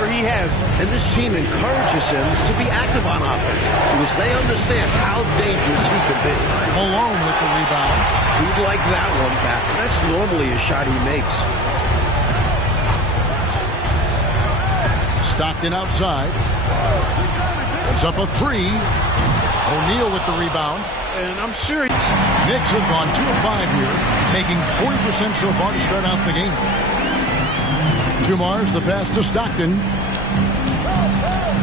whenever he has it. And this team encourages him to be active on offense because they understand how dangerous he can be. Malone with the rebound. He'd like that one back. That's normally a shot he makes. Stockton outside. It's up a three. O'Neal with the rebound. And I'm sure Knicks have gone 2 of 5 here, making 40% so far to start out the game. To Mars, the pass to Stockton.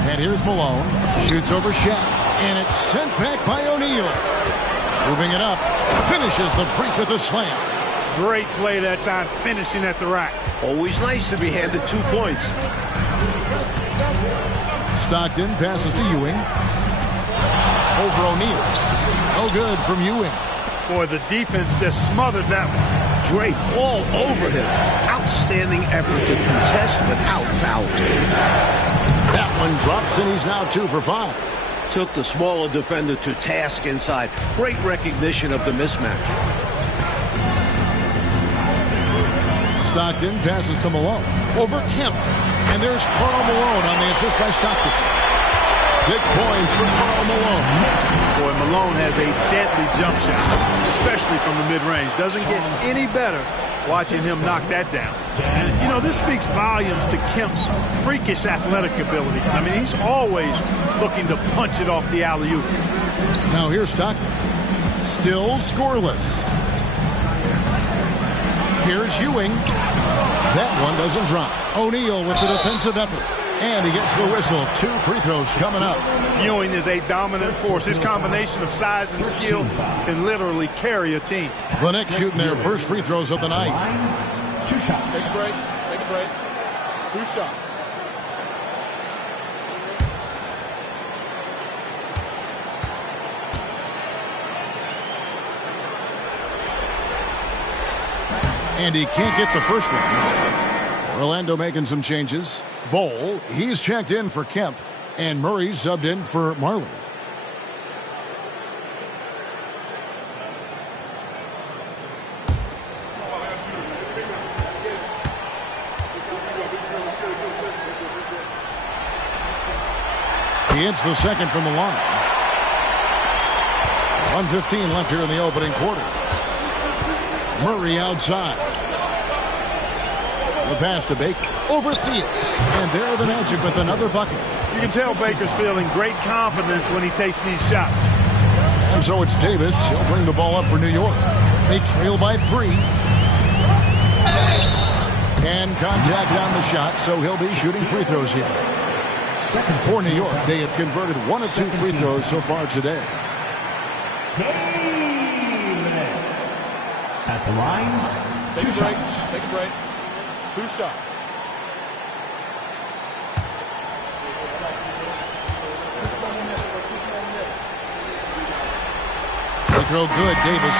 And here's Malone. Shoots over Shaq. And it's sent back by O'Neal. Moving it up. Finishes the break with a slam. great play that time, finishing at the rack. Always nice to be handed 2 points. Stockton passes to Ewing. Over O'Neal. No good from Ewing. Boy, the defense just smothered that one. Drake all over him. Outstanding effort to contest without fouling. That one drops, and he's now 2 for 5. Took the smaller defender to task inside. Great recognition of the mismatch. Stockton passes to Malone. Over Kemp. And there's Karl Malone on the assist by Stockton. 6 points for Karl Malone. Boy, Malone has a deadly jump shot, especially from the mid-range. Doesn't get any better watching him knock that down. And, you know, this speaks volumes to Kemp's freakish athletic ability. I mean, he's always looking to punch it off the alley-oop. Now here's Stockton. Still scoreless. Here's Ewing. That one doesn't drop. O'Neal with the defensive effort. And he gets the whistle. 2 free throws coming up. Ewing is a dominant force. His combination of size and skill can literally carry a team. The Knicks shooting their first free throws of the night. 2 shots. Take a break. Take a break. 2 shots. And he can't get the first one. Orlando making some changes. Bol, he's checked in for Kemp. And Murray's subbed in for Marley. He hits the second from the line. 1:15 left here in the opening quarter. Murray outside. The pass to Baker. Over Theus. And there the Magic with another bucket. You can tell Baker's feeling great confidence when he takes these shots. And so it's Davis. He'll bring the ball up for New York. They trail by 3. And contact on the shot, so he'll be shooting free throws here. For New York, they have converted 1 of 2 free throws so far today. At the line, Take 2 a break. shots. Take a break. 2 shots. They throw good, Davis.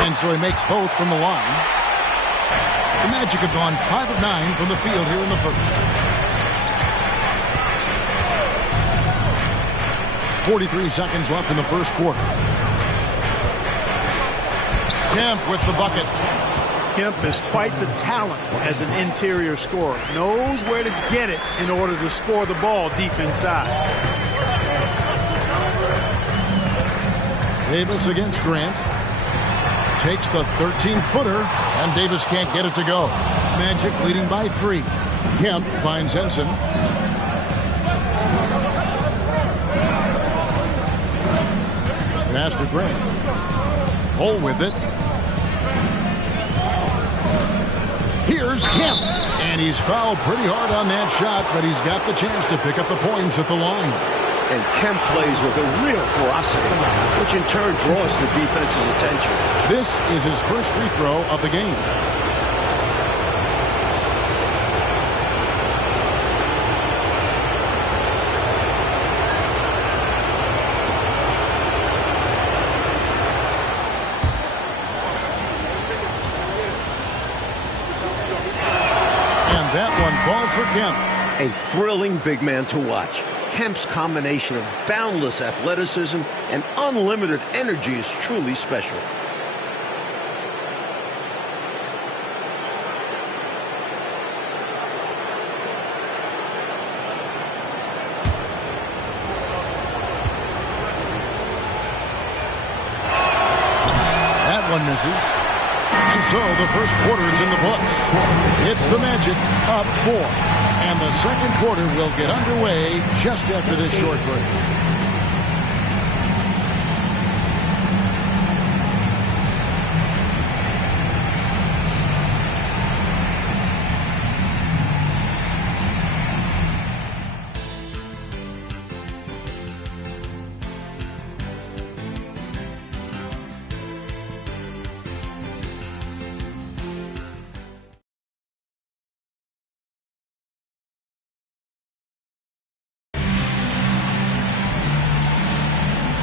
And so he makes both from the line. The Magic have gone 5 of 9 from the field here in the first. 43 seconds left in the first quarter. Kemp with the bucket. Kemp is quite the talent as an interior scorer. Knows where to get it in order to score the ball deep inside. Davis against Grant. Takes the 13-footer, and Davis can't get it to go. Magic leading by 3. Kemp finds Henson. Pass to Grant. Hole with it. Here's Kemp. And he's fouled pretty hard on that shot, but he's got the chance to pick up the points at the line. And Kemp plays with a real ferocity, which in turn draws the defense's attention. This is his first free throw of the game. And that one falls for Kemp. A thrilling big man to watch. Kemp's combination of boundless athleticism and unlimited energy is truly special. That one misses. And so the first quarter is in the books. It's the Magic up 4. And the second quarter will get underway just after this short break.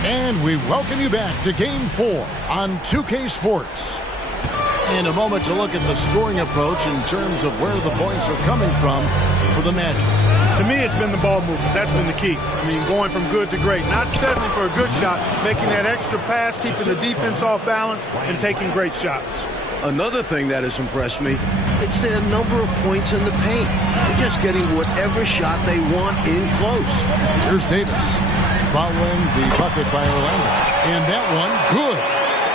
And we welcome you back to Game 4 on 2K Sports. In a moment to look at the scoring approach in terms of where the points are coming from for the Magic. To me, it's been the ball movement. That's been the key. I mean, going from good to great. Not settling for a good shot, making that extra pass, keeping the defense off balance, and taking great shots. Another thing that has impressed me, it's their number of points in the paint. They're just getting whatever shot they want in close. Here's Davis following the bucket by Orlando. And that one, good.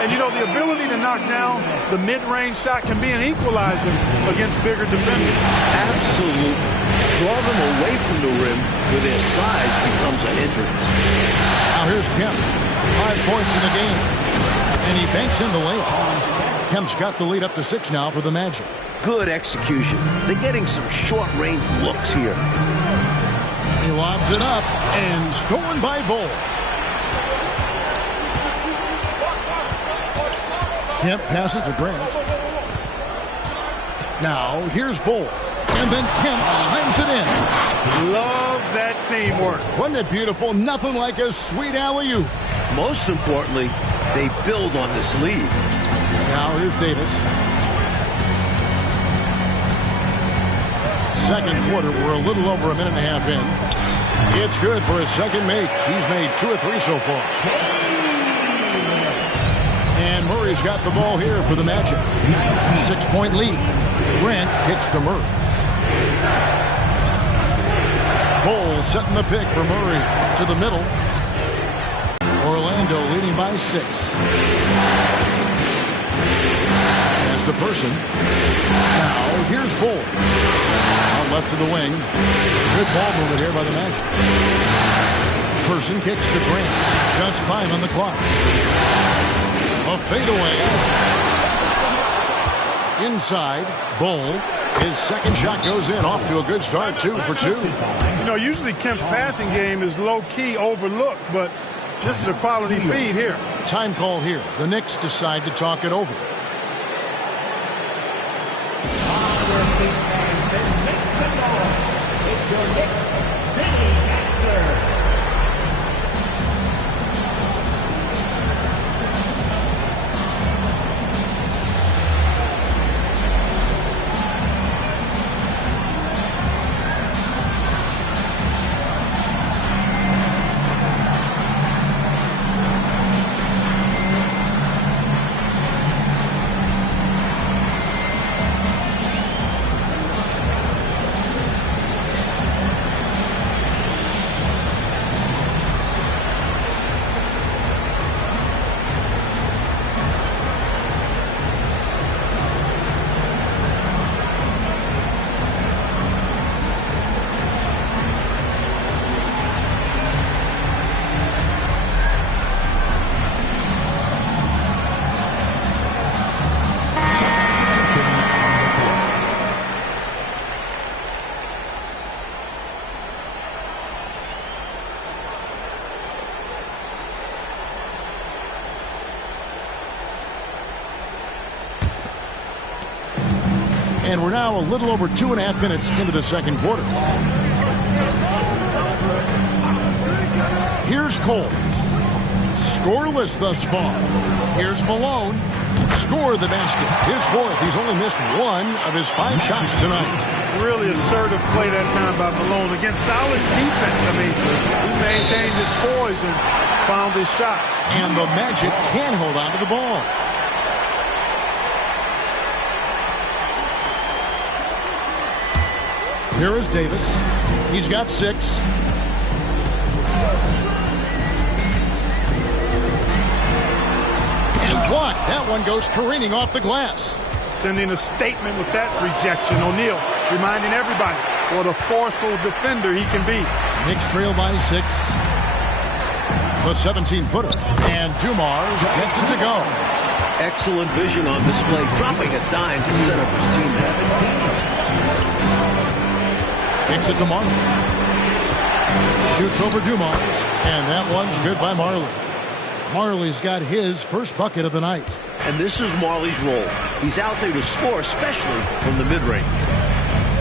And, you know, the ability to knock down the mid-range shot can be an equalizer against bigger defenders. Absolutely. Draw them away from the rim where their size becomes a hindrance. Now here's Kemp. 5 points in the game. And he banks in the layup. Kemp's got the lead up to 6 now for the Magic. Good execution. They're getting some short-range looks here. He lobs it up and stolen by Bol. Kemp passes to Grant. Now here's Bol. And then Kemp slams it in. Love that teamwork. Wasn't it beautiful? Nothing like a sweet alley-oop. Most importantly, they build on this lead. Now here's Davis. Second quarter, we're a little over a minute and a half in. It's good for his second make. He's made 2 or 3 so far. And Murray's got the ball here for the Magic. 6-point lead. Grant kicks to Murray. Bol setting the pick for Murray to the middle. Orlando leading by 6. As the person. Now here's Bol. Out left to the wing. Good ball movement here by the Magic. Person kicks to Grant. Just 5 on the clock. A fadeaway. Inside. Bol. His second shot goes in. Off to a good start. 2 for 2. You know, usually Kemp's passing game is low-key, overlooked, but this is a quality feed here. Time call here. The Knicks decide to talk it over. It's your Knicks City answer. And we're now a little over 2.5 minutes into the second quarter. Here's Cole. Scoreless thus far. Here's Malone. Score the basket. His fourth. He's only missed one of his 5 shots tonight. Really assertive play that time by Malone. Again, solid defense. I mean, he maintained his poise and found his shot. And the Magic can hold on to the ball. Here is Davis. He's got 6. And blocked. That one goes careening off the glass. Sending a statement with that rejection. O'Neal reminding everybody what a forceful defender he can be. Knicks trail by 6. The 17-footer. And Dumars gets it to go. Excellent vision on display, dropping a dime to set up his team. Kicks it to Marley. Shoots over Dumars. And that one's good by Marley. Marley's got his first bucket of the night. And this is Marley's role. He's out there to score, especially from the mid-range.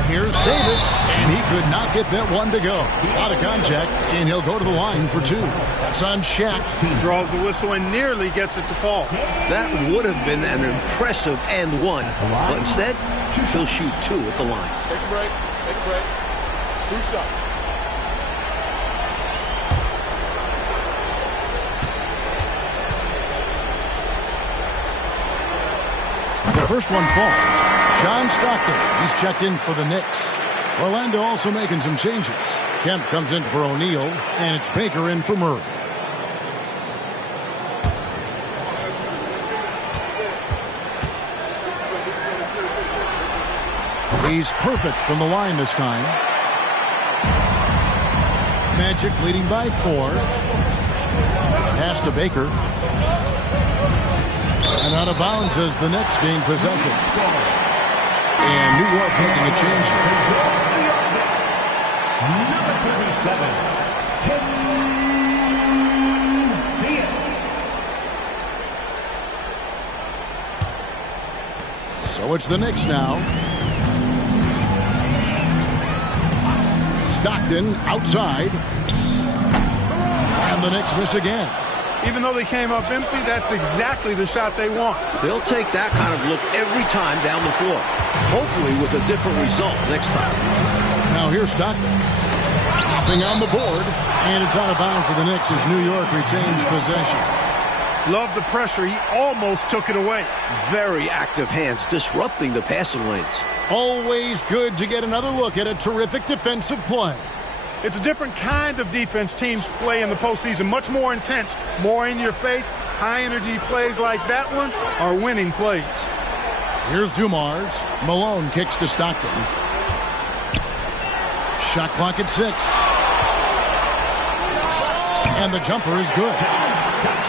Here's Davis, and he could not get that one to go. Out of contact, and he'll go to the line for 2. That's on Shaq. He draws the whistle and nearly gets it to fall. That would have been an impressive and one, but instead, he'll shoot 2 at the line. Take a break. Take a break. 2 shots. The first one falls. John Stockton, he's checked in for the Knicks. Orlando also making some changes. Kemp comes in for O'Neal, and it's Baker in for Murray. He's perfect from the line this time. Magic leading by 4. Pass to Baker. And out of bounds as the Knicks gain possession. And New York making a change. Number 37, Tim Theus. So it's the Knicks now. Stockton outside. And the Knicks miss again. Even though they came up empty, that's exactly the shot they want. They'll take that kind of look every time down the floor. Hopefully with a different result next time. Now here's Stockton. Nothing on the board. And it's out of bounds to the Knicks as New York retains possession. Love the pressure. He almost took it away. Very active hands disrupting the passing lanes. Always good to get another look at a terrific defensive play. It's a different kind of defense teams play in the postseason. Much more intense, more in your face. High-energy plays like that one are winning plays. Here's Dumars. Malone kicks to Stockton. Shot clock at 6. And the jumper is good.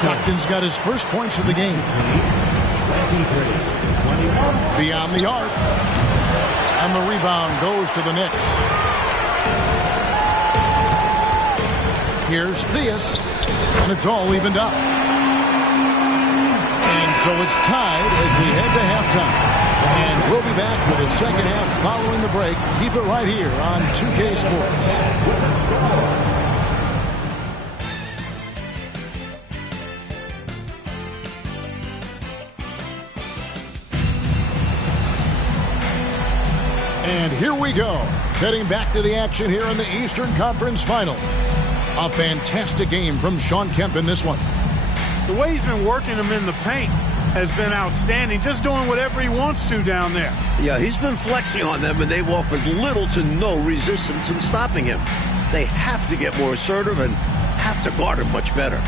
Stockton's got his first points of the game. Beyond the arc. And the rebound goes to the Knicks. Here's Theus, and it's all evened up. And so it's tied as we head to halftime. And we'll be back for the second half following the break. Keep it right here on 2K Sports. And here we go, heading back to the action here in the Eastern Conference Finals. A fantastic game from Shawn Kemp in this one. The way he's been working them in the paint has been outstanding, just doing whatever he wants to down there. Yeah, he's been flexing on them, and they've offered little to no resistance in stopping him. They have to get more assertive and have to guard him much better.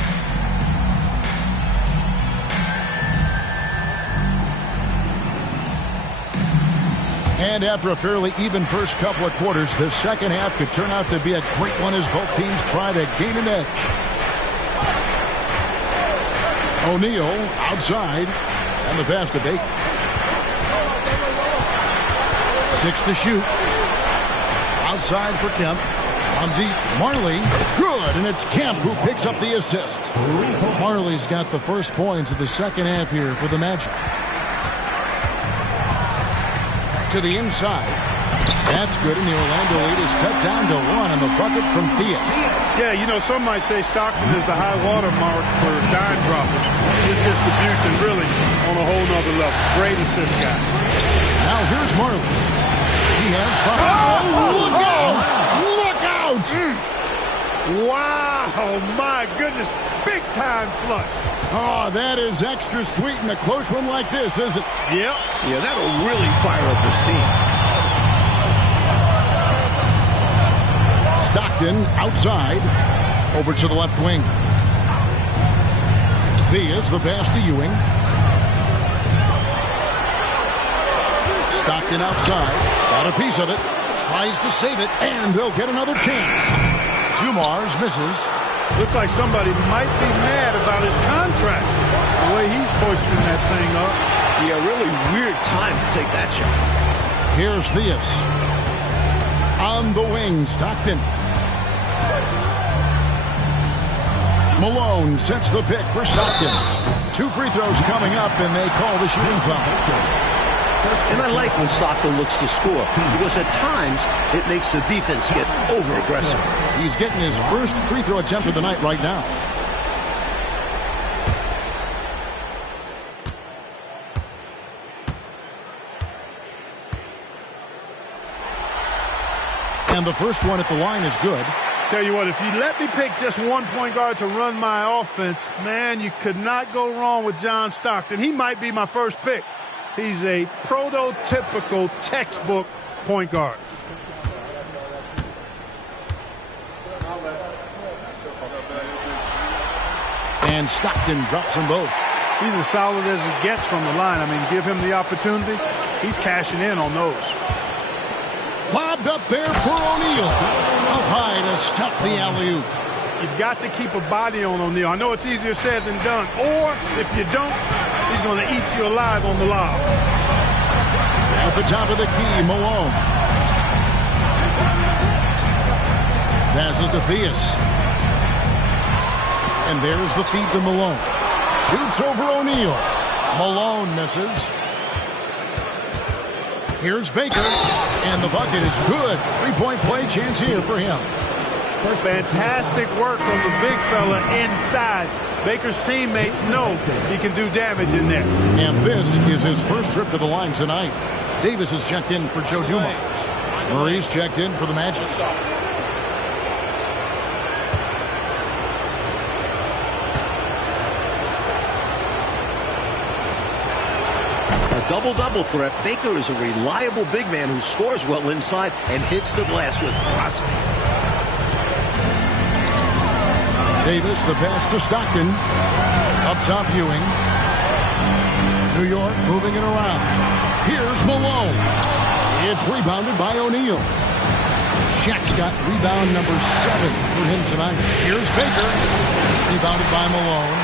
And after a fairly even first couple of quarters, the second half could turn out to be a great one as both teams try to gain an edge. O'Neal outside, and the pass to Baker. 6 to shoot. Outside for Kemp. On deep, Marley. Good, and it's Kemp who picks up the assist. Marley's got the first points of the second half here for the Magic. To the inside. That's good, and the Orlando lead is cut down to 1 on the bucket from Theus. Yeah, you know, some might say Stockton is the high water mark for dime dropping. His distribution really on a whole nother level. Great assist guy. Now here's Marley. He has five. Look out! Look out! Wow, my goodness. Big time flush. Oh, that is extra sweet in a close one like this, isn't it? Yep. Yeah, that'll really fire up his team. Stockton outside. Over to the left wing. Theus, the pass to Ewing. Stockton outside. Got a piece of it. Tries to save it. And they'll get another chance. Dumars misses. Looks like somebody might be mad about his contract. The way he's hoisting that thing up. Yeah, really weird time to take that shot. Here's Theus. On the wing, Stockton. Malone sets the pick for Stockton. 2 free throws coming up, and they call the shooting foul. And I like when Stockton looks to score, because at times it makes the defense get over-aggressive. He's getting his first free throw attempt of the night right now. And the first one at the line is good. Tell you what, if you let me pick just one point guard to run my offense, man, you could not go wrong with John Stockton. He might be my first pick. He's a prototypical textbook point guard. And Stockton drops them both. He's as solid as it gets from the line. I mean, give him the opportunity. He's cashing in on those. Lobbed up there for O'Neal. Up high to stuff the alley-oop. You've got to keep a body on O'Neal. I know it's easier said than done. Or, if you don't, he's going to eat you alive on the lob. At the top of the key, Malone. Passes to Theus. And there's the feed to Malone. Shoots over O'Neal. Malone misses. Here's Baker. And the bucket is good. 3-point play chance here for him. Fantastic work from the big fella inside. Baker's teammates know he can do damage in there. And this is his first trip to the line tonight. Davis is checked in for Joe Dumars. Murray's checked in for the Magic. A double-double threat. Baker is a reliable big man who scores well inside and hits the glass with ferocity. Davis, the pass to Stockton. Up top, Ewing. New York moving it around. Here's Malone. It's rebounded by O'Neal. Shaq's got rebound number 7 for him tonight. Here's Baker. Rebounded by Malone.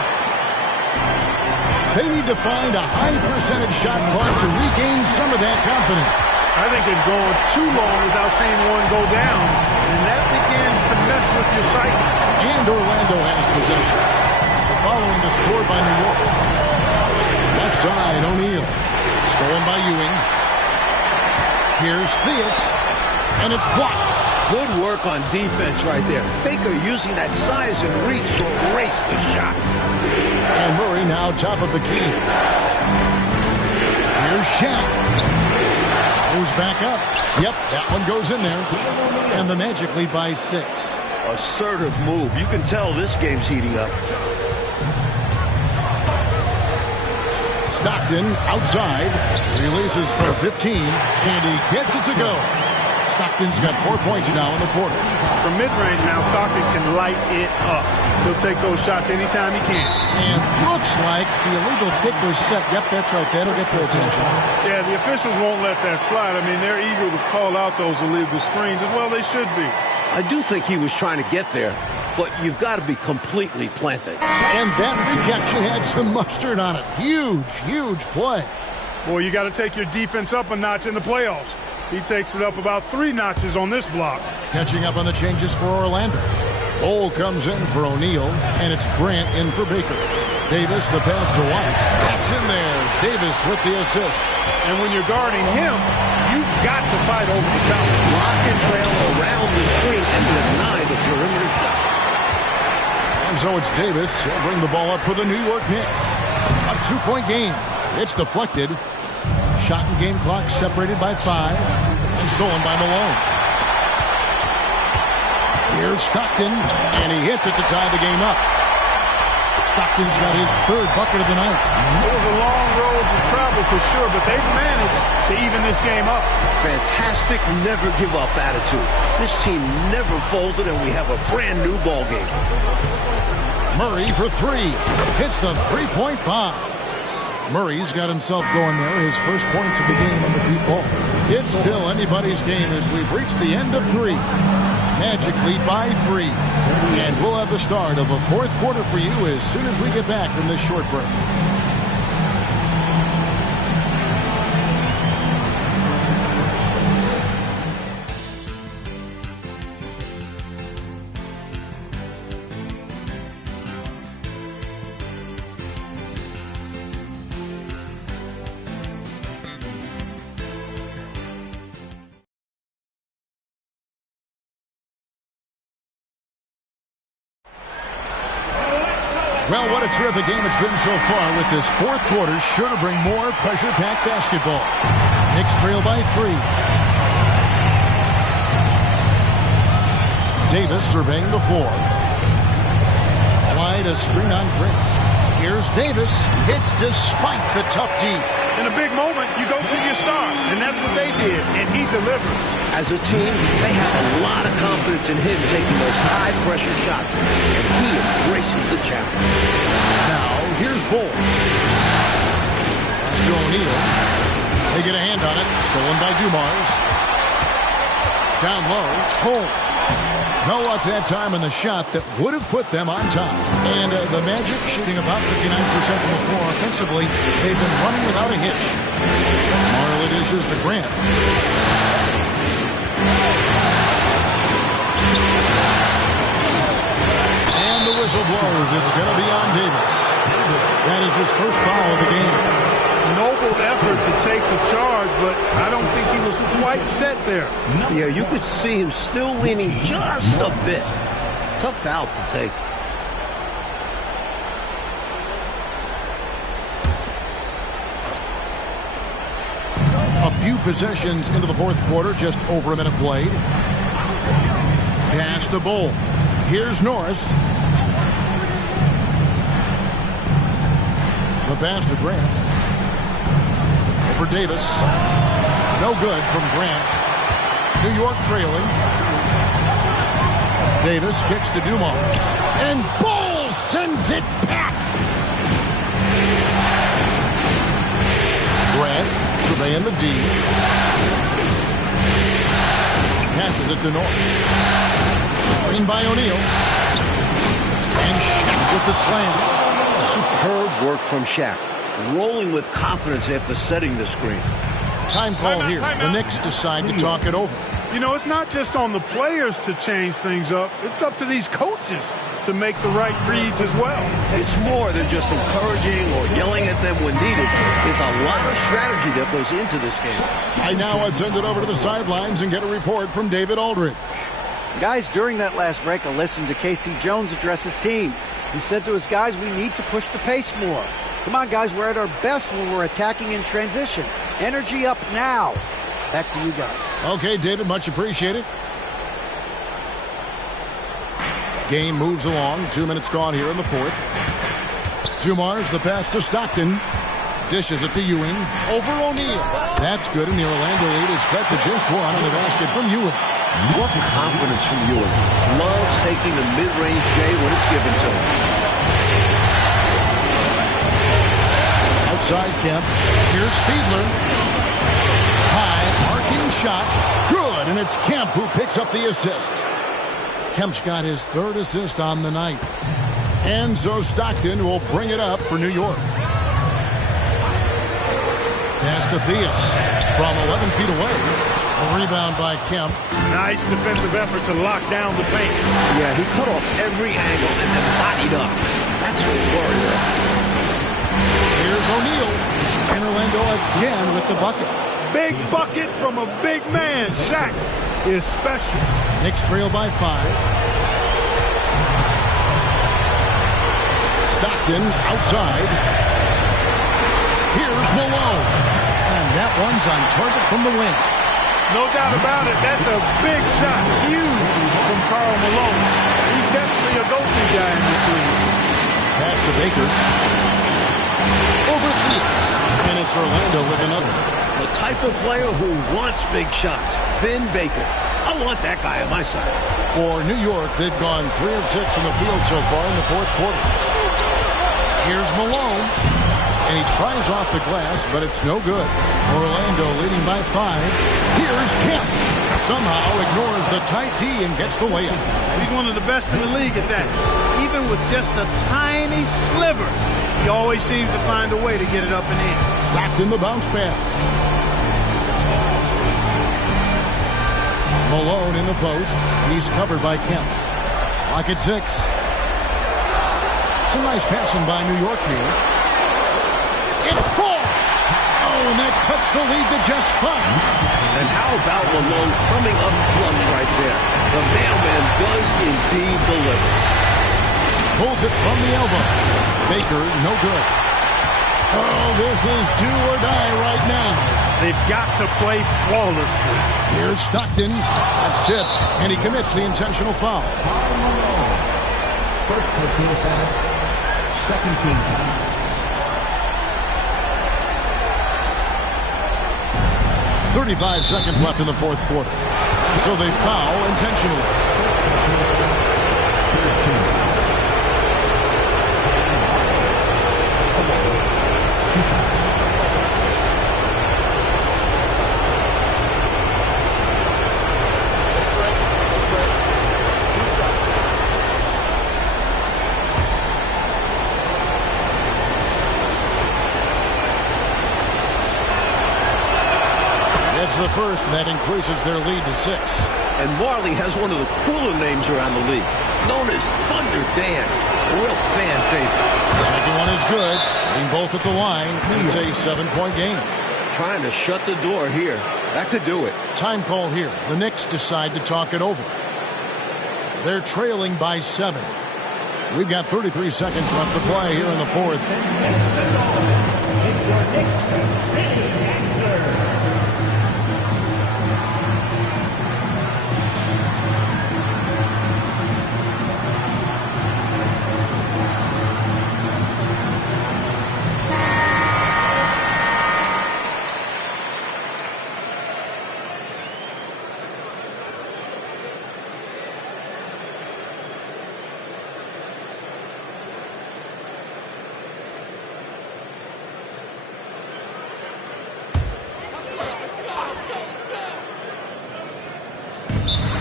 They need to find a high percentage shot clock to regain some of that confidence. I think they've gone too long without seeing one go down, and that begins to mess with your psyche. And Orlando has possession. Following the score by New York. Left side, O'Neal. Stolen by Ewing. Here's Theus. And it's blocked. Good work on defense right there. Baker using that size and reach to erase the shot. And Murray now top of the key. Here's Shaq. Goes back up. Yep, that one goes in there. And the Magic lead by 6. Assertive move. You can tell this game's heating up. Stockton outside. Releases for 15. And he gets it to go. Stockton's got 4 points now in the quarter. From mid-range now, Stockton can light it up. He'll take those shots anytime he can. And looks like the illegal kick was set. Yep, that's right. That'll get their attention. Yeah, the officials won't let that slide. I mean, they're eager to call out those illegal screens as well. They should be. I do think he was trying to get there, but you've got to be completely planted. And that rejection had some mustard on it. Huge, huge play. Boy, you got to take your defense up a notch in the playoffs. He takes it up about 3 notches on this block. Catching up on the changes for Orlando. Cole comes in for O'Neal, and it's Grant in for Baker. Davis, the pass to White. That's in there. Davis with the assist. And when you're guarding him, you've got to fight over the top. Lock and trail around the screen and deny the perimeter shot. And so it's Davis. He'll bring the ball up for the New York Knicks. A 2-point game. It's deflected. Shot and game clock separated by 5. And stolen by Malone. Here's Stockton. And he hits it to tie the game up. Stockton's got his 3rd bucket of the night. It was a long road to travel for sure, but they've managed to even this game up. Fantastic never-give-up attitude. This team never folded, and we have a brand-new ball game. Murray for 3. Hits the 3-point bomb. Murray's got himself going there. His first points of the game on the deep ball. It's still anybody's game as we've reached the end of 3. Magic lead by 3. And we'll have the start of a 4th quarter for you as soon as we get back from this short break. Well, what a terrific game it's been so far with this 4th quarter. Sure to bring more pressure-packed basketball. Knicks trail by 3. Davis surveying the floor. Applied a screen on Grant. Here's Davis. Hits despite the tough D. In a big moment, you go to your star, and that's what they did, and he delivers. As a team, they have a lot of confidence in him taking those high-pressure shots, and he embraces the challenge. Now, here's Bull. Pass to O'Neal. They get a hand on it. Stolen by Dumars. Down low, Holt. No luck that time in the shot that would have put them on top. And the Magic shooting about 59% from the floor offensively. They've been running without a hitch. Marley dishes to Grant. And the whistle blows. It's going to be on Davis. That is his first foul of the game. Noble effort to take the charge, but I don't think he was quite set there. Yeah, you could see him still leaning just a bit. Tough foul to take. A few possessions into the 4th quarter, just over a minute played. Pass to Bull. Here's Norris. The pass to Grant. For Davis. No good from Grant. New York trailing. Davis kicks to Dumars. And Bull sends it back. Grant surveying the D. Passes it to Norris. Screen by O'Neal. And Shaq with the slam. Superb work from Shaq. Rolling with confidence after setting the screen. Time call here. The Knicks decide to talk it over. You know, it's not just on the players to change things up. It's up to these coaches to make the right reads as well. It's more than just encouraging or yelling at them when needed. There's a lot of strategy that goes into this game. I now would send it over to the sidelines and get a report from David Aldridge. Guys, during that last break, I listened to K.C. Jones address his team. He said to his guys, we need to push the pace more. Come on, guys, we're at our best when we're attacking in transition. Energy up now. Back to you guys. Okay, David, much appreciated. Game moves along. 2 minutes gone here in the 4th. Dumars, the pass to Stockton. Dishes it to Ewing. Over O'Neal. That's good, and the Orlando lead is cut to just 1 on the basket from Ewing. What confidence from Ewing. Loves taking the mid-range J when it's given to him. Outside Kemp. Here's Fiedler. High, arcing shot. Good, and it's Kemp who picks up the assist. Kemp's got his 3rd assist on the night. And so Stockton will bring it up for New York. Pass to Theus from 11 feet away. A rebound by Kemp. Nice defensive effort to lock down the paint. Yeah, he cut off every angle and then bodied up. That's what worried him. Here's O'Neal. And Orlando again with the bucket. Big bucket from a big man. Shaq is special. Knicks trail by 5. Stockton outside. Here's Malone. And that one's on target from the wing. No doubt about it. That's a big shot. Huge from Karl Malone. He's definitely a go-to guy in this league. Pass to Baker. Over Fleets. And it's Orlando with another. The type of player who wants big shots. Vin Baker. I want that guy on my side. For New York, they've gone 3 of 6 in the field so far in the fourth quarter. Here's Malone. And he tries off the glass, but it's no good. Orlando leading by 5. Here's Kemp. Somehow ignores the tight D and gets the layup. He's one of the best in the league at that. Even with just a tiny sliver, he always seems to find a way to get it up and in. Slapped in the bounce pass. Malone in the post. He's covered by Kemp. Clock at 6. Some nice passing by New York here. It falls! Oh, and that cuts the lead to just 5. And how about Malone coming up clutch right there? The mailman does indeed deliver. Pulls it from the elbow. Baker, no good. Oh, this is do or die right now. They've got to play flawlessly. Here's Stockton. That's tipped, and he commits the intentional foul. First personal foul. Second team foul. 35 seconds left in the fourth quarter. So they foul intentionally. It's the first, and that increases their lead to 6. And Marley has one of the cooler names around the league, known as Thunder Dan, a real fan favorite. Second one is good. Getting both at the line. It's a 7-point game. Trying to shut the door here. That could do it. Time call here. The Knicks decide to talk it over. They're trailing by 7. We've got 33 seconds left to play here in the fourth.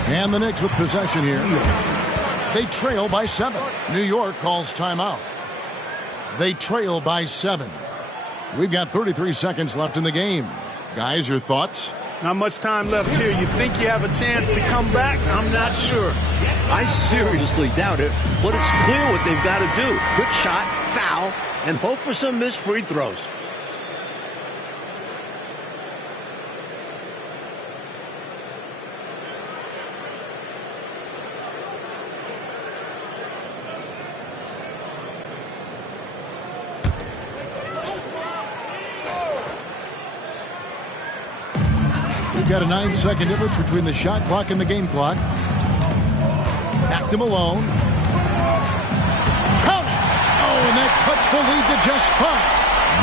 And the Knicks with possession here. They trail by 7. New York calls timeout. They trail by 7. We've got 33 seconds left in the game. Guys, your thoughts? Not much time left here. You think you have a chance to come back? I'm not sure. I seriously doubt it, but it's clear what they've got to do. Quick shot, foul, and hope for some missed free throws. We've got a 9-second difference between the shot clock and the game clock. Back to Malone. Count it! Oh, and that cuts the lead to just 5.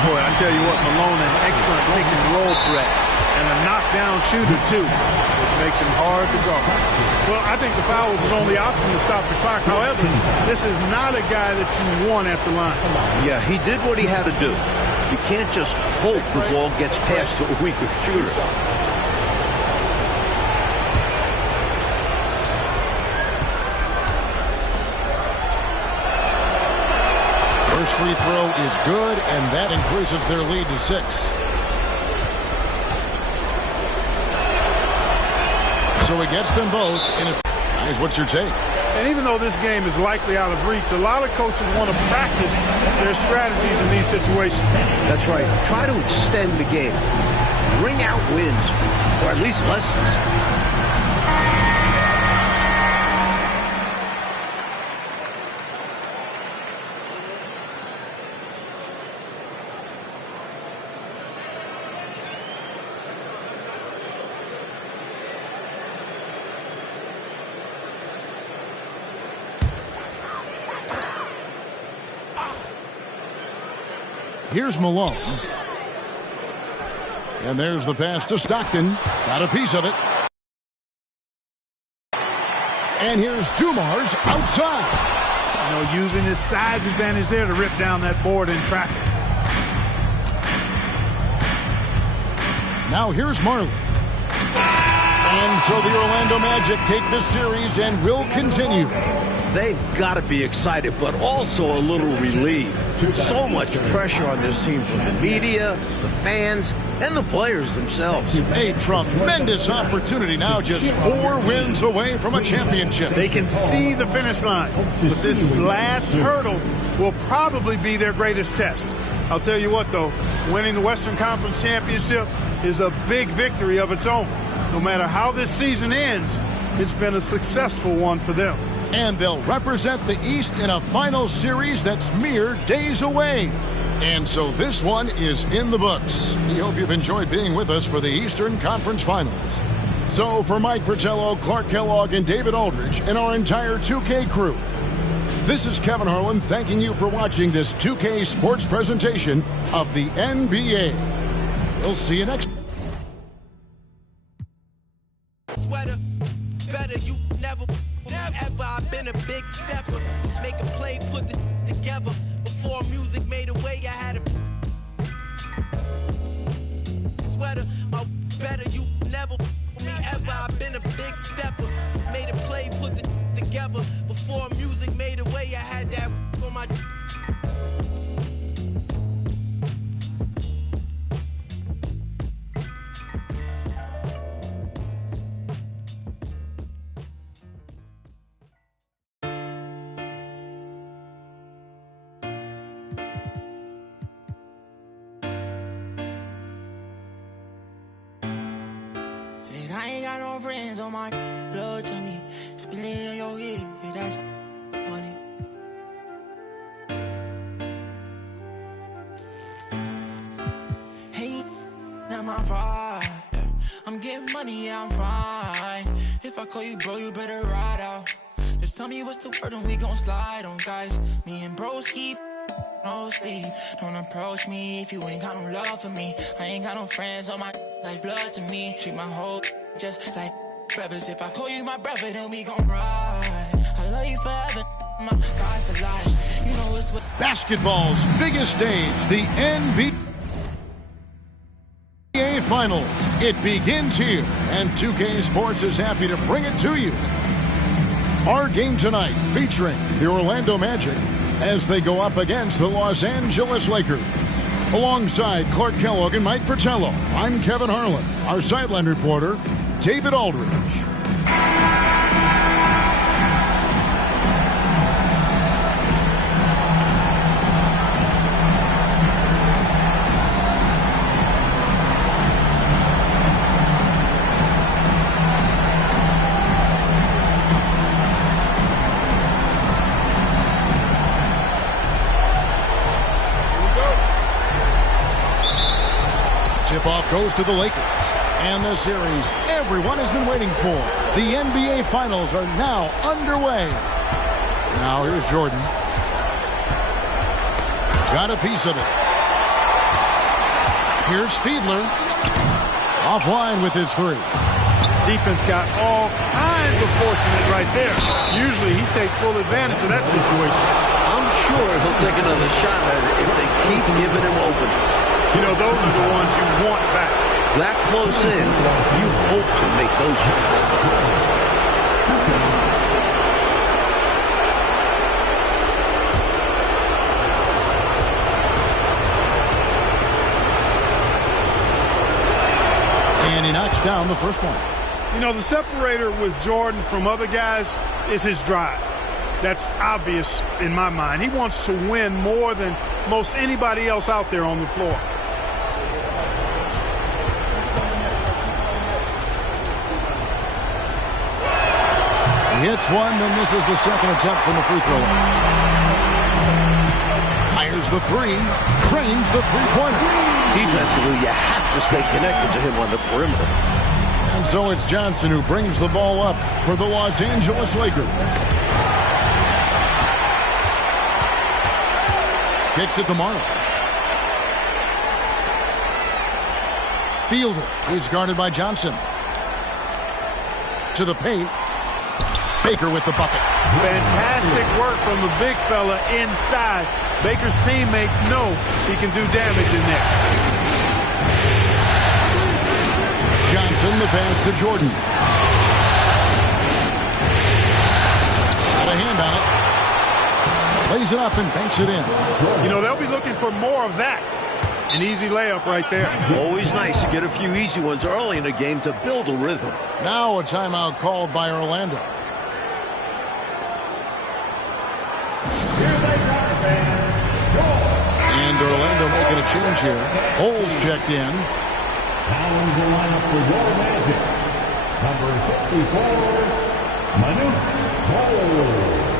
Boy, I tell you what, Malone, an excellent pick and roll threat. And a knockdown shooter, too, which makes him hard to guard. Well, I think the foul was his only option to stop the clock. However, this is not a guy that you want at the line. Yeah, he did what he had to do. You can't just hope the ball gets past to a weaker shooter. First free throw is good, and that increases their lead to 6. So he gets them both. And guys, what's your take? And even though this game is likely out of reach, a lot of coaches want to practice their strategies in these situations. That's right. Try to extend the game. Bring out wins, or at least lessons. Here's Malone. And there's the pass to Stockton. Got a piece of it. And here's Dumars outside. You know, using his size advantage there to rip down that board in traffic. Now here's Marley. And so the Orlando Magic take this series and will continue. They've got to be excited, but also a little relieved. So much pressure on this team from the media, the fans, and the players themselves. A tremendous opportunity now, just 4 wins away from a championship. They can see the finish line, but this last hurdle will probably be their greatest test. I'll tell you what, though, winning the Western Conference Championship is a big victory of its own. No matter how this season ends, it's been a successful one for them. And they'll represent the East in a final series that's mere days away. And so this one is in the books. We hope you've enjoyed being with us for the Eastern Conference Finals. So for Mike Fratello, Clark Kellogg, and David Aldridge, and our entire 2K crew, this is Kevin Harlan thanking you for watching this 2K Sports presentation of the NBA. We'll see you next time. Sweater, better you never ever. I've been a big stepper. Make a play, put the together. Before music made a way, I had a sweater. My better you never me ever. I've been a big stepper. Made a play, put the together. Before music made a way, I had that on my. Said I ain't got no friends on my blood to me. Spill it in your ear, that's money. Hey, not my vibe. I'm getting money, yeah, I'm fine. If I call you bro, you better ride out. Just tell me what's the word and we gon' slide on, guys. Me and bros keep no sleep. Don't approach me if you ain't got no love for me. I ain't got no friends on my like blood to me. Treat my whole just like brothers. If I call you my brother, then we gon' ride. I love you forever, my God for life. You know it's what Basketball's biggest stage, the NBA Finals. It begins here, and 2K Sports is happy to bring it to you. Our game tonight featuring the Orlando Magic as they go up against the Los Angeles Lakers. Alongside Clark Kellogg and Mike Fratello, I'm Kevin Harlan. Our sideline reporter, David Aldridge. Tip-off goes to the Lakers. And the series everyone has been waiting for. The NBA Finals are now underway. Now here's Jordan. Got a piece of it. Here's Fiedler. Offline with his three. Defense got all kinds of fortunate right there. Usually he takes full advantage of that situation. I'm sure he'll take another shot at it if they keep giving him openings. You know, those are the ones you want back. That close in, you hope to make those shots. And he knocks down the first one. You know, the separator with Jordan from other guys is his drive. That's obvious in my mind. He wants to win more than most anybody else out there on the floor. He hits one, then misses the second attempt from the free throw line. Fires the three, cranes the three-pointer. Defensively, you have to stay connected to him on the perimeter. And so it's Johnson who brings the ball up for the Los Angeles Lakers. Kicks it to Marley. Fielder is guarded by Johnson. To the paint. Baker with the bucket. Fantastic work from the big fella inside. Baker's teammates know he can do damage in there. Johnson, the pass to Jordan. Got a hand on it. Lays it up and banks it in. You know, they'll be looking for more of that. An easy layup right there. Always nice to get a few easy ones early in the game to build a rhythm. Now a timeout called by Orlando. And Orlando making a change here. Holes checked in. Now in the lineup for your Magic, number 54, Manute Bol.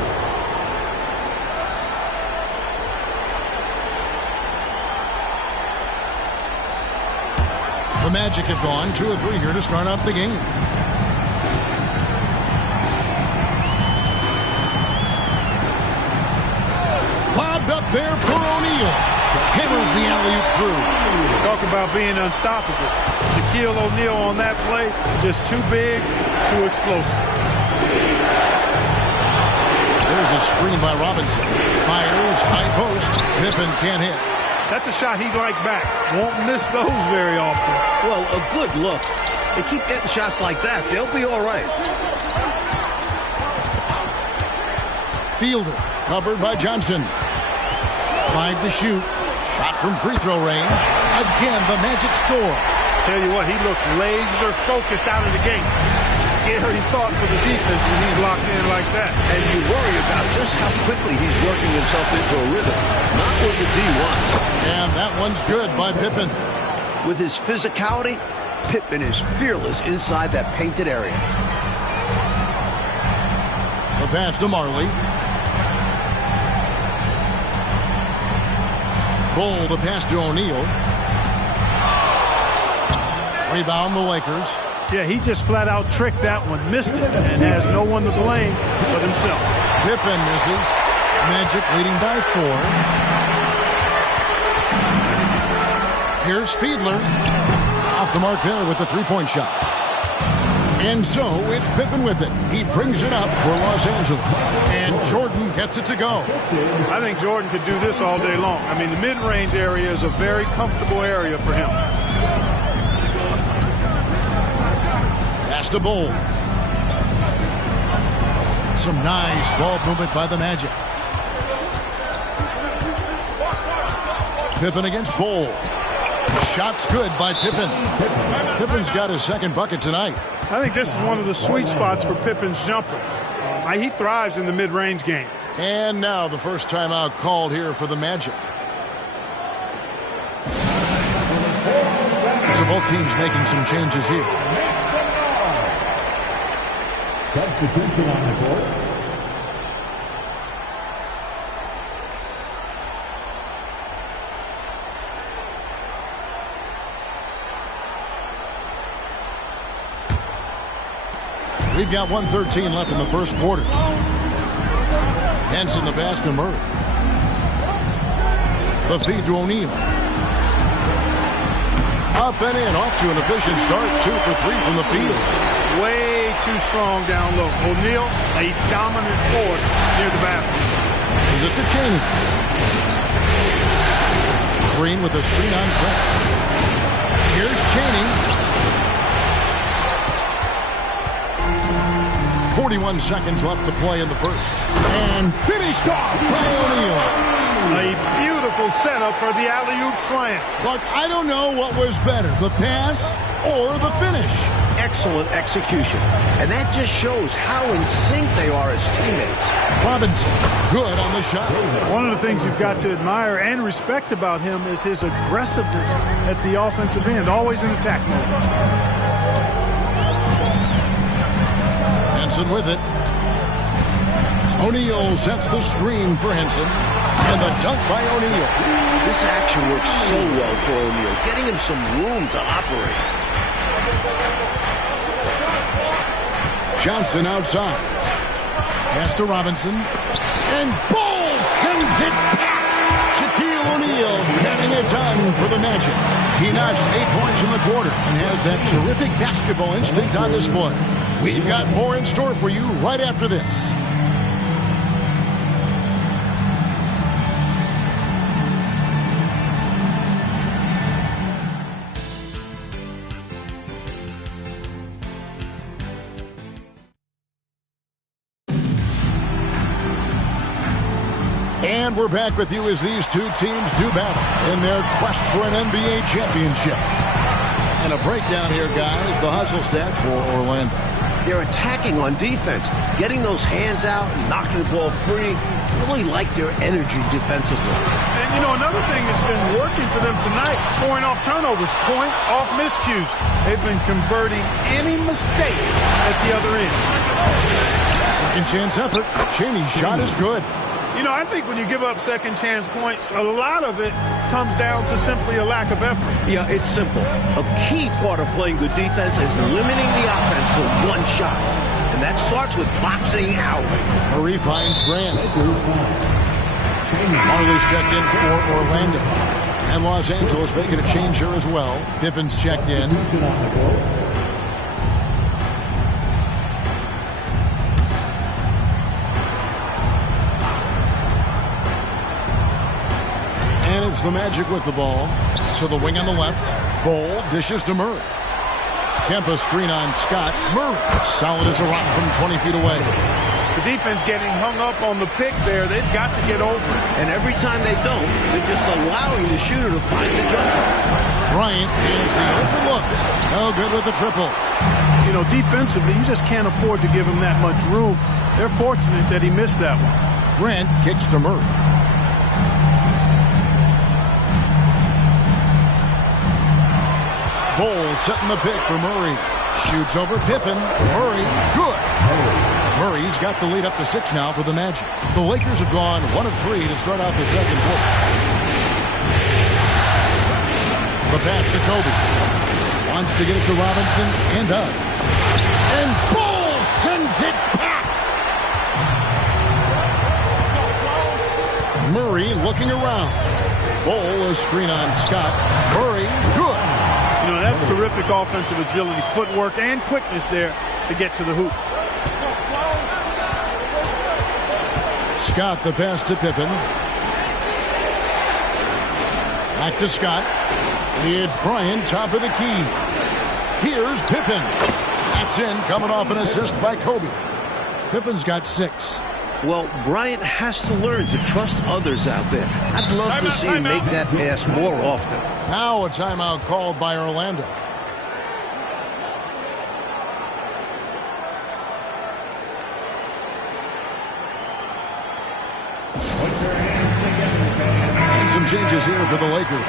The Magic have gone 2 of 3 here to start out the game. Lobbed up there for O'Neal. Hammers the alley-oop through. Talk about being unstoppable. Shaquille O'Neal on that play, just too big, too explosive. There's a screen by Robinson. Fires, high post. Pippen can't hit. That's a shot he'd like back. Won't miss those very often. Well, a good look. They keep getting shots like that. They'll be all right. Fielder covered by Johnson. 5 to shoot. Shot from free throw range. Again, the Magic score. Tell you what, he looks laser focused out of the gate. Scary thought for the defense when he's locked in like that. And you worry about just how quickly he's working himself into a rhythm. Not what the D wants. And that one's good by Pippen. With his physicality, Pippen is fearless inside that painted area. The pass to Marley. Bol, the pass to O'Neal. Rebound the Lakers. Yeah, he just flat out tricked that one, missed it, and has no one to blame but himself. Pippen misses. Magic leading by 4. Here's Fiedler. Off the mark there with the three-point shot. And so it's Pippen with it. He brings it up for Los Angeles. And Jordan gets it to go. I think Jordan could do this all day long. I mean, the mid-range area is a very comfortable area for him. Pass to Bol. Some nice ball movement by the Magic. Pippen against Bol. Shot's good by Pippen. Pippen's got his second bucket tonight. I think this is one of the sweet spots for Pippen's jumper. He thrives in the mid-range game. And now the first timeout called here for the Magic. So both teams making some changes here. Substitution on the court. We've got 1:13 left in the first quarter. Henson the pass to Murray. The feed to O'Neal. Up and in, off to an efficient start. 2 for 3 from the field. Way too strong down low. O'Neal, a dominant force near the basket. This is it to Chaney. Green with a screen on Brett. Here's Chaney. 41 seconds left to play in the first. And finished off by O'Neal. A beautiful setup for the alley-oop slam. Look, I don't know what was better, the pass or the finish. Excellent execution. And that just shows how in sync they are as teammates. Robinson, good on the shot. One of the things you've got to admire and respect about him is his aggressiveness at the offensive end, always in attack mode. Henson with it. O'Neal sets the screen for Henson. And the dunk by O'Neal. This action works so well for O'Neal, getting him some room to operate. Johnson outside. Pass to Robinson. And Bol sends it back. Shaquille O'Neal getting it done for the Magic. He notched 8 points in the quarter and has that terrific basketball instinct on display. We've got more in store for you right after this. And we're back with you as these two teams do battle in their quest for an NBA championship. And a breakdown here, guys, the hustle stats for Orlando. They're attacking on defense, getting those hands out and knocking the ball free. I really like their energy defensively. And, you know, another thing that's been working for them tonight, scoring off turnovers, points off miscues. They've been converting any mistakes at the other end. Second chance effort. Chaney's shot is good. You know, I think when you give up second chance points, a lot of it comes down to simply a lack of effort. Yeah, it's simple. A key part of playing good defense is limiting the offense to one shot. And that starts with boxing out. Murray finds Grant. Marley's checked in for Orlando. And Los Angeles making a change here as well. Pippen's checked in. And it's the Magic with the ball. So the wing on the left. Bol dishes to Murray. Kempa screen on Scott. Murray solid as a rock from 20 feet away. The defense getting hung up on the pick there. They've got to get over it. And every time they don't, they're just allowing the shooter to find the jumper. Bryant is the open look. No good with the triple. You know, defensively, you just can't afford to give him that much room. They're fortunate that he missed that one. Grant kicks to Murray. Bol setting the pick for Murray. Shoots over Pippen. Murray, good. Murray's got the lead up to 6 now for the Magic. The Lakers have gone 1 of 3 to start out the second quarter. The pass to Kobe. Wants to get it to Robinson and does. And Bol sends it back. Murray looking around. Bol a screen on Scott. Murray, good. You know, that's terrific offensive agility, footwork, and quickness there to get to the hoop. Scott, the pass to Pippen. Back to Scott. It's Bryant, top of the key. Here's Pippen. That's in, coming off an assist by Kobe. Pippen's got 6. Well, Bryant has to learn to trust others out there. I'd love to see him make that pass more often. Now a timeout called by Orlando. And some changes here for the Lakers.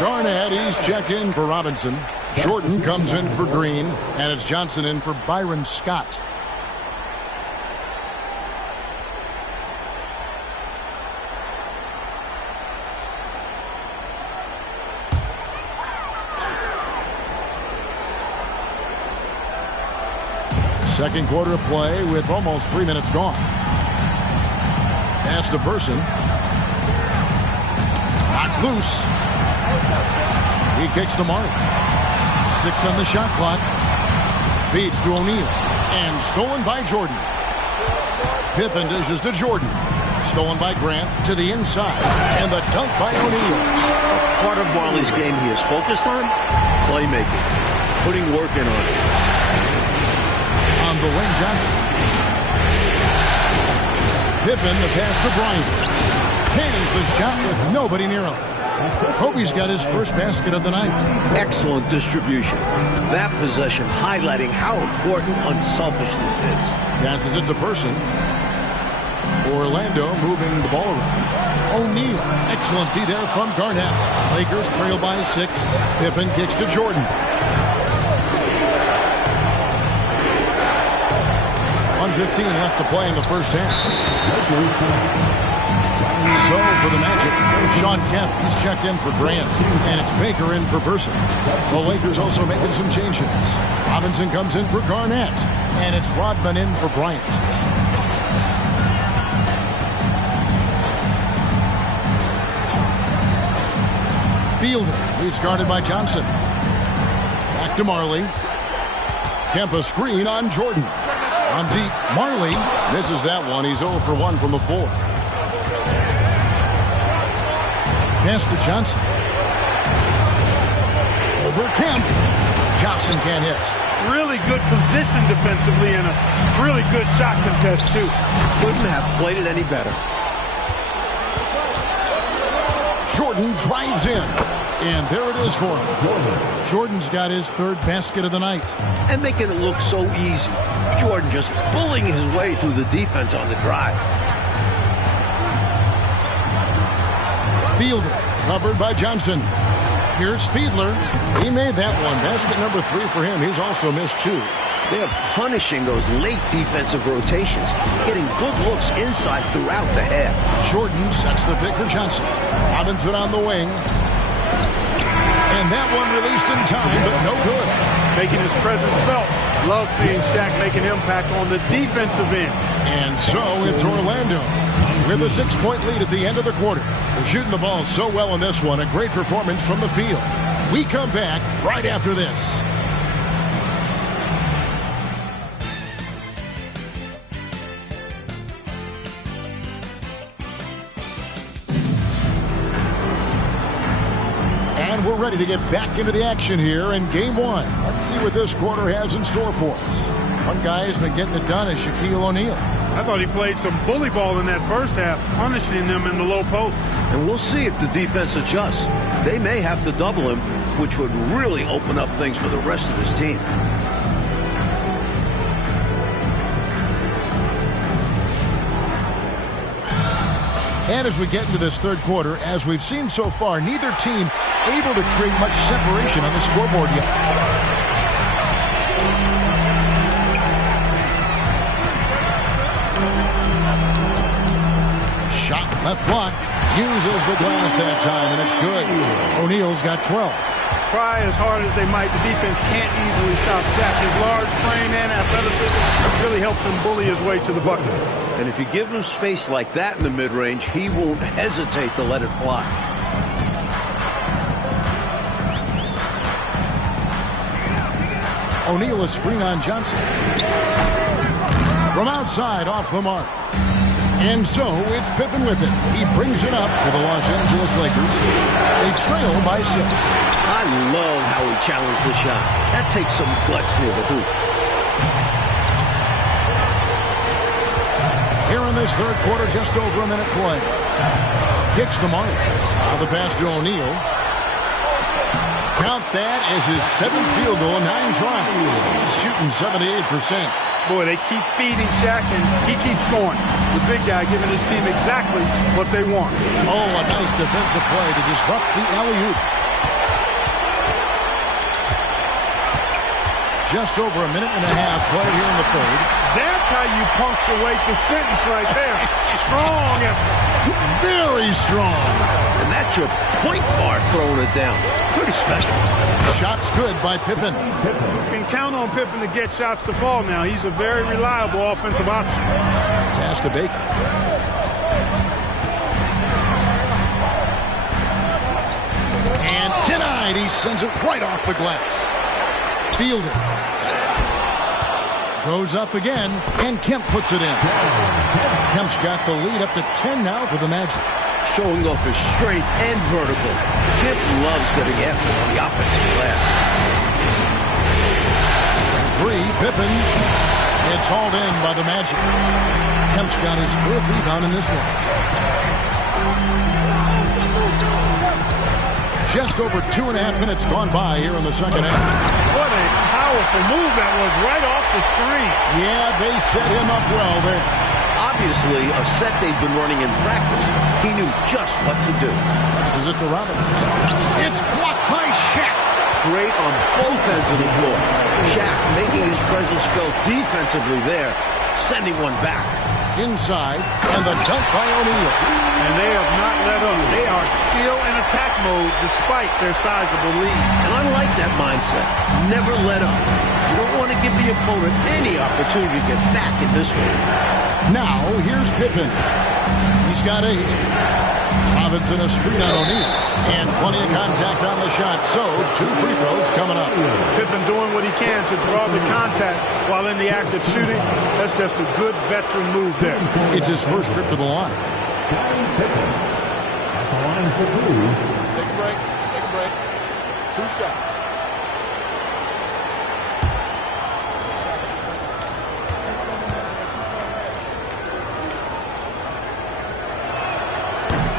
Garnett, he's checked in for Robinson. Jordan comes in for Green. And it's Johnson in for Byron Scott. Second quarter of play with almost 3 minutes gone. Pass to Person. Not loose. He kicks to Marley. 6 on the shot clock. Feeds to O'Neal. And stolen by Jordan. Pippen dishes to Jordan. Stolen by Grant to the inside. And the dunk by O'Neal. Part of Marley's game he is focused on? Playmaking. Putting work in on it. On the wing, Johnson. Pippen, the pass to Bryant. Hangs the shot with nobody near him. Kobe's got his first basket of the night. Excellent distribution. That possession highlighting how important unselfishness is. Passes it to Person. Orlando moving the ball around. O'Neal. Excellent D there from Garnett. Lakers trail by 6. Pippen kicks to Jordan. 1:15 left to play in the first half. So for the Magic, Sean Kemp, he's checked in for Grant. And it's Baker in for Person. The Lakers also making some changes. Robinson comes in for Garnett. And it's Rodman in for Bryant. Fielder. He's guarded by Johnson. Back to Marley. Kemp a screen on Jordan. On deep, Marley misses that one. He's 0 for 1 from the floor. Pass to Johnson. Over Kemp. Johnson can't hit. Really good position defensively and a really good shot contest, too. Couldn't have played it any better. Jordan drives in. And there it is for him. Jordan's got his third basket of the night. And making it look so easy. Jordan just bullying his way through the defense on the drive. Fielder, covered by Johnson. Here's Fiedler. He made that one. Basket number 3 for him. He's also missed 2. They're punishing those late defensive rotations, getting good looks inside throughout the half. Jordan sets the pick for Johnson. Robinson on the wing. And that one released in time, but no good. Making his presence felt. Love seeing Shaq make an impact on the defensive end. And so it's Orlando with a 6-point lead at the end of the quarter. They're shooting the ball so well in this one. A great performance from the field. We come back right after this. And we're ready to get back into the action here in Game 1. Let's see what this quarter has in store for us. One guy has been getting it done is Shaquille O'Neal. I thought he played some bully ball in that first half, punishing them in the low post. And we'll see if the defense adjusts. They may have to double him, which would really open up things for the rest of his team. And as we get into this third quarter, as we've seen so far, neither team able to create much separation on the scoreboard yet. Shot left block. Uses the glass that time, and it's good. O'Neal's got 12. Try as hard as they might, the defense can't easily stop Shaq. His large frame and athleticism really helps him bully his way to the bucket. And if you give him space like that in the mid-range, he won't hesitate to let it fly. O'Neal a screen on Johnson. From outside, off the mark. And so it's Pippen with it. He brings it up to the Los Angeles Lakers. They trail by 6. I love how he challenged the shot. That takes some guts near the hoop. Here in this third quarter, just over a minute play. Kicks to Marley. Now the pass to O'Neal. Count that as his 7th field goal, 9 tries. He's shooting 78%. Boy, they keep feeding Shaq, and he keeps scoring. The big guy giving his team exactly what they want. Oh, a nice defensive play to disrupt the alley-oop. Just over a minute and a half played here in the third. That's how you punctuate the sentence right there. Strong effort. Very strong. And that's your point guard throwing it down. Pretty special. Shot's good by Pippen. You can count on Pippen to get shots to fall now. He's a very reliable offensive option. Pass to Baker. And denied. He sends it right off the glass. Fielder. Goes up again, and Kemp puts it in. Kemp's got the lead up to 10 now for the Magic. Showing off his strength and vertical. Kemp loves getting after the offensive glass. 3, Pippen. It's hauled in by the Magic. Kemp's got his 4th rebound in this one. Just over 2.5 minutes gone by here in the second half. What a powerful move that was right off the screen. Yeah, they set him up well there. Obviously, a set they've been running in practice. He knew just what to do. Passes it to Robinson. It's blocked by Shaq. Great on both ends of the floor. Shaq making his presence felt defensively there, sending one back. Inside, and the dunk by O'Neal. And they have not let up. They are still in attack mode despite their sizable lead. And I like that mindset. Never let up. You don't want to give the opponent any opportunity to get back in this one. Now, here's Pippen. He's got 8. Robinson a screen on O'Neal. And plenty of contact on the shot. So 2 free throws coming up. Pippen doing what he can to draw the contact while in the act of shooting. That's just a good veteran move there. It's his first trip to the line. Scottie Pippen at the line for 2. Take a break. Take a break. 2 shots.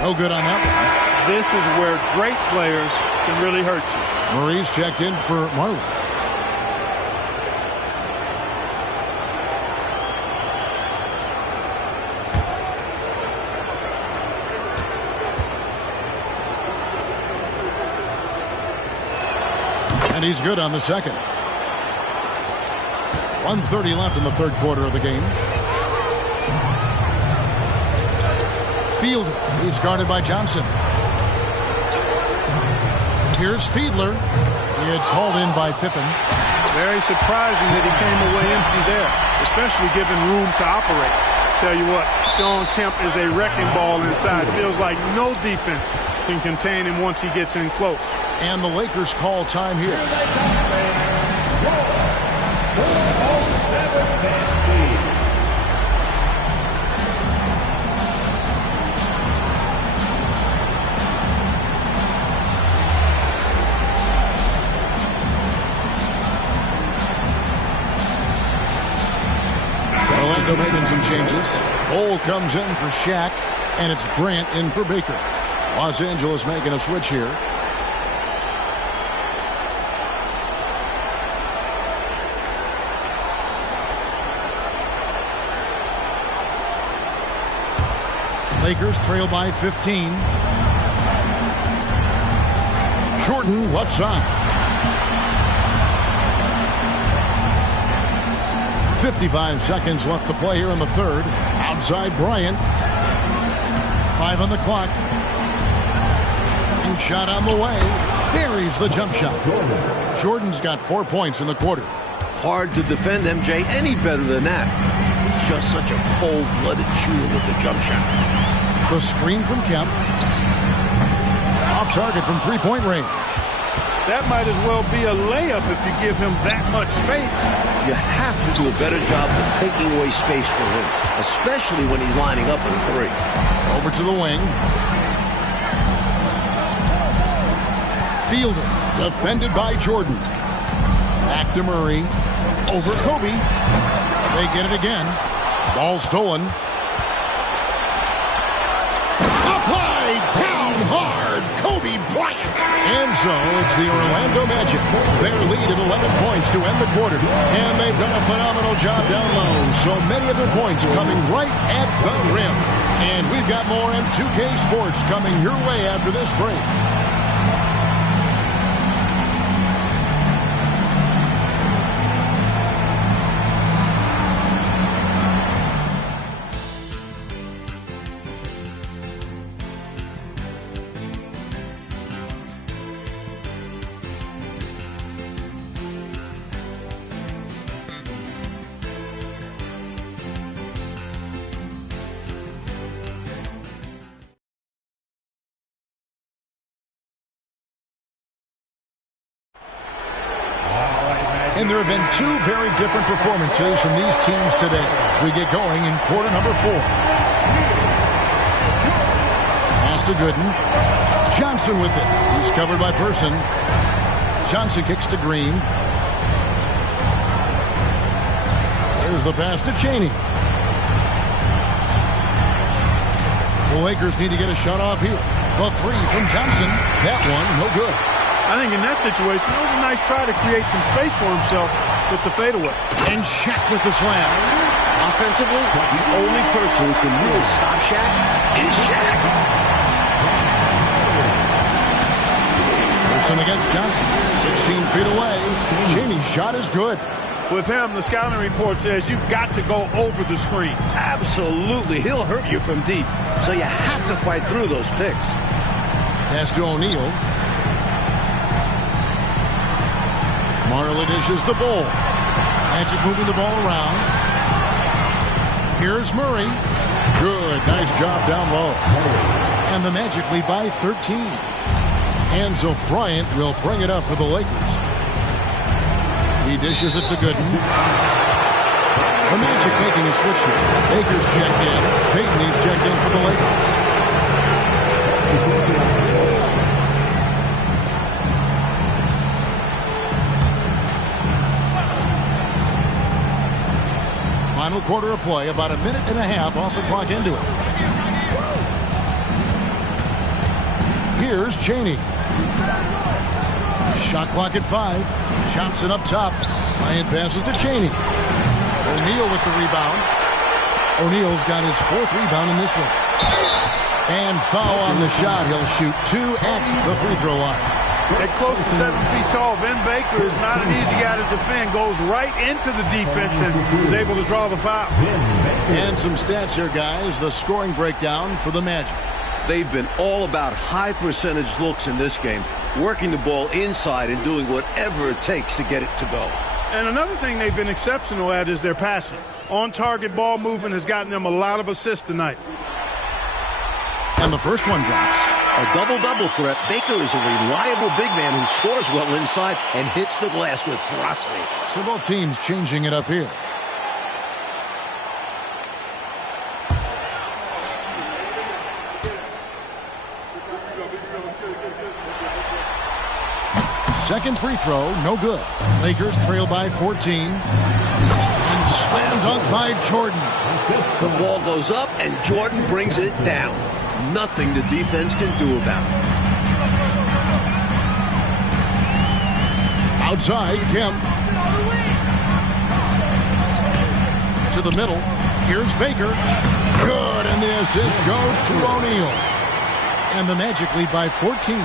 No good on that. This is where great players can really hurt you. Murray's checked in for Marley. And he's good on the second. 1:30 left in the third quarter of the game. Fielder. He's guarded by Johnson. Here's Fiedler. It's hauled in by Pippen. Very surprising that he came away empty there, especially given room to operate. Tell you what, Shawn Kemp is a wrecking ball inside. Feels like no defense can contain him once he gets in close. And the Lakers call time here. Orlando making some changes. Cole comes in for Shaq, and it's Grant in for Baker. Los Angeles making a switch here. Lakers trail by 15. Jordan left side. 55 seconds left to play here in the third. Outside Bryant. 5 on the clock. And shot on the way. Buries the jump shot. Jordan's got 4 points in the quarter. Hard to defend MJ any better than that. He's just such a cold-blooded shooter with the jump shot. The screen from Kemp. Off target from three-point range. That might as well be a layup if you give him that much space. You have to do a better job of taking away space from him, especially when he's lining up in 3. Over to the wing. Fielder, defended by Jordan. Back to Murray. Over Kobe. They get it again. Ball stolen. Applied down hard. Kobe Bryant. And so it's the Orlando Magic. Their lead at 11 points to end the quarter. And they've done a phenomenal job down low. So many of their points coming right at the rim. And we've got more M2K Sports coming your way after this break. And there have been 2 very different performances from these teams today as we get going in quarter number 4. Pass to Gooden. Johnson with it. He's covered by Person. Johnson kicks to Green. There's the pass to Chaney. The Lakers need to get a shot off here. The 3 from Johnson. That one, no good. I think in that situation, it was a nice try to create some space for himself with the fadeaway. And Shaq with the slam. Offensively, the only person who can really stop Shaq is Shaq. Person against Johnson. 16 feet away. Chaney's shot is good. With him, the scouting report says you've got to go over the screen. Absolutely. He'll hurt you from deep. So you have to fight through those picks. Pass to O'Neal. Marley dishes the ball. Magic moving the ball around. Here's Murray. Good. Nice job down low. And the Magic lead by 13. And so Bryant will bring it up for the Lakers. He dishes it to Gooden. The Magic making a switch here. Baker's checked in. Payton is checked in for the Lakers. Final quarter of play, about a minute and a half off the clock into it. Here's Chaney. Shot clock at 5. Johnson up top. Bryant passes to Chaney. O'Neal with the rebound. O'Neal's got his 4th rebound in this one. And foul on the shot. He'll shoot 2 at the free throw line. At close to 7 feet tall, Vin Baker is not an easy guy to defend. Goes right into the defense and is able to draw the foul. And some stats here, guys. The scoring breakdown for the Magic. They've been all about high percentage looks in this game, working the ball inside and doing whatever it takes to get it to go. And another thing they've been exceptional at is their passing. On-target ball movement has gotten them a lot of assists tonight. And the first one drops. A double-double threat. Baker is a reliable big man who scores well inside and hits the glass with ferocity. So both teams changing it up here. Second free throw, no good. Lakers trail by 14. And slam dunk by Jordan. The ball goes up and Jordan brings it down. Nothing the defense can do about it. Outside, Kemp. To the middle. Here's Baker. Good, and the assist goes to O'Neal. And the Magic lead by 14.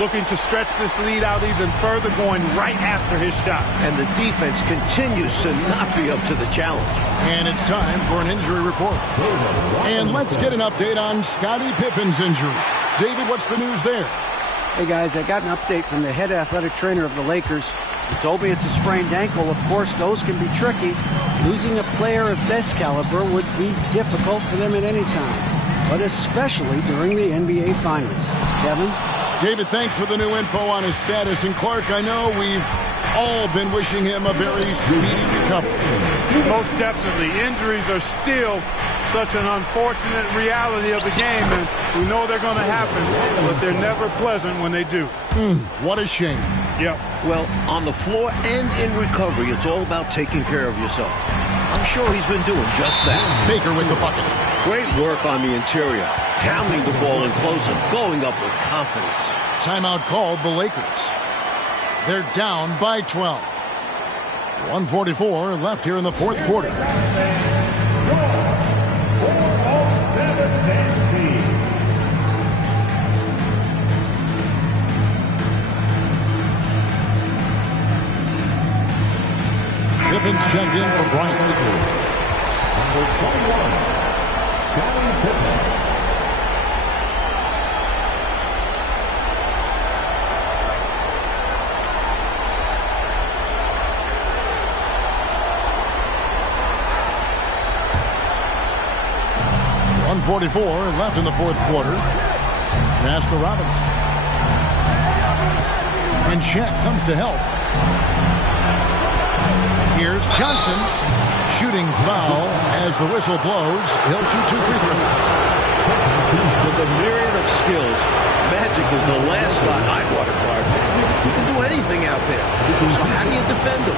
Looking to stretch this lead out even further, going right after his shot. And the defense continues to not be up to the challenge. And it's time for an injury report. And let's get an update on Scottie Pippen's injury. David, what's the news there? Hey, guys, I got an update from the head athletic trainer of the Lakers. He told me it's a sprained ankle. Of course, those can be tricky. Losing a player of this caliber would be difficult for them at any time, but especially during the NBA Finals. Kevin? David, thanks for the new info on his status. And Clark, I know we've all been wishing him a very speedy recovery. Most definitely. Injuries are still such an unfortunate reality of the game, and we know they're going to happen, but they're never pleasant when they do. What a shame. Yep. Well, on the floor and in recovery, it's all about taking care of yourself. I'm sure he's been doing just that. Baker with the bucket. Great work on the interior, pounding the ball in close and going up with confidence. Timeout called the Lakers. They're down by 12. 1:44 left here in the fourth quarter. Pippen checked in for Bryant. Number 21, Scottie Pippen. .44 left in the fourth quarter. Pass to Robinson. And Chet comes to help. Here's Johnson. Shooting foul as the whistle blows. He'll shoot 2 free throws. With a myriad of skills, Magic is the last guy I'd want to guard. He can do anything out there. So how do you defend him?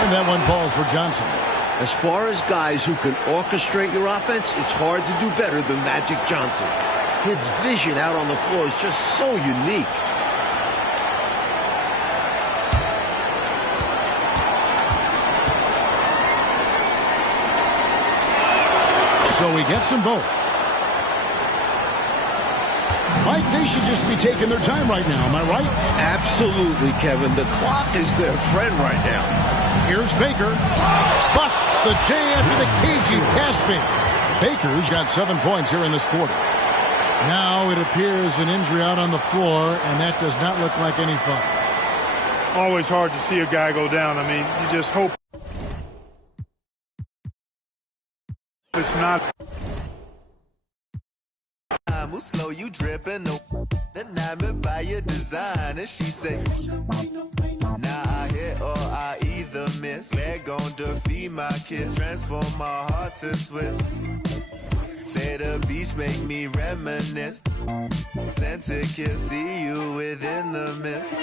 And that one falls for Johnson. As far as guys who can orchestrate your offense, it's hard to do better than Magic Johnson. His vision out on the floor is just so unique. So he gets them both. Mike, they should just be taking their time right now, am I right? Absolutely, Kevin. The clock is their friend right now. Here's Baker. Busts the J after the cagey pass fake. Baker's got 7 points here in this quarter. Now it appears an injury out on the floor, and that does not look like any fun. Always hard to see a guy go down. I mean, you just hope it's not. I'm slow, you dripping. Enamored by your design. And she said, now I hit or I either miss. They're gon' defeat my kids. Transform my heart to Swiss. Say the beach make me reminisce. Sent to kiss, see you within the mist.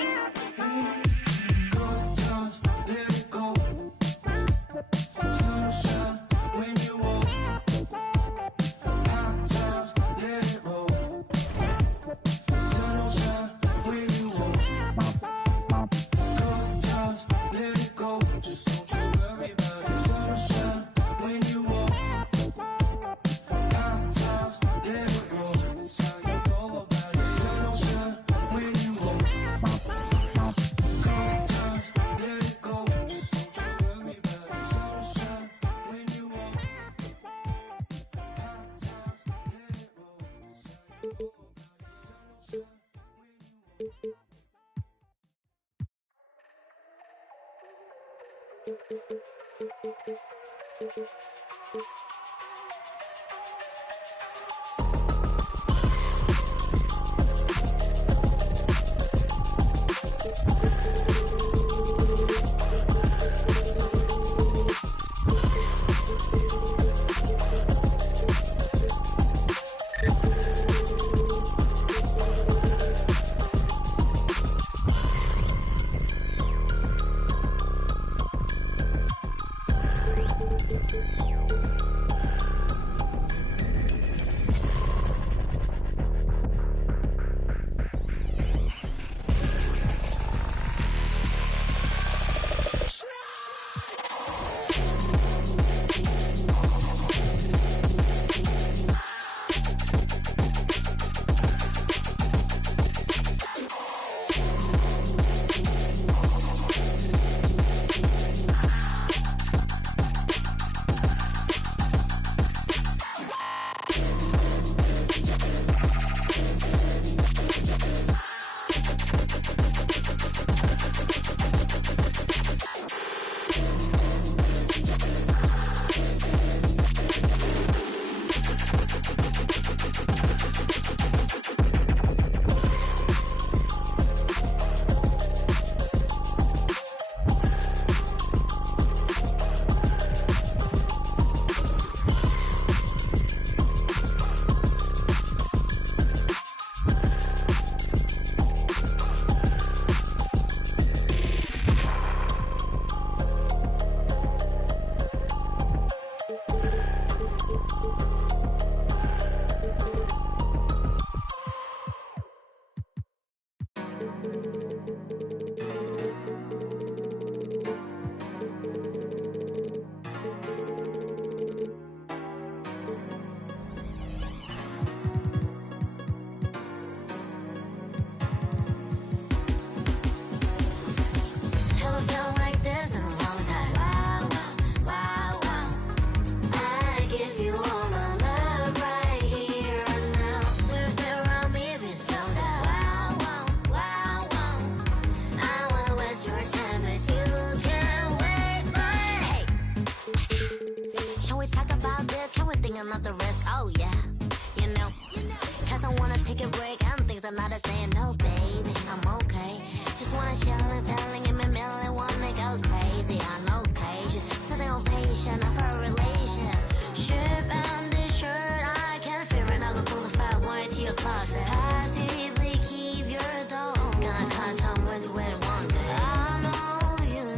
I'm not a saying no, baby, I'm okay. Just wanna chill and feeling in my middle and wanna go crazy on occasion. Sitting on patient of a relation. Ship and this shirt, I can't fear it. I'll go pull the fat wine to your closet. Passively keep your door. Gonna cut somewhere to where it one day. I know you're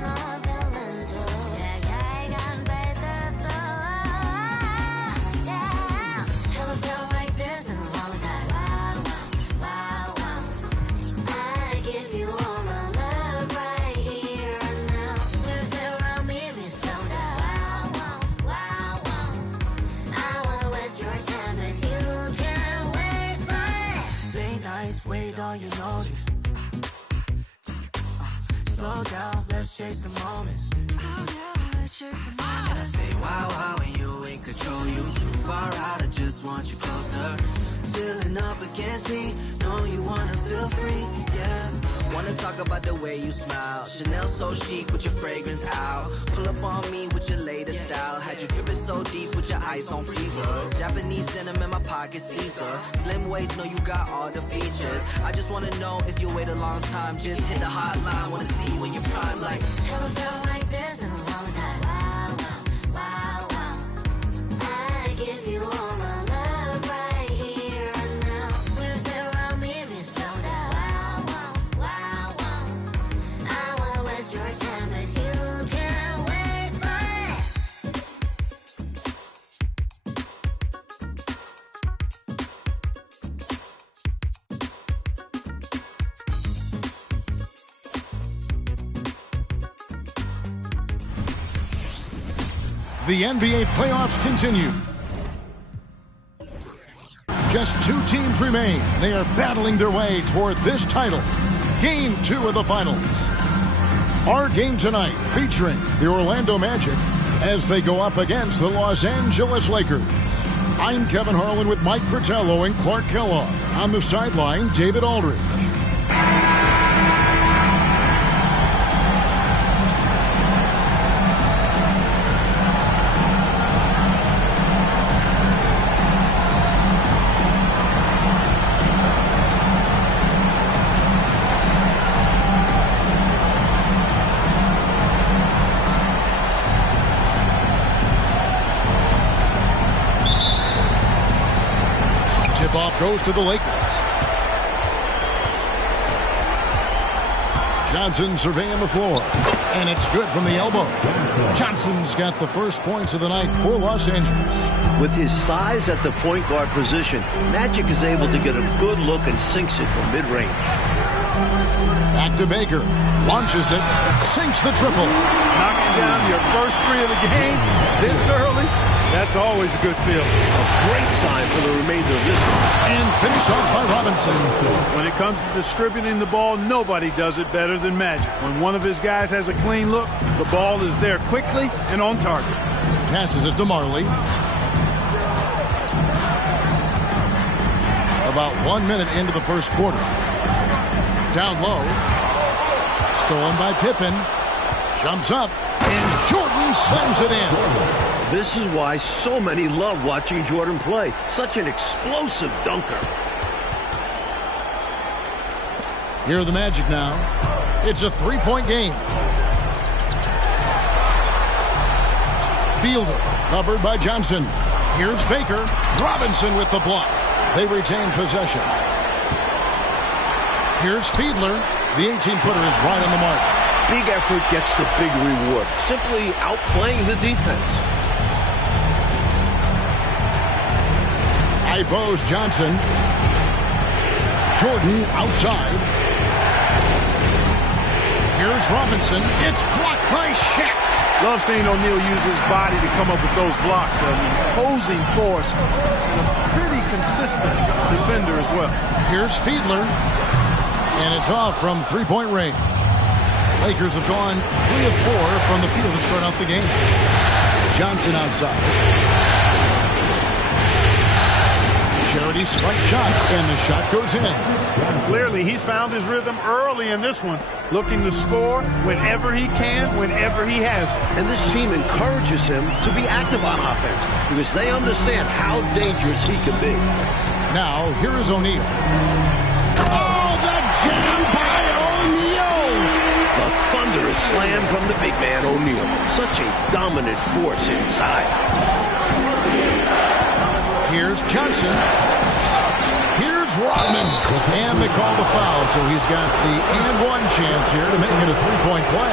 not feeling too. Yeah, I can pay the yeah. Haven't felt like this in a long time. You notice. Slow down, let's chase the moments. Slow down, let's chase the moments. say wow, wow, and you ain't control. You too far out, I just want you closer. Feeling up against me, know you wanna feel free, yeah. Wanna talk about the way you smile. Chanel so chic with your fragrance out. Pull up on me with your latest style. Had you dripping so deep with your ice on freezer. Japanese denim in my pocket, Caesar. Slim waist, know you got all the features. I just wanna know if you wait a long time. Just hit the hotline, wanna see you in your prime like. Never felt like this in a long time. Wow, wow, wow, wow. I give you all my love right here and now. With around me, it's no doubt. Wow, wow, wow, wow. I wanna waste your time, but you can't waste mine. The NBA playoffs continue. Just 2 teams remain. They are battling their way toward this title. Game 2 of the finals. Our game tonight featuring the Orlando Magic as they go up against the Los Angeles Lakers. I'm Kevin Harlan with Mike Fratello and Clark Kellogg. On the sideline, David Aldridge. Tip-off goes to the Lakers. Johnson surveying the floor. And it's good from the elbow. Johnson's got the first points of the night for Los Angeles. With his size at the point guard position, Magic is able to get a good look and sinks it from mid-range. Back to Baker. Launches it. Sinks the triple. Knocking down your first 3 of the game this early, that's always a good feeling. A great sign for the remainder of this one. And finished off by Robinson. When it comes to distributing the ball, nobody does it better than Magic. When one of his guys has a clean look, the ball is there quickly and on target. Passes it to Marley. About 1 minute into the first quarter. Down low. Stolen by Pippen. Jumps up. And Jordan slams it in. This is why so many love watching Jordan play. Such an explosive dunker. Here are the Magic now. It's a 3-point game. Fielder covered by Johnson. Here's Baker. Robinson with the block. They retain possession. Here's Fiedler. The 18-footer is right on the mark. Big effort gets the big reward. Simply outplaying the defense. Ivos Johnson. Jordan outside. Here's Robinson. It's blocked by Shaq. Love seeing O'Neal use his body to come up with those blocks. An imposing force. And a pretty consistent defender as well. Here's Fiedler. And it's off from 3-point range. Lakers have gone 3 of 4 from the field to start out the game. Johnson outside. Charity strike shot, and the shot goes in. Clearly, he's found his rhythm early in this one, looking to score whenever he can, whenever he has it. And this team encourages him to be active on offense because they understand how dangerous he can be. Now, here is O'Neal. Oh, the jam by O'Neal! The thunderous slam from the big man, O'Neal. Such a dominant force inside. Here's Johnson. Here's Rodman. And they call the foul, so he's got the and-one chance here to make it a 3-point play.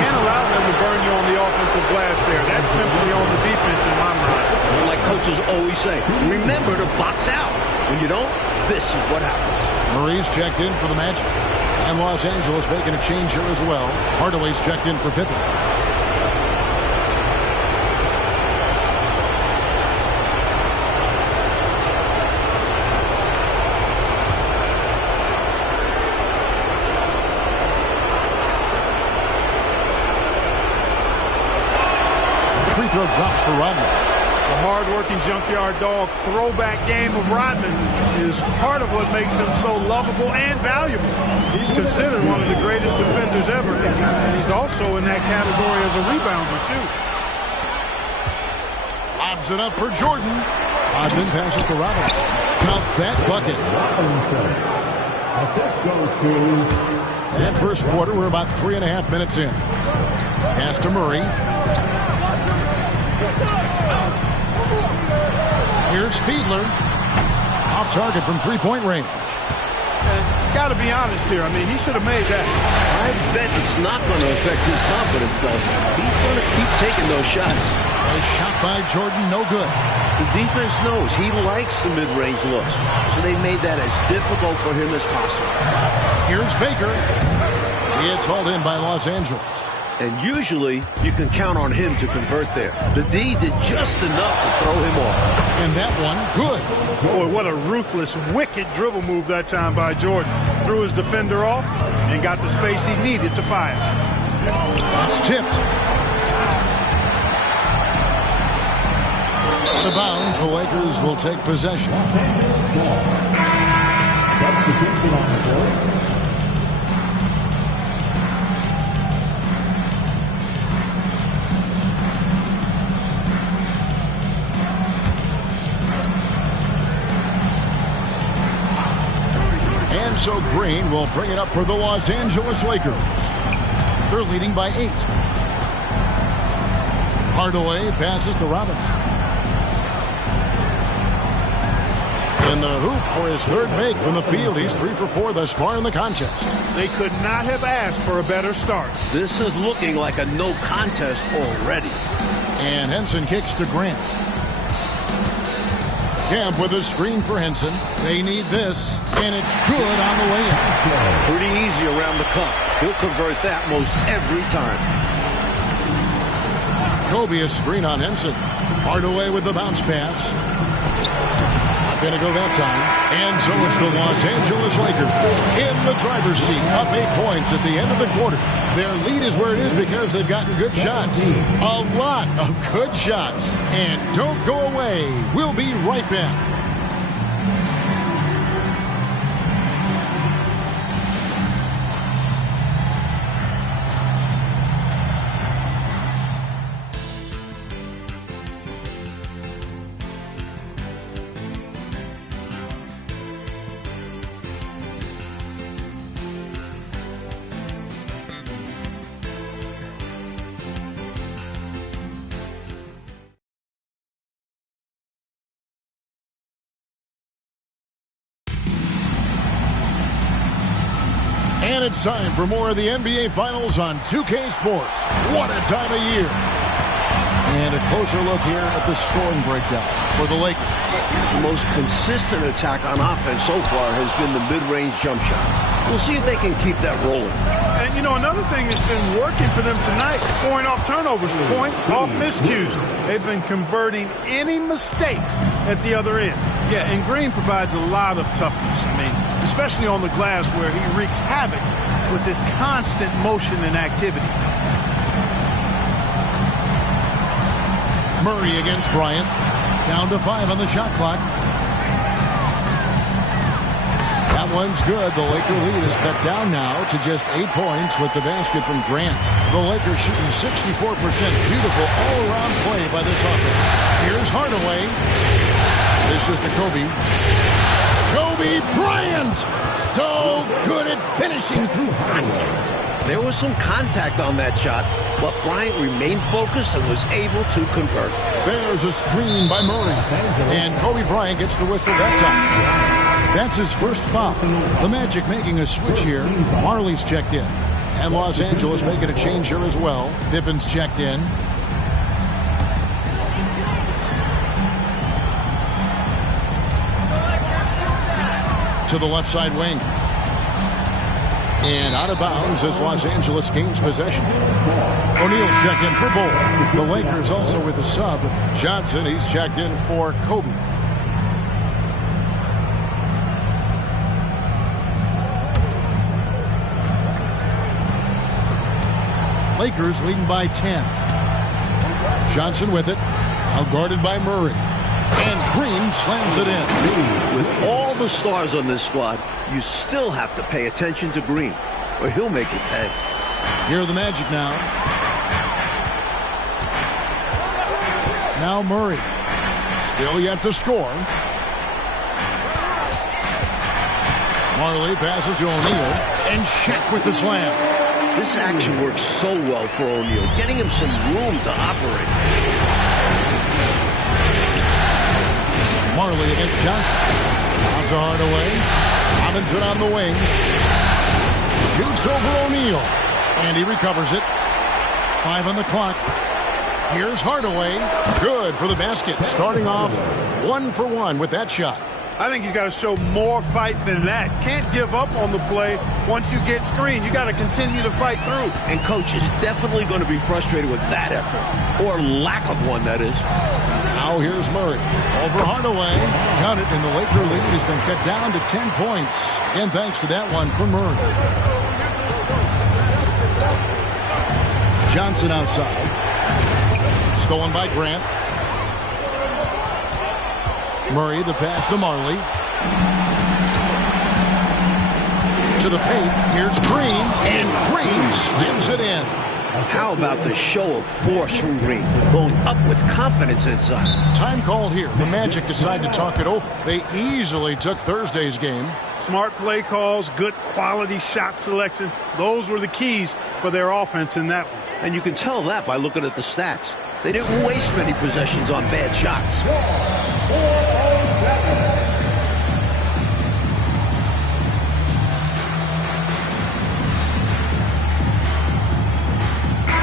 Can't allow them to burn you on the offensive glass there. That's simply on the defense in my mind. And like coaches always say, remember to box out. When you don't, this is what happens. Murray's checked in for the Magic. And Los Angeles making a change here as well. Hardaway's checked in for Pippen. throw drops for Rodman. The hard-working junkyard dog throwback game of Rodman is part of what makes him so lovable and valuable. He's considered one of the greatest defenders ever, and he's also in that category as a rebounder, too. Lobs it up for Jordan. Rodman passes to Robinson. Count that bucket. And first quarter, we're about 3.5 minutes in. Pass to Murray. Here's Fiedler. Off target from three-point range. Got to be honest here. I mean, he should have made that. I bet it's not going to affect his confidence, though. He's going to keep taking those shots. A shot by Jordan, no good. The defense knows he likes the mid-range looks, so they made that as difficult for him as possible. Here's Baker. It's hauled in by Los Angeles. And usually, you can count on him to convert there. The D did just enough to throw him off. And that one, good. Boy, what a ruthless, wicked dribble move that time by Jordan. Threw his defender off and got the space he needed to fire. It's tipped. Out of bounds, the Lakers will take possession. And so Green will bring it up for the Los Angeles Lakers. They're leading by 8. Hardaway passes to Robinson. In the hoop for his third make from the field. He's 3 for 4 thus far in the contest. They could not have asked for a better start. This is looking like a no contest already. And Henson kicks to Grant. Camp with a screen for Henson. They need this, and it's good on the way in. Pretty easy around the cup. He'll convert that most every time. Kobe a screen on Henson. Hardaway with the bounce pass. Not going to go that time. And so it's the Los Angeles Lakers in the driver's seat, up 8 points at the end of the quarter. Their lead is where it is because they've gotten good shots. A lot of good shots. And don't go away. We'll be right back. And it's time for more of the NBA Finals on 2K Sports. What a time of year. And a closer look here at the scoring breakdown for the Lakers. The most consistent attack on offense so far has been the mid-range jump shot. We'll see if they can keep that rolling. And, you know, another thing that's been working for them tonight, scoring off turnovers, points off miscues. They've been converting any mistakes at the other end. Yeah, and Green provides a lot of toughness. I mean, especially on the glass where he wreaks havoc with his constant motion and activity. Murray against Bryant. Down to 5 on the shot clock. That one's good. The Laker lead is cut down now to just 8 points with the basket from Grant. The Lakers shooting 64%. Beautiful all-around play by this offense. Here's Hardaway. This is to Kobe. Kobe Bryant! So good at finishing through contact. There was some contact on that shot, but Bryant remained focused and was able to convert. There's a screen by Murray. And Kobe Bryant gets the whistle that time. That's his first foul. The Magic making a switch here. Marley's checked in. And Los Angeles making a change here as well. Pippin's checked in. To the left side wing. And out of bounds as Los Angeles gains possession. O'Neal's checked in for Bull. The Lakers also with a sub. Johnson, he's checked in for Kobe. Lakers leading by 10. Johnson with it. Now guarded by Murray. And Green slams it in. With all the stars on this squad, you still have to pay attention to Green, or he'll make you pay. Here are the Magic now. Now Murray. Still yet to score. Marley passes to O'Neal. And Shaq with the slam. This action works so well for O'Neal, getting him some room to operate. Marley against Johnson. Out to Hardaway. Robinson on the wing. Shoots over O'Neal. And he recovers it. 5 on the clock. Here's Hardaway. Good for the basket. Starting off 1 for 1 with that shot. I think he's got to show more fight than that. Can't give up on the play once you get screened. You got to continue to fight through. And coach is definitely going to be frustrated with that effort, or lack of one, that is. Now here's Murray. Over Hardaway. Count it, and the Laker lead has been cut down to 10 points. And thanks to that one from Murray. Johnson outside. Stolen by Grant. Murray, the pass to Marley. To the paint. Here's Green. And Green slams it in. How about the show of force from Green, going up with confidence inside? Time called here. The Magic decide to talk it over. They easily took Thursday's game. Smart play calls, good quality shot selection. Those were the keys for their offense in that one. And you can tell that by looking at the stats. They didn't waste many possessions on bad shots.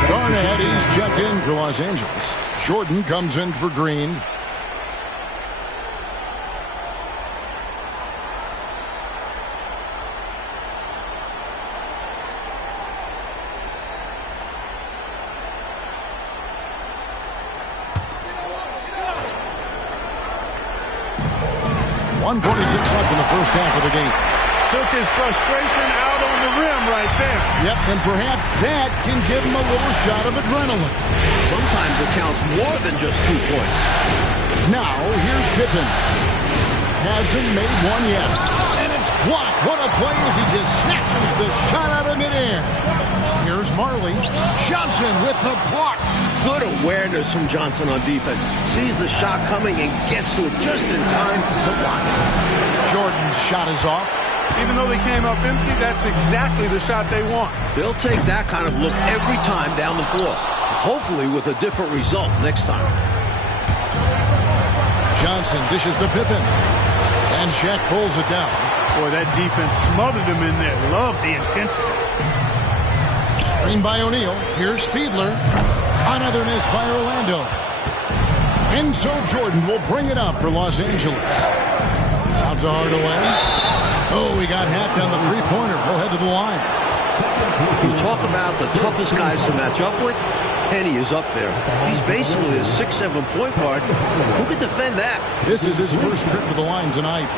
Garnett, he's checked in for Los Angeles. Jordan comes in for Green. .146 left in the first half of the game. Took his frustration out on the rim right there. Yep, and perhaps that can give him a little shot of adrenaline. Sometimes it counts more than just 2 points. Now, here's Pippen. Hasn't made one yet. And it's blocked. What a play as he just snatches the shot out of midair. Here's Marley. Johnson with the block. Good awareness from Johnson on defense. Sees the shot coming and gets to it just in time to block it. Jordan's shot is off. Even though they came up empty, that's exactly the shot they want. They'll take that kind of look every time down the floor. Hopefully with a different result next time. Johnson dishes to Pippen. And Shaq pulls it down. Boy, that defense smothered him in there. Love the intensity. Screen by O'Neal. Here's Fiedler. Another miss by Orlando. And so Jordan will bring it up for Los Angeles. Out to Hardaway. Oh, he got hacked on the three-pointer. He'll head to the line. You talk about the toughest guys to match up with. Penny is up there. He's basically a 6'7" point guard. Who can defend that? This is his first trip to the line tonight.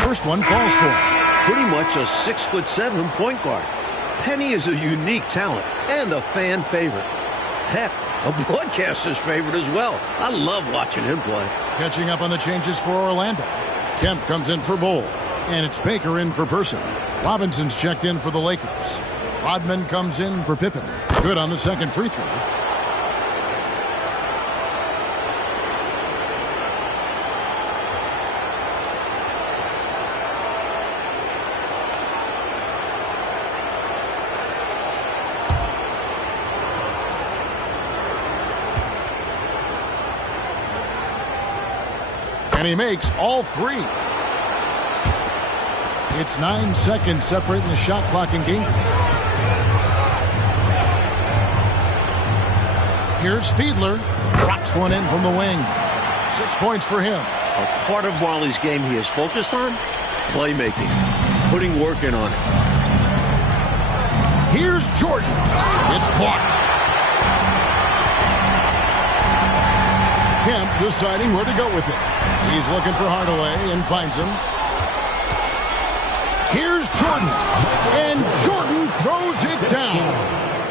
First one falls for him. Pretty much a 6'7" point guard. Penny is a unique talent and a fan favorite. Heck, a broadcaster's favorite as well. I love watching him play. Catching up on the changes for Orlando. Kemp comes in for Bull. And it's Baker in for Person. Robinson's checked in for the Lakers. Rodman comes in for Pippen. Good on the second free throw. And he makes all three. It's 9 seconds separating the shot clock and game. Here's Fiedler. Drops one in from the wing. 6 points for him. A part of Marley's game he is focused on? Playmaking. Putting work in on it. Here's Jordan. It's blocked. Kemp deciding where to go with it. He's looking for Hardaway and finds him. Here's Jordan. And Jordan throws it down.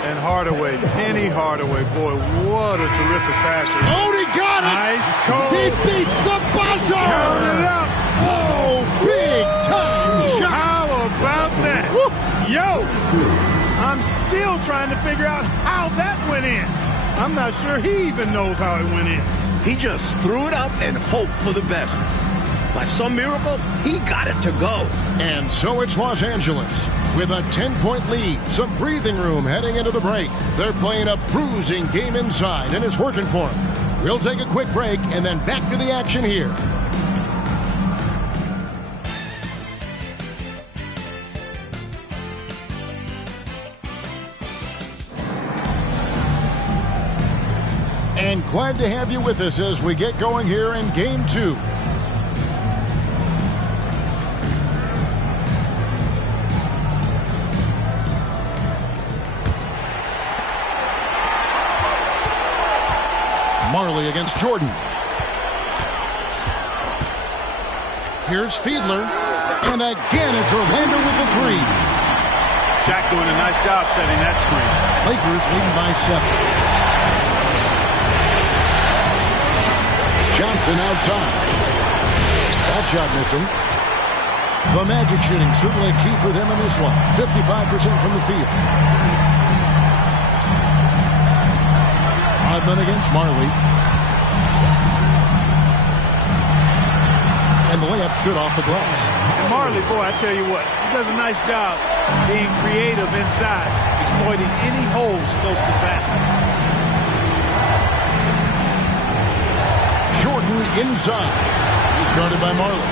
And Hardaway, Penny Hardaway, boy, what a terrific passer. Oh, he got it! Nice cold. He beats the buzzer! Count it up. Oh, big time shot! How about that? Woo. Yo, I'm still trying to figure out how that went in. I'm not sure he even knows how it went in. He just threw it up and hoped for the best. By some miracle, he got it to go. And so it's Los Angeles with a 10-point lead. Some breathing room heading into the break. They're playing a bruising game inside, and it's working for them. We'll take a quick break and then back to the action here. And glad to have you with us as we get going here in Game 2. Marley against Jordan. Here's Fiedler. And again, it's Orlando with the three. Shaq doing a nice job setting that screen. Lakers leading by 7. Johnson outside. That shot missing. The Magic shooting certainly a key for them in this one. 55% from the field. Rodman against Marley. And the layup's good off the glass. And Marley, boy, I tell you what, he does a nice job being creative inside, exploiting any holes close to the basket. Jordan inside. He's guarded by Marley.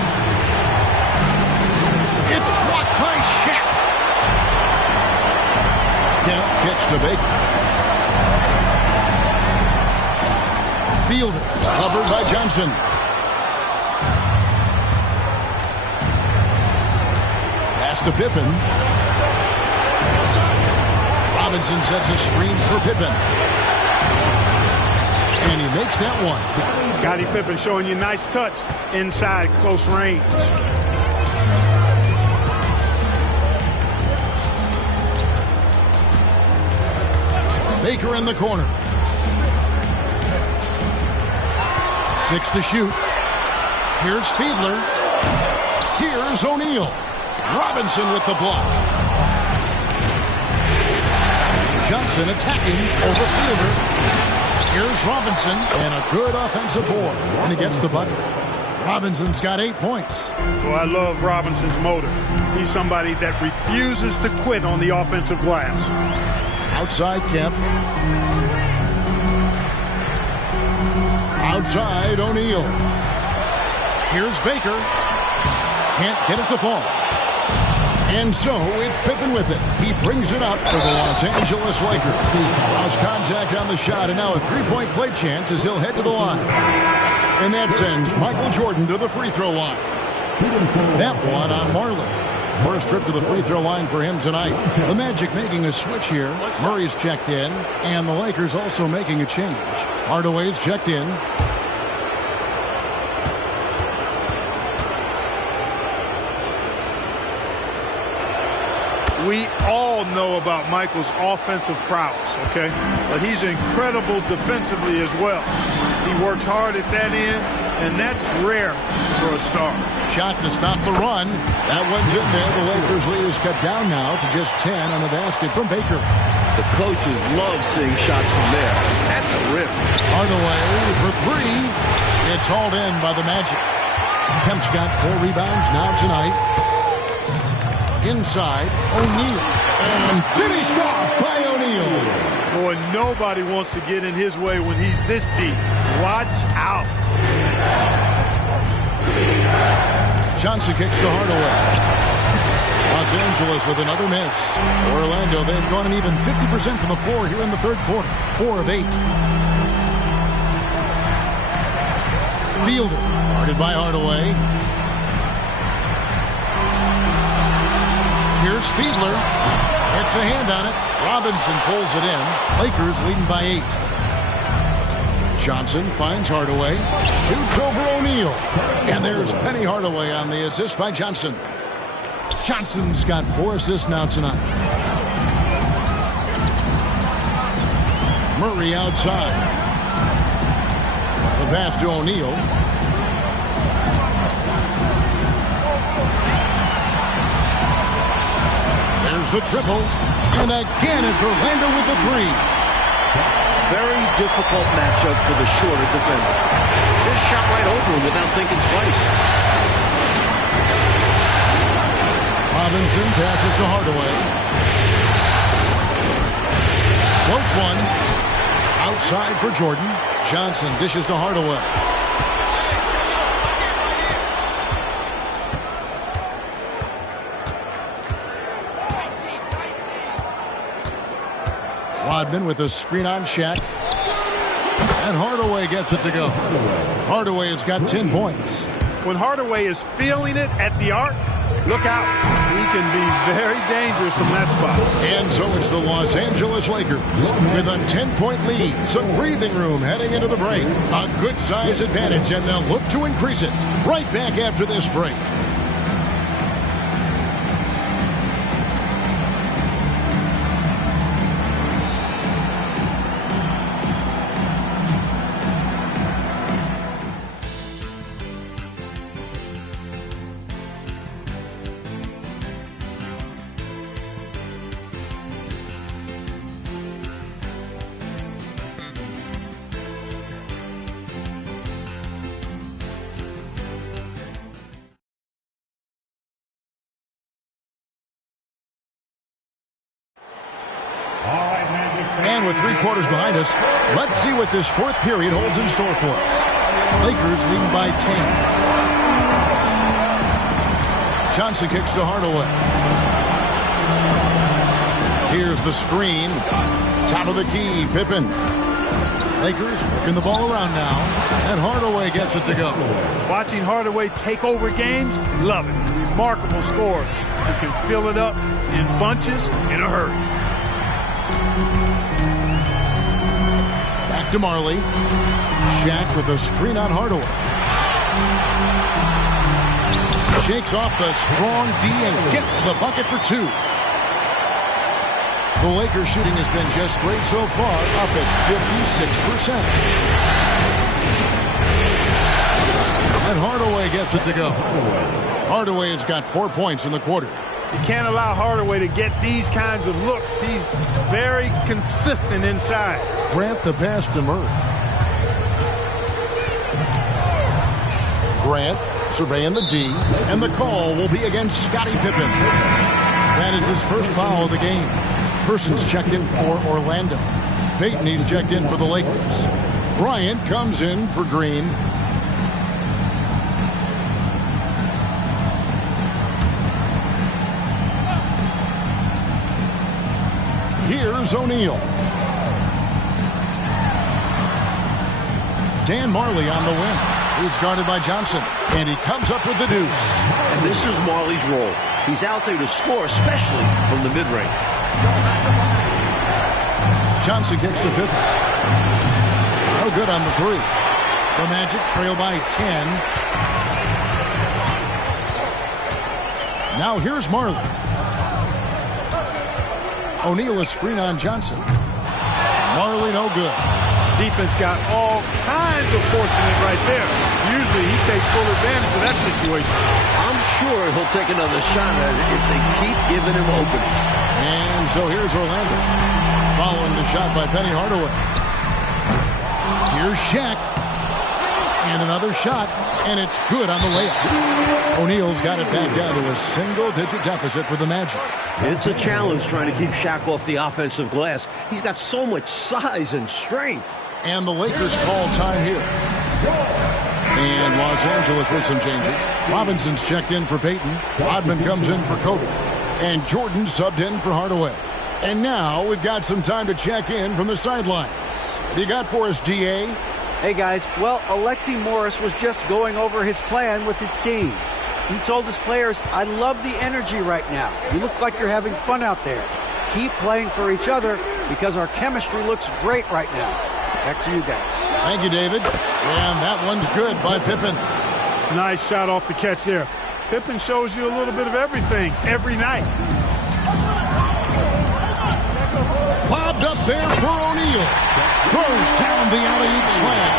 It's blocked by Shaq. Kemp kicks to Baker. Fielder covered by Johnson. Pass to Pippen. Robinson sets a screen for Pippen. And he makes that one. Scottie Pippen showing you nice touch inside close range. Baker in the corner. 6 to shoot. Here's Fiedler. Here's O'Neal. Robinson with the block. Johnson attacking over Fielder. Here's Robinson, and a good offensive board. And he gets the bucket. Robinson's got 8 points. Well, I love Robinson's motor. He's somebody that refuses to quit on the offensive glass. Outside Kemp. Outside O'Neal. Here's Baker. Can't get it to fall. And so it's Pippen with it. He brings it up for the Los Angeles Lakers. Draws contact on the shot, and now a three-point play chance as he'll head to the line. And that sends Michael Jordan to the free throw line. That one on Marley. First trip to the free throw line for him tonight. The Magic making a switch here. Murray's checked in, and the Lakers also making a change. Hardaway's checked in. We all know about Michael's offensive prowess, okay? But he's incredible defensively as well. He works hard at that end, and that's rare for a star. Shot to stop the run. That one's in there. The Lakers lead is cut down now to just 10 on the basket from Baker. The coaches love seeing shots from there at the rim. Hardaway for three. It's hauled in by the Magic. Kemp's got 4 rebounds now tonight. Inside, O'Neal. And finished off by O'Neal. Boy, nobody wants to get in his way when he's this deep. Watch out. Johnson kicks to Hardaway. Los Angeles with another miss. For Orlando, they've gone an even 50% from the floor here in the third quarter. 4 of 8. Fielder, guarded by Hardaway. Here's Fiedler. It's a hand on it. Robinson pulls it in. Lakers leading by 8. Johnson finds Hardaway. Shoots over O'Neal. And there's Penny Hardaway on the assist by Johnson. Johnson's got 4 assists now tonight. Murray outside. The pass to O'Neal. There's the triple. And again, it's Orlando with the 3. Very difficult matchup for the shorter defender. Just shot right over him without thinking twice. Robinson passes to Hardaway. Floats one. Outside for Jordan. Johnson dishes to Hardaway. Rodman with a screen on Shaq. And Hardaway gets it to go. Hardaway has got 10 points. When Hardaway is feeling it at the arc, look out. He can be very dangerous from that spot. And so it's the Los Angeles Lakers with a 10-point lead. Some breathing room heading into the break. A good size advantage, and they'll look to increase it right back after this break. And with 3 quarters behind us, let's see what this 4th period holds in store for us. Lakers leading by 10. Johnson kicks to Hardaway. Here's the screen. Top of the key, Pippen. Lakers working the ball around now, and Hardaway gets it to go. Watching Hardaway take over games, love it. Remarkable scorer who can fill it up in bunches in a hurry. Back to Marley. Shaq with a screen on Hardaway. Shakes off the strong D and gets to the bucket for 2. The Lakers shooting has been just great so far, up at 56%. And Hardaway gets it to go. Hardaway has got 4 points in the quarter. You can't allow Hardaway to get these kinds of looks. He's very consistent inside. Grant the pass to Murray. Grant surveying the D, and the call will be against Scottie Pippen. That is his first foul of the game. Person's checked in for Orlando. Payton, he's checked in for the Lakers. Bryant comes in for Green. Here's O'Neal. Dan Marley on the wing. He's guarded by Johnson, and he comes up with the deuce. And this is Marley's role. He's out there to score, especially from the mid-range. Johnson kicks to Pippen. No good on the 3. The Magic trail by 10. Now here's Marley. O'Neal a screen on Johnson. Marley no good. Defense got all kinds of fortunate right there. Usually he takes full advantage of that situation. I'm sure he'll take another shot at it if they keep giving him openings. And so here's Orlando. Following the shot by Penny Hardaway. Here's Shaq. And another shot. And it's good on the layup. O'Neal's got it back down to a single-digit deficit for the Magic. It's a challenge trying to keep Shaq off the offensive glass. He's got so much size and strength. And the Lakers call time here. And Los Angeles with some changes. Robinson's checked in for Payton. Rodman comes in for Kobe. And Jordan subbed in for Hardaway. And now we've got some time to check in from the sidelines. What you got for us, D.A.? Hey, guys. Well, Alexi Morris was just going over his plan with his team. He told his players, I love the energy right now. You look like you're having fun out there. Keep playing for each other because our chemistry looks great right now. Back to you guys. Thank you, David. And that one's good by Pippen. Nice shot off the catch there. Pippen shows you a little bit of everything every night. Lobbed up there for O'Neal. Throws down the alley-oop slam.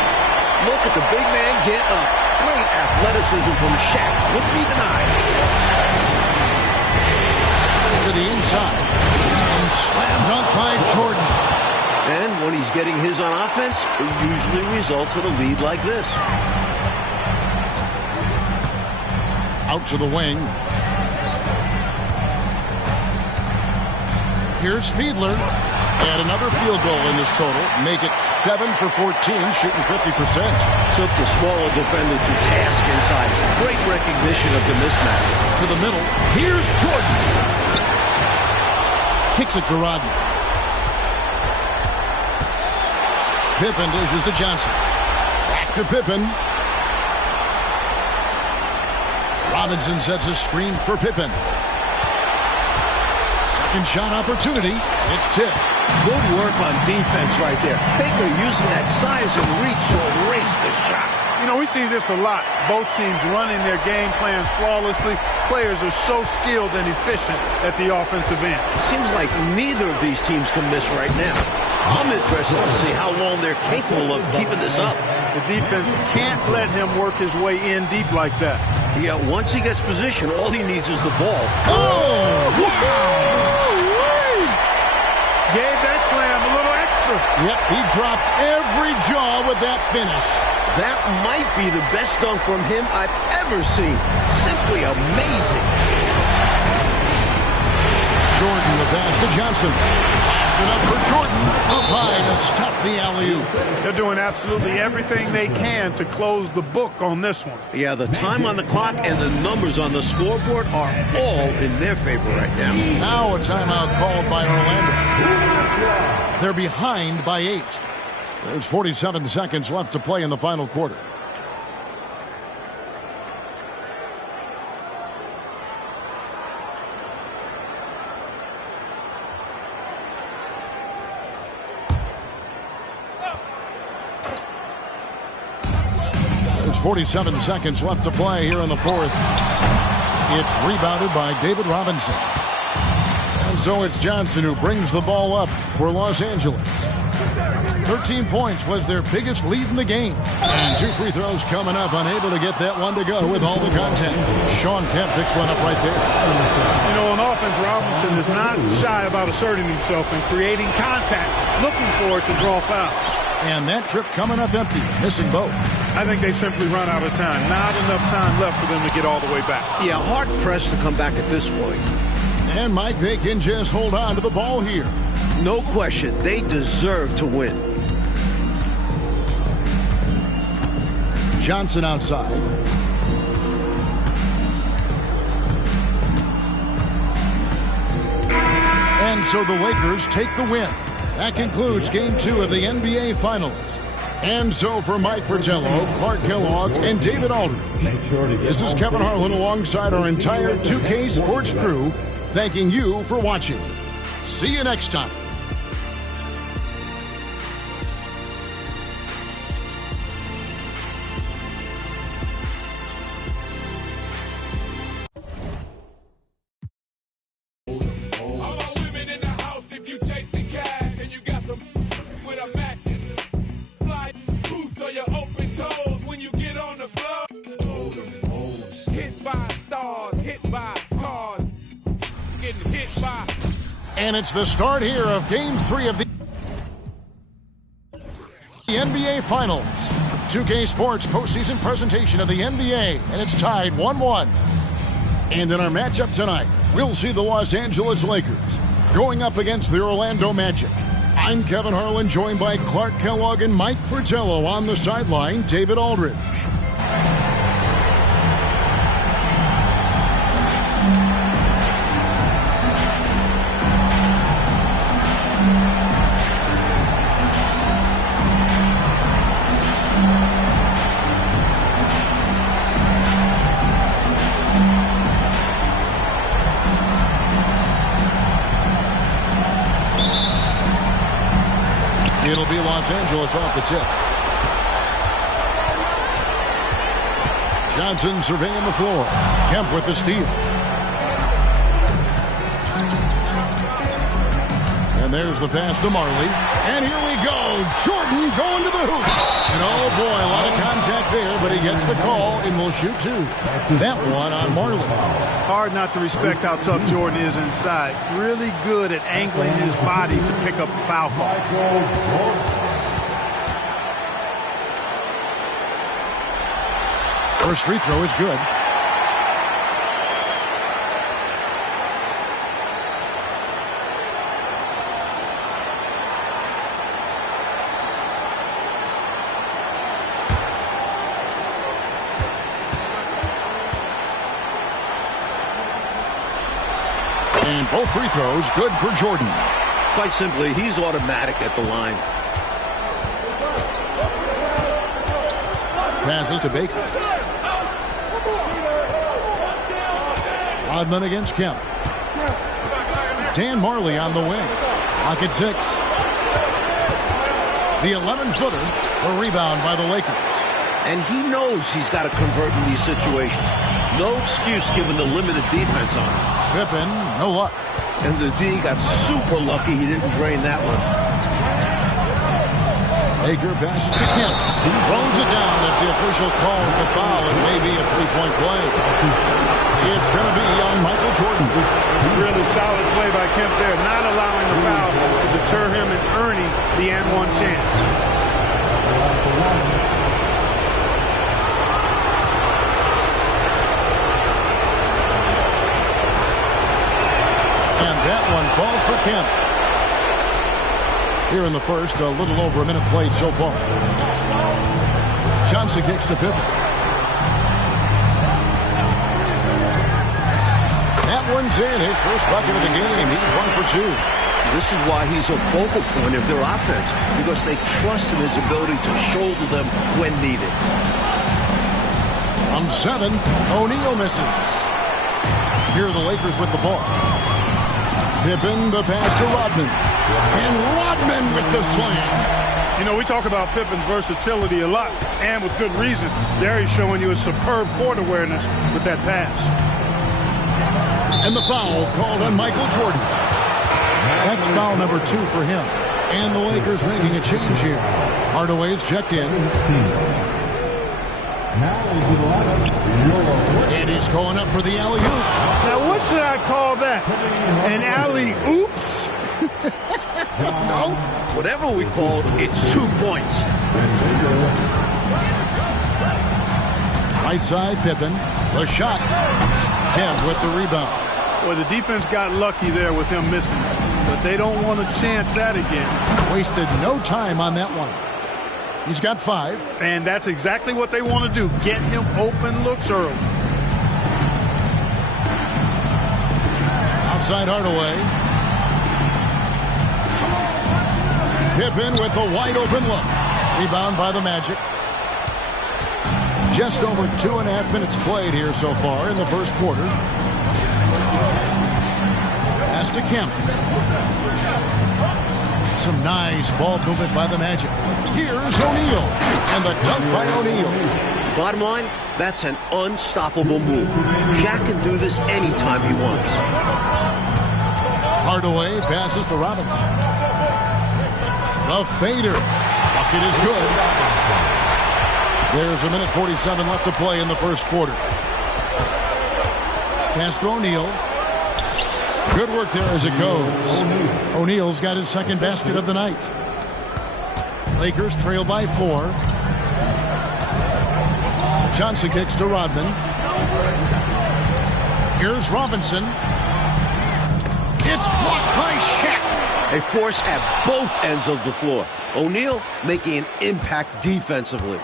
Look at the big man get up. Great athleticism from Shaq. Wouldn't be denied. To the inside. And slam dunk by Jordan. And when he's getting his on offense, it usually results in a lead like this. Out to the wing. Here's Fiedler. And another field goal in this total. Make it 7 for 14, shooting 50%. Took the smaller defender to task inside. Great recognition of the mismatch. To the middle. Here's Jordan. Kicks it to Rodney. Pippen dishes to Johnson. Back to Pippen. Robinson sets a screen for Pippen. Second shot opportunity. It's tipped. Good work on defense right there. Baker using that size and reach to erase the shot. You know, we see this a lot. Both teams running their game plans flawlessly. Players are so skilled and efficient at the offensive end. It seems like neither of these teams can miss right now. I'm interested to see how long they're capable of keeping this up. The defense can't let him work his way in deep like that. Yeah, once he gets position, all he needs is the ball. Oh! Wow! Gave that slam a little extra. Yep, he dropped every jaw with that finish. That might be the best dunk from him I've ever seen. Simply amazing. Jordan the pass to Johnson. Pass it up for Jordan. Up high to stuff the alley-oop. They're doing absolutely everything they can to close the book on this one. Yeah, the time on the clock and the numbers on the scoreboard are all in their favor right now. Now a timeout called by Orlando. They're behind by 8. There's 47 seconds left to play in the final quarter. There's 47 seconds left to play here in the fourth. It's rebounded by David Robinson. And so it's Johnson who brings the ball up for Los Angeles. 13 points was their biggest lead in the game. And 2 free throws coming up, unable to get that one to go with all the contact. Sean Kemp picks one up right there. You know, on offense, Robinson is not shy about asserting himself and creating contact, looking for it to draw foul. And that trip coming up empty, missing both. I think they've simply run out of time. Not enough time left for them to get all the way back. Yeah, hard-pressed to come back at this point. And Mike, they can just hold on to the ball here. No question, they deserve to win. Johnson outside. And so the Lakers take the win. That concludes Game 2 of the NBA Finals. And so for Mike Fratello, Clark Kellogg, and David Aldridge, this is Kevin Harlan alongside our entire 2K Sports crew, thanking you for watching. See you next time. And it's the start here of Game 3 of the NBA Finals. 2K Sports postseason presentation of the NBA, and it's tied 1-1. And in our matchup tonight, we'll see the Los Angeles Lakers going up against the Orlando Magic. I'm Kevin Harlan, joined by Clark Kellogg and Mike Fratello. On the sideline, David Aldridge. It'll be Los Angeles off the tip. Johnson surveying the floor. Kemp with the steal. And there's the pass to Marley. And here we go. Jordan going to the hoop. And oh boy, a lot of contact there, but he gets the call and will shoot two. That one on Marley. Hard not to respect how tough Jordan is inside. Really good at angling his body to pick up the foul call. First free throw is good. And both free throws good for Jordan. Quite simply, he's automatic at the line. Passes to Baker. Rodman against Kemp. Dan Marley on the wing. Clock at 6. The 11-footer. The rebound by the Lakers. And he knows he's got to convert in these situations. No excuse given the limited defense on him. Pippen, no luck. And the D got super lucky he didn't drain that one. Baker passes to Kemp. Throws it down as the official calls the foul. It may be a three-point play. It's going to be on Michael Jordan. Really solid play by Kemp there, not allowing the foul to deter him and earning the and-one chance. And that one falls for Kemp. Here in the first, a little over a minute played so far. Johnson kicks to Pippen. That one's in. His first bucket of the game. He's 1 for 2. This is why he's a focal point of their offense, because they trust in his ability to shoulder them when needed. From 7, O'Neal misses. Here are the Lakers with the ball. Pippen, the pass to Rodman. And Rodman with the slam. You know, we talk about Pippen's versatility a lot, and with good reason. There he's showing you a superb court awareness with that pass. And the foul called on Michael Jordan. That's foul number 2 for him. And the Lakers making a change here. Hardaway's checked in. And he's going up for the alley-oop. Now, what should I call that? An alley-oops? No. Whatever we call it, it's 2 points. Right side, Pippen. The shot. Kemp with the rebound. Well, the defense got lucky there with him missing. But they don't want to chance that again. Wasted no time on that one. He's got 5. And that's exactly what they want to do. Get him open looks early. Outside Hardaway. Pippen with the wide open look. Rebound by the Magic. Just over 2.5 minutes played here so far in the first quarter. Pass to Kemp. Some nice ball movement by the Magic. Here's O'Neal. And the dunk by O'Neal. Bottom line, that's an unstoppable move. Shaq can do this anytime he wants. Hardaway passes to Robinson. The fader. Bucket is good. There's 1:47 left to play in the first quarter. Pass to O'Neal. Good work there as it goes. O'Neal's got his second basket of the night. Lakers trail by 4. Johnson kicks to Rodman. Here's Robinson. It's blocked by Shaq. A force at both ends of the floor. O'Neal making an impact defensively.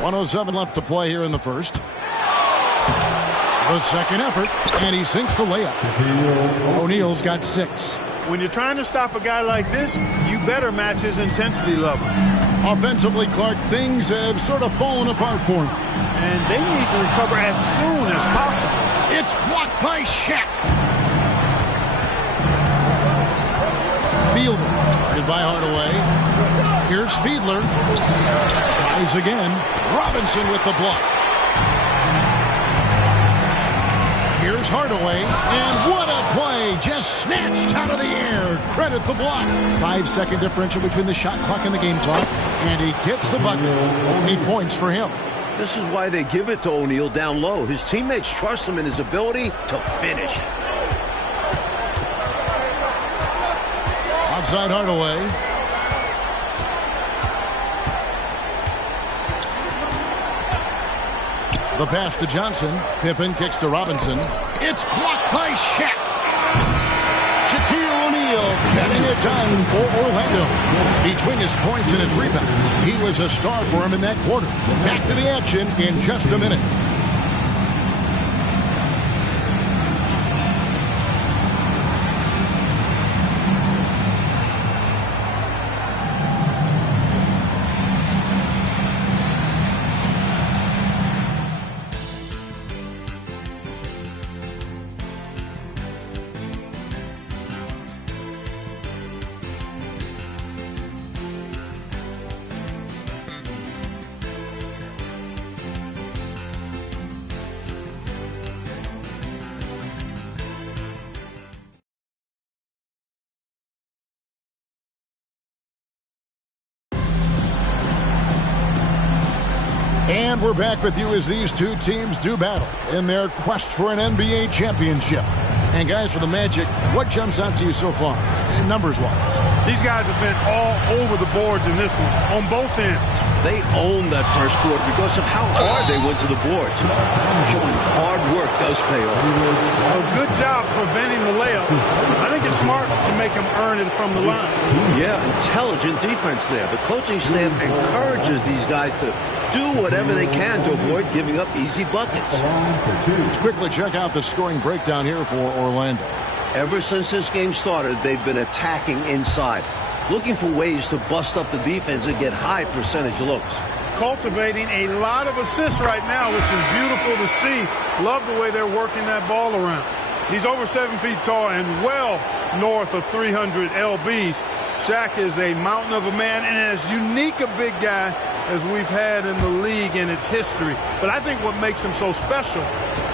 1:07 left to play here in the first. The second effort, and he sinks the layup. O'Neal's got 6. When you're trying to stop a guy like this, you better match his intensity level. Offensively, Clark, things have sort of fallen apart for him. And they need to recover as soon as possible. It's blocked by Shaq. Fielder Deflected by Hardaway. Here's Fiedler. Tries again. Robinson with the block. Here's Hardaway. And what a play. Just snatched out of the air. Credit the block. 5-second differential between the shot clock and the game clock. And he gets the bucket. 8 points for him. This is why they give it to O'Neal down low. His teammates trust him in his ability to finish. Outside Hardaway. The pass to Johnson. Pippen kicks to Robinson. It's blocked by Shaq. Shaquille O'Neal getting it done for Orlando. Between his points and his rebounds, he was a star for him in that quarter. Back to the action in just a minute. And we're back with you as these two teams do battle in their quest for an NBA championship. And guys, for the Magic, what jumps out to you so far, numbers-wise? These guys have been all over the boards in this one, on both ends. They owned that first quarter because of how hard they went to the boards. Showing hard work does pay off. A good job preventing the layup. I think it's smart to make them earn it from the line. Yeah, intelligent defense there. The coaching staff encourages these guys to do whatever they can to avoid giving up easy buckets. Let's quickly check out the scoring breakdown here for Orlando. Ever since this game started, they've been attacking inside, looking for ways to bust up the defense and get high percentage looks. Cultivating a lot of assists right now, which is beautiful to see. Love the way they're working that ball around. He's over 7 feet tall and well north of 300 lbs. Shaq is a mountain of a man and as unique a big guy as we've had in the league in its history. But I think what makes him so special,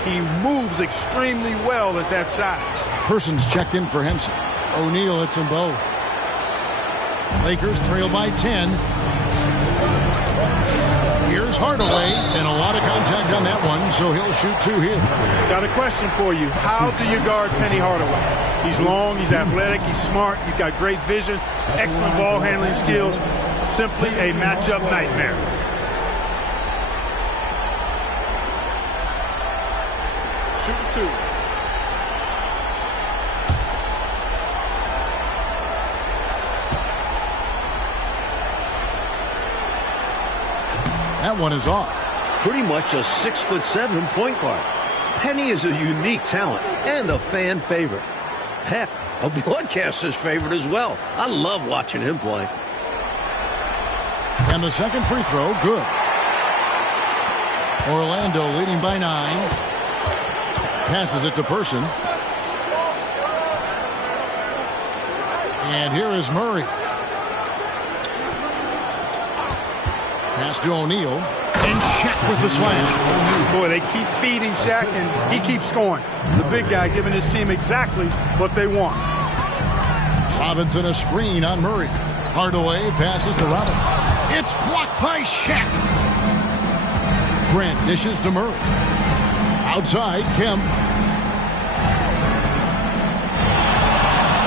he moves extremely well at that size. Persons checked in for Henson. O'Neal hits them both. Lakers trail by 10. Here's Hardaway, and a lot of contact on that one, so he'll shoot 2 here. Got a question for you. How do you guard Penny Hardaway? He's long, he's athletic, he's smart, he's got great vision, excellent ball handling skills. Simply a matchup nightmare. Shooting 2. That one is off. Pretty much a 6'7" point guard. Penny is a unique talent and a fan favorite. Heck, a broadcaster's favorite as well. I love watching him play. And the second free throw, good. Orlando leading by 9. Passes it to Person. And here is Murray. Pass to O'Neal. And Shaq with the slam. Boy, they keep feeding Shaq, and he keeps scoring. The big guy giving his team exactly what they want. Robinson a screen on Murray. Hardaway passes to Robinson. It's blocked by Shaq. Grant dishes to Murray. Outside, Kemp.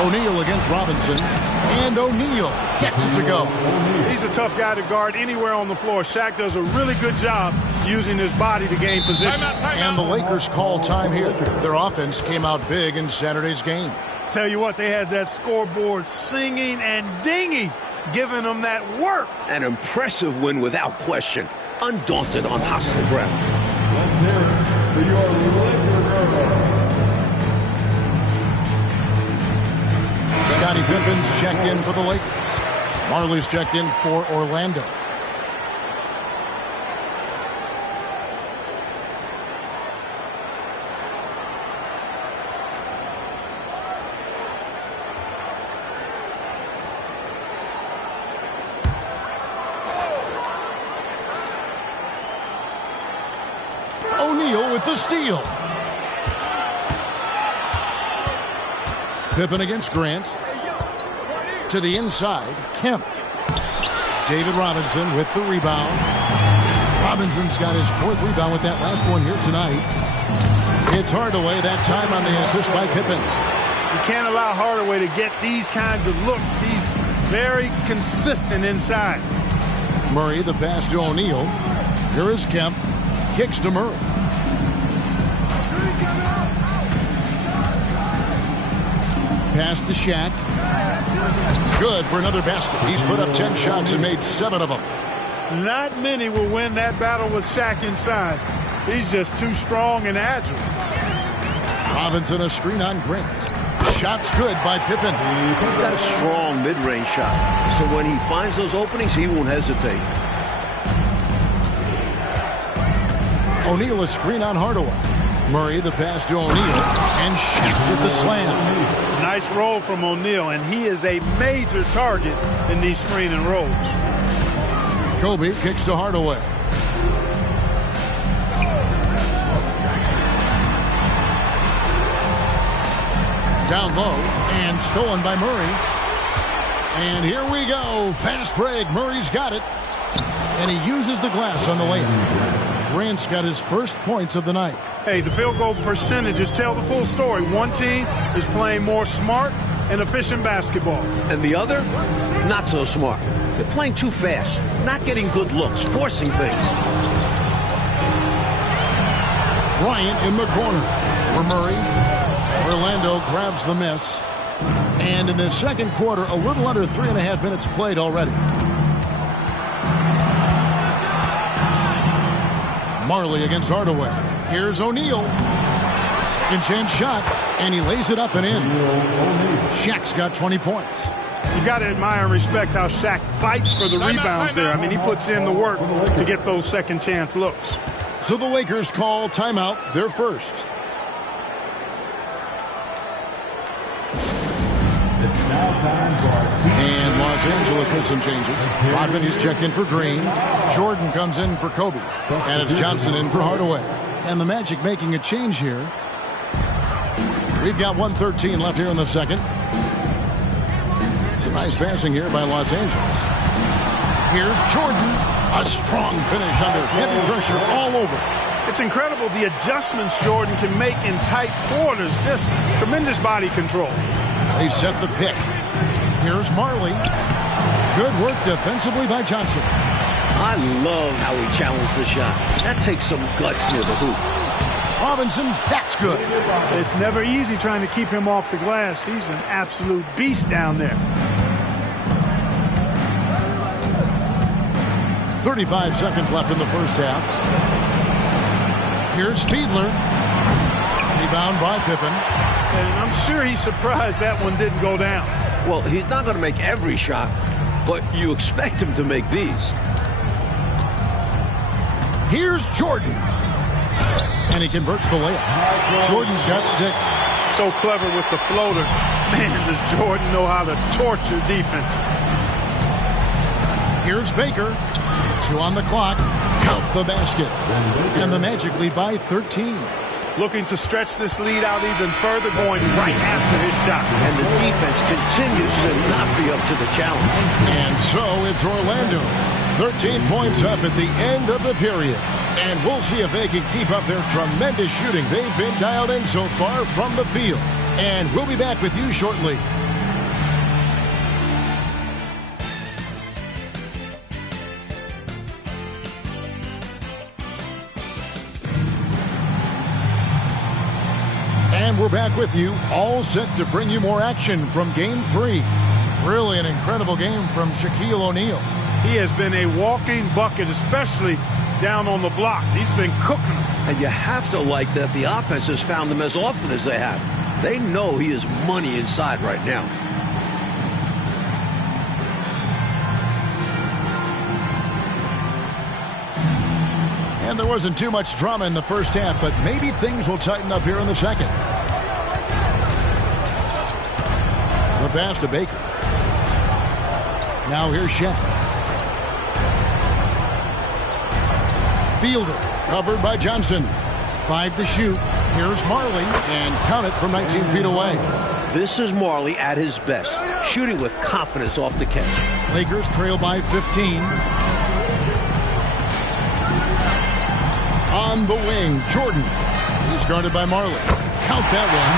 O'Neal against Robinson. And O'Neal gets it to go. He's a tough guy to guard anywhere on the floor. Shaq does a really good job using his body to gain position. And the Lakers call time here. Their offense came out big in Saturday's game. Tell you what, they had that scoreboard singing and dinging, giving them that work. An impressive win without question. Undaunted on hostile ground. Let's hear it for your Lakers. Scottie Pippen's checked in for the Lakers. Marley's checked in for Orlando. O'Neal with the steal. Pippen against Grant. To the inside, Kemp. David Robinson with the rebound. Robinson's got his 4th rebound with that last one here tonight. It's Hardaway, that time on the assist by Pippen. You can't allow Hardaway to get these kinds of looks. He's very consistent inside. Murray, the pass to O'Neal. Here is Kemp. Kicks to Murray. Pass to Shaq. Good for another basket. He's put up 10 shots and made 7 of them. Not many will win that battle with Shaq inside. He's just too strong and agile. Robinson a screen on Grant. Shot's good by Pippen. He's got a strong mid-range shot. So when he finds those openings, he won't hesitate. O'Neal a screen on Hardaway. Murray the pass to O'Neal. And Shaq with the slam. Nice roll from O'Neal, and he is a major target in these screen and rolls. Kobe kicks to Hardaway. Down low and stolen by Murray. And here we go. Fast break. Murray's got it. And he uses the glass on the layup. Grant's got his first points of the night. Hey, the field goal percentages tell the full story. One team is playing more smart and efficient basketball. And the other, not so smart. They're playing too fast, not getting good looks, forcing things. Bryant in the corner for Murray. Orlando grabs the miss. And in the second quarter, a little under 3.5 minutes played already. Marley against Hardaway. Here's O'Neal. Second chance shot, and he lays it up and in. Shaq's got 20 points. You got to admire and respect how Shaq fights for the rebounds there. I mean, he puts in the work to get those second chance looks. So the Lakers call timeout, their first. And Los Angeles with some changes. Rodman is checked in for Green. Jordan comes in for Kobe. And it's Johnson in for Hardaway. And the Magic making a change here. We've got 1:13 left here in the second. Some nice passing here by Los Angeles. Here's Jordan. A strong finish under heavy pressure all over. It's incredible the adjustments Jordan can make in tight quarters. Just tremendous body control. They set the pick. Here's Marley. Good work defensively by Johnson. I love how he challenged the shot. That takes some guts near the hoop. Robinson, that's good. It's never easy trying to keep him off the glass. He's an absolute beast down there. 35 seconds left in the first half. Here's Fiedler. Rebound by Pippen. And I'm sure he's surprised that one didn't go down. Well, he's not going to make every shot, but you expect him to make these. Here's Jordan. And he converts the layup. Jordan's got 6. So clever with the floater. Man, does Jordan know how to torture defenses. Here's Baker. 2 on the clock. Count the basket. And the Magic lead by 13. Looking to stretch this lead out even further, going right after his shot. And the defense continues to not be up to the challenge. And so it's Orlando. 13 points up at the end of the period. And we'll see if they can keep up their tremendous shooting they've been dialed in so far from the field. And we'll be back with you shortly. And we're back with you, all set to bring you more action from Game 3. Really an incredible game from Shaquille O'Neal. He has been a walking bucket, especially down on the block. He's been cooking them. And you have to like that the offense has found him as often as they have. They know he is money inside right now. And there wasn't too much drama in the first half, but maybe things will tighten up here in the second. The pass to Baker. Now here's Shaq. Fielder, covered by Johnson. 5 to shoot. Here's Marley, and count it from 19 feet away. This is Marley at his best, shooting with confidence off the catch. Lakers trail by 15. On the wing, Jordan. He's guarded by Marley. Count that one.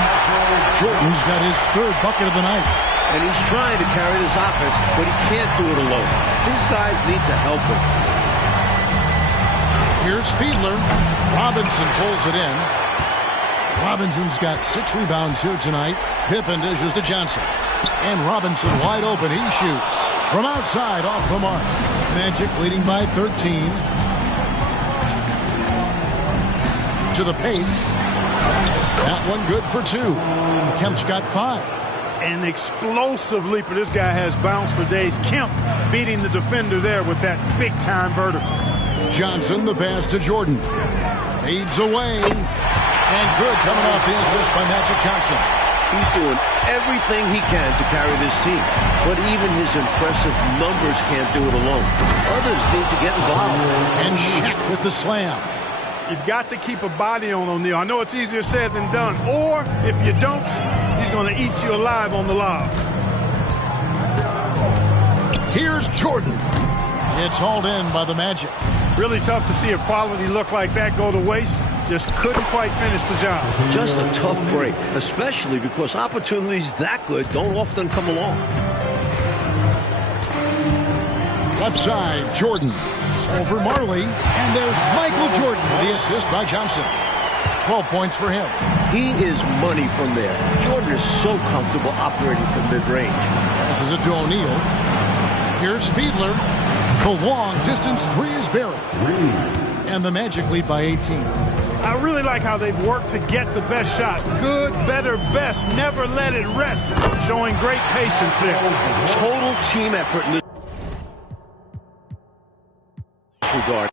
Jordan's got his 3rd bucket of the night. And he's trying to carry this offense, but he can't do it alone. These guys need to help him. Here's Fiedler. Robinson pulls it in. Robinson's got 6 rebounds here tonight. Pippen dishes to Johnson. And Robinson wide open. He shoots from outside off the mark. Magic leading by 13. To the paint. That one good for 2. Kemp's got 5. An explosive leaper. This guy has bounce for days. Kemp beating the defender there with that big-time vertical. Johnson, the pass to Jordan. Fades away. And good coming off the assist by Magic Johnson. He's doing everything he can to carry this team. But even his impressive numbers can't do it alone. Others need to get involved. And Shaq with the slam. You've got to keep a body on O'Neal. I know it's easier said than done. Or, if you don't, he's going to eat you alive on the lob. Here's Jordan. It's hauled in by the Magic. Really tough to see a quality look like that go to waste. Just couldn't quite finish the job. Just a tough break, especially because opportunities that good don't often come along. Left side, Jordan. Over Marley. And there's Michael Jordan, the assist by Johnson. 12 points for him. He is money from there. Jordan is so comfortable operating from mid-range. Passes it to O'Neal. Here's Fiedler. The long distance 3 is buried. And the Magic lead by 18. I really like how they've worked to get the best shot. Good, better, best. Never let it rest. Showing great patience there. Total team effort in this regard.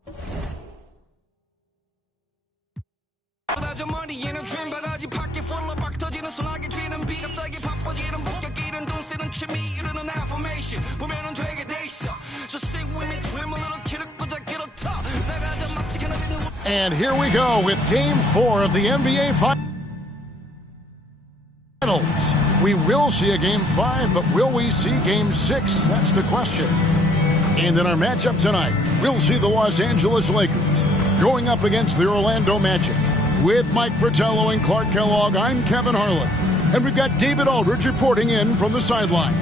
And here we go with Game 4 of the NBA Finals. We will see a Game 5, but will we see Game 6? That's the question. And in our matchup tonight, we'll see the Los Angeles Lakers going up against the Orlando Magic. With Mike Fratello and Clark Kellogg, I'm Kevin Harlan. And we've got David Aldridge reporting in from the sidelines.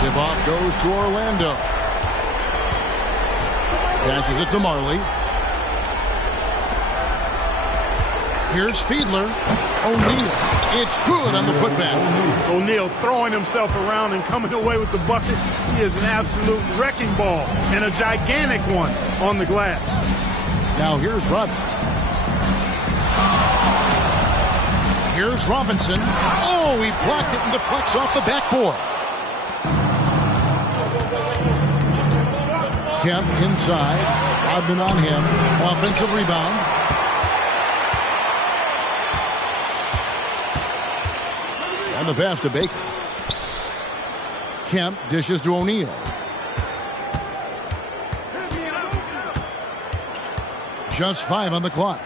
Tip-off goes to Orlando. Passes it to Marley. Here's Fiedler. O'Neal. It's good on the putback. O'Neal throwing himself around and coming away with the bucket. He is an absolute wrecking ball and a gigantic one on the glass. Now here's Robinson. Here's Robinson. Oh, he blocked it and deflects off the backboard. Kemp inside. Rodman on him. Offensive rebound. And the pass to Baker. Kemp dishes to O'Neal. Just 5 on the clock.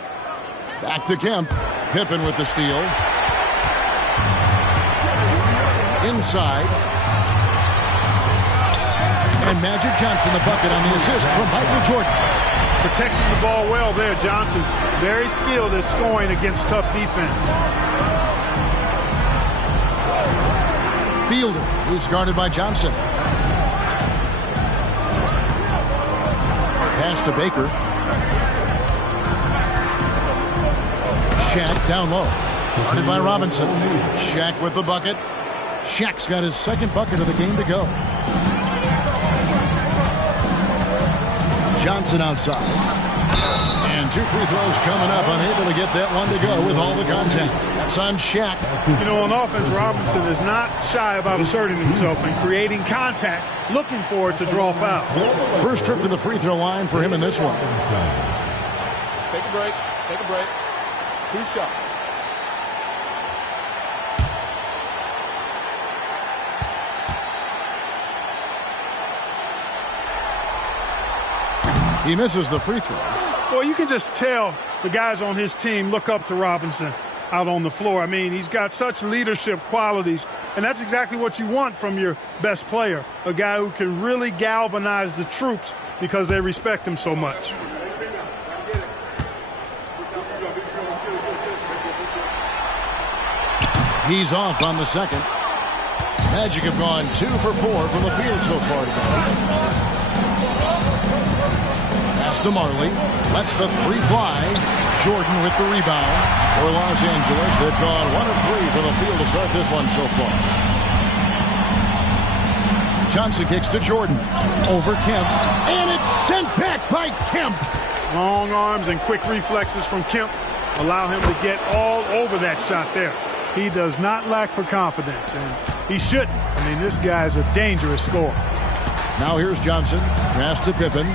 Back to Kemp. Pippen with the steal. Inside. And Magic Johnson the bucket on the assist from Michael Jordan. Protecting the ball well there, Johnson. Very skilled at scoring against tough defense. Fielder, who's guarded by Johnson. Pass to Baker. Shaq down low. Guarded by Robinson. Shaq with the bucket. Shaq's got his second bucket of the game to go. Johnson outside. And 2 free throws coming up. Unable to get that one to go with all the contact. That's on Shaq. You know, on offense, Robinson is not shy about asserting himself and creating contact, looking for it to draw foul. First trip to the free throw line for him in this one. Take a break. Take a break. 2 shots. He misses the free throw. Well, you can just tell the guys on his team look up to Robinson out on the floor. I mean, he's got such leadership qualities, and that's exactly what you want from your best player, a guy who can really galvanize the troops because they respect him so much. He's off on the second. Magic have gone 2 for 4 from the field so far today. Pass to Marley. Lets the 3 fly. Jordan with the rebound. For Los Angeles, they've gone 1 of 3 from the field to start this one so far. Johnson kicks to Jordan. Over Kemp. And it's sent back by Kemp. Long arms and quick reflexes from Kemp allow him to get all over that shot there. He does not lack for confidence, and he shouldn't. I mean, this guy's a dangerous scorer. Now here's Johnson. Pass to Pippen.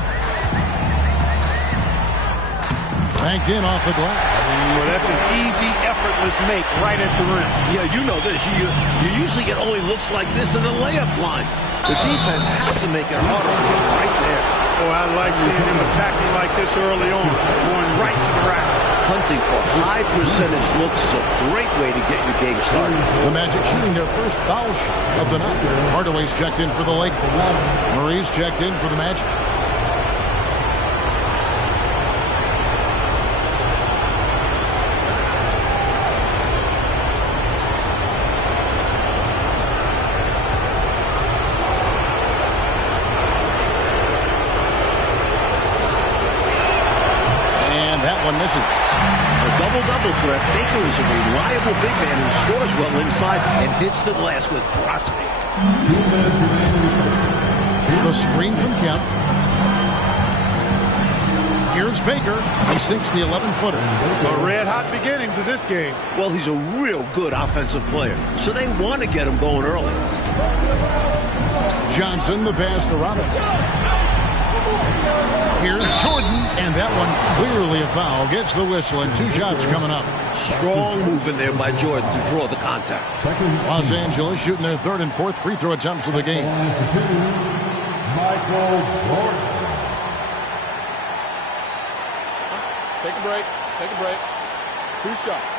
Banked in off the glass. Well, that's an easy, effortless make right at the rim. Yeah, you know this. You usually get only looks like this in the layup line. The defense has to make it harder on him right there. Oh, I like seeing him attacking like this early on, going right to the rack. Hunting for high percentage looks is a great way to get your game started. The Magic shooting their first foul shot of the night. Hardaway's checked in for the Lakers. Murray's checked in for the Magic. Misses. A double-double threat. Baker is a reliable big man who scores well inside and hits the glass with ferocity. The screen from Kemp. Here's Baker. He sinks the 11-footer. A red-hot beginning to this game. Well, he's a real good offensive player, so they want to get him going early. Johnson, the pass to Robinson. Here's Jordan, and that one clearly a foul. Gets the whistle, and 2 shots coming up. Strong move in there by Jordan to draw the contact. Los Angeles shooting their 3rd and 4th free throw attempts of the game. Michael Jordan. Take a break. Take a break. 2 shots.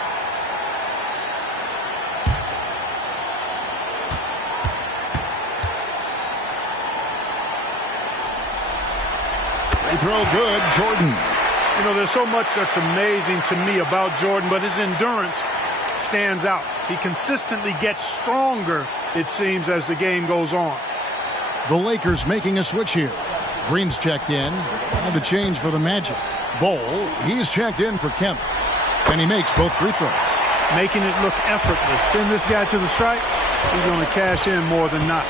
They throw good. Jordan. You know, there's so much that's amazing to me about Jordan, but his endurance stands out. He consistently gets stronger, it seems, as the game goes on. The Lakers making a switch here. Green's checked in. And the change for the Magic. Bol, he's checked in for Kemp. And he makes both free throws. Making it look effortless. Send this guy to the stripe. He's going to cash in more than not.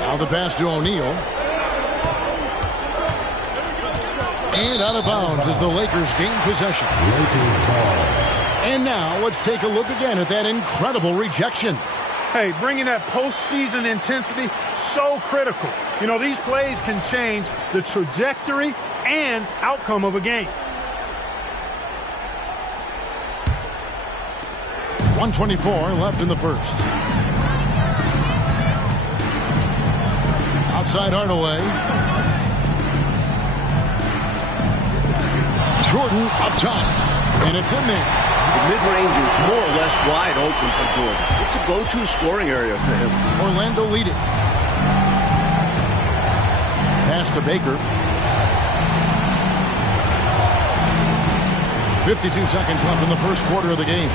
Now the pass to O'Neal. And out of bounds as the Lakers gain possession. And now let's take a look again at that incredible rejection. Hey, bringing that postseason intensity, so critical. You know, these plays can change the trajectory and outcome of a game. 1:24 left in the first. Outside Hardaway. Jordan up top, and it's in there. The mid-range is more or less wide open for Jordan. It's a go-to scoring area for him. Orlando lead it. Pass to Baker. 52 seconds left in the first quarter of the game.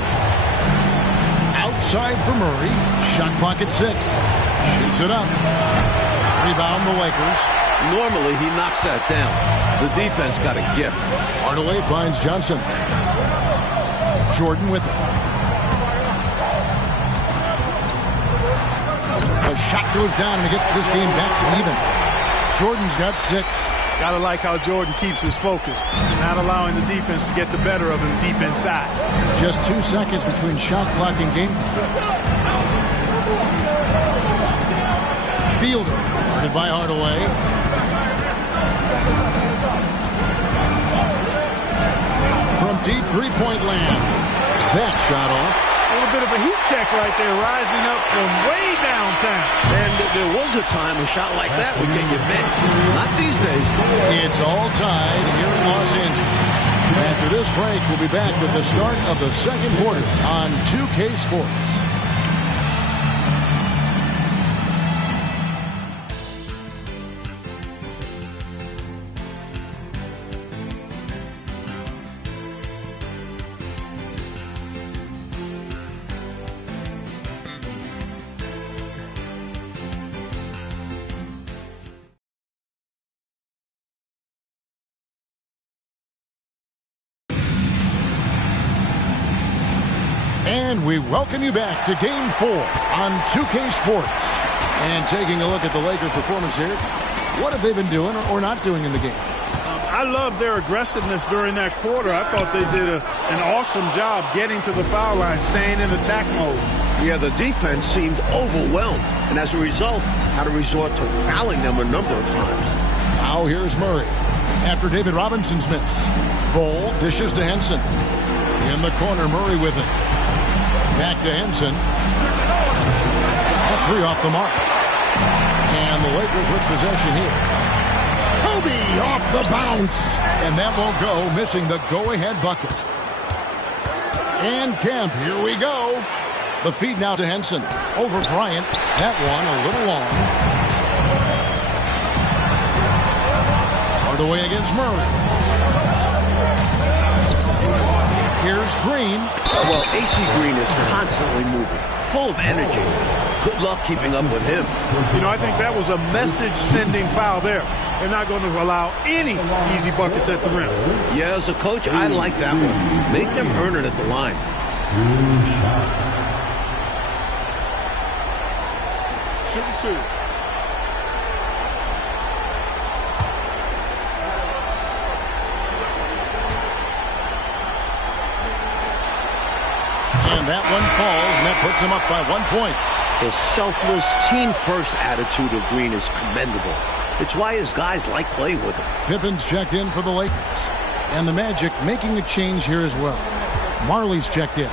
Outside for Murray. Shot clock at 6. Shoots it up. Rebound the Lakers. Normally, he knocks that down. The defense got a gift. Hardaway finds Johnson. Jordan with it. The shot goes down and it gets this game back to even. Jordan's got 6. Gotta like how Jordan keeps his focus, not allowing the defense to get the better of him deep inside. Just 2 seconds between shot clock and game clock. Fielder, guarded by Hardaway. From deep three-point land. That shot off. A little bit of a heat check right there, rising up from way downtown. And there was a time a shot like that would get you benched. Not these days. It's all tied here in Los Angeles. After this break, we'll be back with the start of the second quarter on 2K Sports. And we welcome you back to Game 4 on 2K Sports. And taking a look at the Lakers' performance here, what have they been doing or not doing in the game? I love their aggressiveness during that quarter. I thought they did an awesome job getting to the foul line, staying in attack mode. Yeah, the defense seemed overwhelmed, and as a result, had to resort to fouling them a number of times. Now here's Murray. After David Robinson's miss, Bol dishes to Henson. In the corner, Murray with it. Back to Henson. That three off the mark. And the Lakers with possession here. Kobe off the bounce. And that won't go, missing the go-ahead bucket. And Kemp, here we go. The feed now to Henson. Over Bryant. That one a little long. Hardaway against Murray. Here's Green. Well, AC Green is constantly moving, full of energy. Good luck keeping up with him. You know, I think that was a message-sending foul there. They're not going to allow any easy buckets at the rim. Yeah, as a coach, I like that one. Make them earn it at the line. Shooting two. And that one falls, and that puts him up by 1 point. The selfless, team-first attitude of Green is commendable. It's why his guys like playing with him. Pippen's checked in for the Lakers. And the Magic making a change here as well. Marley's checked in.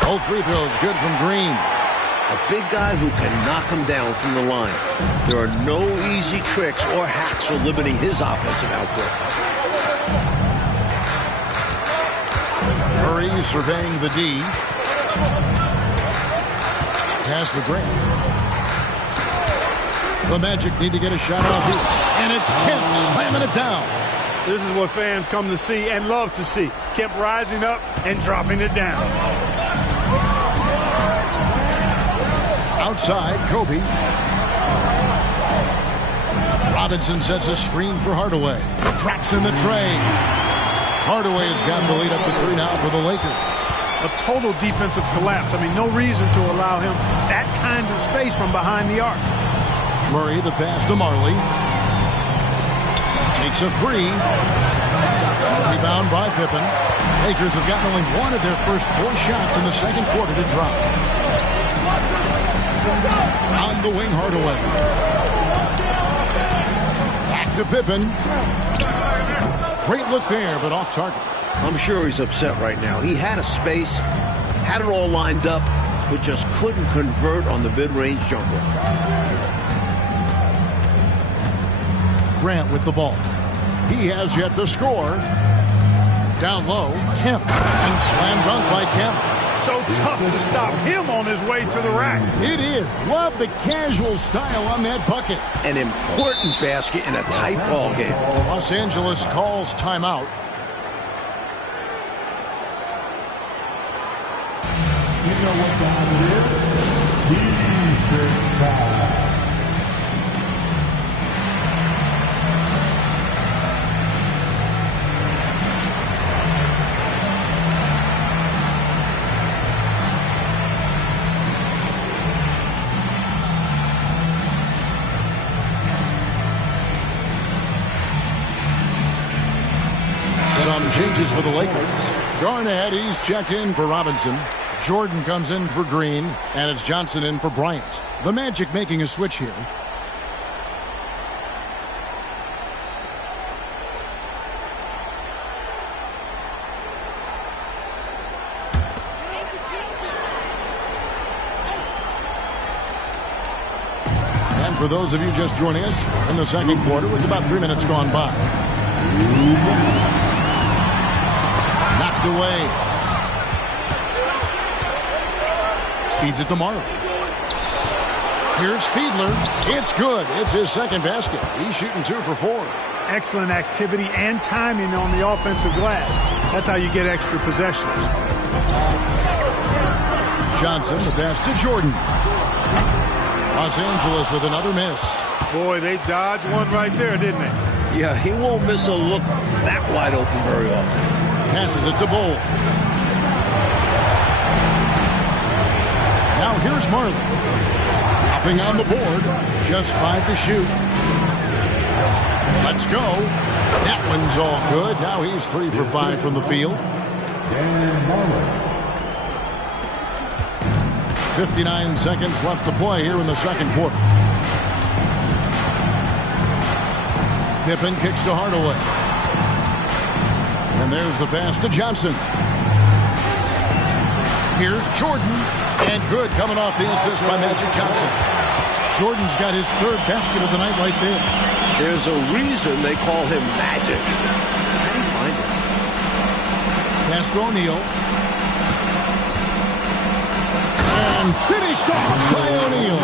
Both free throws good from Green. A big guy who can knock him down from the line. There are no easy tricks or hacks for limiting his offensive output. Murray surveying the D. Pass to Grant. The Magic need to get a shot off here. And it's Kemp slamming it down. This is what fans come to see and love to see. Kemp rising up and dropping it down. Outside, Kobe. Robinson sets a screen for Hardaway. Drops in the tray. Hardaway has gotten the lead up to 3 now for the Lakers. A total defensive collapse. I mean, no reason to allow him that kind of space from behind the arc. Murray, the pass to Marley. Takes a three. Rebound by Pippen. Lakers have gotten only one of their first 4 shots in the second quarter to drop. On the wing, Hardaway. Back to Pippen. Great look there, but off target. I'm sure he's upset right now. He had a space, had it all lined up, but just couldn't convert on the mid-range jumper. Grant with the ball. He has yet to score. Down low, Kemp. And slam dunk by Kemp. So tough to stop him on his way to the rack. It is. Love the casual style on that bucket. An important basket in a tight ball game. Los Angeles calls timeout. You know what time it is? Defense foul. changes for the Lakers. Garnett, he's checked in for Robinson. Jordan comes in for Green, and it's Johnson in for Bryant. The Magic making a switch here. And for those of you just joining us, in the second quarter with about 3 minutes gone by. Knocked away. Feeds it to Marley. Here's Fiedler. It's good. It's his second basket. He's shooting 2 for 4. Excellent activity and timing on the offensive glass. That's how you get extra possessions. Johnson, the pass to Jordan. Los Angeles with another miss. Boy, they dodged one right there, didn't they? Yeah, he won't miss a look that wide open very often. Passes it to Bull. Now here's Marley. Nothing on the board. Just 5 to shoot. Let's go. That one's all good. Now he's 3 for 5 from the field. 59 seconds left to play here in the second quarter. Pippen kicks to Hardaway. And there's the pass to Johnson. Here's Jordan. And good coming off the assist by Magic Johnson. Jordan's got his 3rd basket of the night right there. There's a reason they call him Magic. How do you find it? Pass to O'Neal. And finished off by O'Neal.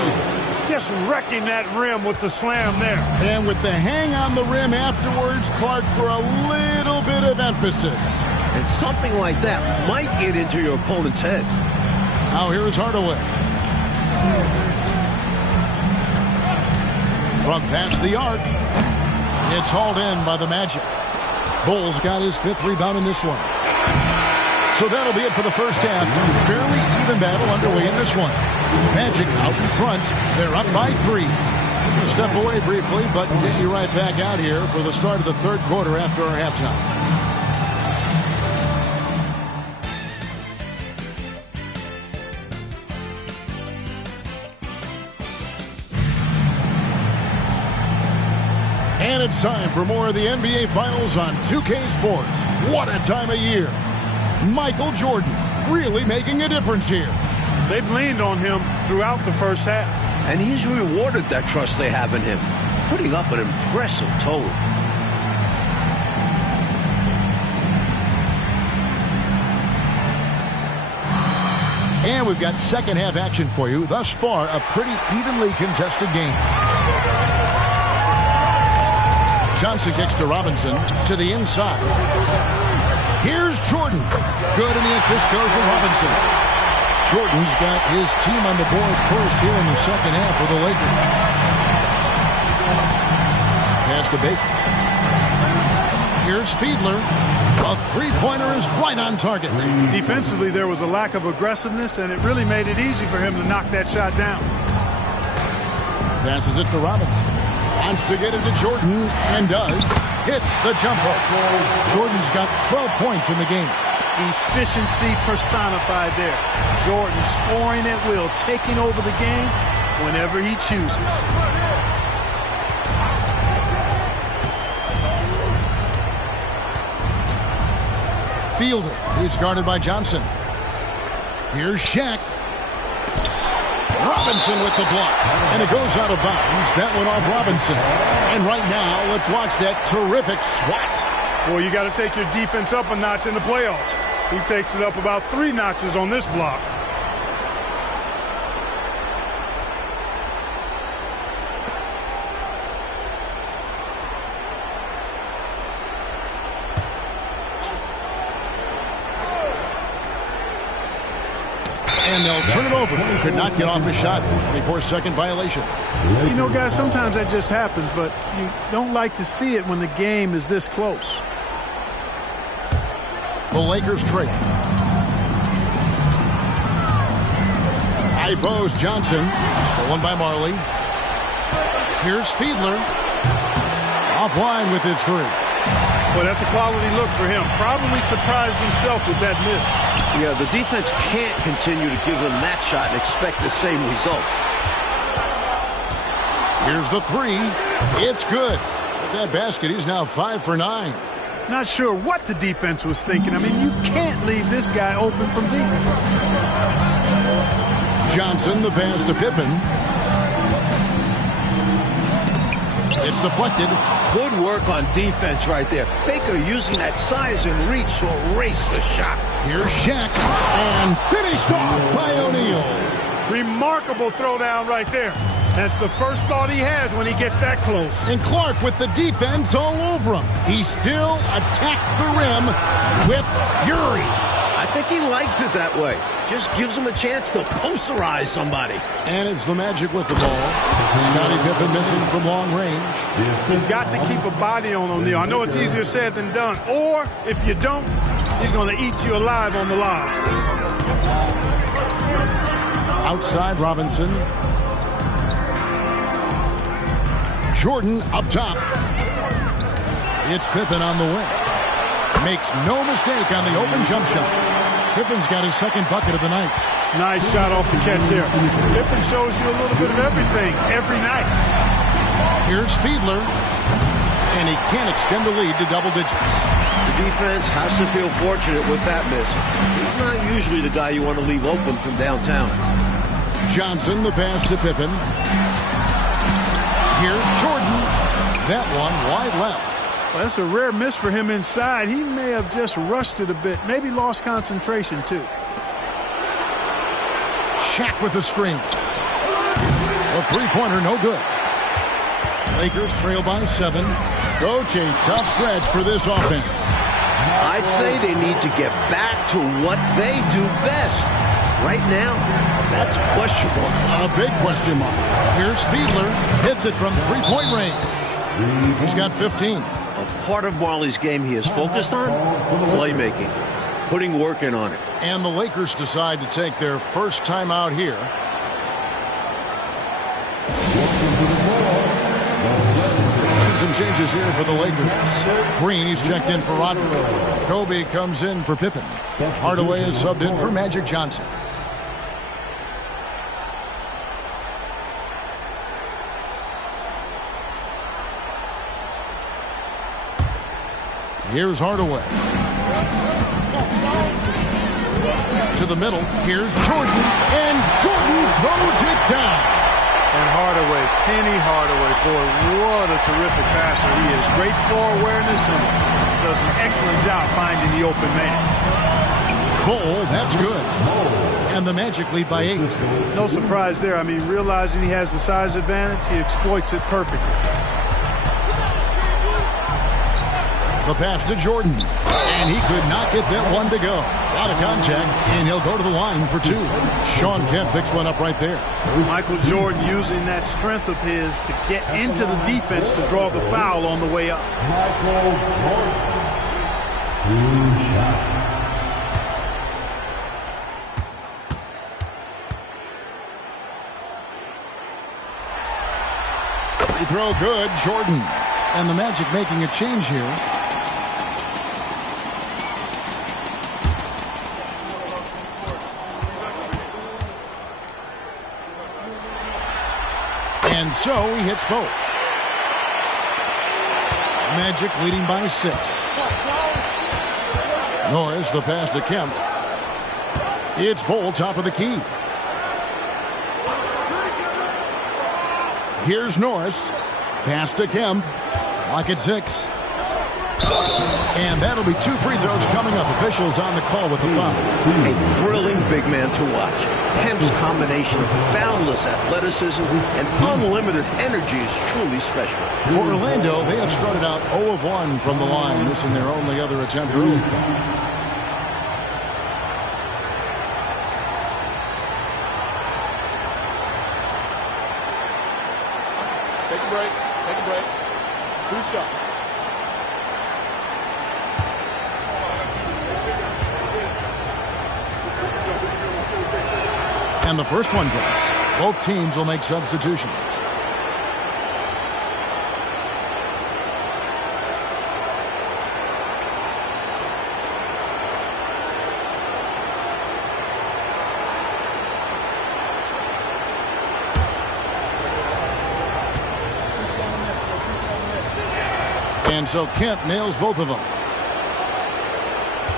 Just wrecking that rim with the slam there. And with the hang on the rim afterwards, Clark, for a little bit of emphasis. And something like that might get into your opponent's head. Now here is Hardaway. From past the arc. It's hauled in by the Magic. Bulls got his 5th rebound in this one. So that'll be it for the first half. Fairly even battle underway in this one. Magic out in front. They're up by 3. We'll step away briefly, but get you right back out here for the start of the third quarter after our halftime. And it's time for more of the NBA Finals on 2K Sports. What a time of year. Michael Jordan really making a difference here. They've leaned on him throughout the first half. And he's rewarded that trust they have in him, putting up an impressive total. And we've got second half action for you. Thus far, a pretty evenly contested game. Johnson kicks to Robinson to the inside. Here's Jordan. Good, and the assist goes to Robinson. Jordan's got his team on the board first here in the second half for the Lakers. Pass to Baker. Here's Fiedler. A three-pointer is right on target. Defensively, there was a lack of aggressiveness, and it really made it easy for him to knock that shot down. Passes it to Robinson. Wants to get it to Jordan, and does. Hits the jumper. Jordan's got 12 points in the game. Efficiency personified there. Jordan scoring at will, taking over the game whenever he chooses. Fielder is guarded by Johnson. Here's Shaq. Robinson with the block. And it goes out of bounds. That went off Robinson. And right now, let's watch that terrific swat. Well, you got to take your defense up a notch in the playoffs. He takes it up about 3 notches on this block. And they'll turn it over. Could not get off a shot. 24-second violation. You know, guys, sometimes that just happens, but you don't like to see it when the game is this close. The Lakers trade. High post Johnson. Stolen by Marley. Here's Fiedler. Offline with his 3. Well, that's a quality look for him. Probably surprised himself with that miss. Yeah, the defense can't continue to give him that shot and expect the same results. Here's the three. It's good. With that basket, he's now 5 for 9. Not sure what the defense was thinking. I mean, you can't leave this guy open from deep. Johnson, the pass to Pippen. It's deflected. Good work on defense right there. Baker using that size and reach to erase the shot. Here's Shaq, and finished off by O'Neal. Remarkable throwdown right there. That's the first thought he has when he gets that close. And Clark with the defense all over him. He still attacked the rim with fury. I think he likes it that way. Just gives him a chance to posterize somebody. And it's the Magic with the ball. Scottie Pippen missing from long range. You've got to keep a body on O'Neal. I know it's easier said than done. Or, if you don't, he's going to eat you alive on the lob. Outside Robinson. Jordan up top. It's Pippen on the wing. Makes no mistake on the open jump shot. Pippen's got his second bucket of the night. Nice shot off the catch there. Pippen shows you a little bit of everything every night. Here's Fiedler. And he can't extend the lead to double digits. The defense has to feel fortunate with that miss. He's not usually the guy you want to leave open from downtown. Johnson, the pass to Pippen. Here's Jordan. That one wide left. Well, that's a rare miss for him inside. He may have just rushed it a bit. Maybe lost concentration, too. Shaq with the screen. A three-pointer, no good. Lakers trail by 7. Coach, a tough stretch for this offense. I'd say they need to get back to what they do best. Right now, that's questionable. A big question mark. Here's Fiedler. Hits it from three-point range. He's got 15. A part of Marley's game he is focused on? Playmaking. Putting work in on it. And the Lakers decide to take their first time out here. And some changes here for the Lakers. Green, he's checked in for Rodman. Kobe comes in for Pippen. Hardaway is subbed in for Magic Johnson. Here's Hardaway. To the middle. Here's Jordan. And Jordan throws it down. And Hardaway, Penny Hardaway, boy, what a terrific passer he is. Great floor awareness and does an excellent job finding the open man. Cole, that's good. And the Magic lead by 8. No surprise there. I mean, realizing he has the size advantage, he exploits it perfectly. The pass to Jordan. And he could not get that one to go. A lot of contact, and he'll go to the line for 2. Sean Kemp picks one up right there. Michael Jordan using that strength of his to get into the defense to draw the foul on the way up. Michael Jordan. Free throw good, Jordan. And the Magic making a change here. And so he hits both. Magic leading by 6. Norris, the pass to Kemp. It's Bol, top of the key. Here's Norris. Pass to Kemp. Clock at 6. And that'll be 2 free throws coming up. Officials on the call with the foul. A thrilling big man to watch. Kemp's combination of boundless athleticism and unlimited energy is truly special. For Orlando, they have started out 0 of 1 from the line, missing their only other attempt early. Take a break. Take a break. 2 shots. And the first one drops. Both teams will make substitutions. And so Kemp nails both of them.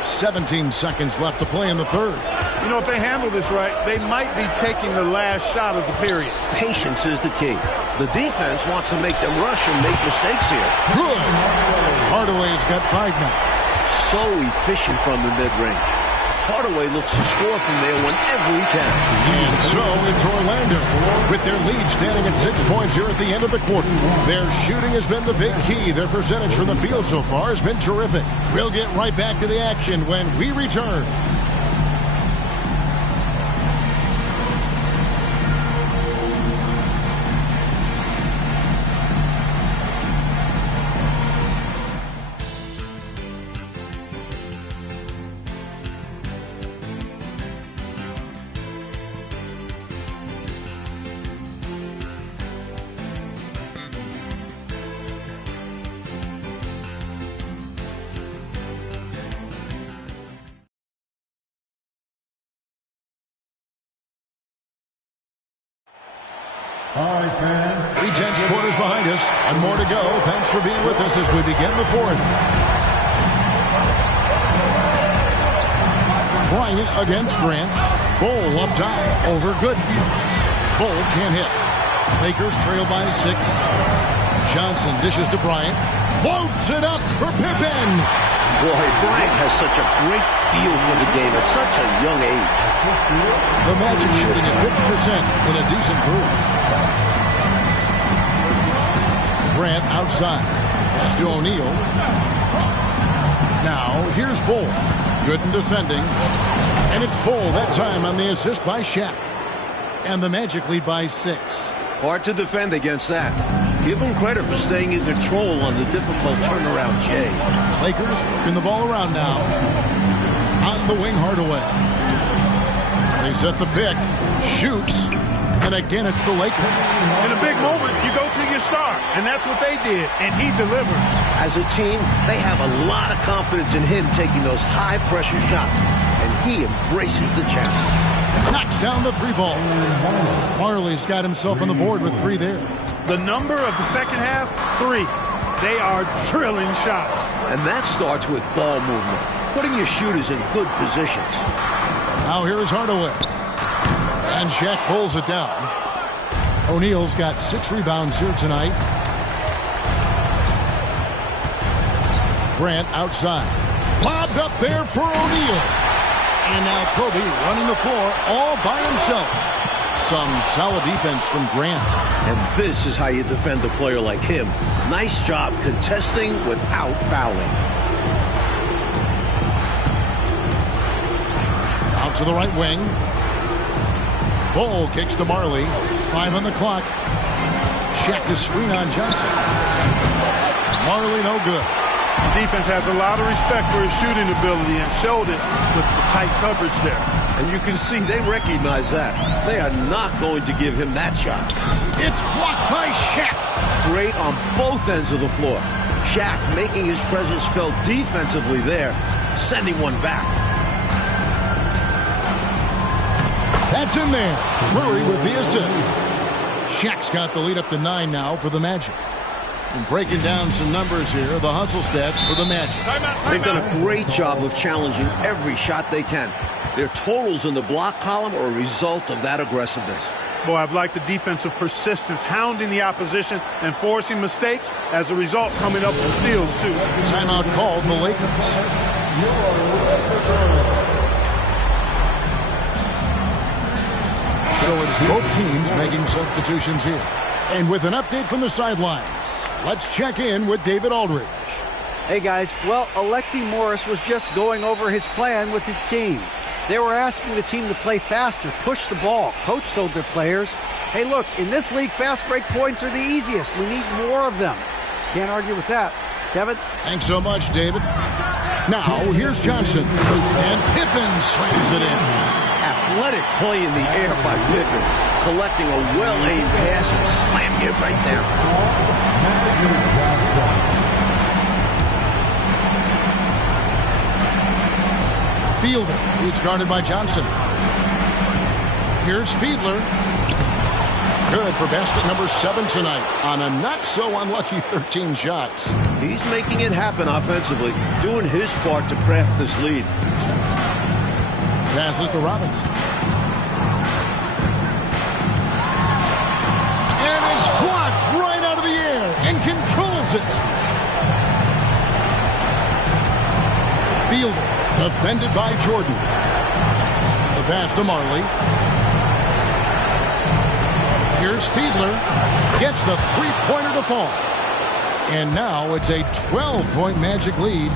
17 seconds left to play in the third. You know, if they handle this right, they might be taking the last shot of the period. Patience is the key. The defense wants to make them rush and make mistakes here. Good. Hardaway's got 5 now. So efficient from the mid-range. Hardaway looks to score from there whenever he can. And so it's Orlando with their lead standing at 6 points here at the end of the quarter. Their shooting has been the big key. Their percentage from the field so far has been terrific. We'll get right back to the action when we return. All right, fans. 3 tenths quarters behind us. And more to go. Thanks for being with us as we begin the fourth. Bryant against Grant. Bull up top over Gooden. Bull can't hit. Lakers trail by 6. Johnson dishes to Bryant. Floats it up for Pippen. Boy, Bryant has such a great feel for the game at such a young age. The Magic shooting at 50% in a decent group. Grant outside. Pass to O'Neal. Now, here's Bull. Gooden defending. And it's Bull that time on the assist by Shaq. And the Magic lead by 6. Hard to defend against that. Give him credit for staying in control on the difficult turnaround Jay. Lakers working the ball around now. On the wing, Hardaway. They set the pick. Shoots. And again, it's the Lakers. In a big moment, you go to your star. And that's what they did. And he delivers. As a team, they have a lot of confidence in him taking those high-pressure shots. And he embraces the challenge. Knocks down the 3 ball. Marley's got himself on the board with 3 there. The number of the second half, 3. They are drilling shots. And that starts with ball movement. Putting your shooters in good positions. Now here is Hardaway. And Shaq pulls it down. O'Neal's got 6 rebounds here tonight. Grant outside. Lobbed up there for O'Neal. And now Kobe running the floor all by himself. Some solid defense from Grant. And this is how you defend a player like him. Nice job contesting without fouling. Out to the right wing. Bull kicks to Marley. 5 on the clock. Shaq the screen on Johnson. Marley no good. The defense has a lot of respect for his shooting ability and showed it with the tight coverage there. And you can see they recognize that. They are not going to give him that shot. It's blocked by Shaq. Great on both ends of the floor. Shaq making his presence felt defensively there, sending one back. That's in there. Murray with the assist. Shaq's got the lead up to 9 now for the Magic. And breaking down some numbers here, the hustle stats for the Magic. They've done a great job of challenging every shot they can. Their totals in the block column are a result of that aggressiveness. Boy, I've liked the defensive persistence, hounding the opposition and forcing mistakes. As a result, coming up with steals, too. Timeout called the Lakers. So it's both teams making substitutions here. And with an update from the sidelines, let's check in with David Aldridge. Hey, guys. Well, Alexi Morris was just going over his plan with his team. They were asking the team to play faster, push the ball. Coach told their players, hey, look, in this league, fast break points are the easiest. We need more of them. Can't argue with that. Kevin? Thanks so much, David. Now, here's Johnson. And Pippen slams it in. Athletic play in the air by Pippen. Collecting a well-aimed pass and slamming it right there. Fielder. He's guarded by Johnson. Here's Fiedler. Good for basket number 7 tonight on a not-so-unlucky 13 shots. He's making it happen offensively, doing his part to craft this lead. Passes to Robinson. And it's blocked right out of the air and controls it. Fielder, defended by Jordan. The pass to Marley. Here's Fiedler. Gets the three-pointer to fall. And now it's a 12-point Magic lead.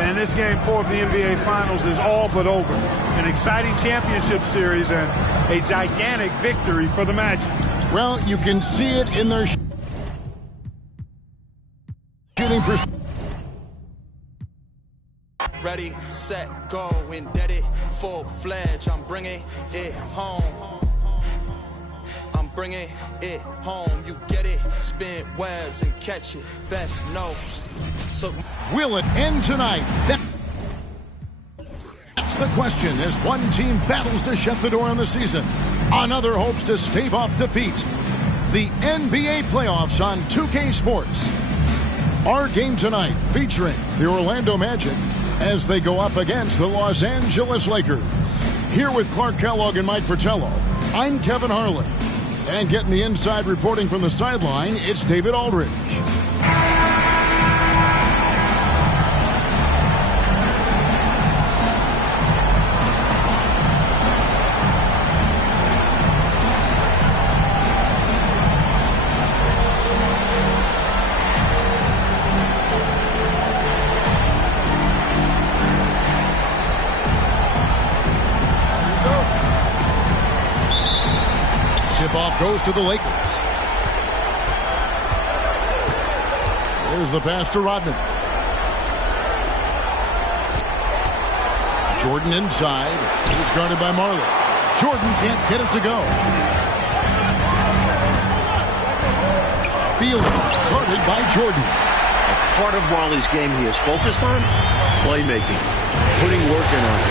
And this game 4 of the NBA Finals is all but over. An exciting championship series and a gigantic victory for the Magic. Well, you can see it in their shooting perspective. Ready, set, go, indebted, full-fledged. I'm bringing it home. I'm bringing it home. You get it, spin webs and catch it. Best know. So will it end tonight? That's the question as one team battles to shut the door on the season. Another hopes to stave off defeat. The NBA playoffs on 2K Sports. Our game tonight featuring the Orlando Magic as they go up against the Los Angeles Lakers. Here with Clark Kellogg and Mike Fratello, I'm Kevin Harlan. And getting the inside reporting from the sideline, it's David Aldridge. Tip-off goes to the Lakers. There's the pass to Rodman. Jordan inside. He's guarded by Marley. Jordan can't get it to go. Fielder guarded by Jordan. Part of Marley's game he is focused on, playmaking, putting work in on it.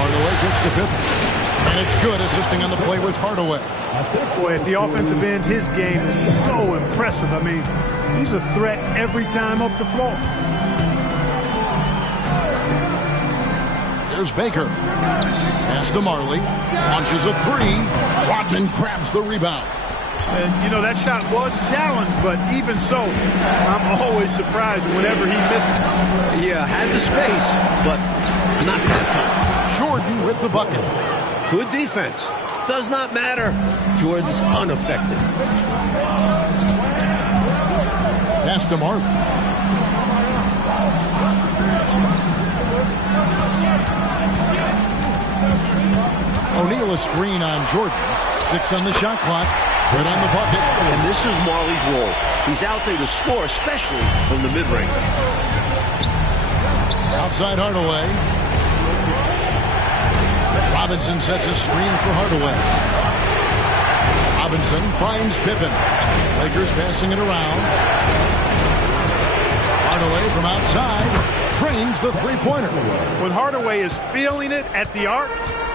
Hardaway gets to Pippen. And it's good, assisting on the play with Hardaway. Boy, at the offensive end, his game is so impressive. I mean, he's a threat every time up the floor. There's Baker. Pass to Marley. Launches a three. Rodman grabs the rebound. And, you know, that shot was challenged, but even so, I'm always surprised whenever he misses. Yeah, had the space, but not that time. Jordan with the bucket. Good defense. Does not matter. Jordan's unaffected. Pass to Marley. O'Neal a screen on Jordan. 6 on the shot clock. Good on the bucket. And this is Marley's role. He's out there to score, especially from the mid-range. Outside Hardaway. Robinson sets a screen for Hardaway. Robinson finds Pippen. Lakers passing it around. Hardaway from outside drains the three-pointer. When Hardaway is feeling it at the arc,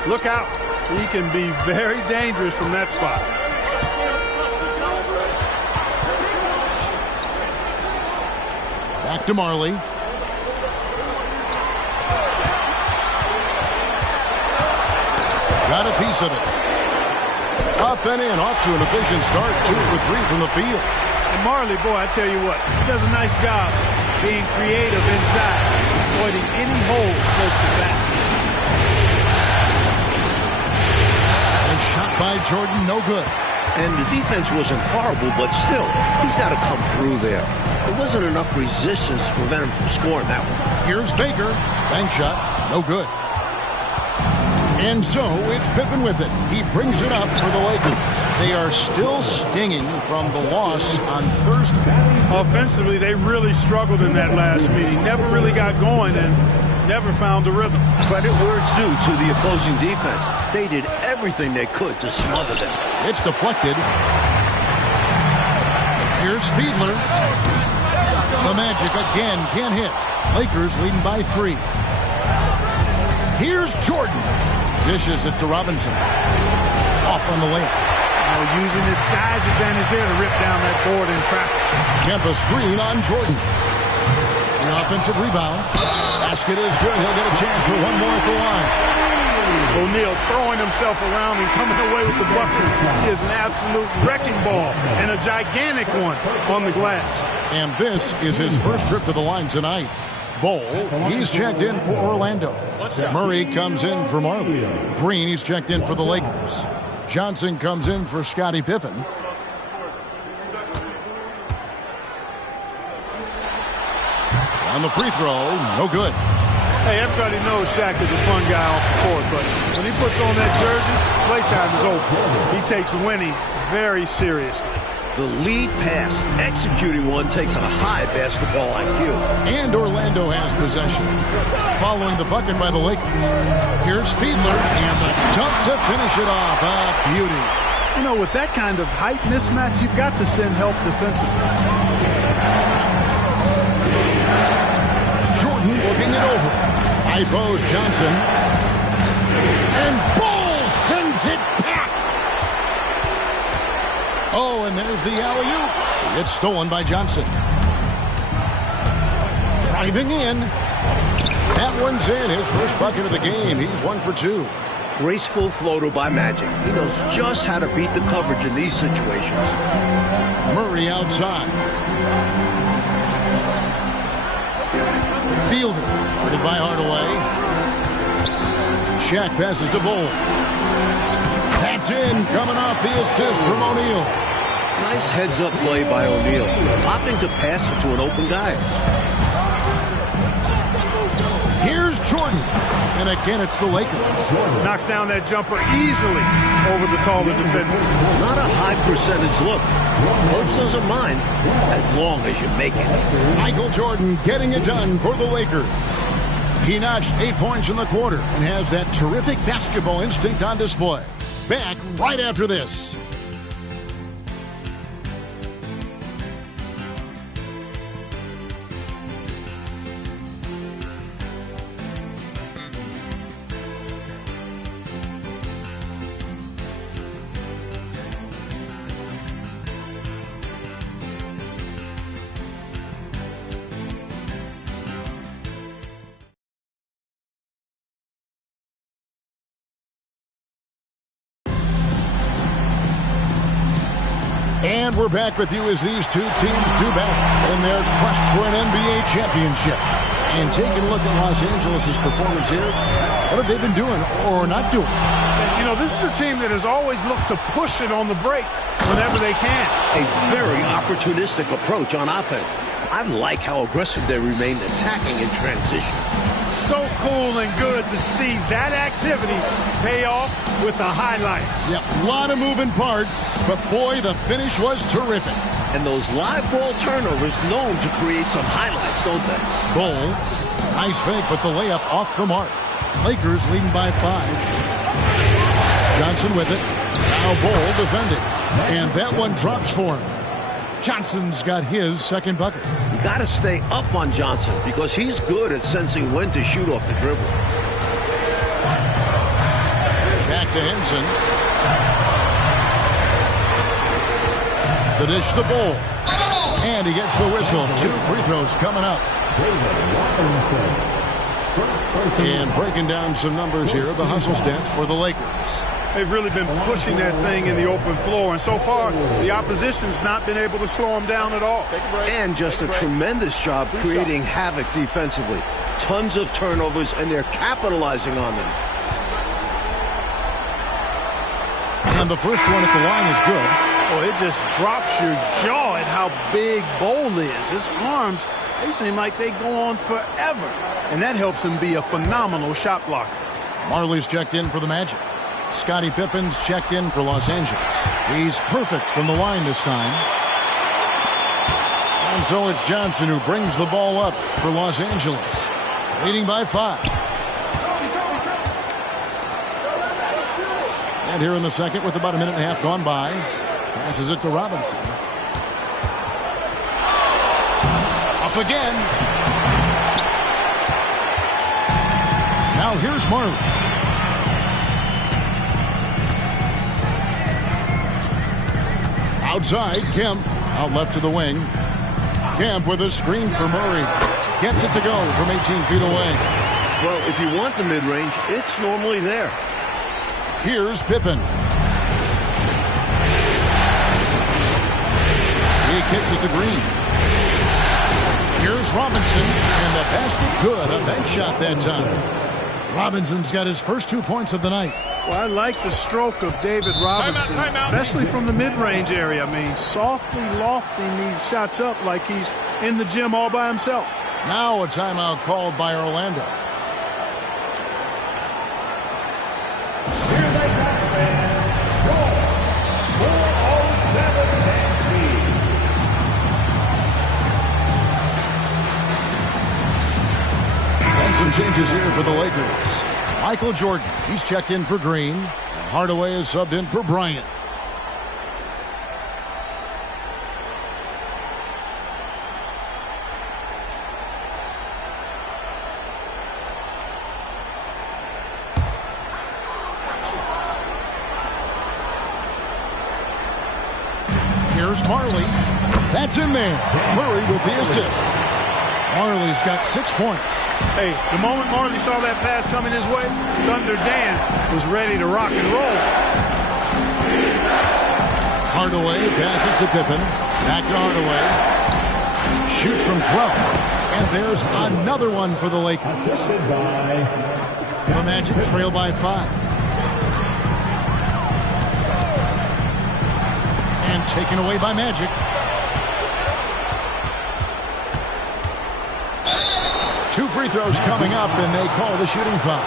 look out. He can be very dangerous from that spot. Back to Marley. Got a piece of it. Up and in, off to an efficient start. 2 for 3 from the field. And Marley, boy, I tell you what, he does a nice job being creative inside, exploiting any holes close to the basket. A shot by Jordan, no good. And the defense wasn't horrible, but still, he's got to come through there. There wasn't enough resistance to prevent him from scoring that one. Here's Baker. Bank shot, no good. And so it's Pippen with it. He brings it up for the Lakers. They are still stinging from the loss on Thursday. Offensively, they really struggled in that last meeting. Never really got going and never found a rhythm. Credit where it's due to the opposing defense. They did everything they could to smother them. It's deflected. Here's Fiedler. The Magic again can't hit. Lakers leading by 3. Here's Jordan. Dishes it to Robinson. Off on the layup. using his size advantage there to rip down that board in traffic. Kemba screen on Jordan. The offensive rebound. Basket is good. He'll get a chance for one more at the line. O'Neal throwing himself around and coming away with the bucket. He is an absolute wrecking ball and a gigantic one on the glass. And this is his first trip to the line tonight. Bol, he's checked in for Orlando. Murray comes in for Marley. Green, he's checked in for the Lakers. Johnson comes in for Scottie Pippen. On the free throw, no good. Hey, everybody knows Shaq is a fun guy off the court, but when he puts on that jersey, playtime is over. He takes winning very seriously. The lead pass, executing one, takes a high basketball IQ. And Orlando has possession. Following the bucket by the Lakers. Here's Fiedler, and the dunk to finish it off. A beauty. You know, with that kind of height mismatch, you've got to send help defensively. Jordan looking it over. High post Johnson. And Bol sends it back. Oh, and there's the alley-oop. It's stolen by Johnson. Driving in. That one's in. His first bucket of the game. He's 1 for 2. Graceful floater by Magic. He knows just how to beat the coverage in these situations. Murray outside. Fielder. Guarded by Hardaway. Shaq passes to Bol. That's in. Coming off the assist from O'Neal. Nice heads-up play by O'Neal, opting to pass it to an open guy. Here's Jordan. And again, it's the Lakers. Knocks down that jumper easily over the taller defender. Not a high percentage look. Coach doesn't mind as long as you make it. Michael Jordan getting it done for the Lakers. He notched 8 points in the quarter and has that terrific basketball instinct on display. Back right after this. And we're back with you as these two teams do battle in their quest for an NBA championship. And taking a look at Los Angeles' performance here, what have they been doing or not doing? You know, this is a team that has always looked to push it on the break whenever they can. A very opportunistic approach on offense. I like how aggressive they remain attacking in transition. So cool and good to see that activity pay off with a highlight. Yep, a lot of moving parts, but boy, the finish was terrific. And those live ball turnovers known to create some highlights, don't they? Bol, nice fake, but the layup off the mark. Lakers leading by 5. Johnson with it. Now Bol defending. And that one drops for him. Johnson's got his second bucket. You got to stay up on Johnson because he's good at sensing when to shoot off the dribble. Back to Henson. The dish to Bol. And he gets the whistle. 2 free throws coming up. And breaking down some numbers here, the hustle stats for the Lakers. They've really been pushing that thing in the open floor, and so far the opposition's not been able to slow them down at all. And just a tremendous job creating havoc defensively. Tons of turnovers, and they're capitalizing on them. And the first one at the line is good. Oh, it just drops your jaw at how big Bol is. His arms, they seem like they go on forever, and that helps him be a phenomenal shot blocker. Marley's checked in for the Magic. Scottie Pippen's checked in for Los Angeles. He's perfect from the line this time. And so it's Johnson who brings the ball up for Los Angeles. Leading by 5. And here in the second with about a minute and a half gone by. Passes it to Robinson. Up again. Now here's Marley. Outside, Kemp. Out left to the wing. Kemp with a screen for Murray. Gets it to go from 18 feet away. Well, if you want the mid-range, it's normally there. Here's Pippen. He kicks it to Green. Here's Robinson, and the basket good. A bank shot that time. Robinson's got his first 2 points of the night. Well, I like the stroke of David Robinson, especially from the mid-range area. I mean, softly lofting these shots up like he's in the gym all by himself. Now a timeout called by Orlando. And some changes here for the Lakers. Michael Jordan, he's checked in for Green. And Hardaway is subbed in for Bryant. Here's Marley. That's in there. Murray with the assist. Marley's got 6 points. Hey, the moment Marley saw that pass coming his way, Thunder Dan was ready to rock and roll. Hardaway passes to Pippen. Back to Hardaway. Shoots from 12. And there's another one for the Lakers. The Magic trail by 5. And taken away by Magic. Two free throws coming up, and they call the shooting foul.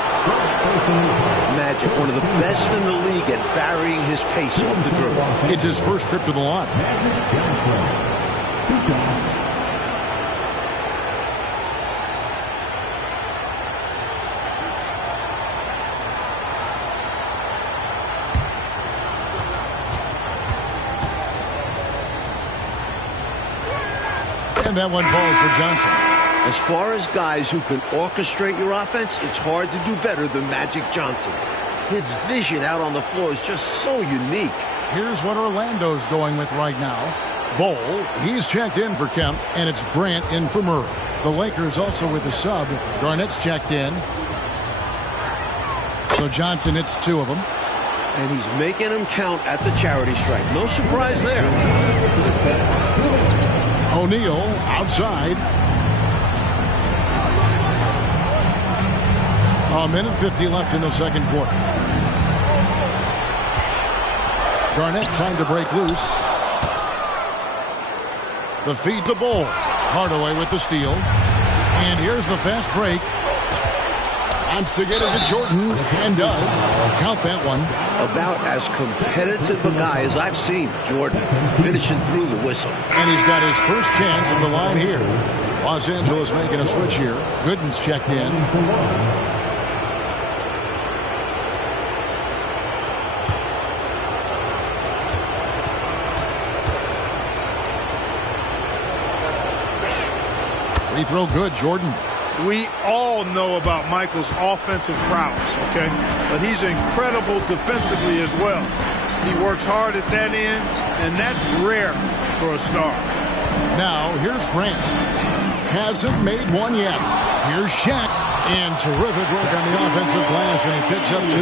Magic, one of the best in the league at varying his pace off the dribble. It's his first trip to the line. And that one falls for Johnson. As far as guys who can orchestrate your offense, it's hard to do better than Magic Johnson. His vision out on the floor is just so unique. Here's what Orlando's going with right now. Bol, he's checked in for Kemp, and it's Grant in for Murray. The Lakers also with a sub. Garnett's checked in. So Johnson hits 2 of them. And he's making them count at the charity stripe. No surprise there. O'Neal outside. A minute 50 left in the second quarter. Garnett trying to break loose. The feed to Bol. Hardaway with the steal. And here's the fast break. Wants to get it to Jordan, and does. Count that one. About as competitive a guy as I've seen. Jordan finishing through the whistle. And he's got his first chance at the line here. Los Angeles making a switch here. Gooden's checked in. Free throw good, Jordan. We all know about Michael's offensive prowess, okay? But he's incredible defensively as well. He works hard at that end, and that's rare for a star. Now, here's Grant. Hasn't made one yet. Here's Shaq, and terrific work on the offensive glass, and he picks up 2.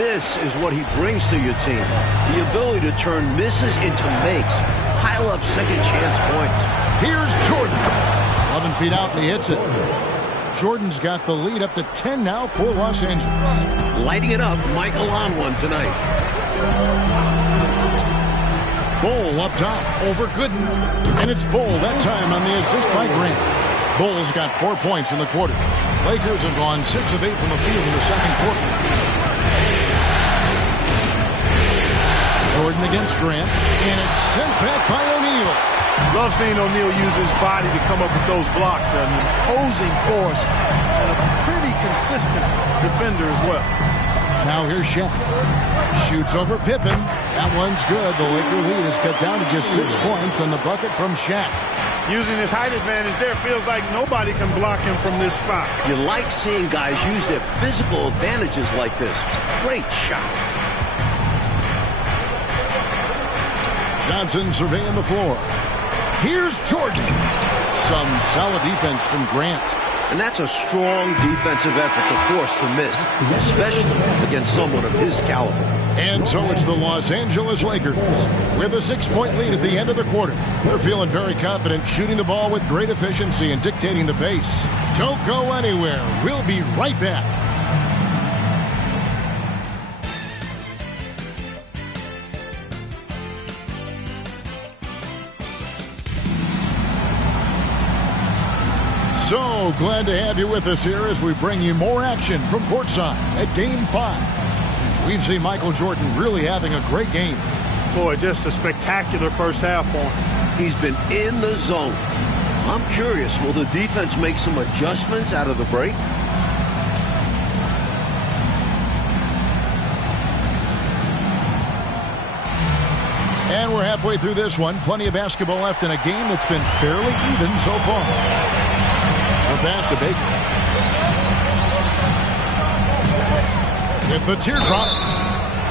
This is what he brings to your team. The ability to turn misses into makes. Pile up second chance points. Here's Jordan. 11 feet out, and he hits it. Jordan's got the lead up to 10 now for Los Angeles. Lighting it up, Michael on one tonight. Bol up top over Gooden. And it's Bol that time on the assist by Grant. Bol's got 4 points in the quarter. Lakers have gone 6 of 8 from the field in the second quarter. Jordan against Grant. And it's sent back by O'Neal. Love seeing O'Neal use his body to come up with those blocks. An imposing force and a pretty consistent defender as well. Now here's Shaq. Shoots over Pippen. That one's good. The Laker lead is cut down to just 6 points on the bucket from Shaq. Using his height advantage there, feels like nobody can block him from this spot. You like seeing guys use their physical advantages like this. Great shot. Johnson surveying the floor. Here's Jordan. Some solid defense from Grant. And that's a strong defensive effort to force the miss, especially against someone of his caliber. And so it's the Los Angeles Lakers with a 6-point lead at the end of the quarter. They're feeling very confident, shooting the ball with great efficiency and dictating the pace. Don't go anywhere. We'll be right back. So glad to have you with us here as we bring you more action from courtside at Game 5. We've seen Michael Jordan really having a great game. Boy, just a spectacular first half for him. He's been in the zone. I'm curious, will the defense make some adjustments out of the break? And we're halfway through this one. Plenty of basketball left in a game that's been fairly even so far. The pass to Baker. With the teardrop.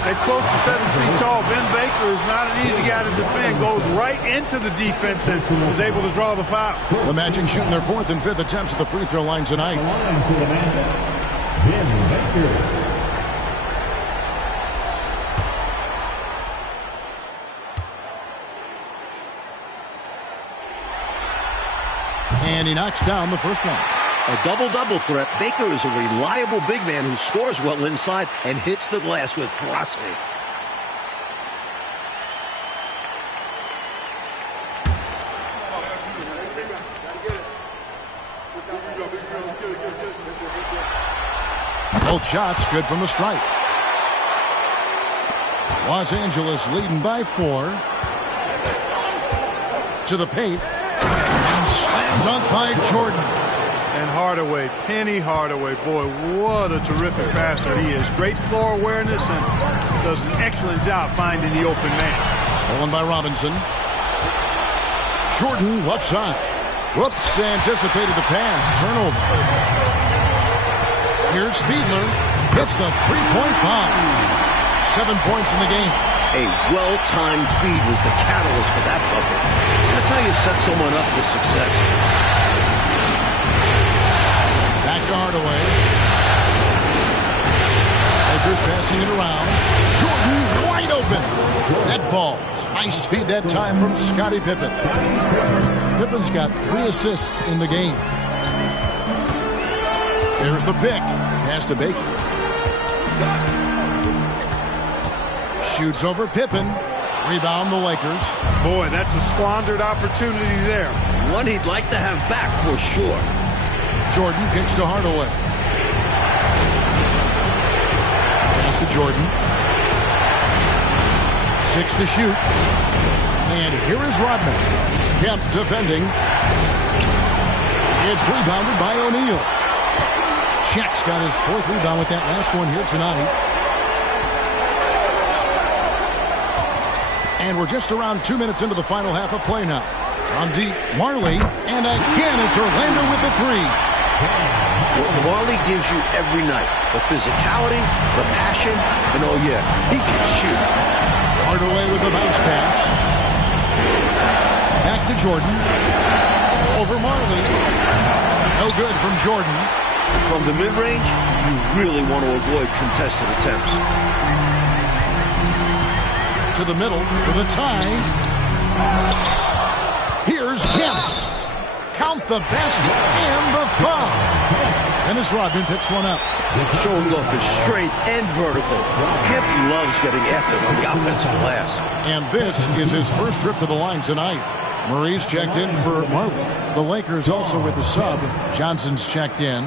At close to 7 feet tall, Ben Baker is not an easy guy to defend. Goes right into the defense and was able to draw the foul. The Magic shooting their 4th and 5th attempts at the free throw line tonight. And he knocks down the first one. A double-double threat. Baker is a reliable big man who scores well inside and hits the glass with ferocity. Both shots good from the stripe. Los Angeles leading by 4. To the paint. And slam dunk by Jordan. And Hardaway, Penny Hardaway, boy, what a terrific passer he is. Great floor awareness and does an excellent job finding the open man. Stolen by Robinson. Jordan left side. Whoops, anticipated the pass. Turnover. Here's Fiedler. Hits the three-point bomb. 7 points in the game. A well-timed feed was the catalyst for that bucket. That's how you set someone up for success. Back to Hardaway. Edgers passing it around. Jordan wide open. That falls. Nice feed that time from Scottie Pippen. Pippen's got 3 assists in the game. There's the pick. Pass to Baker. Shoots over Pippen. Rebound the Lakers. Boy, that's a squandered opportunity there. One he'd like to have back for sure. Jordan kicks to Hardaway. Pass to Jordan. 6 to shoot. And here is Rodman. Kemp defending. It's rebounded by O'Neal. Shaq's got his 4th rebound with that last one here tonight. And we're just around 2 minutes into the final half of play now. From deep, Marley. And again, it's Orlando with the 3. Marley gives you every night. The physicality, the passion, and oh yeah, he can shoot. Hardaway with the bounce pass. Back to Jordan. Over Marley. No good from Jordan. From the mid-range, you really want to avoid contested attempts. To the middle for the tie. Here's Kemp. Count the basket and the foul. Dennis Rodman picks one up. Showing off his strength and vertical. Kemp loves getting after on the offensive glass. And this is his first trip to the line tonight. Murray's checked in for Marley. The Lakers also with the sub. Johnson's checked in.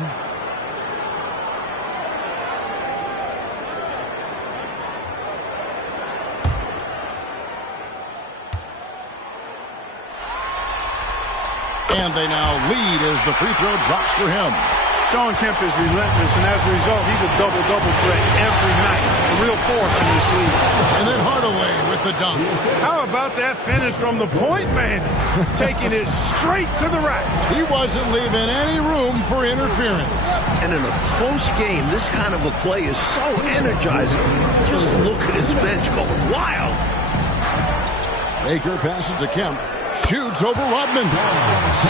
And they now lead as the free throw drops for him. Shawn Kemp is relentless, and as a result, he's a double-double threat every night. A real force in this league. And then Hardaway with the dunk. How about that finish from the point man? Taking it straight to the rack. He wasn't leaving any room for interference. And in a close game, this kind of a play is so energizing. Just look at his bench going wild. Baker passes to Kemp. Shoots over Rodman.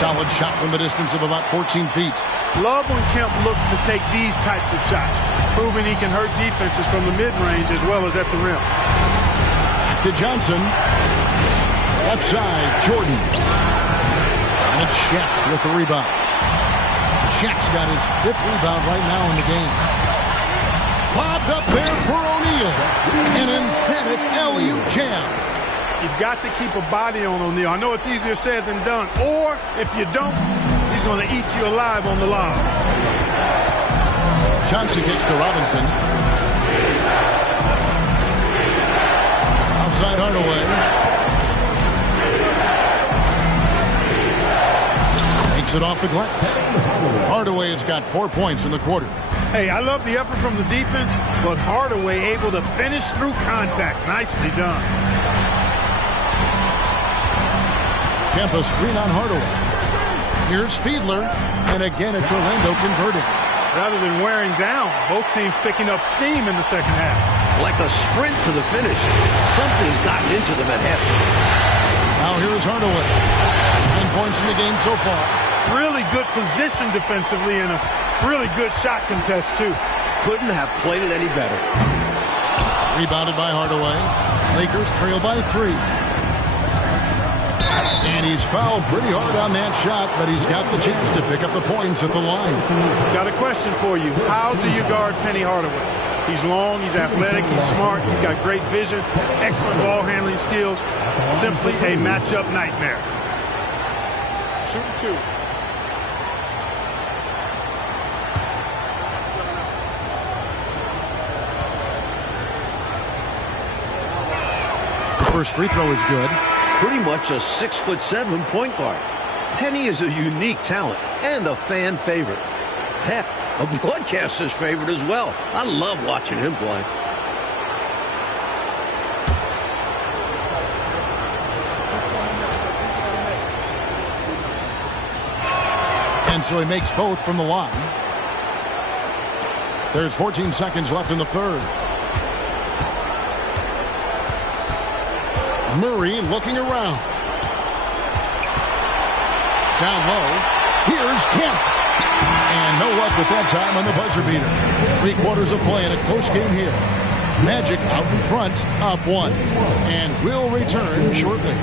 Solid shot from the distance of about 14 feet. Love when Kemp looks to take these types of shots, proving he can hurt defenses from the mid-range as well as at the rim. Back to Johnson. Left side, Jordan. And it's Shaq with the rebound. Shaq's got his 5th rebound right now in the game. Lobbed up there for O'Neal. An emphatic alley-oop jam. You've got to keep a body on O'Neal. I know it's easier said than done. Or, if you don't, he's going to eat you alive on the lob. Johnson kicks to Robinson. Outside Hardaway. Makes it off the glass. Hardaway has got 4 points in the quarter. Hey, I love the effort from the defense, but Hardaway able to finish through contact. Nicely done. Kemp screen on Hardaway. Here's Fiedler, and again it's Orlando converting. Rather than wearing down, both teams picking up steam in the second half. Like a sprint to the finish. Something's gotten into them at halftime. Now here's Hardaway. 9 points in the game so far. Really good position defensively and a really good shot contest too. Couldn't have played it any better. Rebounded by Hardaway. Lakers trail by 3. And he's fouled pretty hard on that shot, but he's got the chance to pick up the points at the line. Got a question for you. How do you guard Penny Hardaway? He's long, he's athletic, he's smart, he's got great vision, excellent ball handling skills. Simply a matchup nightmare. Shooting 2. The first free throw is good. Pretty much a 6'7" point guard. Penny is a unique talent and a fan favorite. Heck, a broadcaster's favorite as well. I love watching him play. And so he makes both from the line. There's 14 seconds left in the third. Murray looking around. Down low. Here's Kemp. And no luck with that time on the buzzer beater. 3/4 of play in a close game here. Magic out in front, up 1. And will return shortly.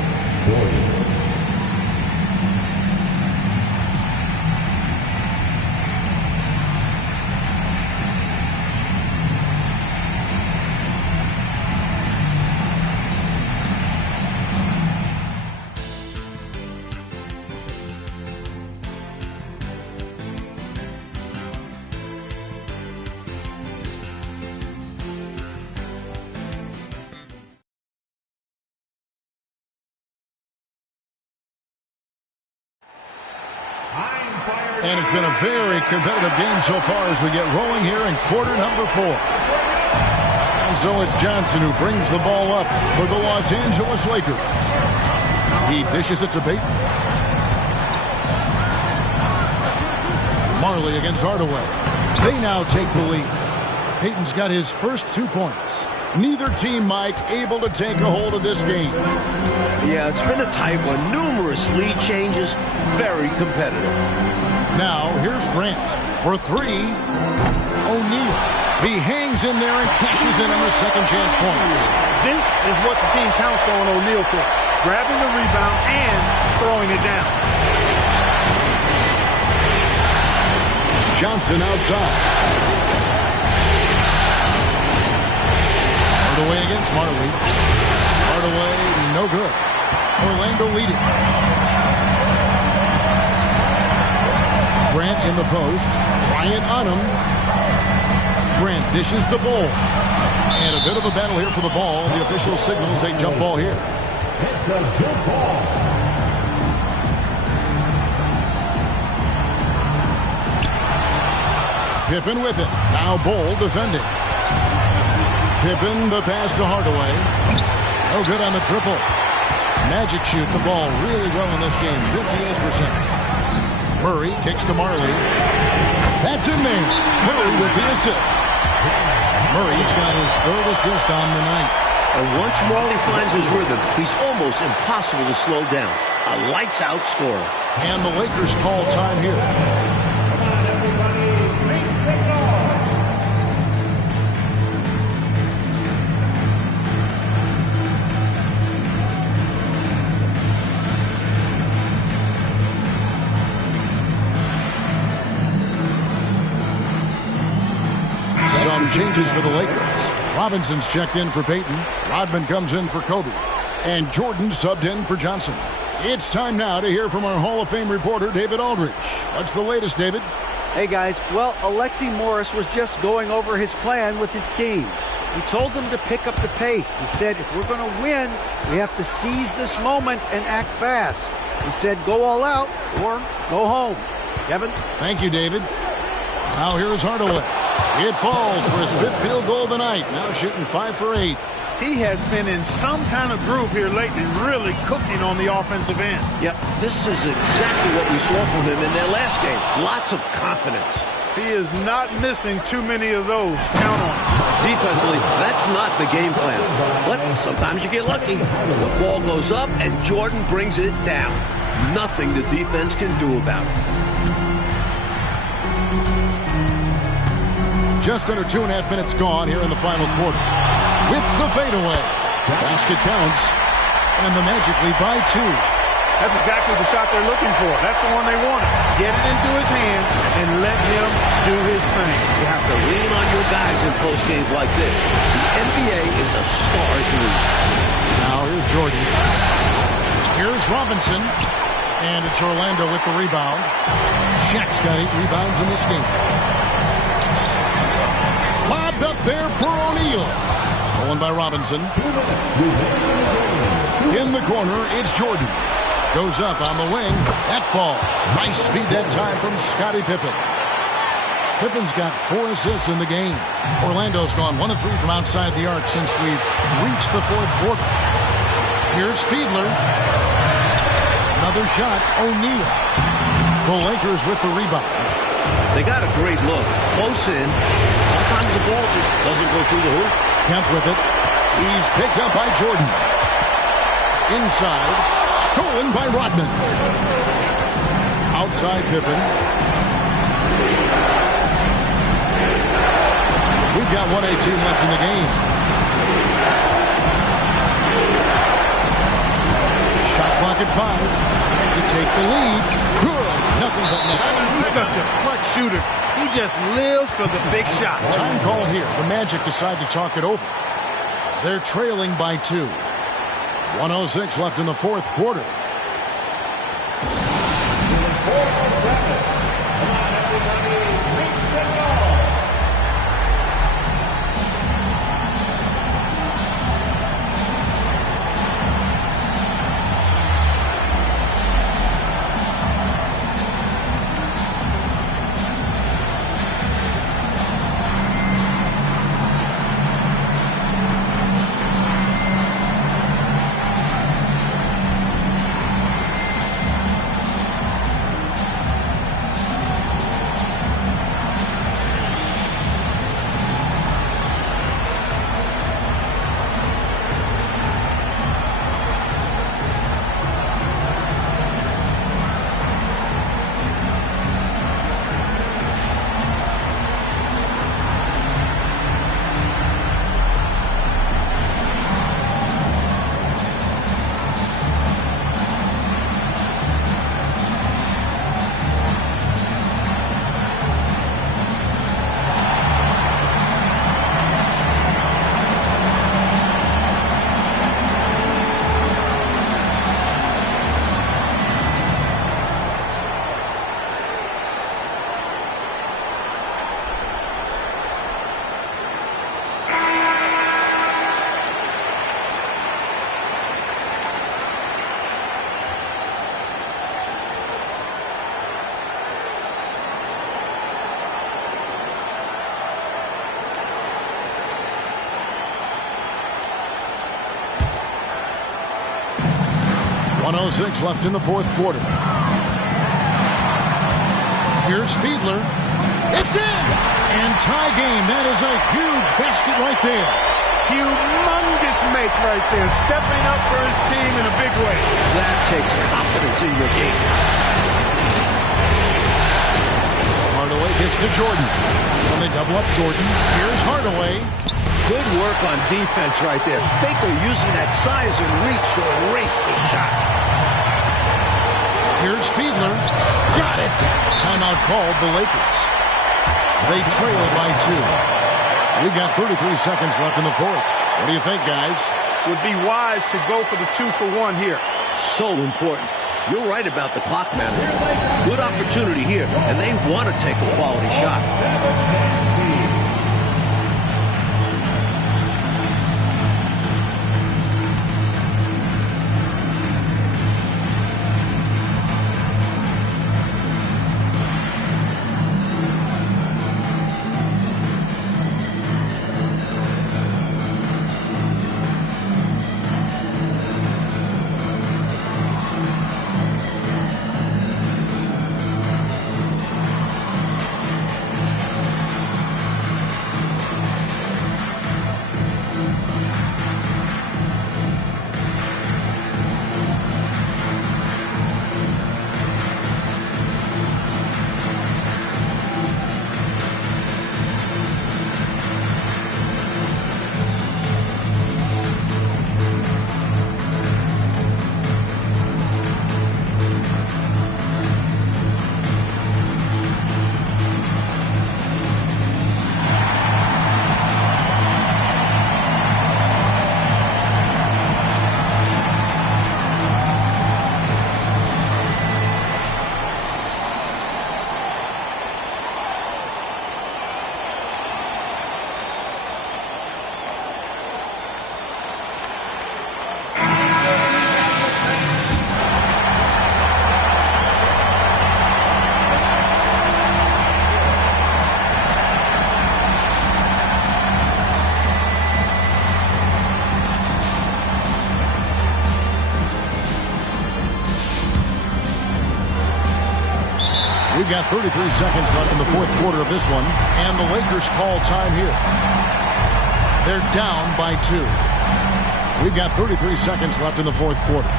And it's been a very competitive game so far as we get rolling here in quarter number 4. And so it's Johnson who brings the ball up for the Los Angeles Lakers. He dishes it to Payton. Marley against Hardaway. They now take the lead. Payton's got his first 2 points. Neither team, Mike, able to take a hold of this game. Yeah, it's been a tight one. Numerous lead changes. Very competitive. Now, here's Grant for 3. O'Neal. He hangs in there and cashes in on the second chance points. This is what the team counts on O'Neal for. Grabbing the rebound and throwing it down. Johnson outside. Hardaway against Marley. Hardaway, no good. Orlando leading. Grant in the post. Bryant on him. Grant dishes the ball. And a bit of a battle here for the ball. The official signals a jump ball here. It's a jump ball. Pippen with it. Now Bol defending. Pippen, the pass to Hardaway. No good on the triple. Magic shoot the ball really well in this game. 58%. Murray kicks to Marley. That's in there. Murray with the assist. Murray's got his 3rd assist on the night. And once Marley finds his rhythm, he's almost impossible to slow down. A lights-out scorer. And the Lakers call time here. Some changes for the Lakers. Robinson's checked in for Payton. Rodman comes in for Kobe. And Jordan subbed in for Johnson. It's time now to hear from our Hall of Fame reporter, David Aldridge. What's the latest, David? Hey, guys. Well, Alexi Morris was just going over his plan with his team. He told them to pick up the pace. He said, if we're going to win, we have to seize this moment and act fast. He said, go all out or go home. Kevin? Thank you, David. Now here's Hardaway. It falls for his 5th field goal of the night. Now shooting 5 for 8. He has been in some kind of groove here lately, really cooking on the offensive end. Yep, this is exactly what we saw from him in their last game. Lots of confidence. He is not missing too many of those. Count on it. Defensively, that's not the game plan. But sometimes you get lucky. The ball goes up and Jordan brings it down. Nothing the defense can do about it. Just under 2.5 minutes gone here in the final quarter. With the fadeaway. Basket counts. And the Magic lead by 2. That's exactly the shot they're looking for. That's the one they wanted. Get it into his hand and let him do his thing. You have to lean on your guys in close games like this. The NBA is a stars league. Now here's Jordan. Here's Robinson. And it's Orlando with the rebound. Shaq's got 8 rebounds in this game. Lobbed up there for O'Neal. Stolen by Robinson. In the corner, it's Jordan. Goes up on the wing. That falls. Nice feed that time from Scottie Pippen. Pippen's got 4 assists in the game. Orlando's gone 1 of 3 from outside the arc since we've reached the 4th quarter. Here's Fiedler. Another shot. O'Neal. The Lakers with the rebound. They got a great look. Close in. Sometimes the ball just doesn't go through the hoop. Kemp with it. He's picked up by Jordan. Inside. Stolen by Rodman. Outside Pippen. We've got 1:18 left in the game. Shot clock at 5 to take the lead. Good. Nothing but net. He's such a clutch shooter. He just lives for the big shot. Time call here. The Magic decide to talk it over. They're trailing by 2. 1:06 left in the 4th quarter. .106 left in the 4th quarter. Here's Fiedler. It's in! And tie game. That is a huge basket right there. Humongous make right there. Stepping up for his team in a big way. That takes confidence in your game. Hardaway kicks to Jordan. And they double up Jordan. Here's Hardaway. Good work on defense right there. Baker using that size and reach to erase the shot. Here's Fiedler. Got it. Timeout called the Lakers. They trail by 2. We've got 33 seconds left in the fourth. What do you think, guys? Would be wise to go for the 2-for-1 here. So important. You're right about the clock management. Good opportunity here, and they want to take a quality shot. We've got 33 seconds left in the fourth quarter of this one, and the Lakers call time here. They're down by 2. We've got 33 seconds left in the fourth quarter.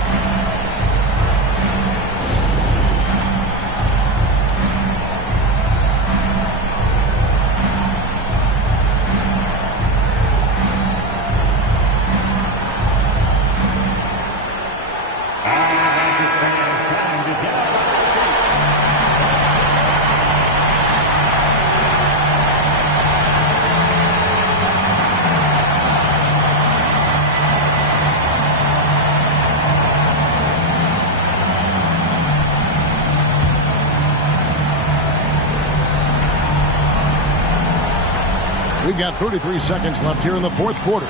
We've got 33 seconds left here in the fourth quarter.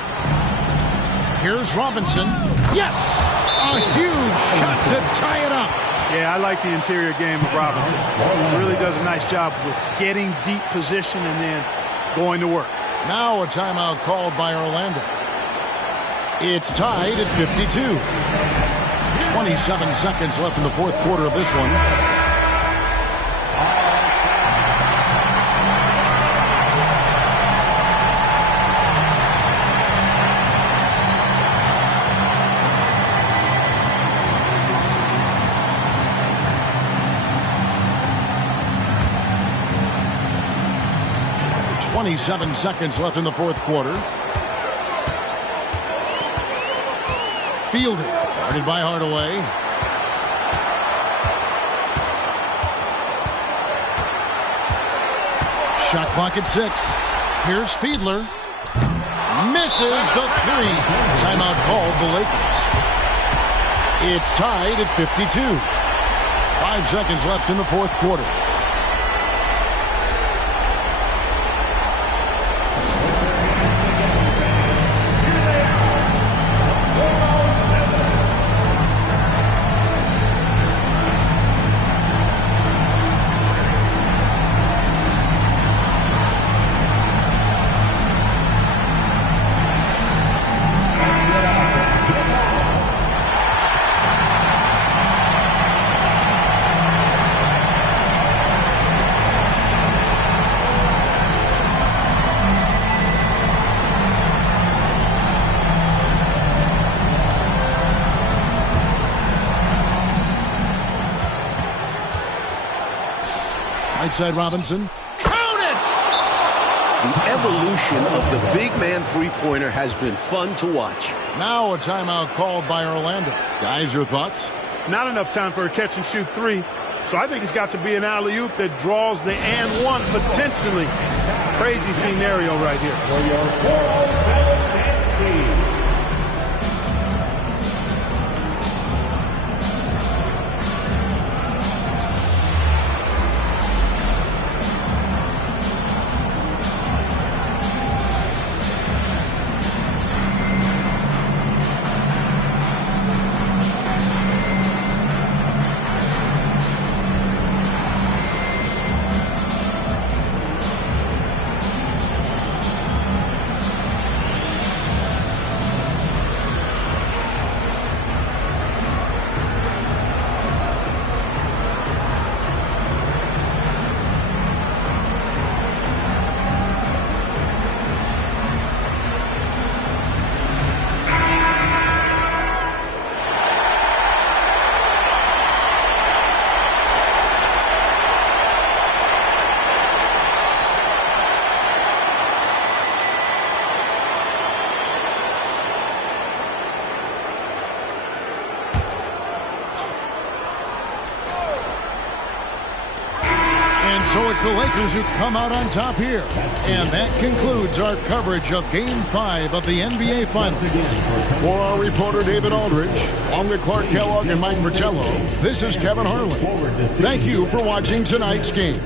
Here's Robinson. Yes! A huge shot to tie it up. Yeah, I like the interior game of Robinson. He really does a nice job with getting deep position and then going to work. Now a timeout called by Orlando. It's tied at 52. 27 seconds left in the fourth quarter of this one. Seven seconds left in the fourth quarter. Fielded. Guarded by Hardaway. Shot clock at 6. Here's Fiedler. Misses the 3. Timeout called the Lakers. It's tied at 52. 5 seconds left in the fourth quarter. Right side Robinson. Count it! The evolution of the big man three-pointer has been fun to watch. Now a timeout called by Orlando. Guys, your thoughts? Not enough time for a catch-and-shoot three, so I think it's got to be an alley-oop that draws the and one potentially. Crazy scenario right here. For your 407 team. So it's the Lakers who come out on top here. And that concludes our coverage of Game 5 of the NBA Finals. For our reporter David Aldridge, along with Clark Kellogg and Mike Fratello, this is Kevin Harlan. Thank you for watching tonight's game.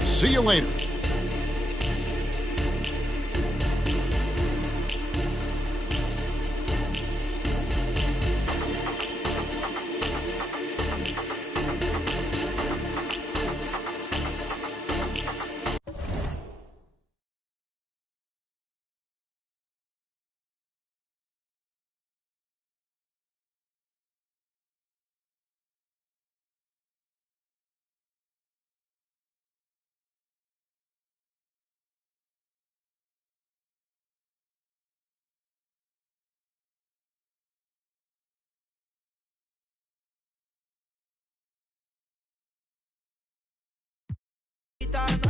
See you later.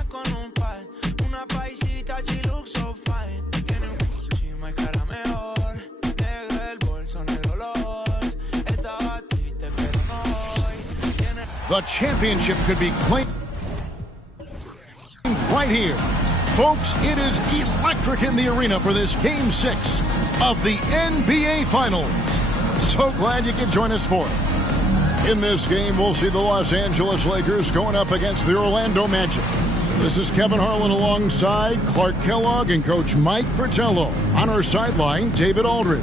Con un par, una paisita, she looks so fine. Tiene un chima y cara mejor. Negro el bolso, negro los. Estaba triste, pero no hoy. The championship could be claimed right here. Folks, it is electric in the arena for this Game 6 of the NBA Finals. So glad you could join us for it. In this game, we'll see the Los Angeles Lakers going up against the Orlando Magic. This is Kevin Harlan alongside Clark Kellogg and Coach Mike Fratello. On our sideline, David Aldridge.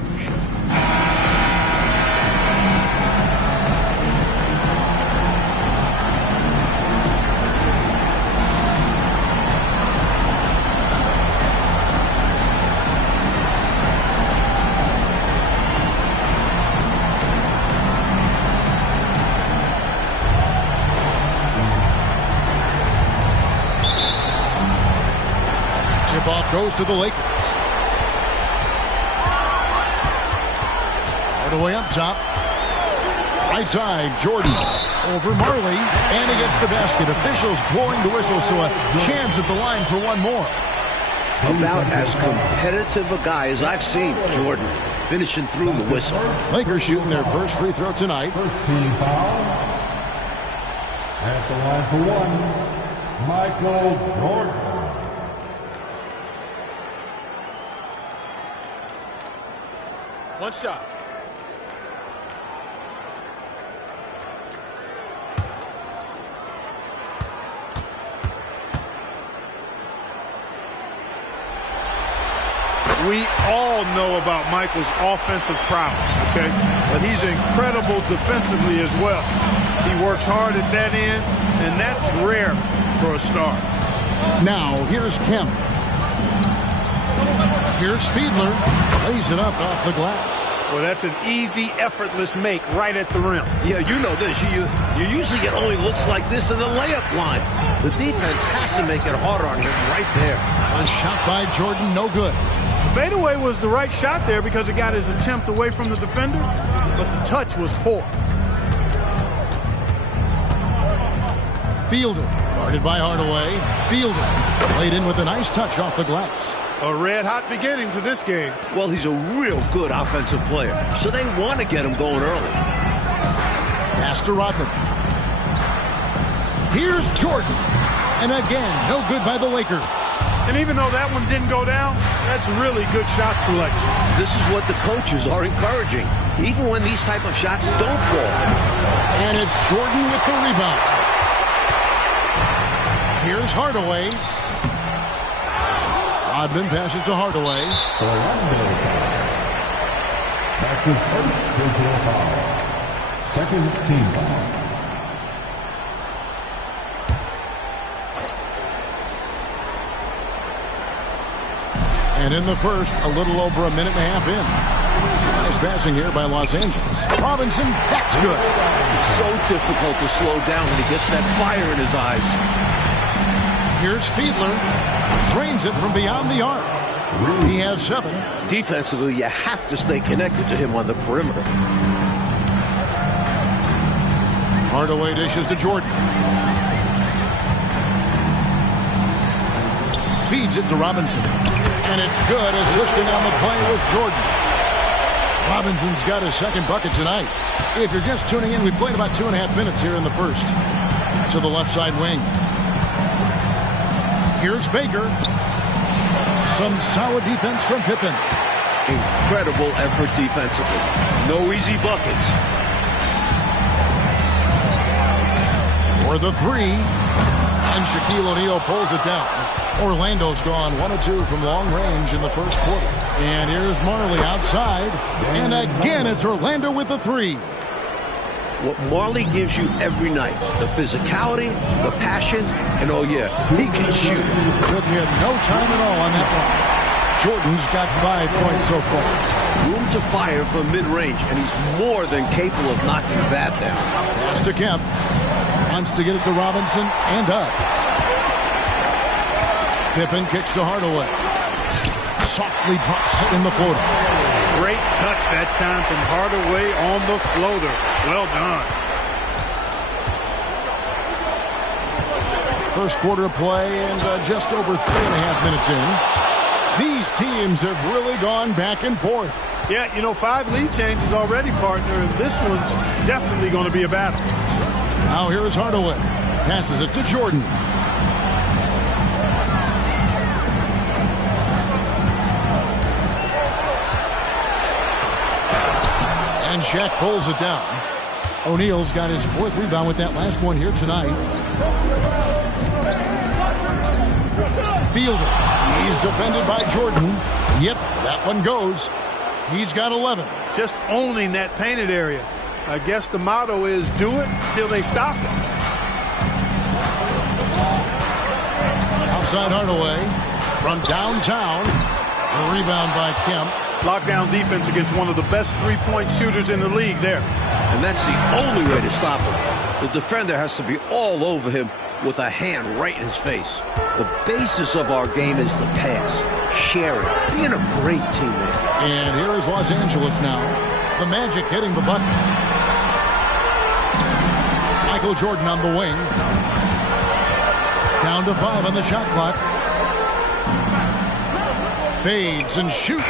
Tip-off goes to the Lakers. All the way up top. Right side, Jordan over Marley, and he gets the basket. Officials blowing the whistle, so a chance at the line for one more. About as competitive a guy as I've seen, Jordan, finishing through the whistle. Lakers shooting their first free throw tonight. First team foul. At the line for one, Michael Jordan. One shot. We all know about Michael's offensive prowess, okay? But he's incredible defensively as well. He works hard at that end, and that's rare for a star. Now, here's Kemp. Here's Fiedler. Lays it up off the glass. Well, that's an easy, effortless make right at the rim. Yeah, you know this. You usually get only looks like this in the layup line. The defense has to make it harder on him right there. A shot by Jordan, no good. Fadeaway was the right shot there because it got his attempt away from the defender, but the touch was poor. Fielder Guarded by Hardaway. Fielded. Played in with a nice touch off the glass. A red-hot beginning to this game. Well, he's a real good offensive player, so they want to get him going early. Pass to Rodman. Here's Jordan. And again, no good by the Lakers. And even though that one didn't go down, that's really good shot selection. This is what the coaches are encouraging, even when these type of shots don't fall. And it's Jordan with the rebound. Here's Hardaway. Rodman passes to Hardaway. That's his first personal foul. Second team foul. And in the first, a little over a minute and a half in. Nice passing here by Los Angeles. Robinson, that's good. It's so difficult to slow down when he gets that fire in his eyes. Here's Fiedler. Drains it from beyond the arc. He has 7. Defensively, you have to stay connected to him on the perimeter. Hardaway dishes to Jordan. Feeds it to Robinson. And it's good. Assisting on the play was Jordan. Robinson's got his second bucket tonight. If you're just tuning in, we played about 2.5 minutes here in the first. To the left side wing. Here's Baker. Some solid defense from Pippen. Incredible effort defensively. No easy buckets. For the 3. And Shaquille O'Neal pulls it down. Orlando's gone 1 of 2 from long range in the first quarter. And here's Marley outside. And again, it's Orlando with the 3. What Marley gives you every night, the physicality, the passion, and oh yeah, he can shoot. Took him no time at all on that one. Jordan's got 5 points so far. Room to fire from mid-range, and he's more than capable of knocking that down. Pass to Kemp. Wants to get it to Robinson, and up. Pippen kicks to Hardaway. Softly drops in the floater. Great touch that time from Hardaway on the floater. Well done. First quarter of play and just over 3.5 minutes in. These teams have really gone back and forth. Yeah, 5 lead changes already, partner, and this one's definitely going to be a battle. Now here is Hardaway. Passes it to Jordan. And Shaq pulls it down. O'Neal's got his 4th rebound with that last one here tonight. Fielder. He's defended by Jordan. Yep, that one goes. He's got 11. Just owning that painted area. I guess the motto is do it till they stop it. Outside Hardaway. From downtown. A rebound by Kemp. Lockdown defense against one of the best three-point shooters in the league there. And that's the only way to stop him. The defender has to be all over him with a hand right in his face. The basis of our game is the pass, sharing, being a great teammate. And here is Los Angeles now. The Magic hitting the button. Michael Jordan on the wing. Down to 5 on the shot clock. Fades and shoots.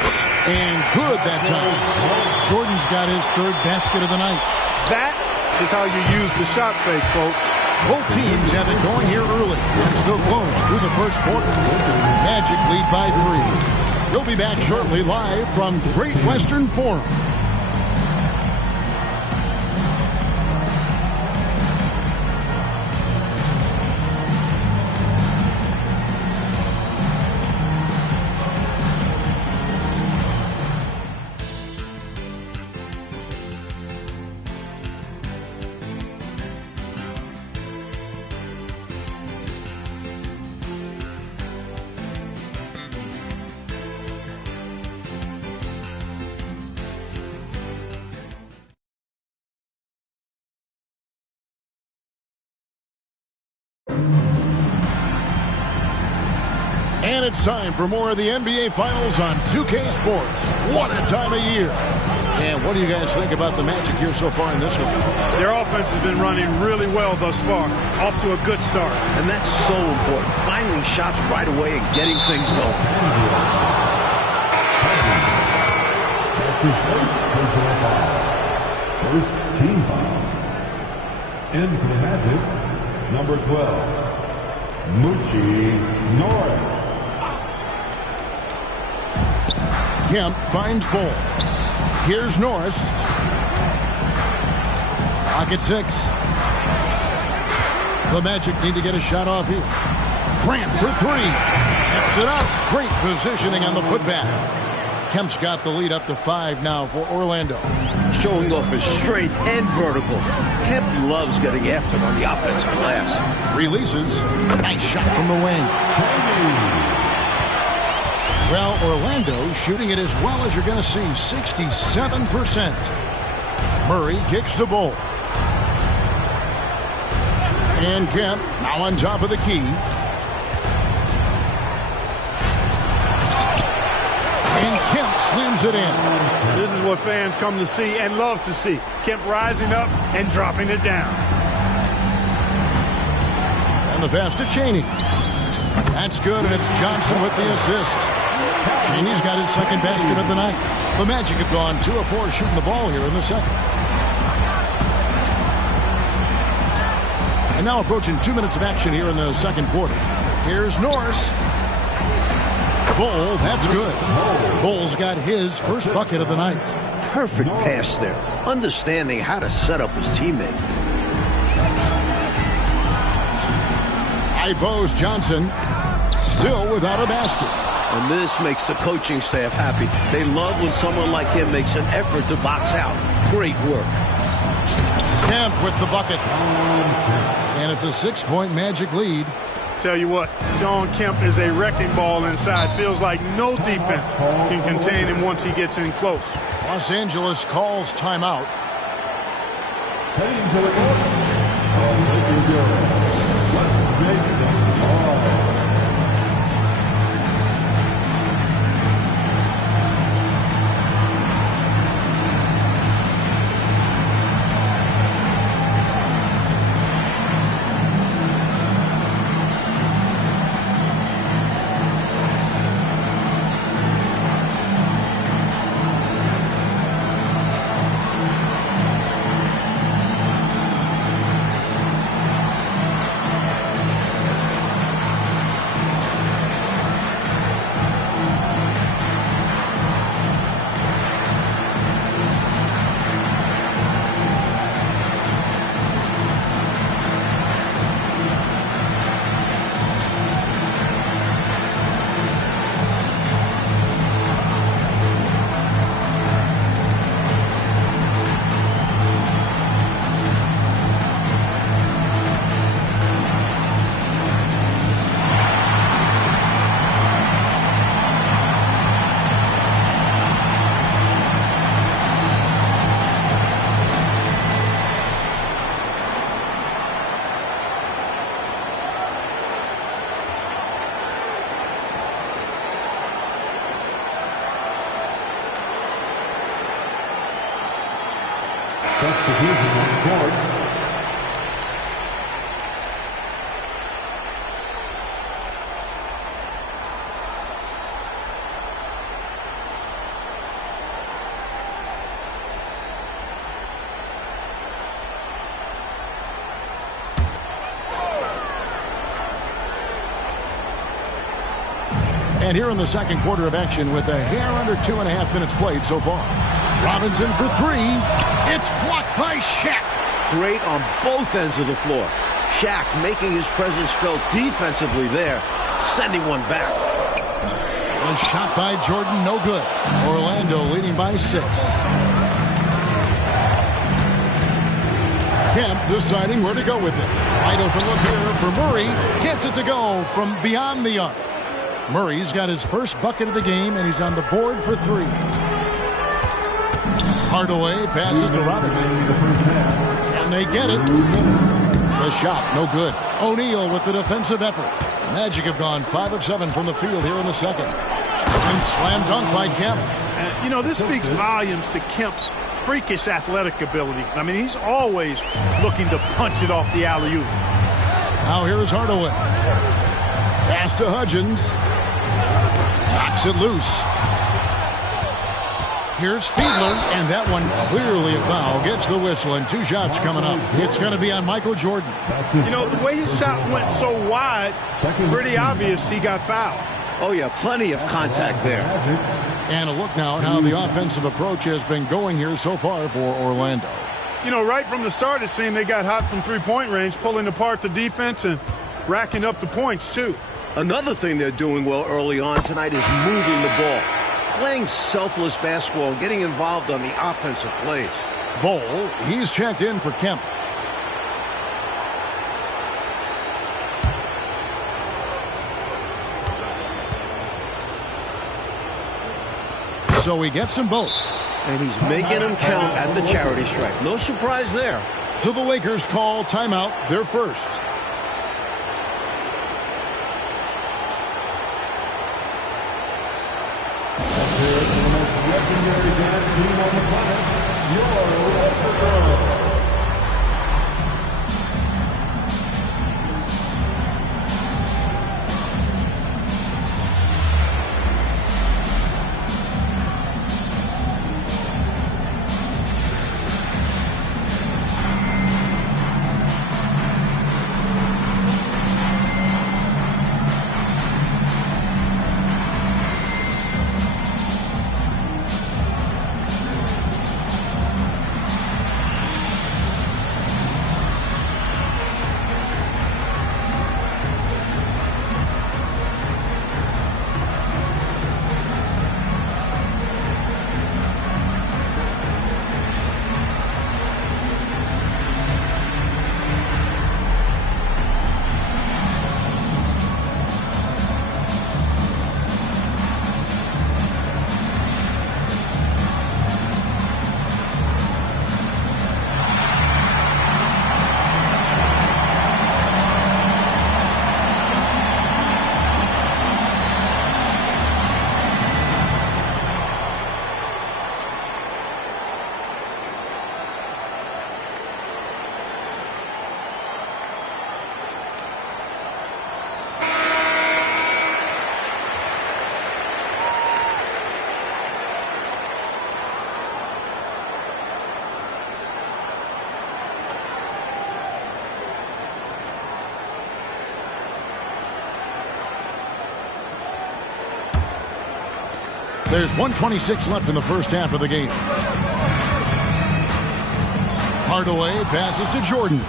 And good that time. Jordan's got his 3rd basket of the night. That is how you use the shot fake, folks. Both teams have it going here early. And still close through the first quarter. Magic lead by 3. We'll be back shortly live from Great Western Forum. And it's time for more of the NBA Finals on 2K Sports. What a time of year. And what do you guys think about the Magic here so far in this one? Their offense has been running really well thus far. Off to a good start. And that's so important. Finding shots right away and getting things going. First team foul. In for the Magic, number 12, Moochie Norris. Kemp finds Bol. Here's Norris. Pocket 6. The Magic need to get a shot off here. Grant for 3. Tips it up. Great positioning on the putback. Kemp's got the lead up to 5 now for Orlando. Showing off his strength and vertical. Kemp loves getting after it on the offensive glass. Releases. Nice shot from the wing. Well, Orlando shooting it as well as you're going to see, 67%. Murray kicks the Bol. And Kemp now on top of the key. And Kemp slams it in. This is what fans come to see and love to see. Kemp rising up and dropping it down. And the pass to Chaney. That's good, and it's Johnson with the assist. Chaney's got his second basket of the night. The Magic have gone 2 of 4 shooting the ball here in the second. And now approaching 2 minutes of action here in the second quarter. Here's Norris. Bol, that's good. Bol's got his first bucket of the night. Perfect pass there. Understanding how to set up his teammate. High post Johnson. Still without a basket. And this makes the coaching staff happy. They love when someone like him makes an effort to box out. Great work. Kemp with the bucket. And it's a 6-point Magic lead. Tell you what, Shawn Kemp is a wrecking ball inside. Feels like no defense can contain him once he gets in close. Los Angeles calls timeout. Heading to the court. Let's make some noise. Substitution on the court. And here in the second quarter of action with a hair under 2.5 minutes played so far. Robinson for 3. It's blocked by Shaq. Great on both ends of the floor. Shaq making his presence felt defensively there, sending one back. A shot by Jordan, no good. Orlando leading by 6. Kemp deciding where to go with it. Wide open look here for Murray. Gets it to go from beyond the arc. Murray's got his first bucket of the game, and he's on the board for 3. Hardaway passes to Robinson. Can they get it? The shot, no good. O'Neal with the defensive effort. Magic have gone 5 of 7 from the field here in the second. And slam dunk by Kemp. You know, this speaks volumes to Kemp's freakish athletic ability. I mean, he's always looking to punch it off the alley-oop. Now here's Hardaway. Pass to Hudgens. Knocks it loose. Here's Fiedler, and that one clearly a foul. Gets the whistle, and 2 shots coming up. It's going to be on Michael Jordan. You know, the way his shot went so wide, pretty obvious he got fouled. Oh, yeah, plenty of contact there. And a look now at how the offensive approach has been going here so far for Orlando. You know, right from the start, it seemed they got hot from three-point range, pulling apart the defense and racking up the points, too. Another thing they're doing well early on tonight is moving the ball. Playing selfless basketball and getting involved on the offensive plays. Bol, he's checked in for Kemp. So he gets them both. And he's making them count at the charity stripe. No surprise there. So the Lakers call timeout, their first. Legendary dance team on the planet, your Lakers. There's 1:26 left in the first half of the game. Hardaway passes to Jordan.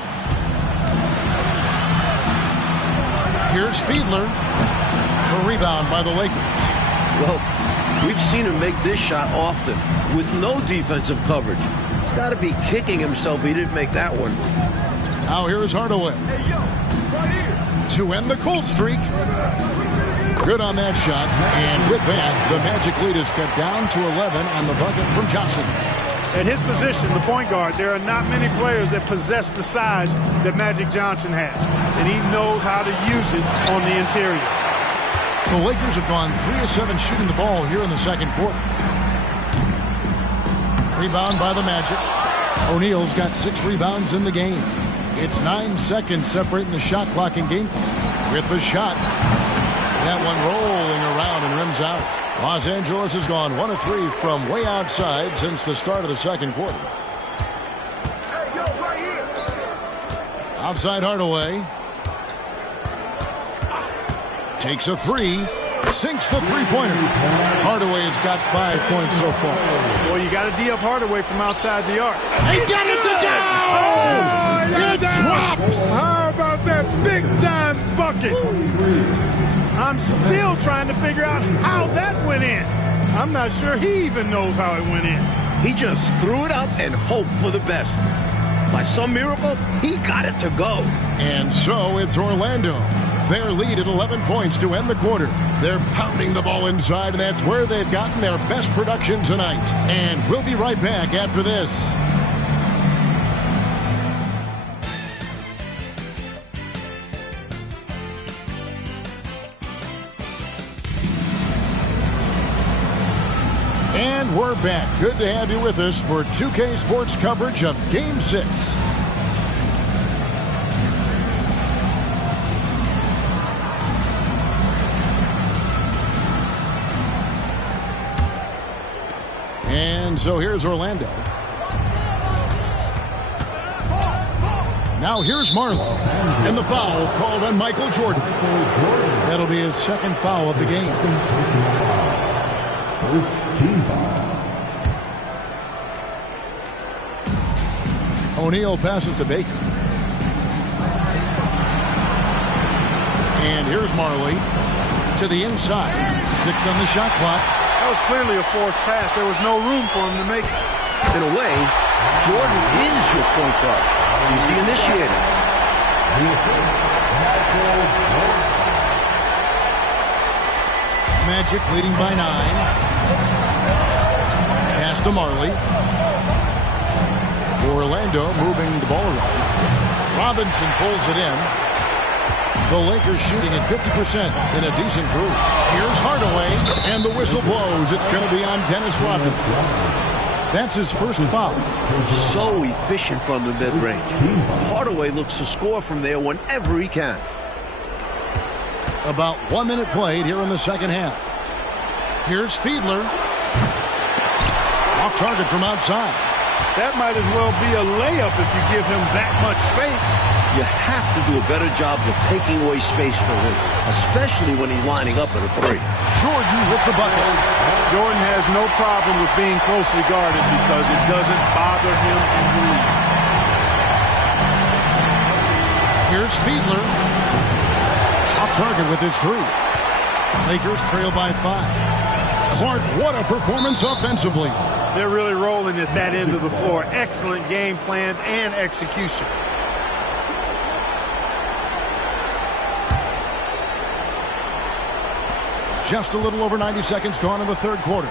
Here's Fiedler. The rebound by the Lakers. Well, we've seen him make this shot often with no defensive coverage. He's got to be kicking himself he didn't make that one. Now here's Hardaway. To end the cold streak. Good on that shot. And with that, the Magic lead is cut down to 11 on the bucket from Johnson. At his position, the point guard, there are not many players that possess the size that Magic Johnson has. And he knows how to use it on the interior. The Lakers have gone 3 of 7 shooting the ball here in the second quarter. Rebound by the Magic. O'Neal's got 6 rebounds in the game. It's 9 seconds separating the shot clock and game clock. With the shot. That one rolling around and rims out. Los Angeles has gone 1 of 3 from way outside since the start of the second quarter. Outside Hardaway. Takes a 3. Sinks the three-pointer. Hardaway has got 5 points so far. Well, you got to D up Hardaway from outside the arc. He got it to go! It drops! How about that big-time bucket? I'm still trying to figure out how that went in. I'm not sure he even knows how it went in. He just threw it up and hoped for the best. By some miracle, he got it to go. And so it's Orlando. Their lead at 11 points to end the quarter. They're pounding the ball inside, and that's where they've gotten their best production tonight. And we'll be right back after this. And we're back. Good to have you with us for 2K Sports coverage of Game 6. And so here's Orlando. Now here's Marley. And the foul called on Michael Jordan. That'll be his second foul of the game. First team foul. O'Neal passes to Baker. And here's Marley to the inside. 6 on the shot clock. That was clearly a forced pass. There was no room for him to make it. In a way, Jordan is your point guard. He's the initiator. Magic leading by 9. Pass to Marley. Orlando moving the ball around. Robinson pulls it in. The Lakers shooting at 50% in a decent group. Here's Hardaway, and the whistle blows. It's going to be on Dennis Rodman. That's his first foul. So efficient from the mid-range. Hardaway looks to score from there whenever he can. About 1 minute played here in the second half. Here's Fiedler. Off target from outside. That might as well be a layup if you give him that much space. You have to do a better job of taking away space from him, especially when he's lining up at a 3. Jordan with the bucket. Jordan has no problem with being closely guarded because it doesn't bother him in the least. Here's Fiedler. Off target with his 3. Lakers trail by 5. Clark, what a performance offensively. They're really rolling at that end of the floor. Excellent game plan and execution. Just a little over 90 seconds gone in the third quarter.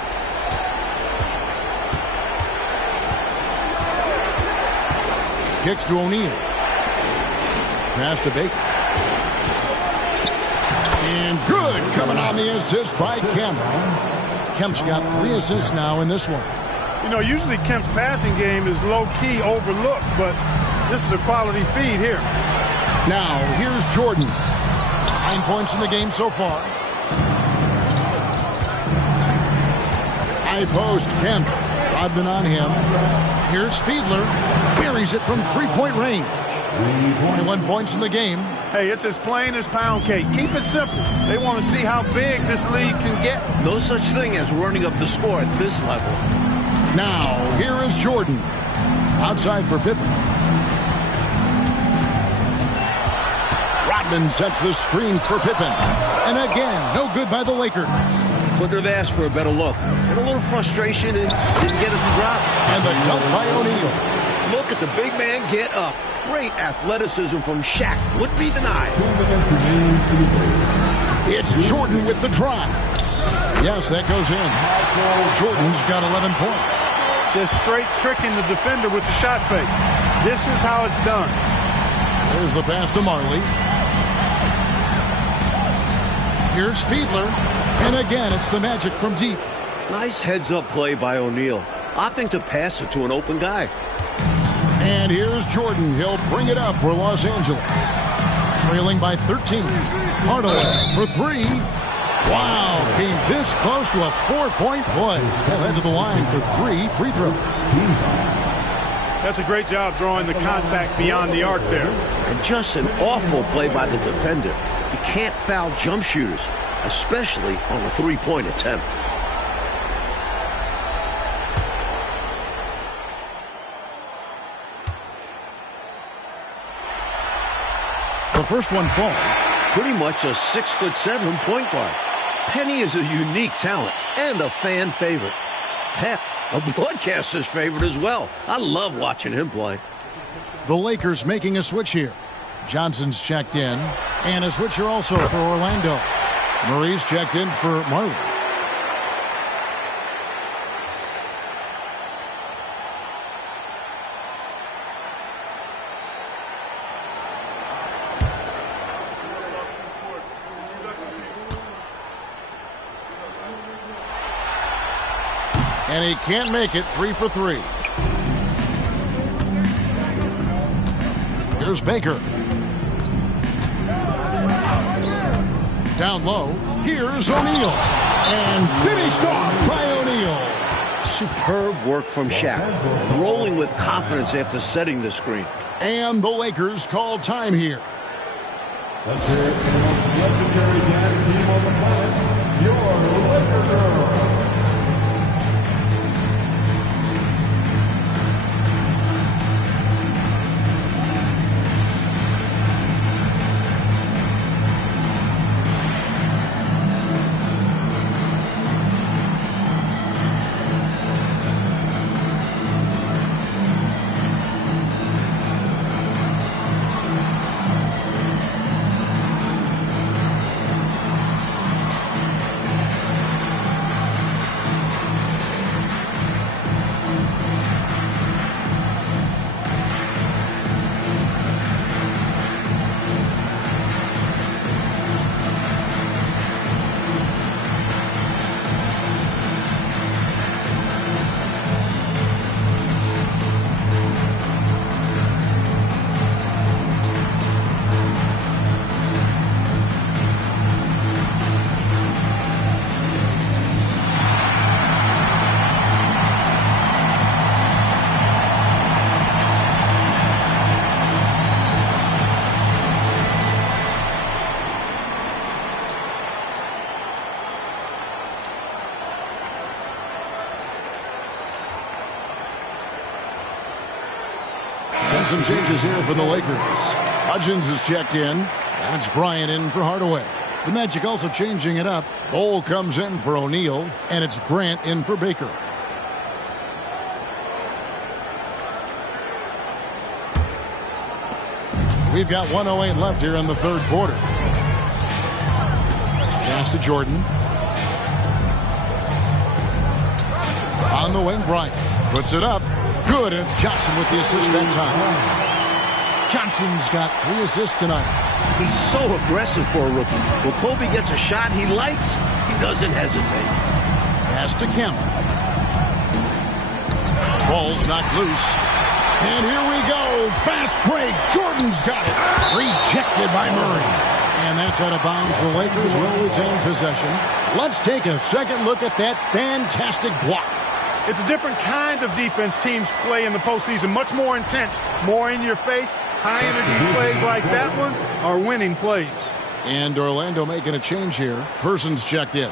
Kicks to O'Neal. Pass to Baker. And good coming on the assist by Kemp. Kemp's got 3 assists now in this one. You know, usually Kemp's passing game is low-key overlooked, but this is a quality feed here. Now, here's Jordan. 9 points in the game so far. High post, Kemp. Rodman on him. Here's Fiedler. Buries it from 3-point range. 21 points in the game. Hey, it's as plain as pound cake. Keep it simple. They want to see how big this league can get. No such thing as running up the score at this level. Now, here is Jordan. Outside for Pippen. Rodman sets the screen for Pippen. And again, no good by the Lakers. Couldn't have asked for a better look. And a little frustration and didn't get it to drop. And the dunk by O'Neal. Look at the big man get up. Great athleticism from Shaq. Would be denied. It's Jordan with the drive. Yes, that goes in. Jordan's got 11 points. Just straight tricking the defender with the shot fake. This is how it's done. There's the pass to Marley. Here's Fiedler. And again, it's the Magic from deep. Nice heads-up play by O'Neal, opting to pass it to an open guy. And here's Jordan. He'll bring it up for Los Angeles. Trailing by 13. Hardaway for 3. Wow, came this close to a 4-point play. He'll head to the line for 3 free throws. That's a great job drawing the contact beyond the arc there. And just an awful play by the defender. You can't foul jump shooters, especially on a 3-point attempt. The first one falls. Pretty much a 6'7" point guard. Penny is a unique talent and a fan favorite. Heck, a broadcaster's favorite as well. I love watching him play. The Lakers making a switch here. Johnson's checked in. And a switch here also for Orlando. Murray's checked in for Marley. And he can't make it. 3 for 3. Here's Baker. Down low. Here's O'Neal. And finished off by O'Neal. Superb work from Shaq. Rolling with confidence after setting the screen. And the Lakers call time here. Let's hear it for the most legendary dance team on the planet, your Laker Girls. Some changes here for the Lakers. Hudgens is checked in, and it's Bryant in for Hardaway. The Magic also changing it up. Bol comes in for O'Neal, and it's Grant in for Baker. We've got 1:08 left here in the third quarter. Pass to Jordan. On the wing, Bryant puts it up. Good, and it's Johnson with the assist that time. Johnson's got 3 assists tonight. He's so aggressive for a rookie. When Kobe gets a shot he likes, he doesn't hesitate. Pass to Kemp. Ball's knocked loose. And here we go. Fast break. Jordan's got it. Rejected by Murray. And that's out of bounds. The Lakers will retain possession. Let's take a second look at that fantastic block. It's a different kind of defense teams play in the postseason. Much more intense, more in your face. High-energy plays like that one are winning plays. And Orlando making a change here. Person's checked in.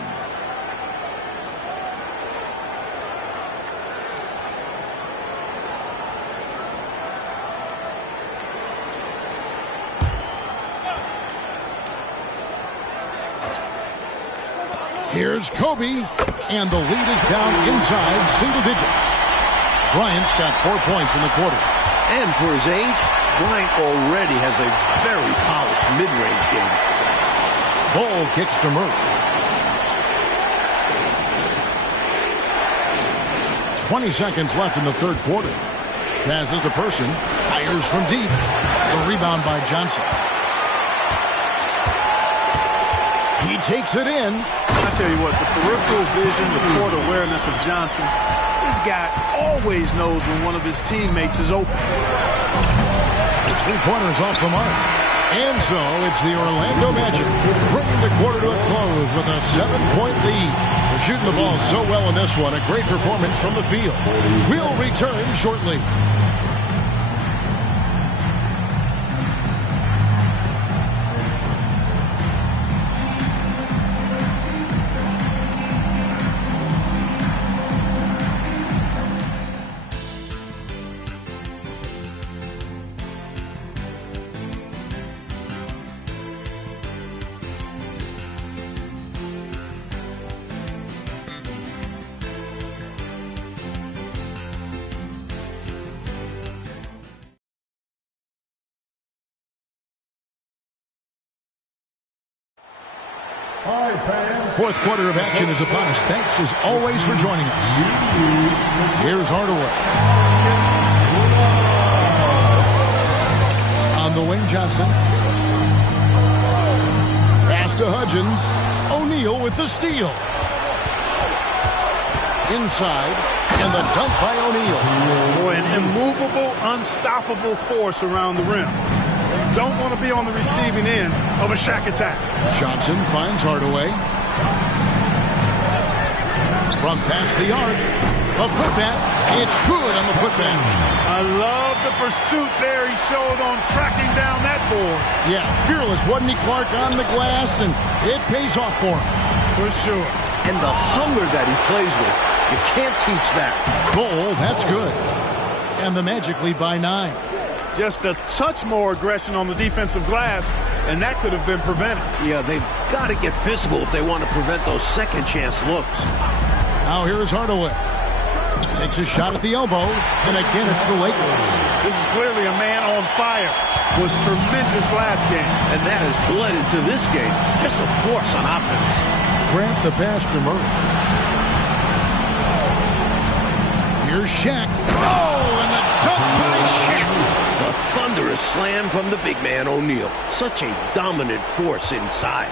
Here's Kobe, and the lead is down inside single digits. Bryant's got 4 points in the quarter. And for his age, Bryant already has a very polished mid-range game. Ball kicks to Murray. 20 seconds left in the third quarter. Passes to Person. Fires from deep. The rebound by Johnson. He takes it in. I tell you what, the peripheral vision, the court awareness of Johnson, this guy always knows when one of his teammates is open. His 3-pointers off the mark. And so it's the Orlando Magic bringing the quarter to a close with a 7-point lead. They're shooting the ball so well in this one. A great performance from the field. We'll return shortly. Fourth quarter of action is upon us. Thanks as always for joining us. Here's Hardaway. On the wing, Johnson. Pass to Hudgens. O'Neal with the steal. inside, and the dunk by O'Neal. Boy, an immovable, unstoppable force around the rim. Don't want to be on the receiving end of a Shaq attack. Johnson finds Hardaway. From past the arc, a putback. It's good on the putback. I love the pursuit there he showed on tracking down that board. Yeah, fearless, wasn't he, Clark, on the glass, and it pays off for him. For sure. And the hunger that he plays with, you can't teach that. Goal, that's good. And the Magic lead by 9. Just a touch more aggression on the defensive glass, and that could have been prevented. Yeah, they've got to get physical if they want to prevent those second chance looks. Now here is Hardaway. Takes a shot at the elbow, and again it's the Lakers. This is clearly a man on fire. Was tremendous last game. And that has bled into this game. Just a force on offense. Grant the pass to Murray. Here's Shaq. Oh, and the dunk by Shaq. The thunderous slam from the big man, O'Neal. Such a dominant force inside.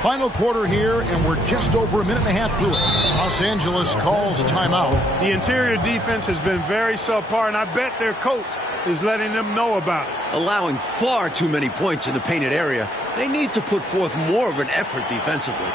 Final quarter here, and we're just over a minute and a half through it. Los Angeles calls timeout. The interior defense has been very subpar, and I bet their coach is letting them know about it. Allowing far too many points in the painted area. They need to put forth more of an effort defensively.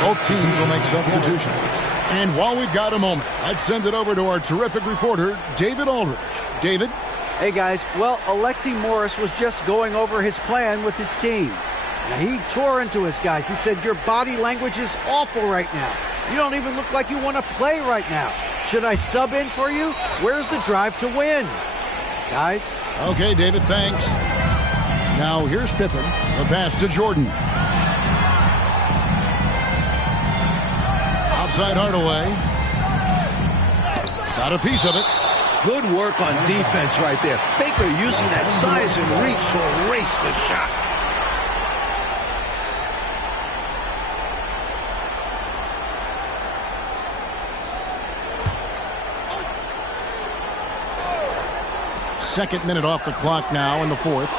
Both teams will make substitutions. And while we've got a moment, I'd send it over to our terrific reporter, David Aldridge. David? Hey, guys. Well, Alexi Morris was just going over his plan with his team. Now, he tore into his guys. He said, your body language is awful right now. You don't even look like you want to play right now. Should I sub in for you? Where's the drive to win? Guys? Okay, David, thanks. Now, here's Pippen. The pass to Jordan. Outside Hardaway. Got a piece of it. Good work on defense right there. Baker using that size and reach to erase the shot. Second minute off the clock now in the fourth.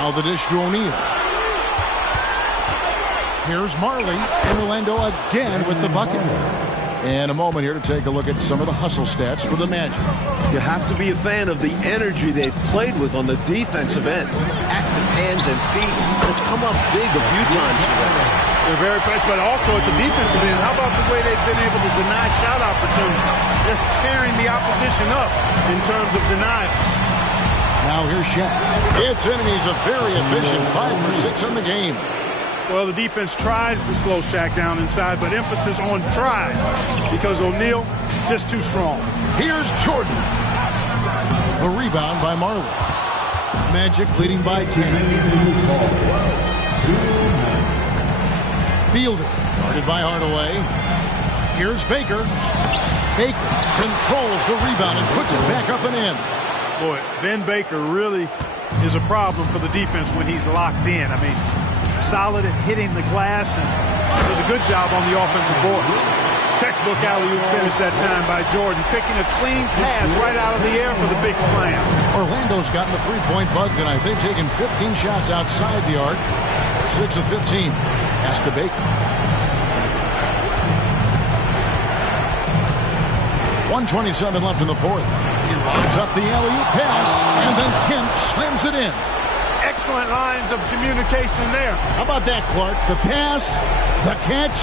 Now the dish to O'Neal. Here's Marley, and Orlando again with the bucket. And a moment here to take a look at some of the hustle stats for the Magic. You have to be a fan of the energy they've played with on the defensive end. Active hands and feet. It's come up big a few times for them. They're very effective, but also at the defensive end. How about the way they've been able to deny shot opportunities? Just tearing the opposition up in terms of denial. Now here's Shaq. It's in, and he's a very efficient 5 for 6 on the game. Well, the defense tries to slow Shaq down inside, but emphasis on tries because O'Neal just too strong. Here's Jordan. The rebound by Marley. Magic leading by 10. Fielded. Guarded by Hardaway. Here's Baker. Baker controls the rebound and puts it back up and in. Boy, Ben Baker really is a problem for the defense when he's locked in. I mean, solid at hitting the glass and does a good job on the offensive boards. Textbook alley-oop finish that time by Jordan, picking a clean pass right out of the air for the big slam. Orlando's gotten the three-point bug tonight. They've taken 15 shots outside the arc. 6 of 15. Pass to Baker. 1:27 left in the fourth. He lines up the alley-oop pass, and then Kemp slams it in. Excellent lines of communication there. How about that, Clark? The pass, the catch,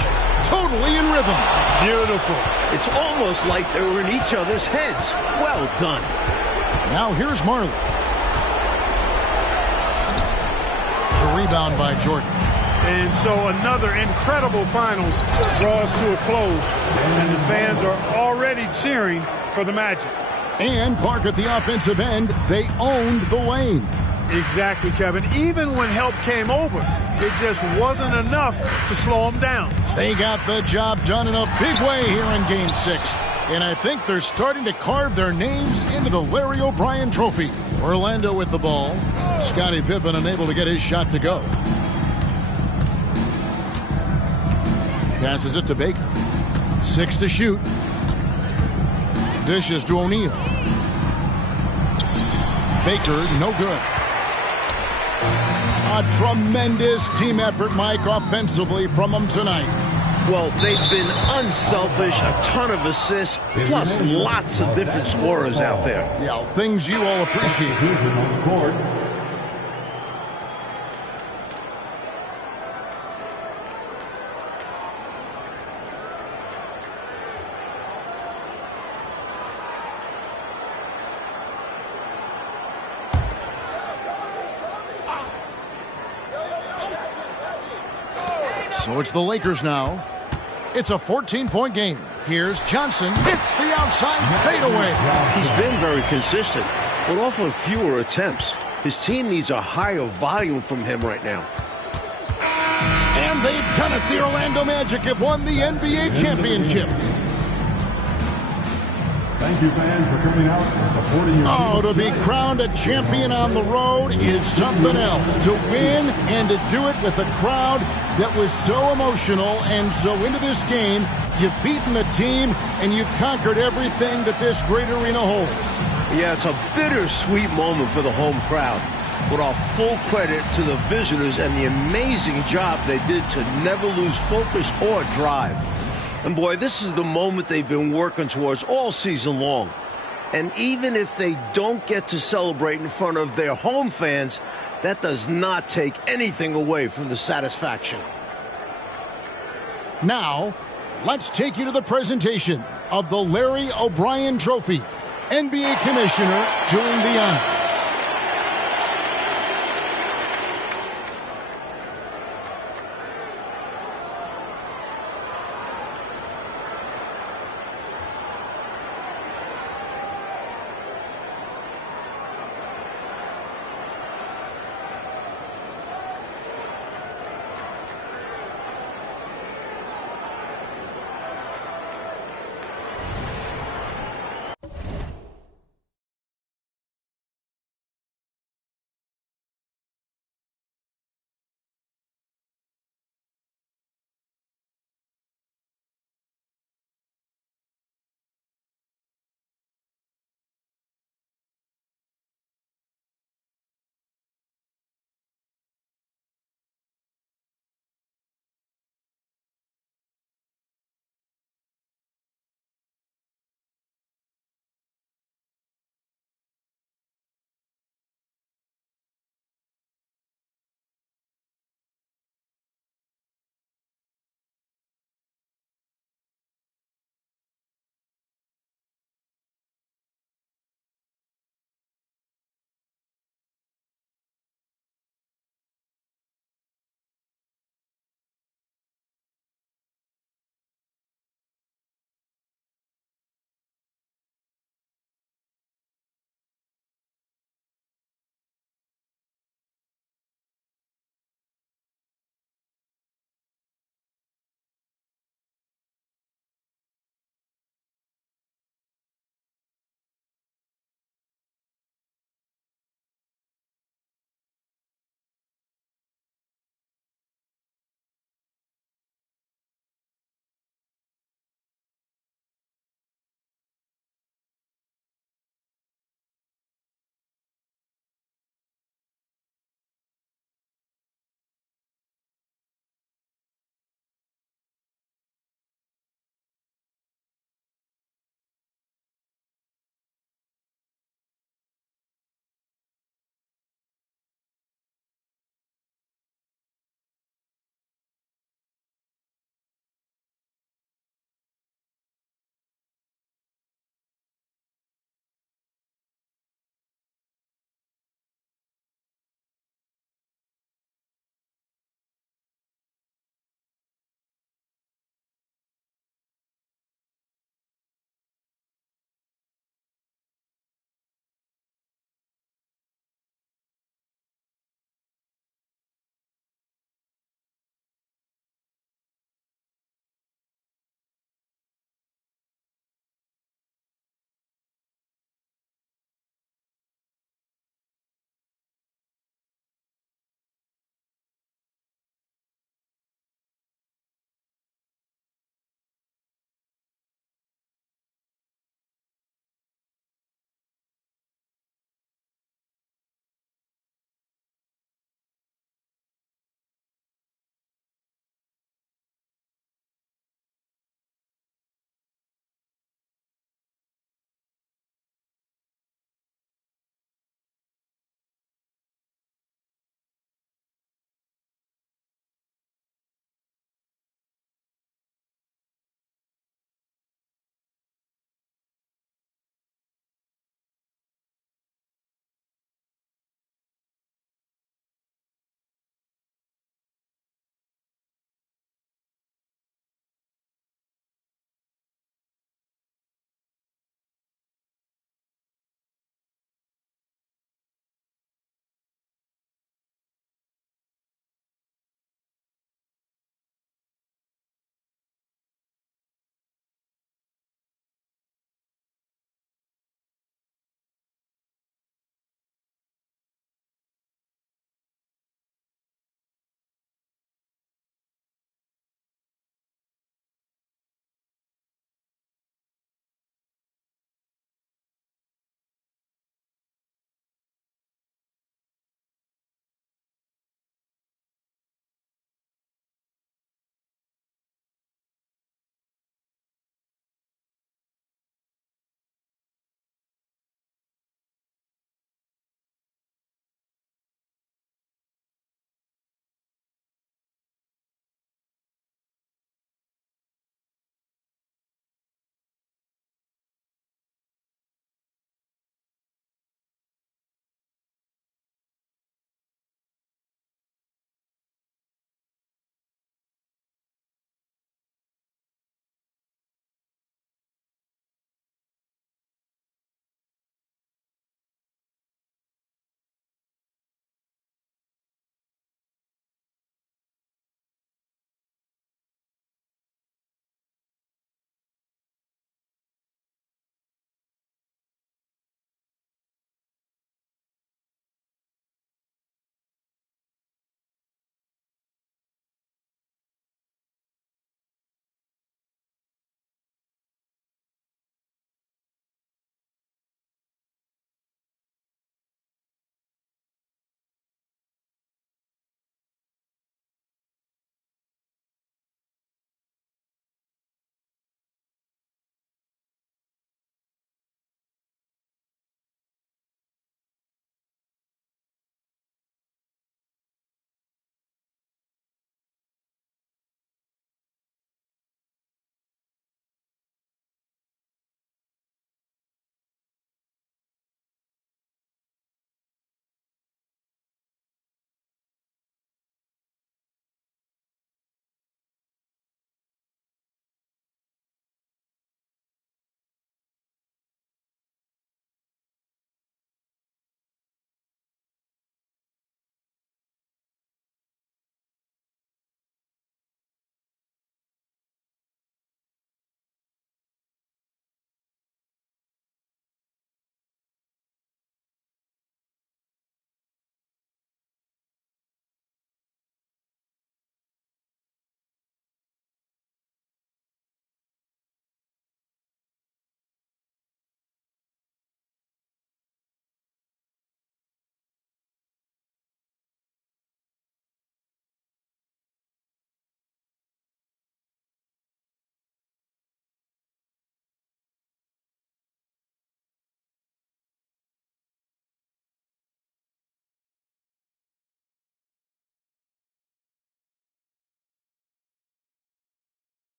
totally in rhythm. Beautiful. It's almost like they were in each other's heads. Well done. Now here's Marley. The rebound by Jordan. And so another incredible finals draws to a close, and the fans are already cheering for the Magic. And Clark at the offensive end, they owned the lane. Exactly, Kevin. Even when help came over, it just wasn't enough to slow them down. They got the job done in a big way here in Game 6. And I think they're starting to carve their names into the Larry O'Brien Trophy. Orlando with the ball. Scottie Pippen unable to get his shot to go. Passes it to Baker. 6 to shoot. Dishes to O'Neal. Baker, no good. A tremendous team effort, Mike, offensively from them tonight. Well, they've been unselfish, a ton of assists, plus lots of different scorers out there. Yeah, things you all appreciate. So it's the Lakers now. It's a 14-point game. Here's Johnson. Hits the outside fadeaway. He's been very consistent, but often fewer attempts. His team needs a higher volume from him right now. And they've done it. The Orlando Magic have won the NBA championship. Thank you, fans, for coming out and supporting your Oh, to be crowned a champion on the road is something else. To win and to do it with a crowd that was so emotional and so into this game, you've beaten the team and you've conquered everything that this great arena holds. Yeah, it's a bittersweet moment for the home crowd. With our full credit to the visitors and the amazing job they did to never lose focus or drive. And boy, this is the moment they've been working towards all season long. And even if they don't get to celebrate in front of their home fans, that does not take anything away from the satisfaction. Now, let's take you to the presentation of the Larry O'Brien Trophy. NBA Commissioner doing the honor.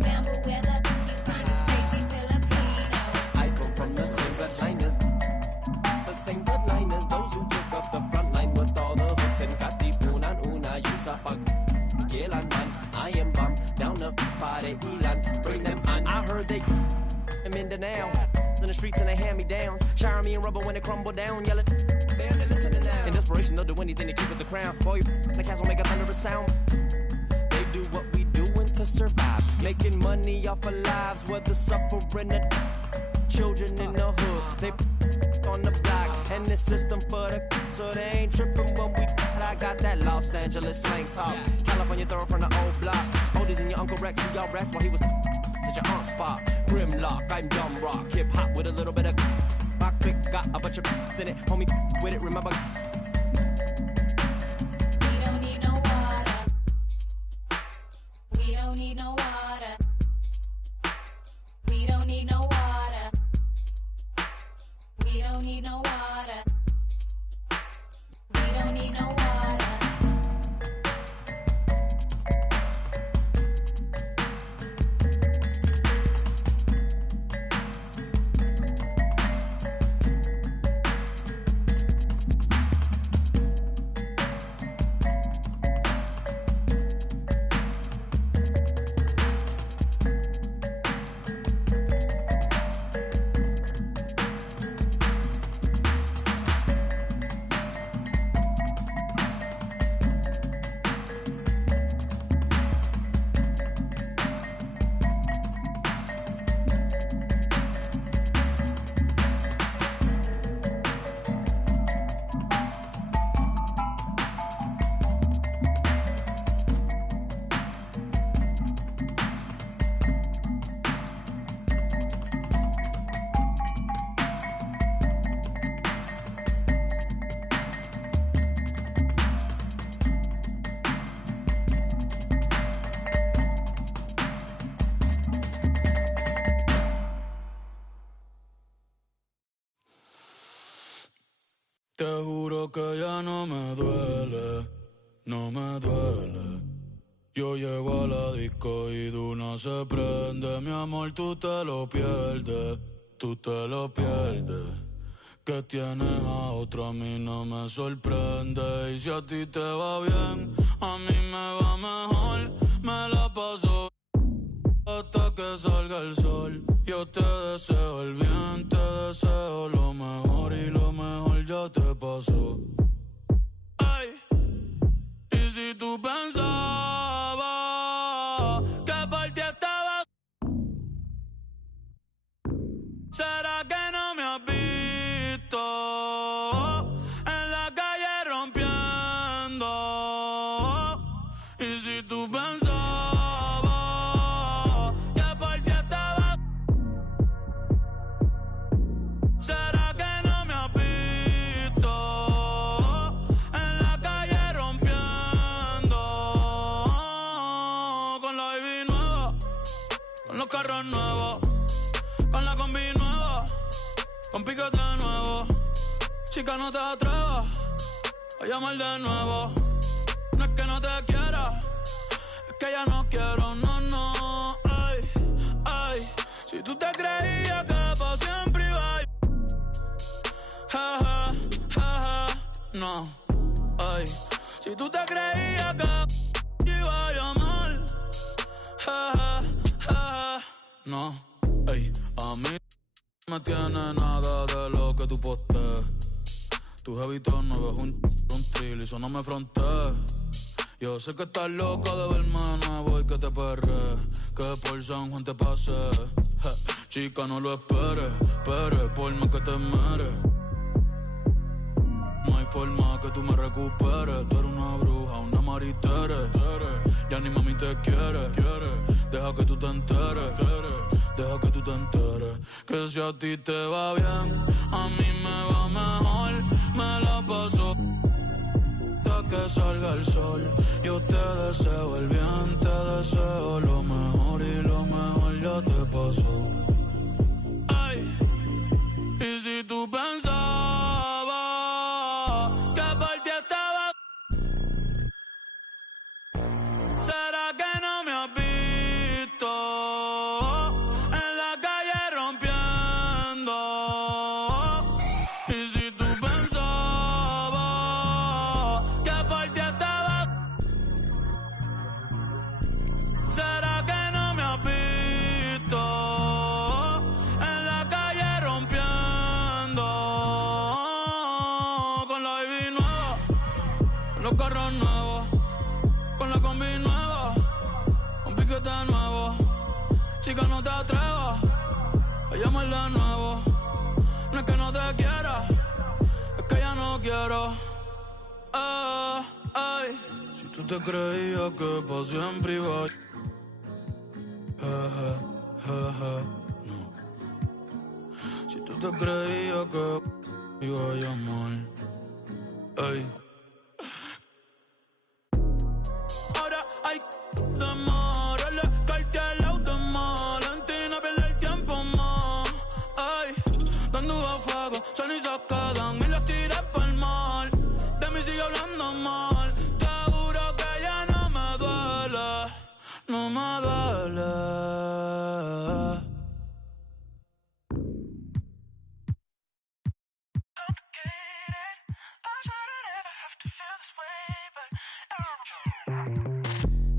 Remember where the you find this crazy Filipino. I come from the same bloodline as those who took up the front line with all the hooks and got the una yun sa pag-gilan man. I am bomb down the party ilan, bring them on. I heard they in Mindanao, in the streets and they hand-me-downs, shower me in rubber when they crumble down, yelling, damn, they listening now. In desperation, they'll do anything to keep with the crown. Boy, the cats will make a thunderous sound. They do what we doing to survive, making money off of lives, whether suffering or children in the hood. They on the block, and the system for the so they ain't tripping when we. I got that Los Angeles slang talk, California throw from the old block. Oldies and your Uncle Rex, see y'all rest while he was at your aunt's spot. Grimlock, I'm dumb rock, hip hop with a little bit of rock pick, got a bunch of in it, homie with it. Remember. We don't need no water. We don't need no water. We don't need no water. We don't need no water. We don't need no water. Te juro que ya no me duele, no me duele. Yo llego a la disco y Duna se prende. Mi amor, tú te lo pierdes, tú te lo pierdes. Que tienes a otro a mí no me sorprende. Y si a ti te va bien, a mí me va mejor. Me la paso hasta que salga el sol. Yo te deseo el bien, te deseo lo mejor. Y lo mejor ya te pasó. Ay, y si tú pensabas que por ti estaba, ¿será que no me has visto en la calle rompiendo? Y si tú pensabas que por ti estaba, ¿será que no me has visto en la calle rompiendo? Con la baby nueva, con los carros nuevos, con la combi nueva, con piquete nuevo. Chica, no te atrevas a llamar de nuevo. No es que no te quiera, es que ya no quiero, no, no. Ay, ay, si tú te creías que para siempre iba a... Ja, ja, ja, ja, no. Ay, si tú te creías que iba a llamar. Ja, ja, ja, ja, no. Ay, a mí no me tiene nada de lo que tú postees. Tus hábitos no ves un trill y eso no me frontees. Yo sé que estás loca de verme nuevo y que te perre, que por San Juan te pase. Ja, chica, no lo esperes, espere, por más que te meres. No hay forma que tú me recuperes. Tú eres una bruja, una maritere. Ya ni mami te quiere. Deja que tú te enteres. Deja que tú te enteres. Que si a ti te va bien, a mí me va mejor. Me la paso hasta que salga el sol. Yo te deseo el bien, te deseo lo mejor. Y lo mejor ya te pasó. Ay, y si tú pensabas que por ti estaba, ¿será que no me has visto ¿Será que no me has visto? En la calle rompiendo. Con la baby nueva, con los carros nuevos, con la combi nueva, con piquete nuevo. Chica, no te atrevas a llamarle de nuevo. No es que no te quiera, es que ya no quiero. Ay. Si tú te creías que pa' siempre iba a... no. Si tú te creías que iba a llamar, ay. Ahora hay demorarle, caerte al auto es mal. Valentina pierde el tiempo más, ay. Dando a fuego, son y se quedan y las tiré pa'l mar. De mí sigue hablando mal. Te juro que ya no me duele, no me duele.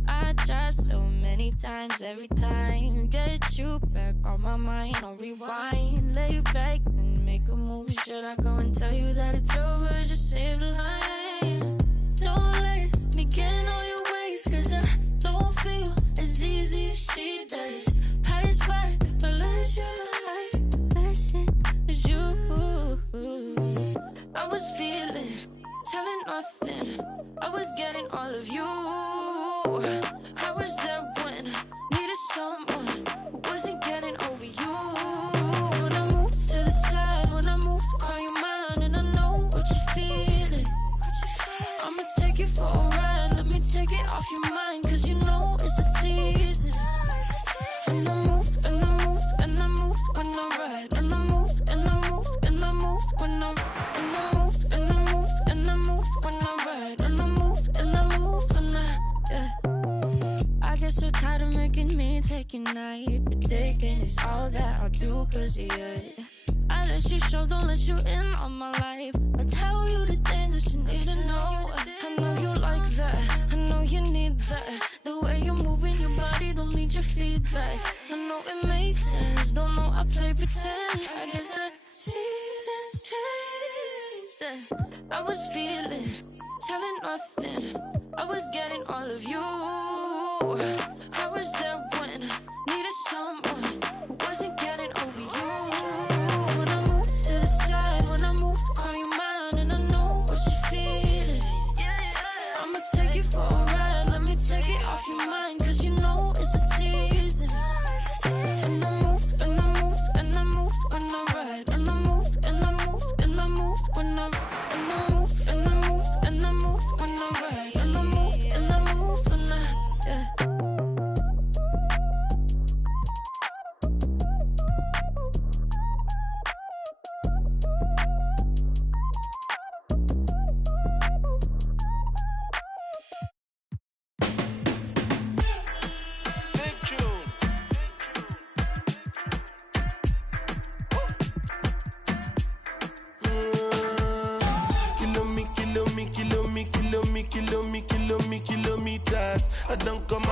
I try so many times, every time get you back on my mind. I'll rewind, lay back and make a move. Should I go and tell you that it's over? Just save the line. Don't let me get on your ways, cause I don't feel as easy as she does. I swear if I let you life lesson is you. I was feeling, telling nothing. I was getting all of you. I was there when I needed someone who wasn't getting over you. When I move to the side, when I move, call you mine, and I know what you're feeling. I'ma take it for a ride, let me take it off your mind, cause you know it's a season. And I move, and I move, and I move when I ride, and I move, and I move, and I move when I ride, and I move, and I move, and I move when I ride, and I move, and I move when yeah. I get so tired of making me take a night, predicting it's all that I'll do cause of you. I let you show, don't let you in on my life. I tell you the things that you need to know. I know you like that, I know you need that. The way you're moving your body, don't need your feedback. I know it makes sense, don't know I play pretend. I guess the seasons changed. I was feeling, telling nothing. I was getting all of you. I was there when I needed someone who wasn't getting over you. When I move to the side, when I move, call you mine, and I know what you're feeling. I'ma take it for a ride, let me take it off your mind, cause you know it's a season. And I move, and I move, and I move when I ride, and I move, and I move, and I move when I ride, and I move, and I move, and I move when I ride, and I move, and I move when I, yeah. Kilometers. I don't come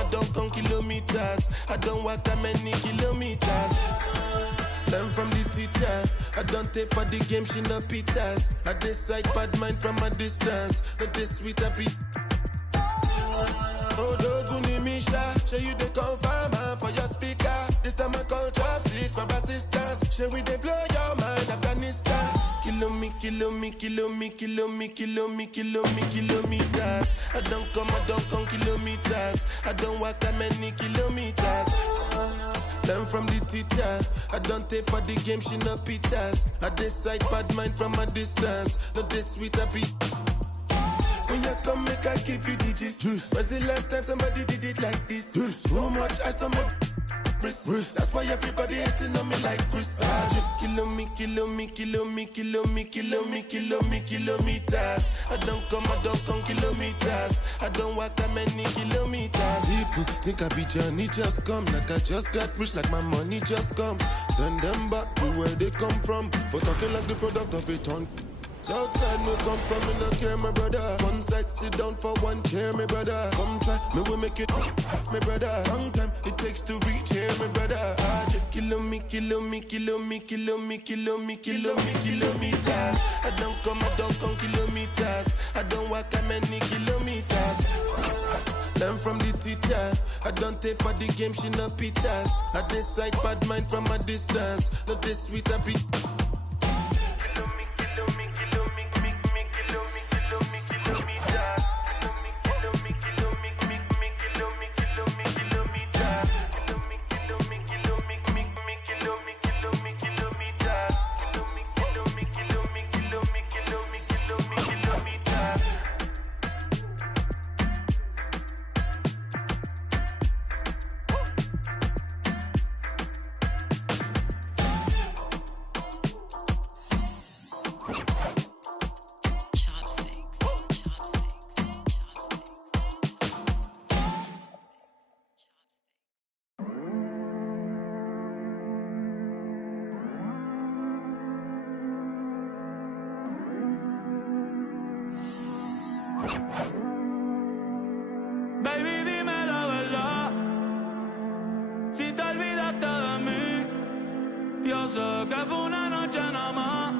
kilometers. I don't walk that many kilometers. Learn from the teacher. I don't take for the game, she no pitas. I decide bad mind from a distance. Not this sweet happy. Oh, Doguni Misha, show you the confirm for your speaker. This time I call chopsticks for assistance. Show we they blow your mind, Afghanistan. Kilometers. I don't come kilometers. I don't walk that many kilometers. Learn from the teacher. I don't take for the game, she no pitas. I decide bad mind from a distance. Not this sweet happy. When you come, make I give you digits. When's the last time somebody did it like this? So much I so much wrist. That's why everybody hating on me like Chris. Kilometers. I don't come kilometers. I don't walk that many kilometers. People think I be Johnny, just come. Like I just got rich, like my money just come. Send them back to where they come from. For talking like the product of a ton. Outside me come from, me no care, my brother. One side, sit down for one chair, my brother. Come try, me will make it, my brother. Long time it takes to reach here, my brother. 100 kilometers. I don't come kilometers. I don't walk that many kilometers. Learn from the teacher. I don't take for the game, she no pitas. I decide bad mind from a distance. Not this sweet, I be. Baby, dime la verdad. Si te olvidaste de mí, yo sé que fue una noche nada más,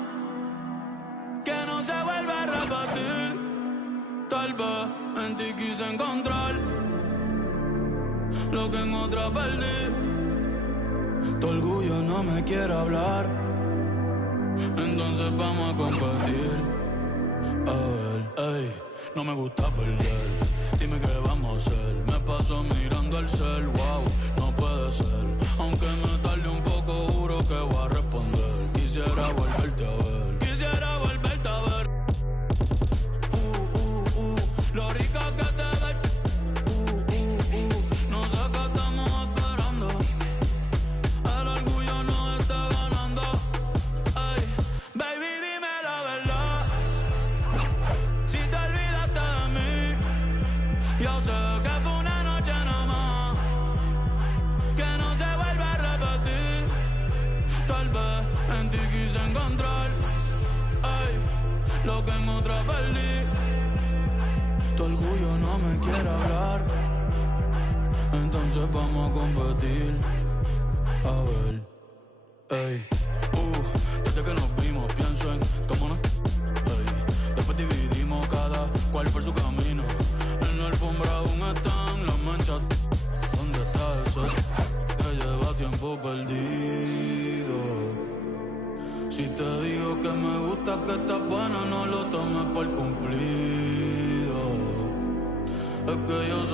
que no se vuelve a repetir. Tal vez en ti quise encontrar lo que en otra perdí. Tu orgullo no me quiere hablar, entonces vamos a compartir. A ver, ey, no me gusta perder. Dime qué vamos a hacer. Me paso mirando el cel, wow, no puede ser. Aunque me tarde un poco, juro que voy a responder. Quisiera volverte a ver. Quisiera volverte a ver. Lo rica que te ves. No sé qué estamos esperando. El orgullo nos está ganando. Ay, baby, dime la verdad. Si te olvidaste de mí, yo sé que fue una noche nada más, que no se vuelve a repetir. Tal vez en ti quise encontrar, ay, lo que en otra perdí. Tu orgullo no me quiere hablar, entonces vamos a competir. A ver, ey, desde que nos vimos pienso en cómo no, ey, después dividimos cada cual por su camino. En la alfombra aún están las manchas. ¿Dónde está eso que lleva tiempo perdido? Si te digo que me gusta, que estás buena, no lo tomes por cumplido. Es que yo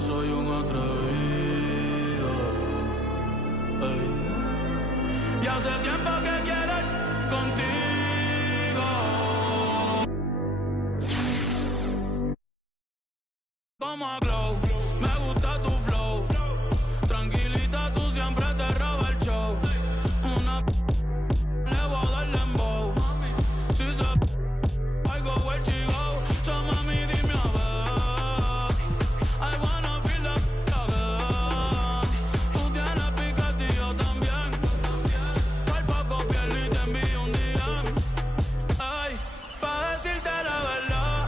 soy un atrevido. Ey. Y hace tiempo que quiero ir contigo. Como a Glow, me gusta tu flow. Tranquilita, tú siempre te robas el show. Una le voy a dar dembow. Si se I go where she go. So mami, dime a ver. I wanna feel the again. Tú tienes piquete y yo también. Por poco piel y te envío un DM. Ay, pa' decirte la verdad,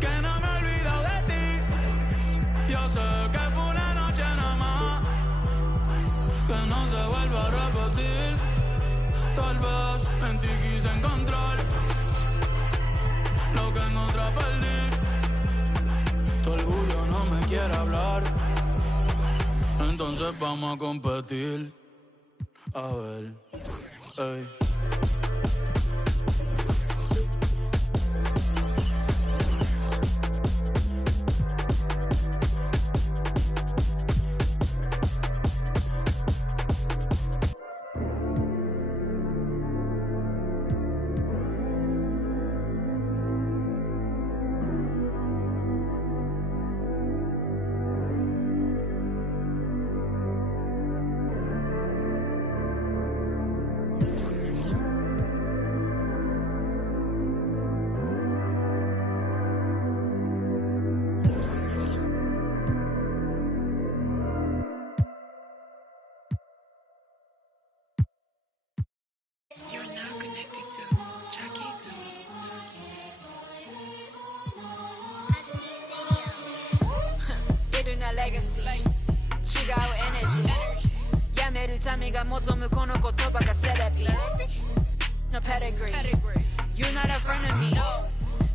que no me he olvidado de ti. Yo sé que fue una noche nada más, que no se vuelva a repetir. Tal vez en ti quise encontrar lo que en otra perdí. Tu orgullo no me quiere hablar, entonces vamos a competir. A ver, ey. legacy 違うエネジーやめる民が望むこの言葉がセレビ No pedigree 言うなら frenemy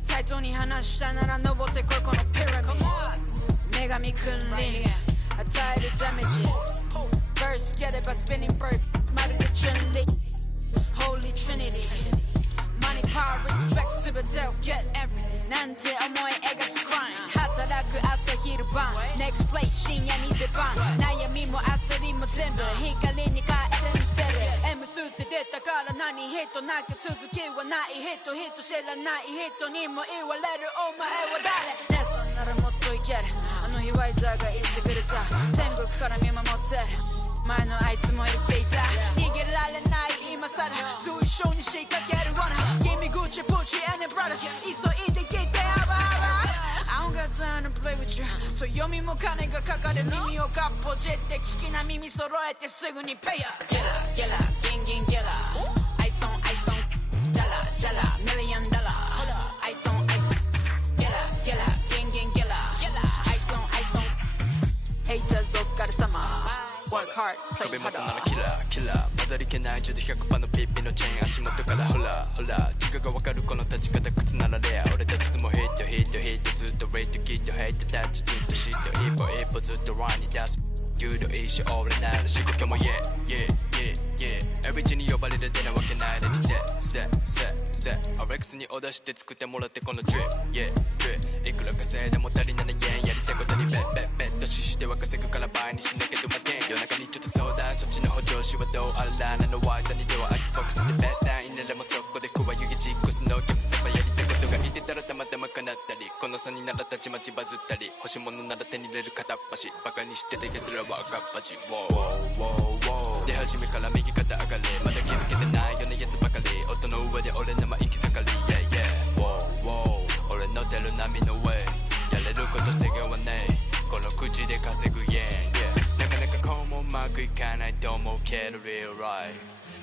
対等に話したなら登ってこいこのピラミッド女神君臨与えるダメージ First get it by spinning bird まるでチュンリ Holy Trinity Money, power, respect 全てを get everything なんて思い描く crime 働く朝昼晩 Next place 深夜に出番悩みも焦りも全部光に変えてみせる M 数って出たから何人なきゃ続きはない人知らない人にも言われるお前は誰ねそんならもっといけるあの日ワイザーが言ってくれた天国から見守ってる前のあいつも言っていた逃げられない今さらと一緒に仕掛ける罠 Give me Gucci, Pucci and the brothers 急いで聞いてハバハバ I don't got time to play with you そう読みも金がかかる耳をかっぽじって聞きな耳揃えてすぐに Pay up Get up, get up, gang, gang, get up Ice on, ice on Jala, jala, $1,000,000 Ice on, ice on Get up, get up, gang, gang, get up Ice on, ice on Haters お疲れ様Work hard, play hard ならキラーキラー混ざりけない100%のピッピのチェーン足元からほらほら違うがわかるこの立ち方靴ならレア俺たちいつもヒットヒットヒットずっとレイトキットヘイトタッチずっとシット一歩一歩ずっとラインに出す有料一生俺なら仕事も Yeah yeah yeah yeah Every 地に呼ばれる出なわけないでせアレックスにオーダーして作ってもらってこの Drip Yeah Drip いくら稼いでも足りない円やりたいことにベッドししては稼ぐから倍にしなきゃどまてん夜中にちょっと相談そっちの補助詞はどうあらなのワイザにではアイスボックスでベストタインならもそこで加湯気実行すの逆さばやりたいことがいてたらたまたま叶ったりこの差にならたちまちバズったり欲しいものなら手に入れる片っ端バカにしてた奴らは赤っ端出始めから右肩上がりまだ気づけてないようなやつばかり音の上で俺の行き盛り Yeah yeah 俺の出る波の上やれること制限はねえこの口で稼ぐ Yeah yeah なかなかこうもうまくいかないと思うけど Real right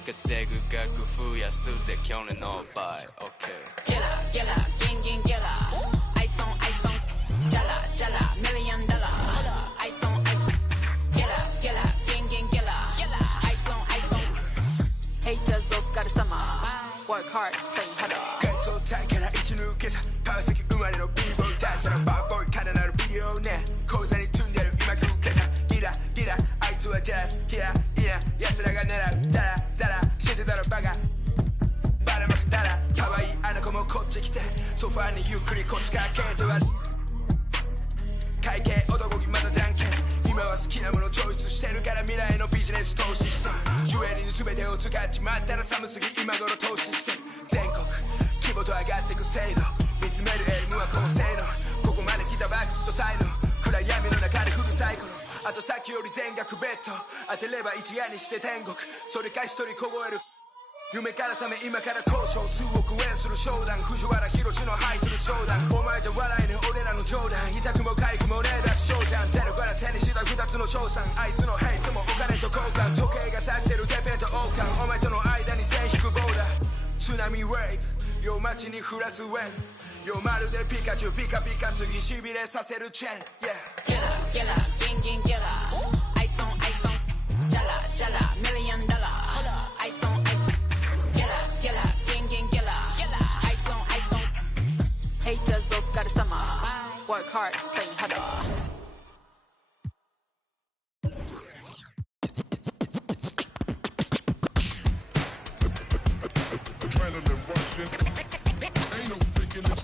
稼ぐ額増やすぜ去年の倍 OK Get up, get up, gang, gang, get up Ice on, ice on Jala, jala, $1,000,000 Ice on, ice on Get up, get up, gang, gang, get up Ice on, ice on Haters お疲れ様 Work hard, play harder 街頭体から一抜けさ川崎生まれの B-boy たちのバーボーイからなるビデオね口座に積んでる今食うけさギラギラあいつはジャラスキラいや奴らが狙うダラダラしてたらバカバラまくたら可愛いあの子もこっち来てソファーにゆっくり腰掛けては会計男気またじゃんけん今は好きなものチョイスしてるから未来のビジネス投資してジュエリーの全てを使っちまったら寒すぎ今頃投資して全国規模と上がってく制度見つめるエイムは高性能ここまで来たバックスと才能暗闇の中でフルサイクルあとさっきより全額ベッド当てれば一夜にして天国それか一人凍える夢から覚め今から交渉数億円する商談藤原宏の吐いてる商談お前じゃ笑えぬ俺らの冗談痛くも痒くもねえだけ翔ちゃんテレから手にした二つの賞賛あいつのヘイトもお金と交換時計が指してるてっぺんと王冠お前との間に線引くボーダー津波ウェイブよ街に降らすウェイブよまるでピカチュウピカピカすぎしびれさせるチェーン Yeah Get up, get up, gang, gang, get up Ice on, ice on Jala, jala, $1,000,000 Ice on, ice on Get up, get up, gang, gang, get up Ice on, ice on Haters お疲れ様 Work hard, play harder Adrenaline rushing. Ain't no faking this.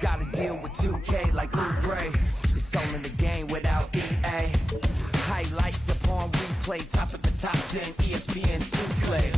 Gotta deal with 2K like Lou Gray. It's all in the game without EA. Highlights upon replay, top of the top 10, ESPN Sinclair.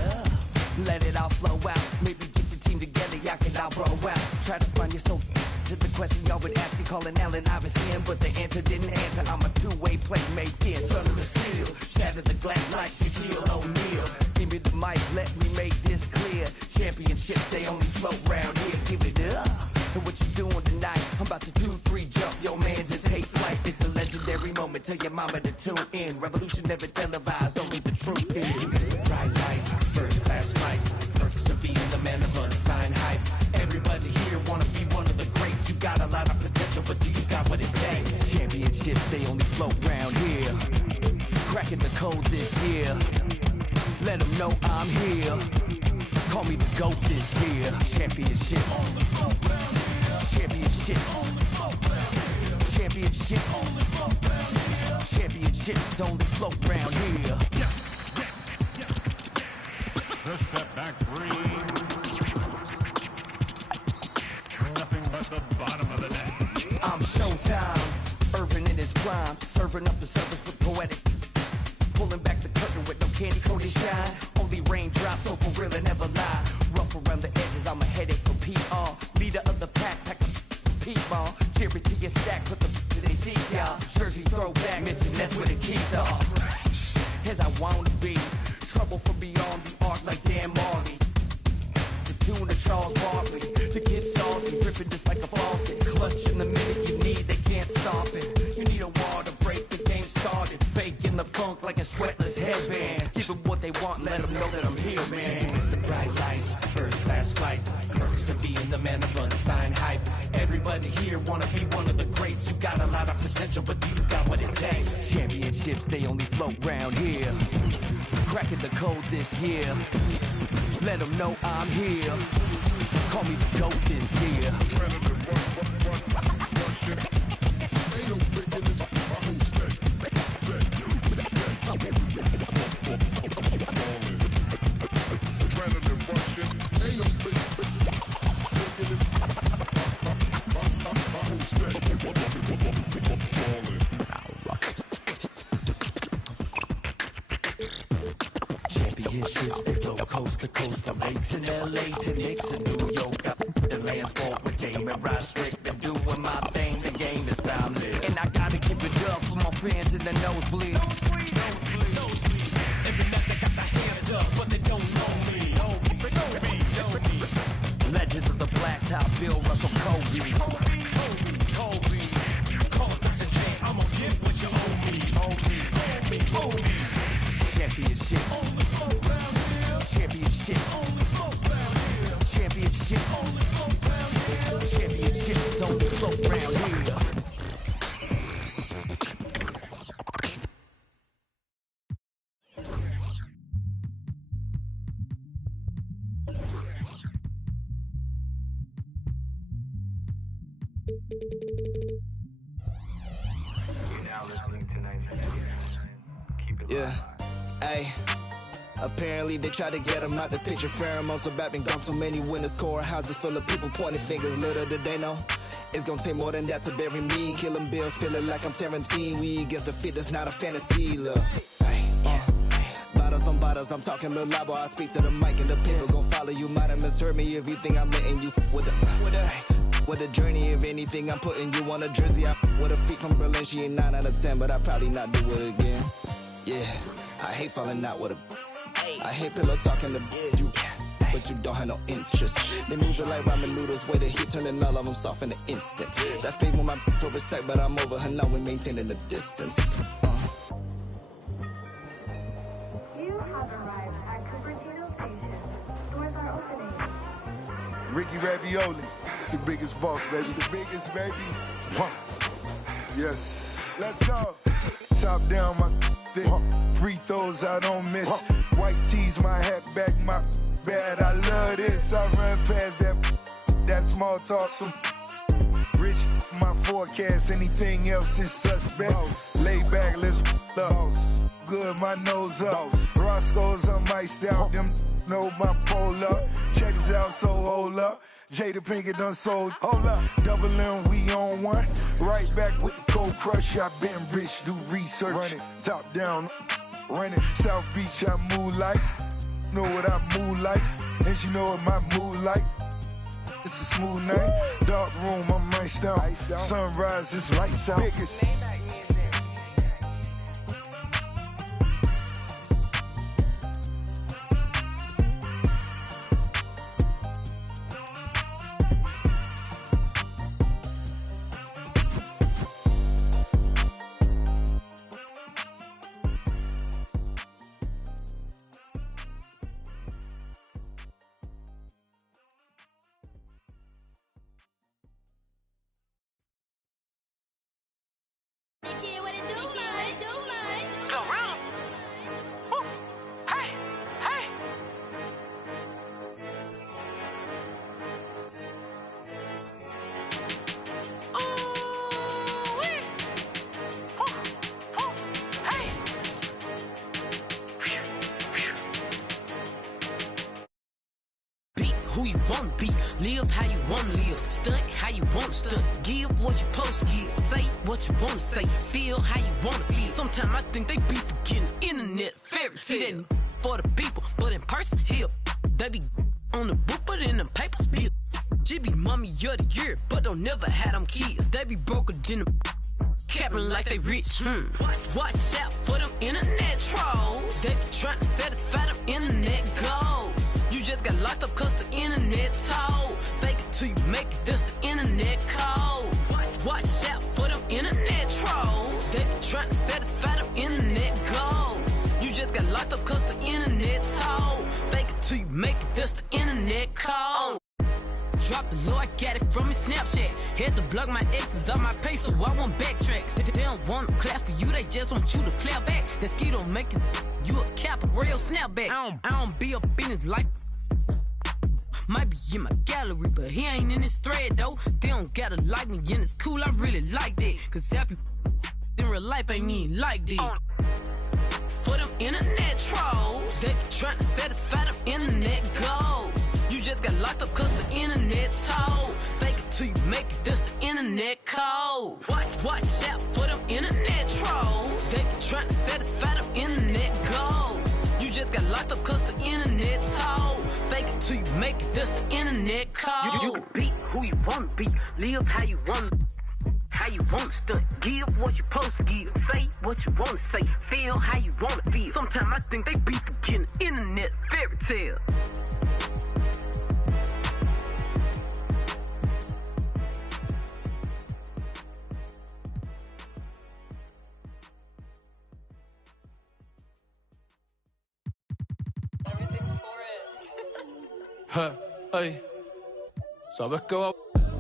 Let it all flow out. Maybe get your team together, y'all can all bro out. Try to find your soul to the question y'all would ask me, calling Allen Iverson, but the answer didn't answer. I'm a two-way playmaker, son of the steel. Shatter the glass like Shaquille O'Neal. Give me the mic, let me make this clear. Championships, they only float round here. Give it up. And what you doing tonight? I'm about to 2-3 jump your mans and take flight. It's a legendary moment. Tell your mama to tune in. Revolution never televised. Only the truth is. It's the bright lights, first class flights. Perks of being the man of unsigned hype. Everybody here wanna be one of the greats. You gotta Cracking the code this year. Let them know I'm here. Call me the GOAT this year. Championship. Championship. Championship. Championships only float round here. The step back three. Nothing but the bottom of the net. I'm Showtime. Irvin in his prime. Serving up the service with poetic. Pulling back the curtain with no candy coated shine. Only raindrops, so for real and never lie. Rough around the edges, I'm a headache for PR. Leader of the pack, pack the P-ball. Jerry to your stack, put the to their seats, y'all. Jersey throwback, mention that's where the keys are. As I wanna be. Trouble from beyond the arc like Dan Marley. The tune of Charles Barkley. The kid saucy, dripping just like a faucet. Clutch in the minute you need, they can't stop it. You need a wall to break the game started. Faking the funk like a sweatless headband. Give them what they want, let them know that I'm here, man. It's the bright lights, first class flights. Perks of being the man of unsigned hype. Everybody here wanna be one of the greats. You got a lot of potential, but you got what it takes. Championships, they only float round here. Cracking the code this year. Let them know I'm here. Call me the GOAT this year. Championships, they flow coast to coast from lakes in LA to Knicks in New York. The land's fought with game and ride strict. I'm doing my thing, the game is boundless. And I gotta give it up for my fans in the nosebleeds. Every night they got their hands up, but they don't know me. Legends of the blacktop, Bill Russell, Kobe. Call Dr. J, I'ma get what you owe me. Championship. Championship. Championship. Championships only float round here. Yeah, ayy. Apparently they try to get him out the picture. Pheromones about been gone. So many winners, core houses full of people pointing fingers. Little did they know it's gonna take more than that to bury me. Killing bills, feeling like I'm Tarantino. We against the fit, that's not a fantasy. Look, bottles on bottles, I'm talking Lil Labo. I speak to the mic and the people gon' follow you. Might have misheard me if you think I'm letting you with a journey. If anything, I'm putting you on a jersey. I with a freak from Berlin, she ain't 9 out of 10, but I probably not do it again. Yeah, I hate falling out with a. I hate pillow talking to you, but you don't have no interest. They move it like ramen noodles, way the heat turning all of them soft in an instant. That fake with my for a sec, but I'm over her now. We maintaining the distance. You have arrived at Cupertino Station. Doors are opening. Ricky Ravioli, it's the biggest boss, baby. It's the biggest, baby. Yes. Let's go. Top down, my thick. Free throws, I don't miss. White tees, my hat back, my bad. I love this. I run past that small talk. Some rich, my forecast. Anything else is suspect. Lay back, let's up. Good, my nose up. Roscoe's, I'm iced out. Them know my pole up. Check this out, so hold up. Jada Pinkett done sold. Hold up. Double M, we on one. Right back with the cold crush. I been rich, do research. Run it, top down. Run it. South Beach, I move like. Know what I move like. And she know what my mood like. It's a smooth night. Dark room, I'm iced out. Sunrise, it's lights out. Biggest. Nikki wanna be, live how you wanna live, stunt how you wanna stunt, give what you supposed to give, say what you wanna say, feel how you wanna feel. Sometimes I think they be forgetting internet fairy tale. See that for the people, but in person here, they be on the book, but in the papers be. She be mommy of the year, but don't never have them kids. They be broker than the capping like they rich. Watch out for them internet trolls. They be trying to satisfy them internet goals. You just got locked up cause the internet told. Fake it till you make it, that's the internet code. Watch out for them internet trolls. They be trying to satisfy them internet goals. You just got locked up cause the internet told. Fake it till you make it, that's the internet code. Drop the low, I got it from his Snapchat. Had to block my exes on my page, so I won't backtrack. They don't want to clap for you, they just want you to clap back. That ski don't make you a cap, a real snapback. I don't be up in his life. Might be in my gallery, but he ain't in his thread though. They don't gotta like me, and it's cool, I really like that. Cause half you in real life ain't even like that. For them internet trolls, they be trying to satisfy them internet goals. You just got locked up cause the internet told. Fake it till you make it, that's the internet code. Watch out for them internet trolls. They be trying to satisfy them internet goals. You just got locked up cause the internet told. Fake it till you make it, that's the internet code. You be who you wanna be, live how you wanna. How you want to stunt, give what you supposed to give, say what you want to say, feel how you want to feel. Sometimes I think they be forgetting internet fairy tale. Hey, ¿sabes qué va?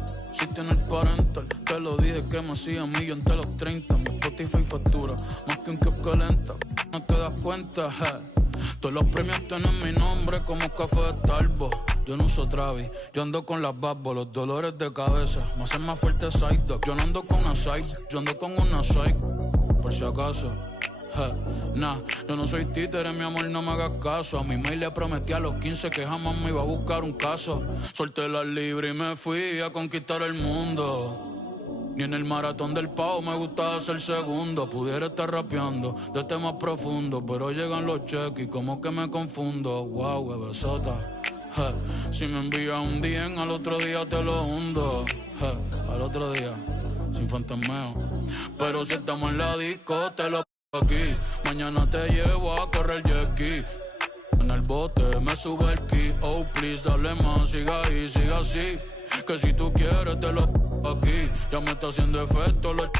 Si tienes parental, te lo dije que me hacía millón de los 30. Mi Spotify factura más que un kiosco lenta. No te das cuenta, todos los premios tienen mi nombre como café de Starbucks. Yo no uso Travis, yo ando con las babos, los dolores de cabeza me hacen más fuerte side dog. Yo no ando con una side, yo ando con una side, por si acaso. Nah, yo no soy títere, mi amor, no me hagas caso. A mi mail le prometí a los 15 que jamás me iba a buscar un caso. Solté la libre y me fui a conquistar el mundo. Ni en el maratón del pavo me gustaba ser segundo. Pudiera estar rapeando de temas profundos, pero llegan los cheques y como que me confundo. Wow, bebesota. Si me envías un DM, al otro día te lo hundo. Al otro día, sin fantasmeo. Pero si estamos en la disco, te lo aquí. Mañana te llevo a correr jet ski. En el bote me sube el ki. Oh please, dale más, siga ahí, siga así. Que si tú quieres te lo aquí. Ya me está haciendo efecto lo.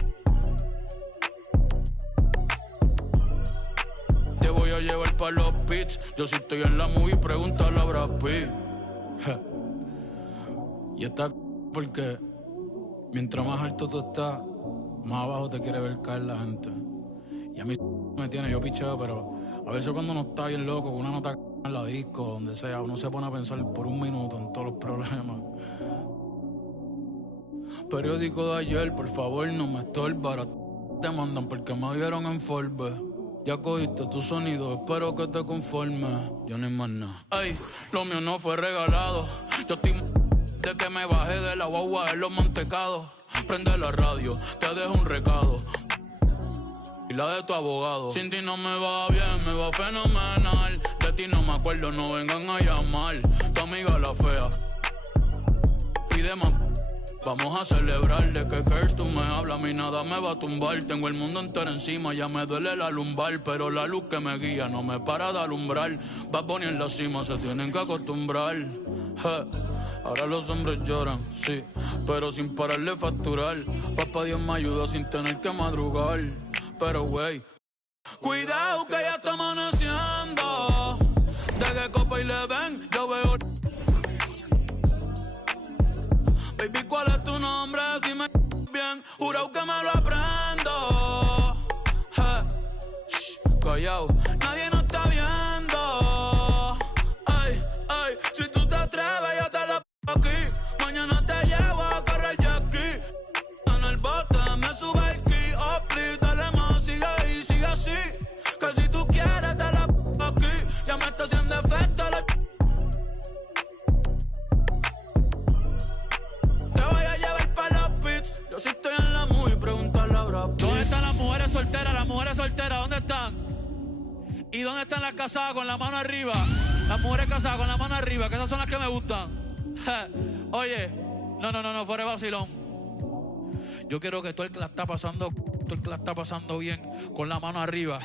Te voy a llevar pa' los pits. Yo si estoy en la movie, pregúntale a Brad Pitt. Y está porque mientras más alto tú estás, más abajo te quiere ver caer la gente. Y a mí me tiene, yo picheo, pero a veces cuando uno está bien loco, una nota en la disco, donde sea, uno se pone a pensar por un minuto en todos los problemas. Periódico de ayer, por favor no me estorbara. Te mandan porque me dieron en Forbes. Ya cogiste tu sonido, espero que te conformes. Yo no hay más nada. Ey, lo mío no fue regalado. Yo estoy de que me bajé de la guagua en los mantecados. Prende la radio, te dejo un recado. Y la de tu abogado. Sin ti no me va bien, me va fenomenal. De ti no me acuerdo, no vengan a llamar. Tu amiga la fea pide más. Vamos a celebrar de que Curse tú me hablas. A mí nada me va a tumbar. Tengo el mundo entero encima, ya me duele la lumbar. Pero la luz que me guía no me para de alumbrar. Bad Bunny en la cima, se tienen que acostumbrar. Ahora los hombres lloran, sí, pero sin parar de facturar. Papá Dios me ayuda sin tener que madrugar. Pero wey, cuidado que ya está amaneciendo. De que copa y le ven, yo veo. Baby, ¿cuál es tu nombre? Si me bien, jurado que me lo aprendo. Callao, nadie nos está viendo. Ay, ay, si tú te atreves, yo te la aquí. Mañana te llevo a correr jet ski. En el bote me sube el ki. Oh, please, dale más, sigue ahí, sigue así. Que si tú quieres, te la aquí. Ya me está haciendo efecto la. solteras, las mujeres solteras, ¿dónde están? ¿Y dónde están las casadas con la mano arriba? Las mujeres casadas con la mano arriba, que esas son las que me gustan. Oye, no, fuera de vacilón. Yo quiero que todo el que la está pasando bien, con la mano arriba.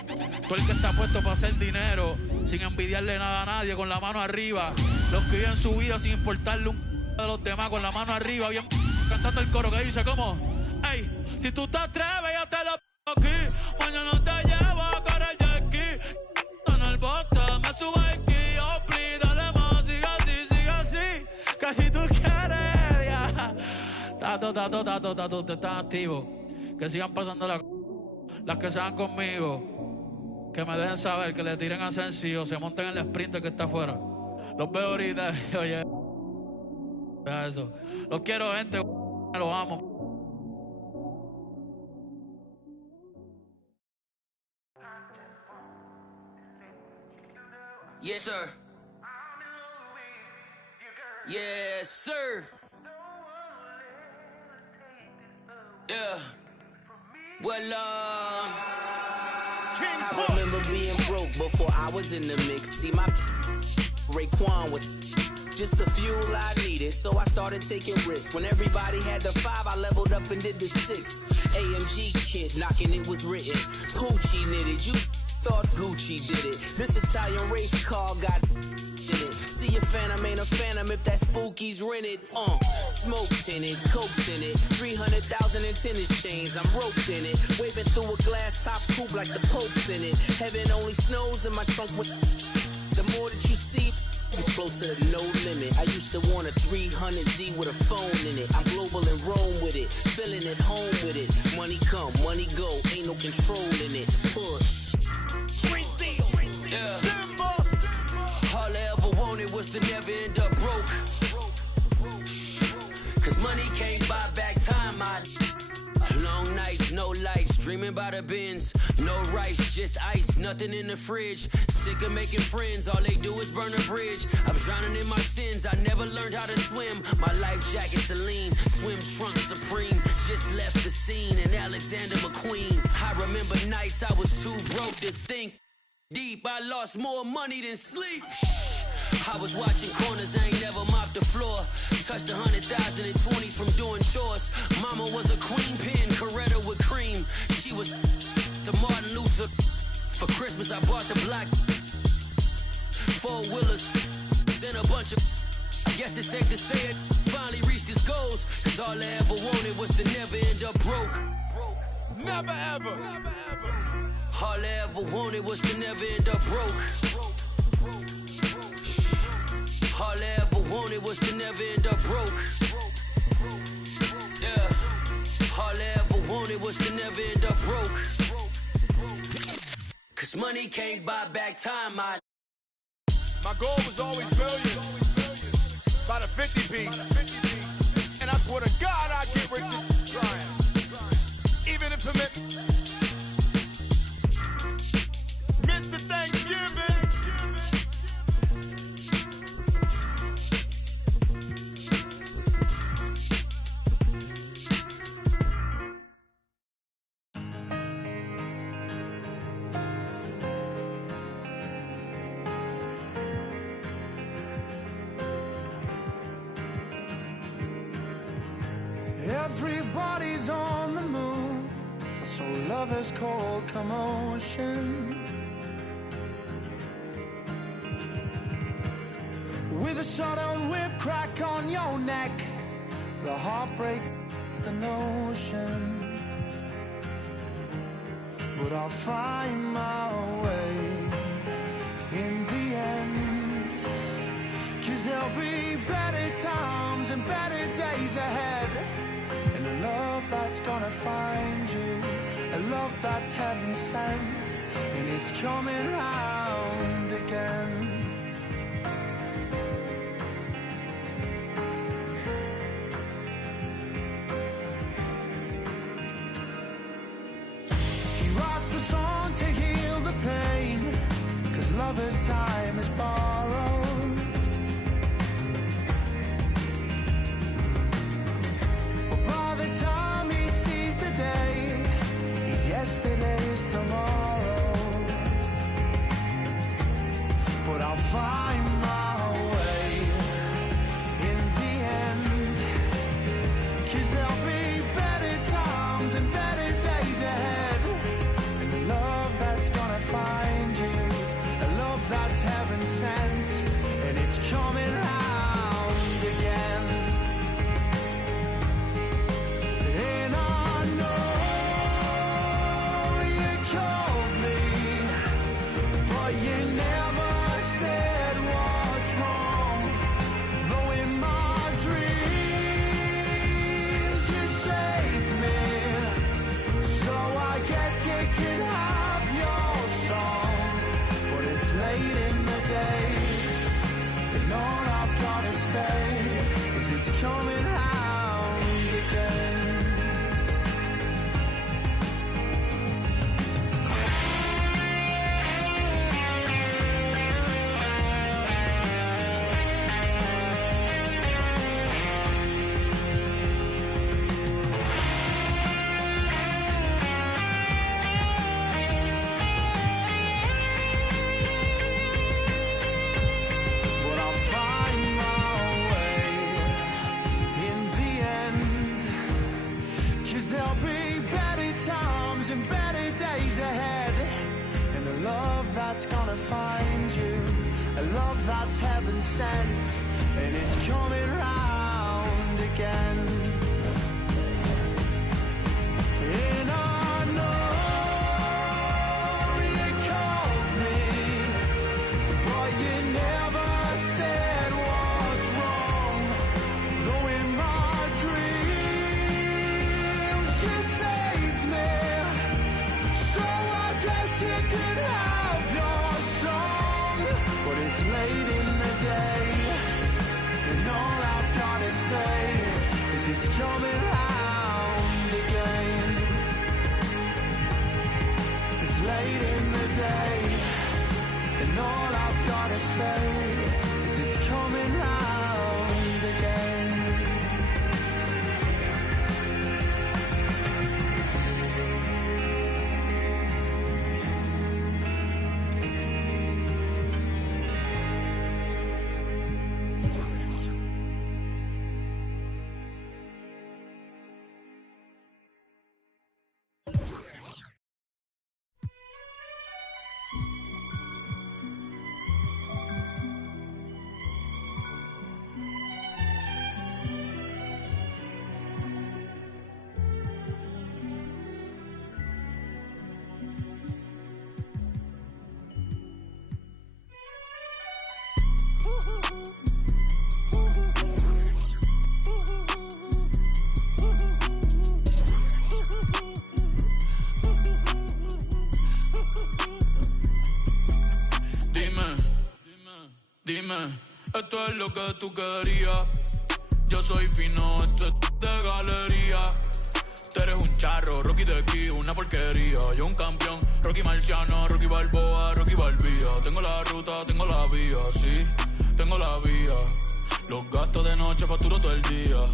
Todo el que está puesto para hacer dinero, sin envidiarle nada a nadie, con la mano arriba. Los que viven su vida sin importarle un de los demás, con la mano arriba, bien cantando el coro que dice, ¿cómo? Ey, si tú te atreves, yo te lo aquí. Mañana te llevo a correr jet ski. En el bote, me subo aquí. Oh, please, dale más, sigue así. Que si tú quieres, ya. Tato, te están activos. Que sigan pasando las que sean conmigo. Que me dejen saber, que le tiren a sencillo, se monten en el sprinter que está afuera. Los veo ahorita, oye. Eso. Los quiero, gente. Los amo. Yes, sir. Yes, sir. Yeah. Well, I remember being broke before I was in the mix. See, my Raekwon was just the fuel I needed, so I started taking risks. When everybody had the 5, I leveled up and did the 6. AMG kid knocking, it was written. Poochie knitted, you thought Gucci did it. This Italian race car got in it. See a phantom, ain't a phantom if that spooky's rented. Smoked in it, coked in it, 300,000 in tennis chains. I'm roped in it, waving through a glass top coupe like the Pope's in it. Heaven only snows in my trunk. The more that you see, you're closer to no limit. I used to want a 300Z with a phone in it. I'm global in Rome with it, feeling at home with it. Money come, money go, ain't no control in it. Push. Yeah. All I ever wanted was to never end up broke. Cause money can't buy back time. Long nights, no lights, dreaming about a Benz. No rice, just ice, nothing in the fridge. Sick of making friends, all they do is burn a bridge. I'm drowning in my sins, I never learned how to swim. My life jacket Celine, swim trunk Supreme. Just left the scene in Alexander McQueen. I remember nights I was too broke to think deep. I lost more money than sleep. I was watching corners, I ain't never mopped the floor. Touched 100,000 in 20s from doing chores. Mama was a queen pin, Coretta with cream. She was the Martin Luther. For Christmas I bought the black 4-wheelers. Then a bunch of, I guess it's safe to say it, finally reached his goals. Cause all I ever wanted was to never end up broke. Never ever. All I ever wanted was to never end up broke. All I ever wanted was to never end up broke. Yeah. All I ever wanted was to never end up broke. Cause money can't buy back time. My goal was always millions. By the 50 piece. And I swear to God I'd get rich and trying. Even if it meant Mr. Thanksgiving. Everybody's on the move, so lovers call commotion. With a shotgun whip crack on your neck, the heartbreak, the notion. But I'll find my way in the end. Cause there'll be better times and better days ahead. And a love that's gonna find you, a love that's heaven sent, and it's coming round again. He writes the song to heal the pain, cause lover's time is borrowed. By the time he sees the day, he's yesterday's that's gonna find you, a love that's heaven sent, and it's coming round again. And I know you called me, but you never said what's wrong. Though in my dreams you saved me, so I guess you could have your song. But it's late in the day, and all I've gotta say is it's coming round again. It's late in the day, and all I've gotta say is it's coming round again. Dime, esto es lo que tú querías. Yo soy fino, esto es de galería. Tú eres un charro, Rocky de aquí, una porquería. Yo un campeón, Rocky Marciano, Rocky Balboa, Rocky Balbía. Tengo la ruta, tengo la vía, sí, tengo la vía. Los gastos de noche facturo todo el día.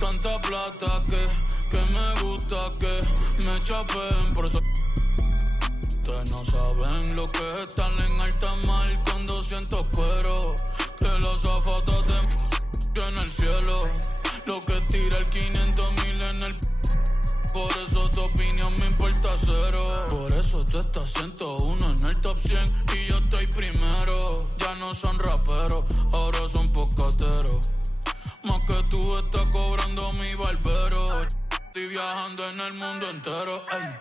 Tanta plata que me gusta que me chapen, por eso. Ustedes no saben lo que es estar en alta mar cuando siento cuero. Que los azafatas te en el cielo. Lo que tira el 500,000 en el. Por eso tu opinión me importa cero. Por eso tú estás 101 en el top 100 y yo estoy primero. Ya no son raperos, ahora son pocateros. Más que tú estás cobrando mi barbero. Estoy viajando en el mundo entero, ey.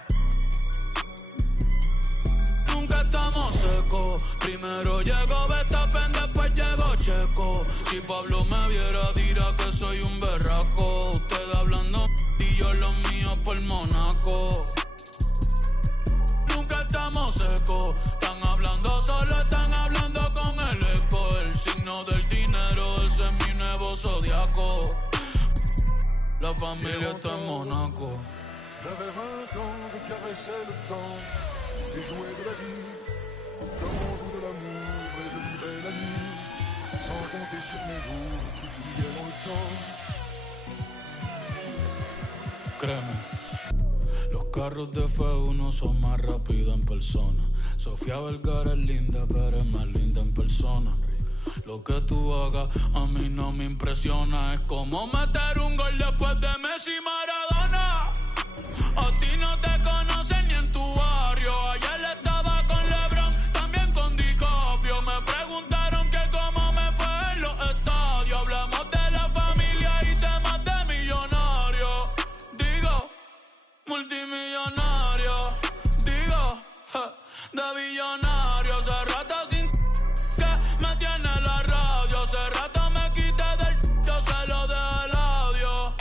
Nunca estamos secos. Primero llegó Verstappen, después llegó Checo. Si Pablo me viera dirá que soy un berraco. Ustedes hablando y yo los míos por Monaco. Nunca estamos secos. Están hablando solo, están hablando con el eco. El signo del dinero, ese es mi nuevo zodiaco. La familia está en Monaco. J'avais 20 ans, je caressais le temps et jouais de la vie comme on joue de l'amour, et je vivais la nuit sans compter sur mes jours que j'oubliais dans le temps. Créeme, los carros de F1 son más rápidos en persona. Sofía Vergara es linda, pero es más linda en persona. Lo que tú hagas a mí no me impresiona. Es como meter un gol después de Messi y Maradona. A ti no te conocen ni en tu barrio. Ayer estaba con LeBron, también con DiCaprio. Me preguntaron que cómo me fue en los estadios. Hablamos de la familia y temas de millonarios. Digo, multimillonario. Digo, de billonario. Hace rato sin que me tiene la radio. Hace rato me quité del yo se lo dejé el audio.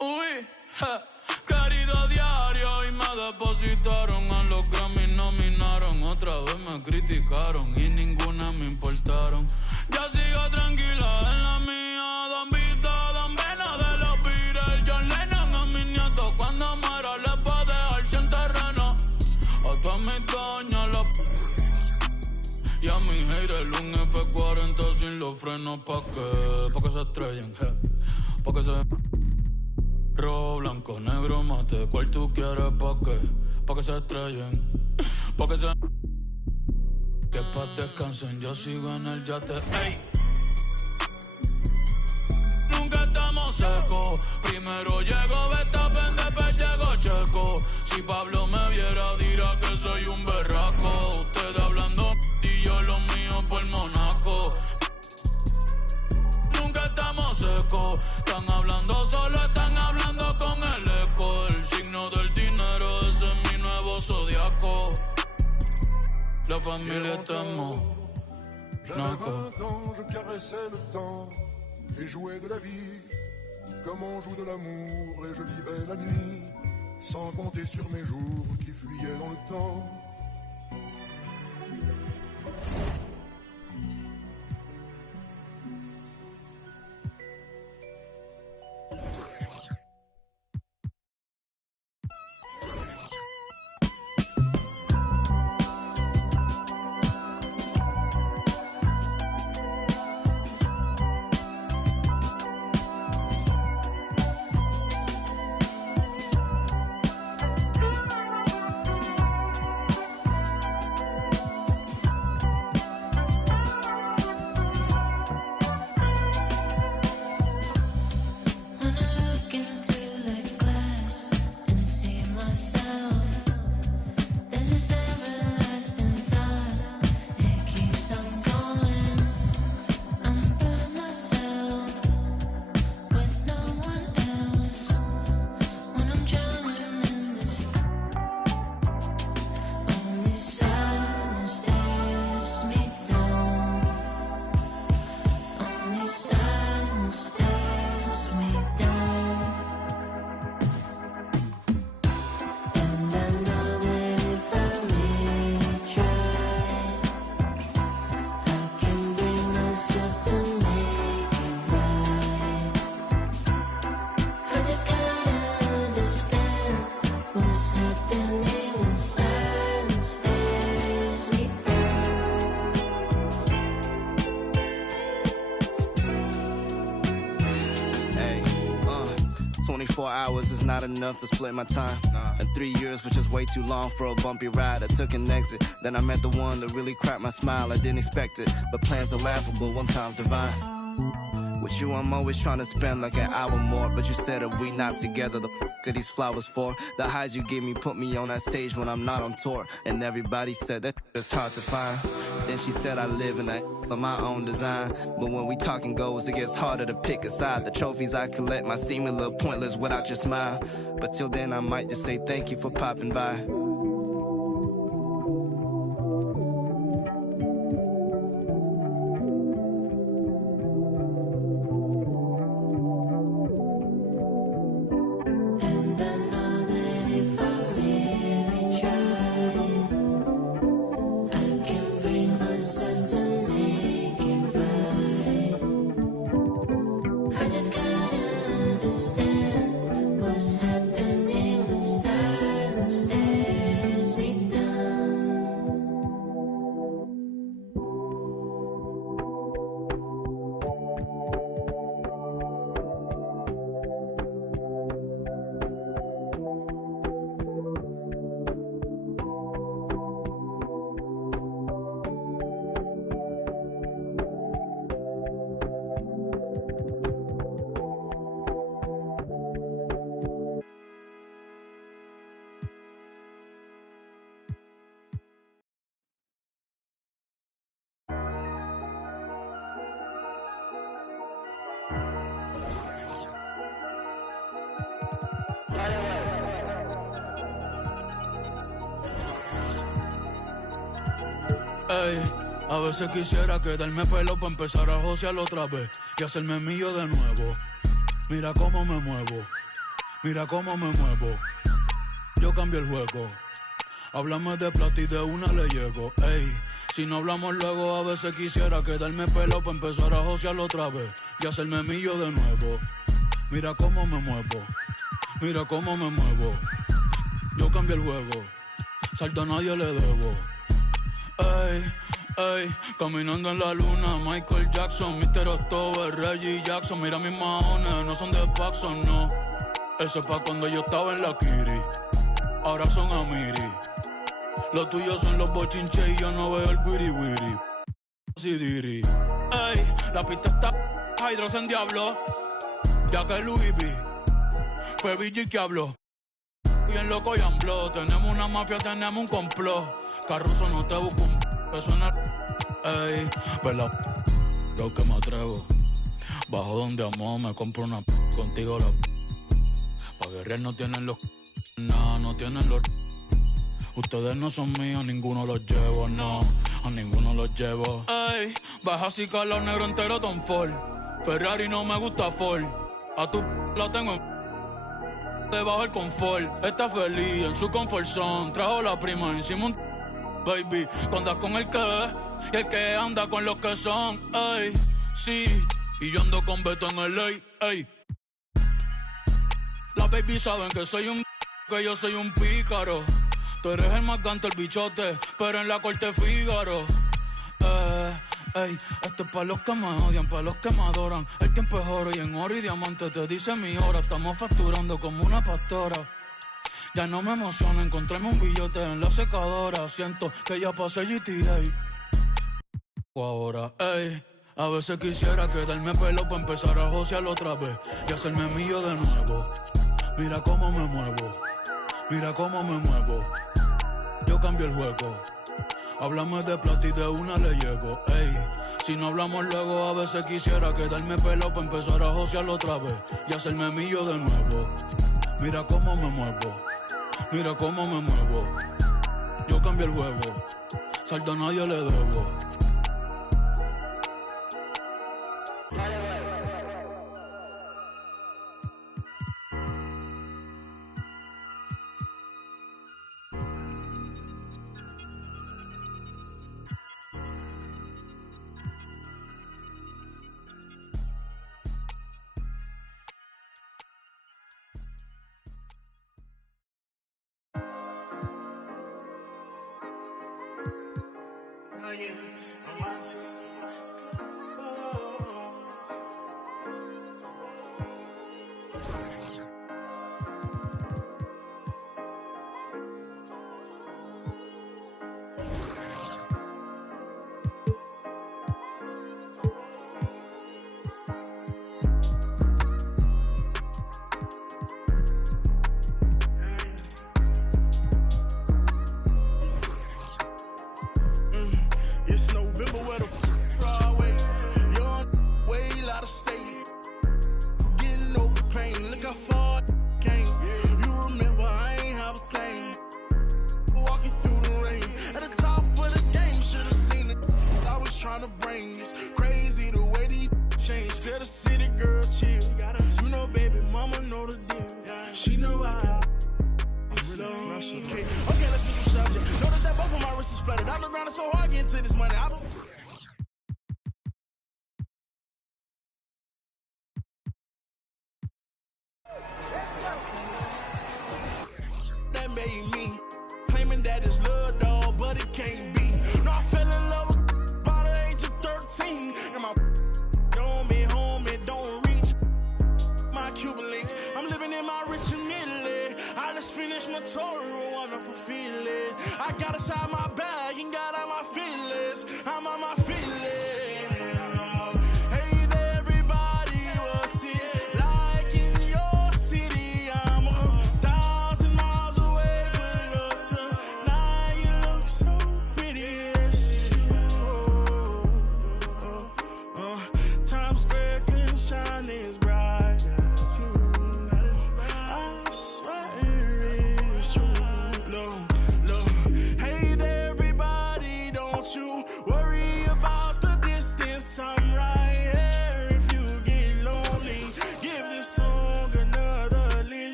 Uy, querido diario. Y me depositaron a los Grammy, nominaron. Otra vez me criticaron y ninguna me importaron. Ya sigo tranquila en la mía. Don Vito, Don Veno de los Beatles. John Lennon a mis nietos. Cuando muera les va a dejar sin terreno. A todas mis doñas la. Y a mi haters un F40 sin los frenos. Pa' que se estrellen, pa' que se. Rojo, blanco, negro, mate. ¿Cuál tú quieres? ¿Pa' qué? Pa' que se estrellen. Pa' que se. Que pa' descansen, yo sigo en el yate. ¡Ey! Nunca estamos secos. Primero llegó Verstappen, después llegó Checo. Si Pablo me viera dirá que soy un berraco. Ustedes hablando están hablando, solo están hablando con el eco. El signo del dinero, ese es mi nuevo zodiaco. La familia estamos. J'avais 20 ans, je caressais le temps et jouais de la vie comme on joue de l'amour, et je vivais la nuit sans compter sur mes jours qui fuyaient dans le temps. Hours is not enough to split my time. And 3 years was just way too long for a bumpy ride. I took an exit, then I met the one that really cracked my smile. I didn't expect it, but plans are laughable, one time's divine. With you, I'm always trying to spend like an hour more, but you said if we not together, the f*** are these flowers for? The highs you give me put me on that stage when I'm not on tour, and everybody said that it's hard to find. Then she said I live in that of my own design, but when we talking goals, it gets harder to pick a side. The trophies I collect might seem a little pointless without your smile, but till then I might just say thank you for popping by. Ey, a veces quisiera quedarme pelo para empezar a josear otra vez y hacerme mío de nuevo. Mira cómo me muevo, mira cómo me muevo. Yo cambio el juego. Háblame de plata y de una le llego. Ey, si no hablamos luego, a veces quisiera quedarme pelo para empezar a josear otra vez y hacerme mío de nuevo. Mira cómo me muevo, mira cómo me muevo. Yo cambio el juego, salto a nadie le debo. Ey, ey, caminando en la luna, Michael Jackson, Mr. October, Reggie Jackson. Mira mis maones, no son de Paxson, no. Eso es pa' cuando yo estaba en la Kiri, ahora son Amiri. Los tuyos son los bochinches y yo no veo el wiri wiri. Sidiri. Ey, la pista está Hydros en Diablo, ya que Louis V fue Vigil que habló. Bien loco y ambló, tenemos una mafia, tenemos un complot. Carruso no te busco un persona. Ey, pero yo que me atrevo. Bajo donde amo, me compro una Contigo la pa' guerrear no tienen los nada, no tienen los. Ustedes no son míos, ninguno los llevo, no, a ninguno los llevo. Ey, baja así calor negro entero Tom Ford. Ferrari no me gusta Ford. A tu la tengo debajo el confort. Está feliz en su confort zone. Trajo la prima encima un baby. Tú andas con el que y el que anda con los que son. Ey, sí, y yo ando con Beto en el ey. Las baby saben que yo soy un pícaro. Tú eres el más ganto, el bichote, pero en la corte Fígaro. Esto es pa' los que me odian, pa' los que me adoran. El tiempo es oro y en oro y diamante te dice mi hora. Estamos facturando como una pastora. Ya no me emociona encontrarme un billete en la secadora. Siento que ya pasé GTA. O ahora, a veces quisiera quedarme pelo pa' empezar a josear otra vez y hacerme mío de nuevo. Mira cómo me muevo, mira cómo me muevo. Yo cambio el juego. Háblame de plata y de una le llego. Si no hablamos luego, a veces quisiera quedarme pelo pa' empezar a josear otra vez y hacerme mío de nuevo. Mira cómo me muevo, mira cómo me muevo. Yo cambio el juego, saldo a nadie le debo.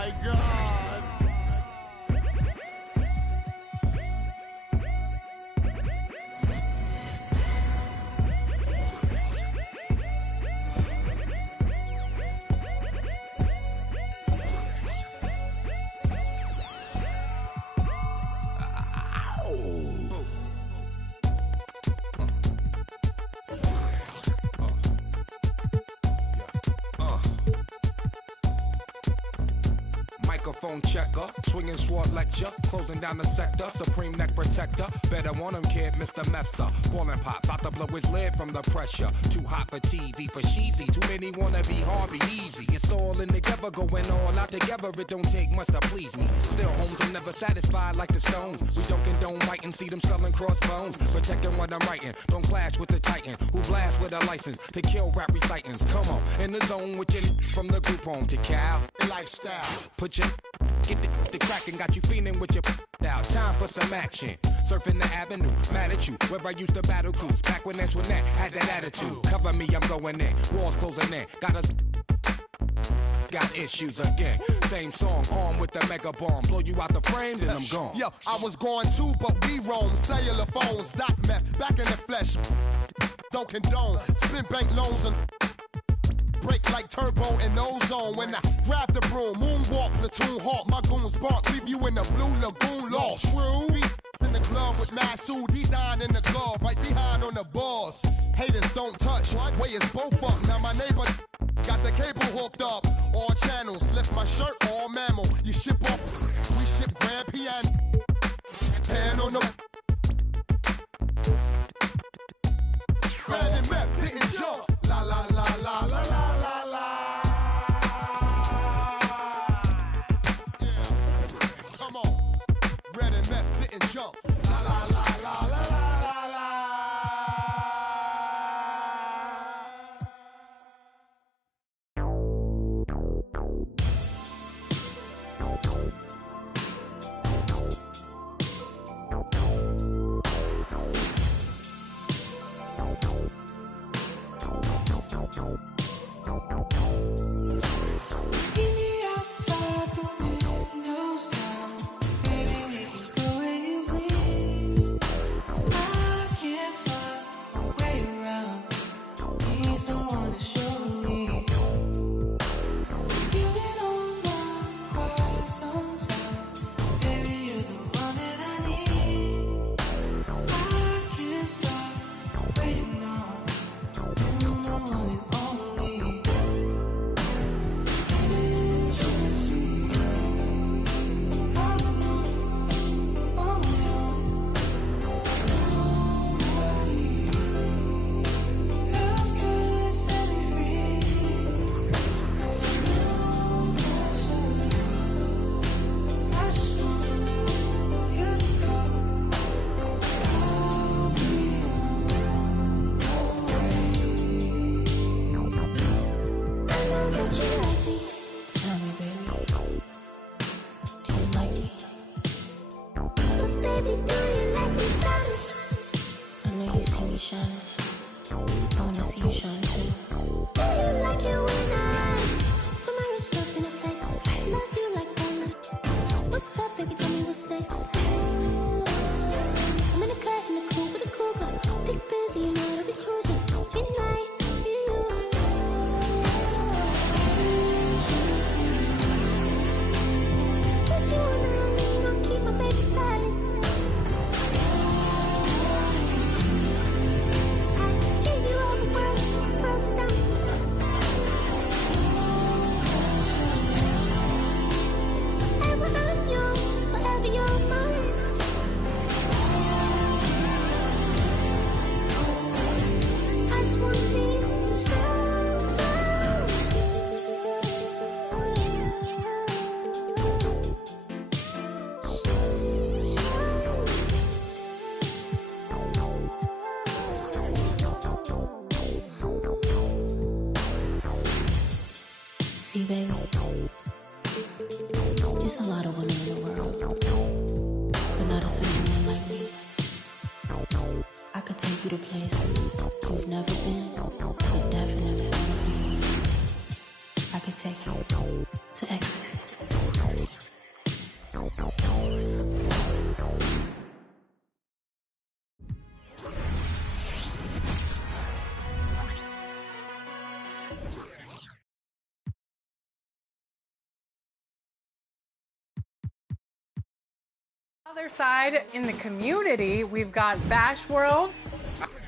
my God. Microphone checker, swinging sword lecture, closing down the sector, supreme neck protector. Better want him, kid, Mr. Mepsa. Ballin' pop, bout to blow his lid from the pressure. Too hot for TV, for cheesy. Too many wanna be Harvey Easy. It's all in together, going all out together. It don't take much to please me. Still, homes are never satisfied like the Stones. We don't condone writing, see them selling crossbones. Protecting what I'm writing, don't clash with the Titan who blast with a license to kill rap recitants. Come on, in the zone with your from the group home to Cal. Lifestyle. Put your get the crackin', got you feeling with your out. Time for some action. Surfing the avenue, mad at you. Where I used to battle cruise. Back when Antoinette had that attitude. Cover me, I'm going in. Walls closing in. Got issues again. Same song, armed with the mega bomb. Blow you out the frame, then I'm gone. Yo, I was going too, but we roam. Cellular phones, doc meth, back in the flesh. Don't condone. Spin bank loans and break like turbo in ozone. When I grab the broom, moonwalk, platoon hawk, my goons bark, leave you in the blue lagoon lost. True. In the club with Masu, D-Don in the glove, right behind on the boss. Haters don't touch, way is both up. Now my neighbor got the cable hooked up. All channels, lift my shirt, all mammal. You ship off, we ship grand piano. Hand on the Red and meth, didn't jump. La la la la la la la la. Yeah, come on. Red and meth, didn't jump. La la la la la la la la. See, baby, there's a lot of women in the world, but not a single one like me. I could take you to places you've never been, but definitely wanna be. I could take you to ecstasy. other side, in the community, we've got Bash World.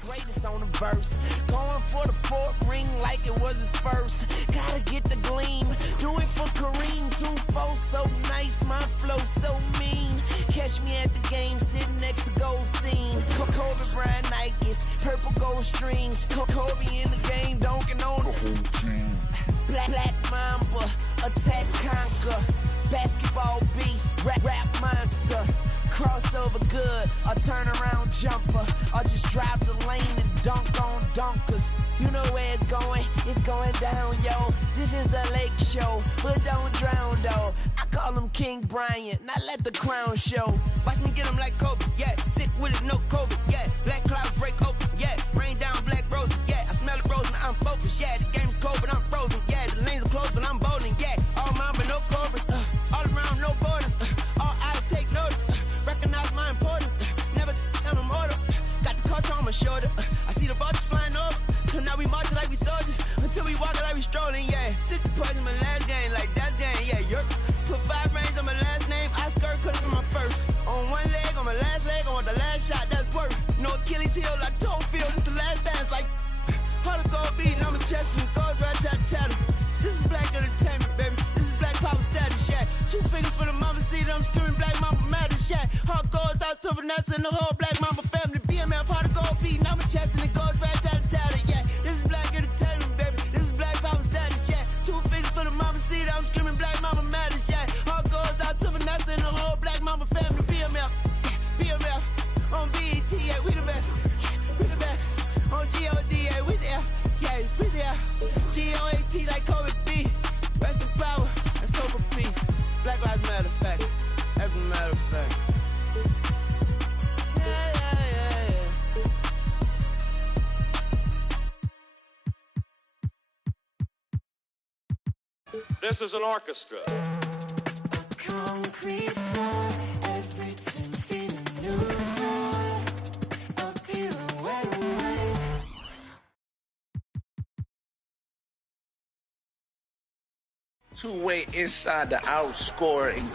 Greatest on the verse, going for the fourth ring like it was his first. Gotta get the gleam, do it for Kareem. 2-4 so nice, my flow so mean. Catch me at the game, sitting next to Goldstein. Kobe Bryant Nikes, purple gold strings. Kobe in the game, dunking on the whole team. Black Mamba, attack conquer. Basketball beast, rap monster. Crossover good, a turnaround jumper. Or just drive the lane and dunk on dunkers. You know where it's going down, yo. This is the Lake Show, but don't drown, though. I call him King Bryant, not let the crown show. Watch me get him like Kobe, yeah. Sick with it, no COVID, yeah. Black clouds break open, yeah. Rain down black roses, yeah. I smell the rose and I'm focused, yeah. The game's cold, but I'm frozen, yeah. The lanes are closed, but I'm bowling, yeah. All mine, but no cobras, all around, no borders. All eyes take notice, recognize my importance. Never down a mortar, got the culture on my shoulder. I see the vultures flying over, so now we marching like we soldiers. Until we walking like we strolling, yeah. 60 points in my last game, like that's game, yeah. You're put 5 rings on my last name, I skirt cut it from my first. On one leg, on my last leg, I want the last shot, that's work. No Achilles heel, like toe field, it's the last dance, like hard to go beating on my chest and it goes right tat-tat. This is black entertainment, baby. This is black power status, yeah. 2 fingers for the mama, see them screaming black mama matters, yeah. Heart goes out to Vanessa and the whole black mama family. BMF, hard to go beating on my chest and it goes right tat-tat, yeah. This is black entertainment, baby. This is black power status, yeah. 2 fingers for the mama, see them screaming black mama matters, yeah. Heart goes out to Vanessa and the whole black mama family. BMF, BMF, on BET, yeah, we the best, we the best. On G-O-D, yeah, we there, yeah, we there. G-O-A-T like Kobe B. Rest in power and soul for peace. Black Lives Matter, fact. As a matter of fact. Yeah, yeah, yeah, yeah. This is an orchestra. Concrete floor, everything feeling new. A pirouette away. Two-way inside the outscoring.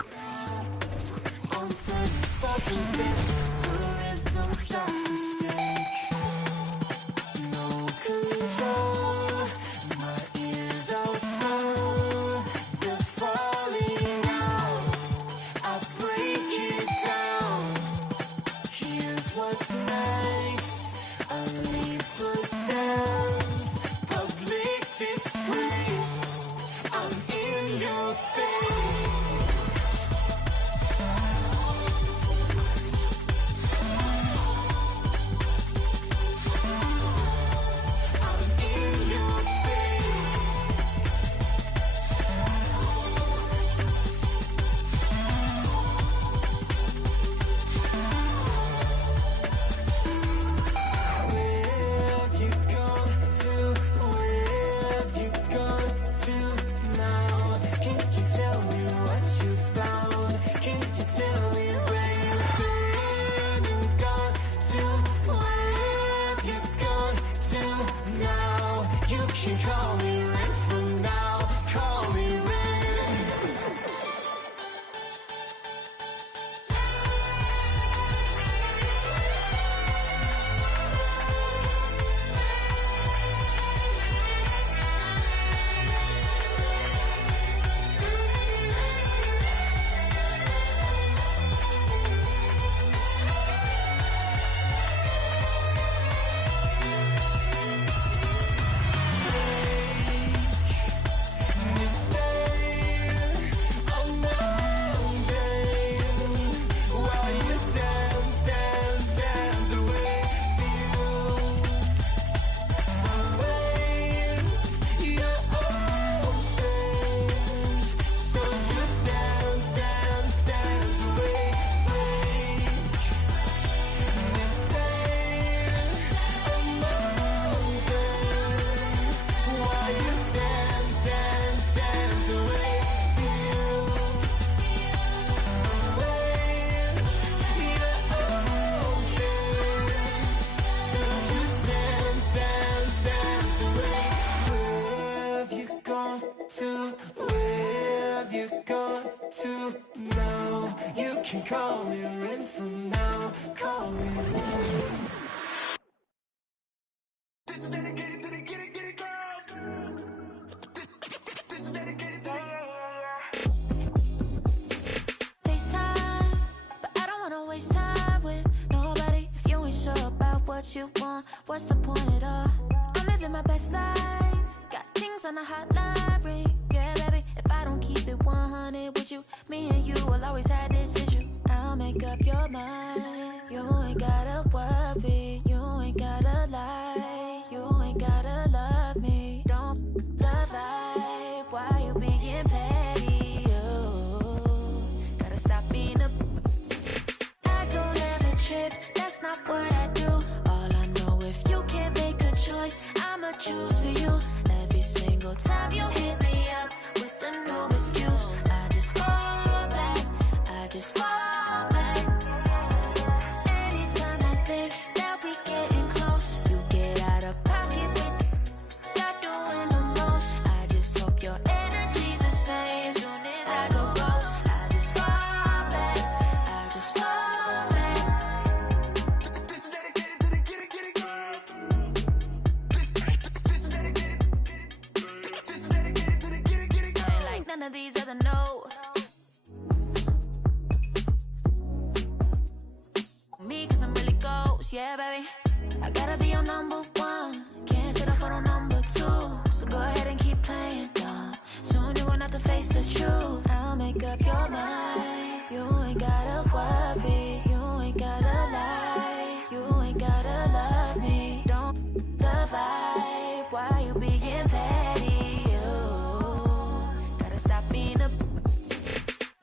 On 34th the rhythm starts to stay. No control, my ears are full. They're falling out. I break it down. Here's what's next. A leave put downs. Public disgrace. I'm in your face. I'm in your face. Where have you gone to? Where have you gone to now? Can't you tell me what you found? Can't you tell me where you've been and gone to? Where have you gone to now? You can call me Red from now. Call me Red. To where have you gone to now? You can call me Rin from now. Call me Rin. FaceTime, but I don't wanna waste time with nobody if you ain't sure about what you want. What's the point at all? I'm living my best life, got things on the hotline ring. Yeah, baby, if I don't keep it 100 with you, me and you will always have this issue. I'll make up your mind. You ain't gotta worry, you ain't gotta lie, you ain't gotta love me. Don't the vibe, why you being petty? Oh, gotta stop being a. I don't ever trip, that's not what I do. All I know, if you can't make a choice, I'ma choose for you. Every single time you hit me up with a new excuse, I just fall back, I just fall back. Anytime I think that we getting close, you get out of pocket with, start doing the most. I just hope your energy's the same. Soon as I go ghost, I just fall back, I just fall back. I ain't like none of these other no. Me, cause I'm really ghost, yeah, baby. I gotta be your number one, can't settle for no number two. So go ahead and keep playing dumb. Soon you're gonna have to face the truth. I'll make up your mind. You ain't gotta worry, you ain't gotta lie, you ain't gotta love me. Don't the vibe, why you being petty? You gotta stop being a.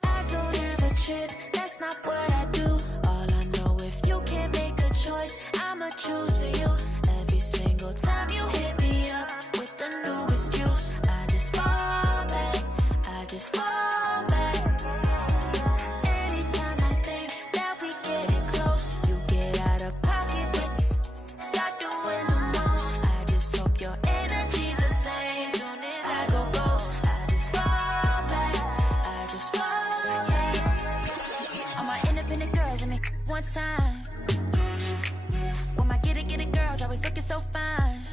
I don't ever trip, that's not what I do. All I know, if you can't make a choice, I'ma choose for you. Every single time you hit me up with a new excuse, I just fall back, I just fall back. Anytime I think that we getting close, you get out of pocket with, start doing the most. I just hope your energy's the same. Soon as I go ghost, I just fall back, I just fall back. All my independent girls and me one time. When my get it girls always looking so fine.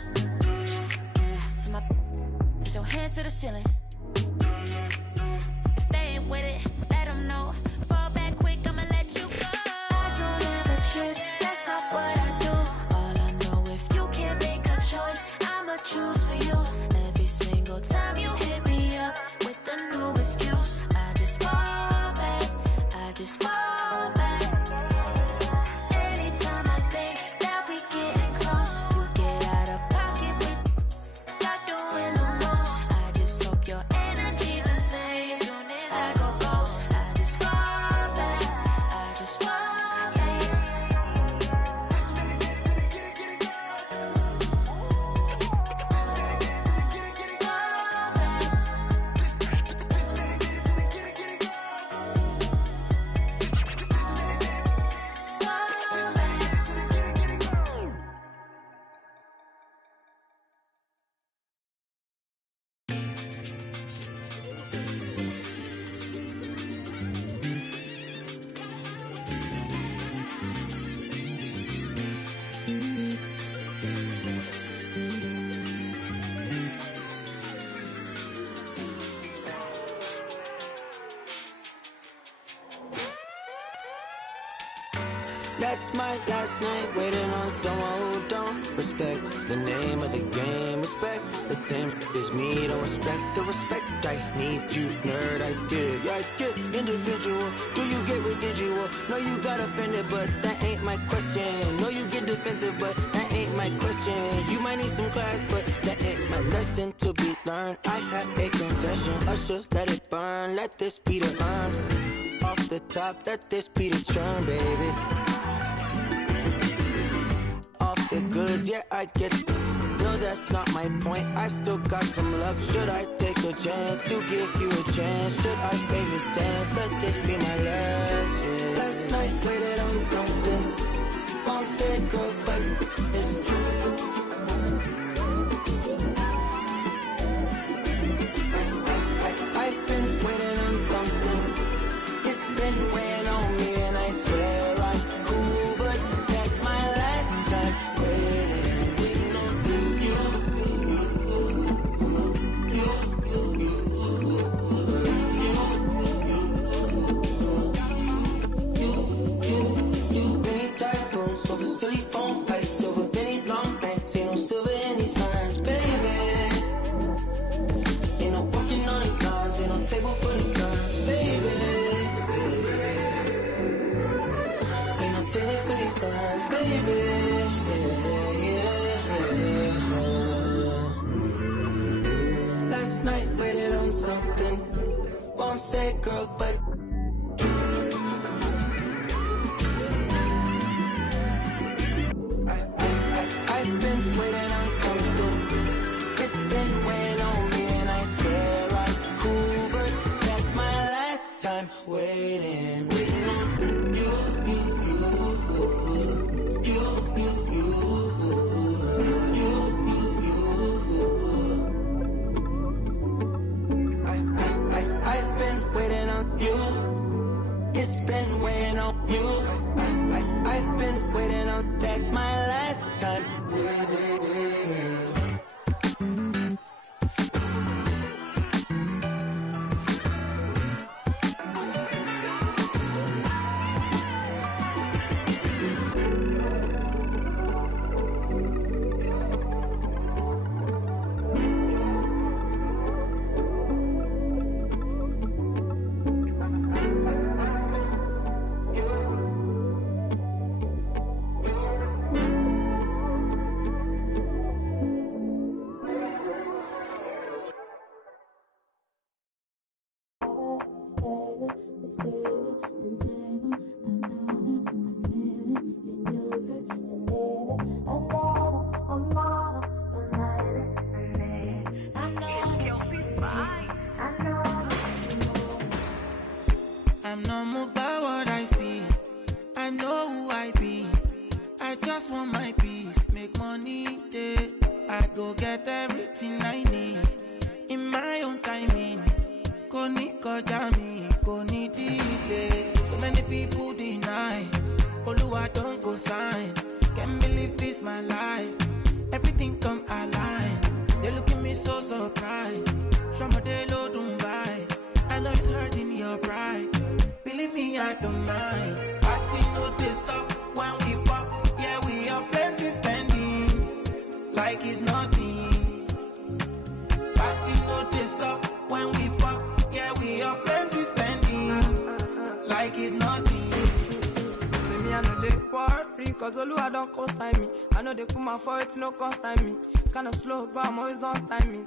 So my put your hands to the ceiling. If they ain't with it, let them know. Fall back quick, I'ma let you go. I don't ever trip, that's not what I do. All I know, if you can't make a choice, I'ma choose for you. Every single time you hit me up with a new excuse, I just fall back, I just fall back. Anytime I think that we getting close, you get out of pocket with, start doing the most. I just hope your energy's the same. Soon as I go ghost, I just fall back, I just fall back. That's my last night waiting on someone who don't respect the name of the game. Respect the same as me, don't respect the respect I need. You nerd, I get, yeah, I get individual. Do you get residual? No, you got offended, but that ain't my question. No, you get defensive, but that ain't my question. You might need some class, but that ain't my lesson to be learned. I have a confession, Usher, let it burn. Let this be the urn. Off the top, let this be the churn, baby. Off the goods, yeah, I get. No, that's not my point. I still got some luck. Should I take a chance to give you a chance? Should I save the stance? Let this be my last. Yeah. Last night waited on something. Won't say goodbye. It's true. I've been waiting on something. It's been weighing last night, waited on something. Won't say girl, but I've been waiting on something. It's been weighing on me, and I swear I'm cool, but that's my last time waiting. Waiting on you. I've been waiting on you. It's been weighing on you. I've been waiting on. That's my last time waiting. I'm not moved by what I see. I know who I be. I just want my peace. Make money, yeah. I go get everything I need in my own timing. Koni kojami, koni delay. So many people deny. Oluwa don't go sign. Can't believe this my life. Everything come align. They look at me so surprised. Somebody low don't buy. I know it's hurting your pride. Believe me, I don't mind. Party no they stop when we pop. Yeah, we have plenty spending like it's nothing. Party no they stop when we pop. Yeah, we have plenty spending like it's nothing. See me, I know they worry, cause Oluwa don't consign me. I know they put my foot, no consign me. Kinda slow, but I'm always on timing.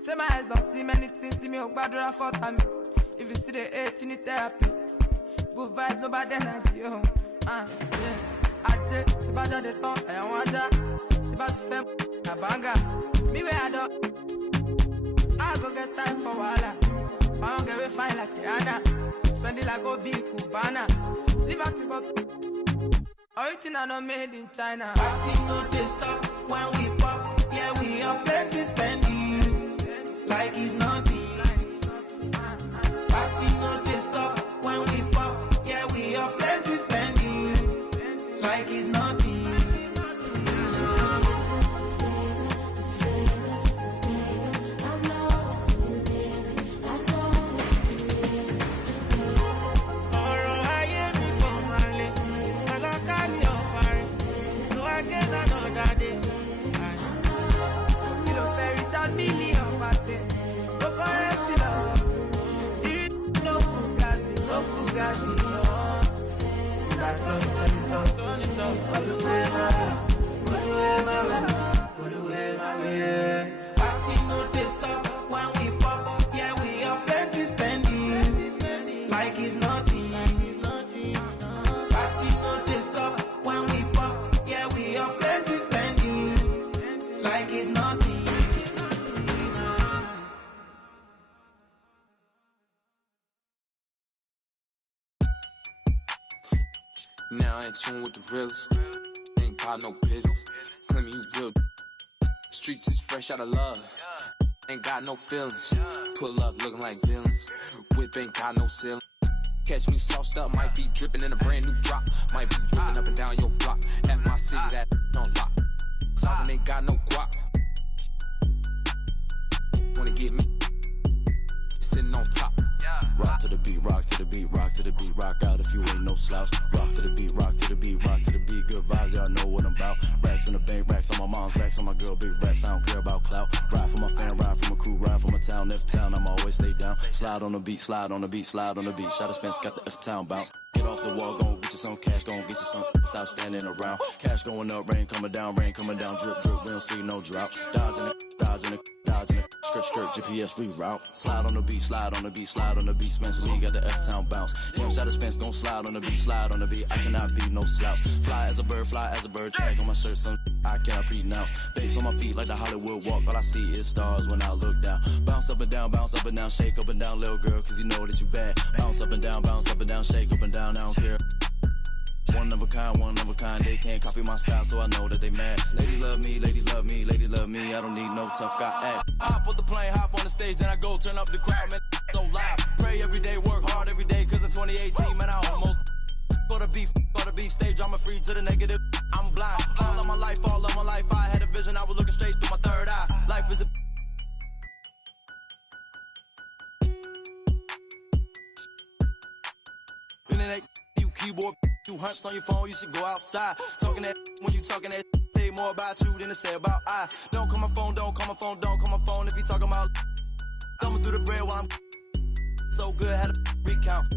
Say my eyes don't see many things, see me oh bad for time. If you see the hate, you need therapy. Good vibe, no bad energy, yeah. Aje, si baja de ton, I want that. Si baja fem, a banga. Me where I do, I go get time for wala. I don't get fine like Rihanna. Spend it like go big Cubana. Live active up. Original not made in China. Party no they stop when we pop. Yeah, we have plenty spending like it's nothing. Party no they stop when we pop. Yeah, we have plenty spending like it's nothing. Party no they stop when we pop. Yeah, we have plenty spending like it's nothing. Party no they stop when we pop. Yeah, we have plenty spending like it's nothing. Now I ain't tune with the realest. Ain't got no business. Claim you real. Streets is fresh out of love. Ain't got no feelings. Pull up looking like villains. Whip ain't got no ceiling. Catch me sauced up, might be dripping in a brand new drop. Might be whipping up and down your block. F my city, that on lock. Talking ain't got no guap. Wanna get me sitting on top. Rock to the beat, rock to the beat, rock to the beat, rock out if you ain't no slouch. Rock to the beat, rock to the beat, rock to the beat. Good vibes, y'all know what I'm about. Racks in the bank, racks on my mom's, racks on my girl, big racks. I don't care about clout. Ride for my fam, ride for my crew, ride for my town. F-Town, F-Town, I'ma always stay down. Slide on the beat, slide on the beat, slide on the beat. Shot of Spence got the F-Town bounce. Get off the wall, gon' get you some cash, gon' get you some. Stop standing around. Cash going up, rain coming down, drip, drip. We don't see no drought. Dodging it, dodging it, dodging it. Skirt, skirt, GPS reroute. Slide on the beat, slide on the beat, slide on the beat. Spencer Lee got the F-Town bounce. Young Shot of Spence gon' slide on the beat, slide on the beat. I cannot be no slouch. Fly as a bird, tag on my shirt, some I cannot pronounce. Babes on my feet like the Hollywood walk. All I see is stars when I look down. Bounce up and down, shake up and down, little girl, cause you know that you bad. Bounce up and down, shake up and down, I don't care. One of a kind, they can't copy my style, so I know that they mad. Ladies love me, ladies love me, ladies love me, I don't need no tough guy act. Hop on the plane, hop on the stage, then I go turn up the crowd, man, so loud. Pray every day, work hard every day, cause in 2018, man, I almost for the beef stage, I'm a free to the negative, I'm blind. All of my life, I had a vision, I was looking straight through my third eye. Life is a internet, you keyboard, you hunched on your phone, you should go outside. Talking that when you talking that, say more about you than to say about I. Don't call my phone, don't call my phone, don't call my phone if you talking about coming through the bread while I'm so good, had a recount.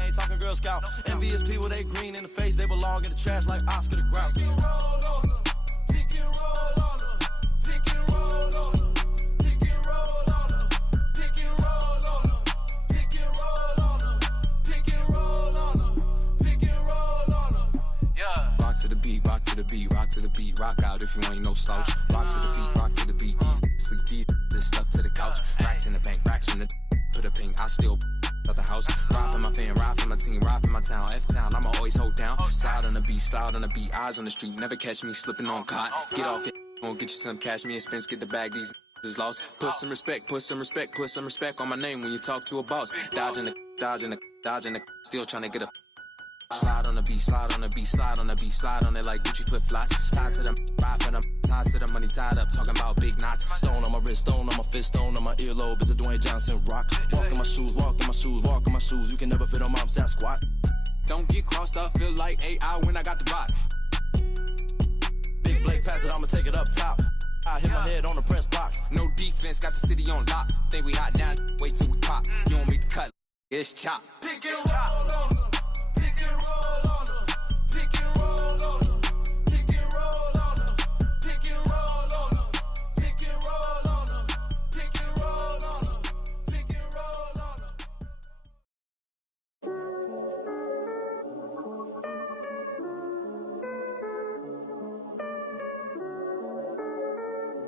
Ain't talking Girl Scout. Envious people, they green in the face, they belong in the trash like Oscar the Grouch. Pick and roll on them, pick and roll on them, pick and roll on them, pick and roll on them, pick and roll on them, pick and roll on them, pick and roll on them, pick and roll on them. Yeah. Rock to the beat, rock to the beat, rock to the beat, rock out if you ain't no slouch. Rock to the beat, rock to the beat, these sleep, these stuck to the couch. Racks in the bank, racks from the put a ping, I still out the house. Ride for my fan, ride for my team, ride for my town. F-Town, I'ma always hold down. Slide on the beat, eyes on the street. Never catch me slipping on cot. Get off it, gon' get you some cash. Me and Spence get the bag, these is lost. Put some respect, put some respect, put some respect on my name when you talk to a boss. Dodging the, still trying to get a slide on the beat, slide on the beat, slide on the beat, slide on it like Gucci flip-flops. Tied to them, ride for them, ties to the money tied up, talking about big knots. Stone on my wrist, stone on my fist, stone on my earlobe. It's a Dwayne Johnson rock. Walk in my shoes, walk in my shoes, walk in my shoes. You can never fit on mom's Sasquatch. Don't get crossed up, feel like AI when I got the rock. Big Blake pass it, I'ma take it up top. I hit my head on the press box. No defense, got the city on lock. Think we hot now, wait till we pop. You don't make the cut, it's chop. Pick and roll on them, pick and roll on them, pick and roll on them, pick and roll on them, pick and roll on them, pick and roll on them, pick and roll on them, pick and roll on them.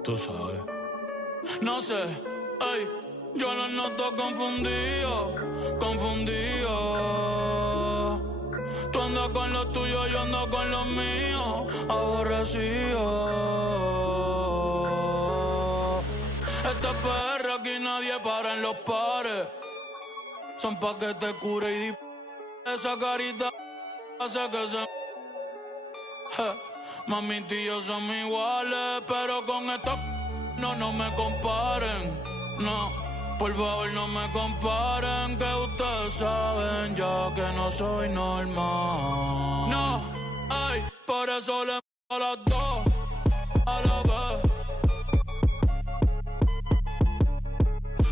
Tú sabes. No sé, ey, yo lo noto confundido, confundido. Tú andas con lo tuyo, yo ando con lo mío, aborrecido. Esta perra aquí nadie para en los pares. Son pa' que te cure y esa carita hace que se... Mami, tú y yo somos iguales, pero con esto no me comparen. No, por favor no me comparen, que ustedes saben ya que no soy normal. No, ay, por eso le a las dos a la vez.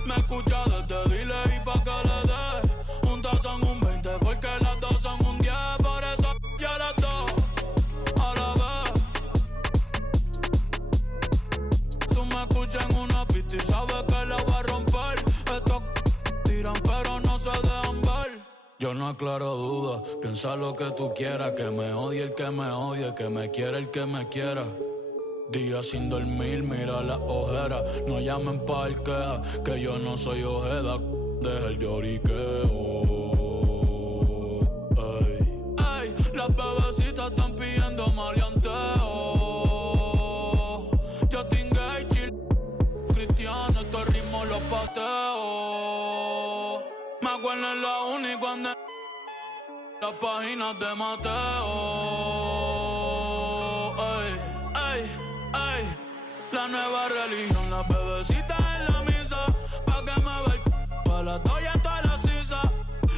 Me escucha desde delay pa' que le dé un tazón, un 20, porque las dos son un 10, por eso ya las dos. En una pista y sabes que la va a romper. Estos tiran pero no se dejan ver. Yo no aclaro dudas, piensa lo que tú quieras. Que me odie el que me odie, que me quiera el que me quiera. Días sin dormir, mira las ojeras. No llamen parquea, que yo no soy ojeda. Deja el lloriqueo. Ey, ey, las bebecitas están pidiendo maleanteo. Cristiano, estos ritmos los pateo. Me acuerdo en la uni cuando las páginas de Mateo. Ey, ey, ey. La nueva religión, las bebecitas en la misa. Pa' que me ve todas las doy en todas las sisas.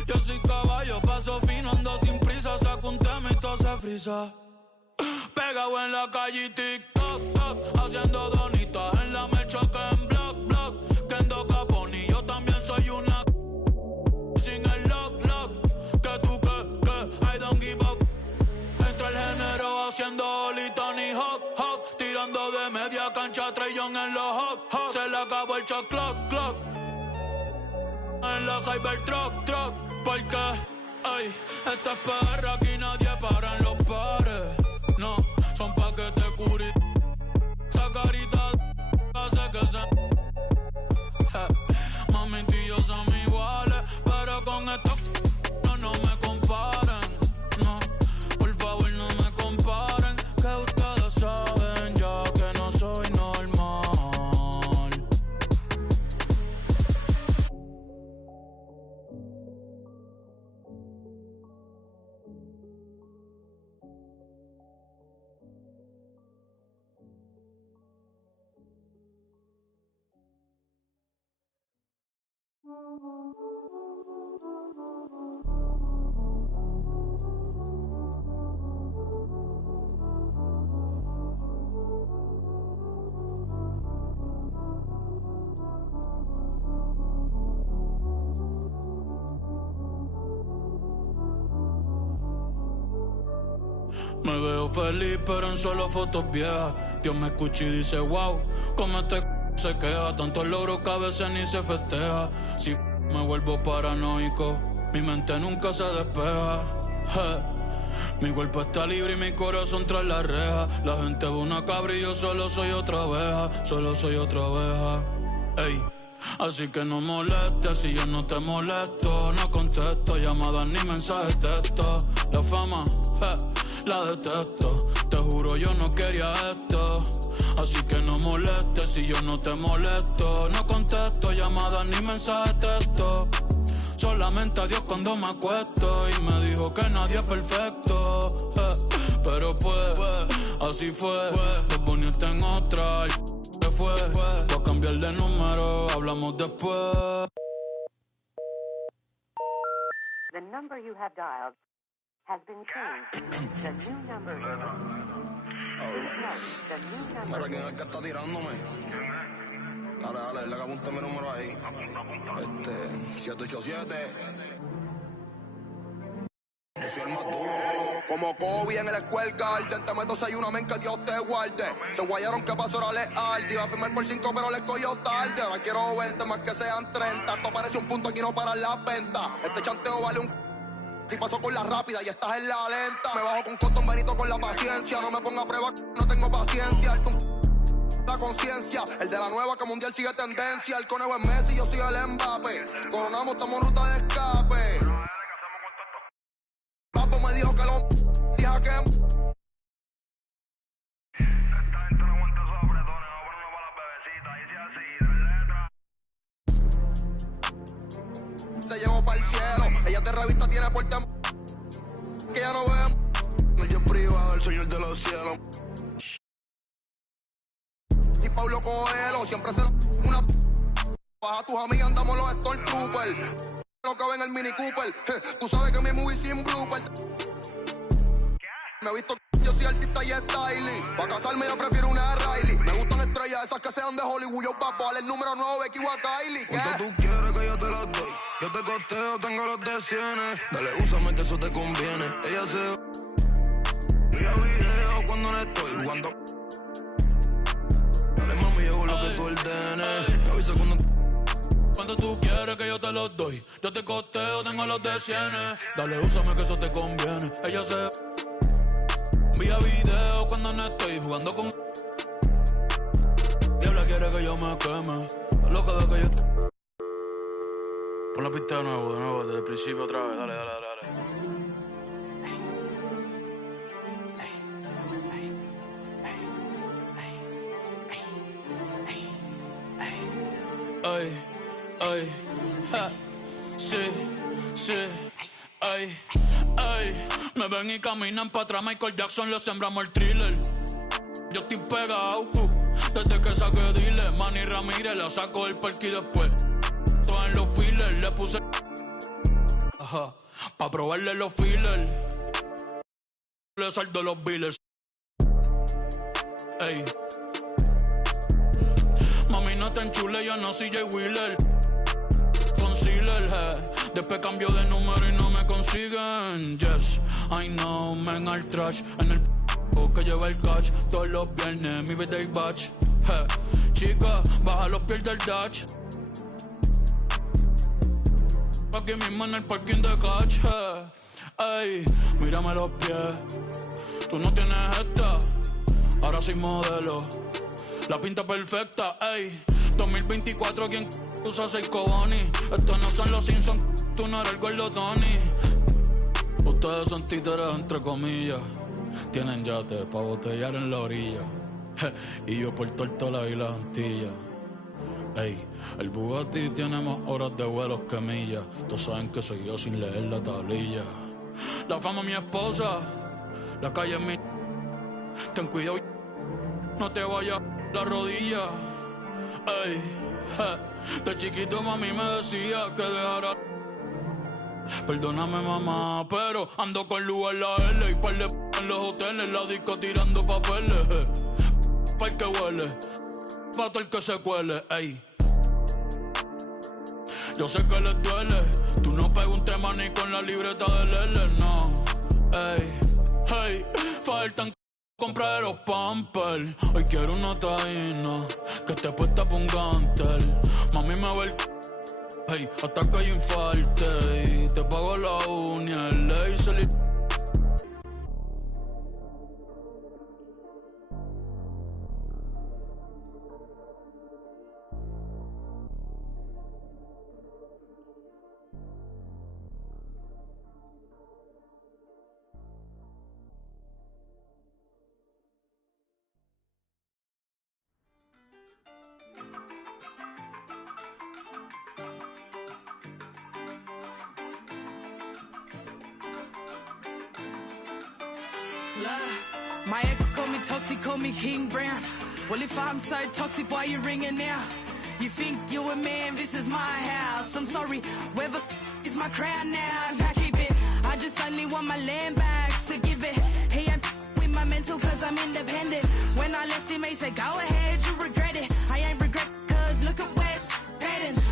Yo soy caballo, paso fino, ando sin prisa. Saco un tema y todo se frisa. Pegado en la calle y TikTok, haciendo donitas en la mecha que tirando de media cancha, Trey Young en los hot. Se le acabó el shot clock. En la Cybertruck. Porque, ay, esta es perra, aquí nadie para en los pares. No, son pa' que te cures. Esa carita hace que se... Mami, tú y yo somos iguales, pero con esto no me comparen. No, por favor no me comparen, que ustedes saben ya que no soy normal. Me veo feliz pero en solo fotos viejas. Dios me escucha y dice wow, como este se queja. Tantos logros que a veces ni se festeja. Si me vuelvo paranoico, mi mente nunca se despeja. Mi cuerpo está libre y mi corazón tras la reja. La gente ve una cabra y yo solo soy otra oveja. Ey, así que no molestes si yo no te molesto. No contesto llamadas ni mensajes de texto. La fama, la detesto. Te juro yo no quería esto. Así que no molestes si yo no te molesto. No contesto llamadas ni mensajes de texto. Solamente a Dios cuando me acuesto. Y me dijo que nadie es perfecto. Pero pues, así fue. Te poniste en otra, se fue. Voy a cambiar de número, hablamos después. The number you have dialed has been changed. The new number Mira, ¿quién es el que está tirándome? Dale, le apunta mi número ahí. 787. Yo soy el más duro. Como Kobe en el Square Garden. Te meto 6-1, men, que Dios te guarde. Se guayaron que pasó era leal. Te iba a firmar por 5, pero les cogió tarde. Ahora quiero 20, más que sean 30. Esto parece un punto, aquí no paran las ventas. Este chanteo vale un... Si pasó con la rápida y estás en la lenta. Me bajo con Cotton Benito con la paciencia. No me ponga a prueba, no tengo paciencia. La conciencia, el de la nueva que mundial sigue tendencia. El conejo es Messi, yo soy el Mbappé. Coronamos, estamos en ruta de escape. Papo me dijo que lo dije que te llevo para el cielo. Ella te revista, tiene puerta que ya no vemos. El yo privado, el señor de los cielos. Y Pablo Coelho siempre se una baja tus amigas, andamos los Stormtroopers. No cabe en el Mini Cooper. Tú sabes que mi movie sin blooper. Me he visto, yo soy artista y styling. Pa' casarme yo prefiero una Riley. Me gustan estrellas, esas que sean de Hollywood. Yo papo, dale el número 9, Becky o a Kylie. Cuando tú quieres que yo te los doy. Yo te costeo, tengo los de cienes. Dale, úsame que eso te conviene. Ella se... Vía video cuando no estoy jugando. Llevo lo que tú ordenes. Me avisa cuando tú quieres que yo te los doy. Yo te costeo, tengo los de cienes. Dale, úsame que eso te conviene. Ella se envía video cuando no estoy jugando con... Diabla quiere que yo me queme. Loca de que yo te... Pon la pista de nuevo, desde el principio otra vez. Dale. Ay, sí, ay, me ven y caminan pa' atrás, Michael Jackson, le sembramos el thriller. Yo estoy pegado, desde que saqué dile. Manny Ramírez, la saco del parque y después todo en los fillers, le puse pa' probarle los fillers. Le saldo los billers. Ey, mami, no te enchule, yo no soy Jay Wheeler. Concealer, después cambio de número y no me consiguen. Yes, I know, men al trash. En el que lleva el catch. Todos los viernes mi birthday batch. Chica, baja los pies del dash. Aquí mismo en el parking de catch. Ey, mírame los pies. Tú no tienes esta. Ahora soy modelo. La pinta perfecta, ey. 2024, ¿quién usa 6 Cobani? Estos no son los Simpsons, tú no eres el gordo Tony. Ustedes son títeres entre comillas. Tienen yate pa' botellar en la orilla. Y yo por Tortola y las Antillas. Ey, el Bugatti tiene más horas de vuelos que millas. Todos saben que soy yo sin leer la tablilla. La fama es mi esposa, la calle es mi... Ten cuidado, no te vayas la rodilla. Ey, de chiquito mami me decía que dejara. Perdóname mamá, pero ando con luz en la L y par de en los hoteles, la disco tirando papeles. Pa' el que huele, pa' todo el que se cuele, ey. Yo sé que les duele, tú no pegas un tema ni con la libreta del L, no. Ey, hey, faltan comprar los Pampers. Hoy quiero una taína que te puesta pa' un gantel. Mami me ve el hey, hasta que yo infarte. Y te pago la uña, el laser. My ex call me toxic, call me King Brown. Well, if I'm so toxic, why you ringing now? You think you a man, this is my house. I'm sorry, where the is my crown now? I keep it, I just only want my land back, so give it. He ain't with my mental cause I'm independent. When I left him, he said, go ahead, you regret it. I ain't regret cause look at where it's heading.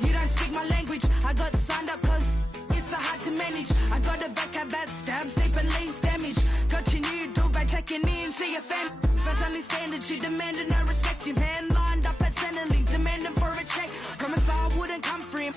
You don't speak my language, I got signed up cause it's so hard to manage. I got a vaca bad stab, sleep and leaves damage. Got your new do by checking in, she a fan. That's only standard, she demanding I respect him. Hand lined up at Centrelink, demanding for a check. Promise I wouldn't come for him.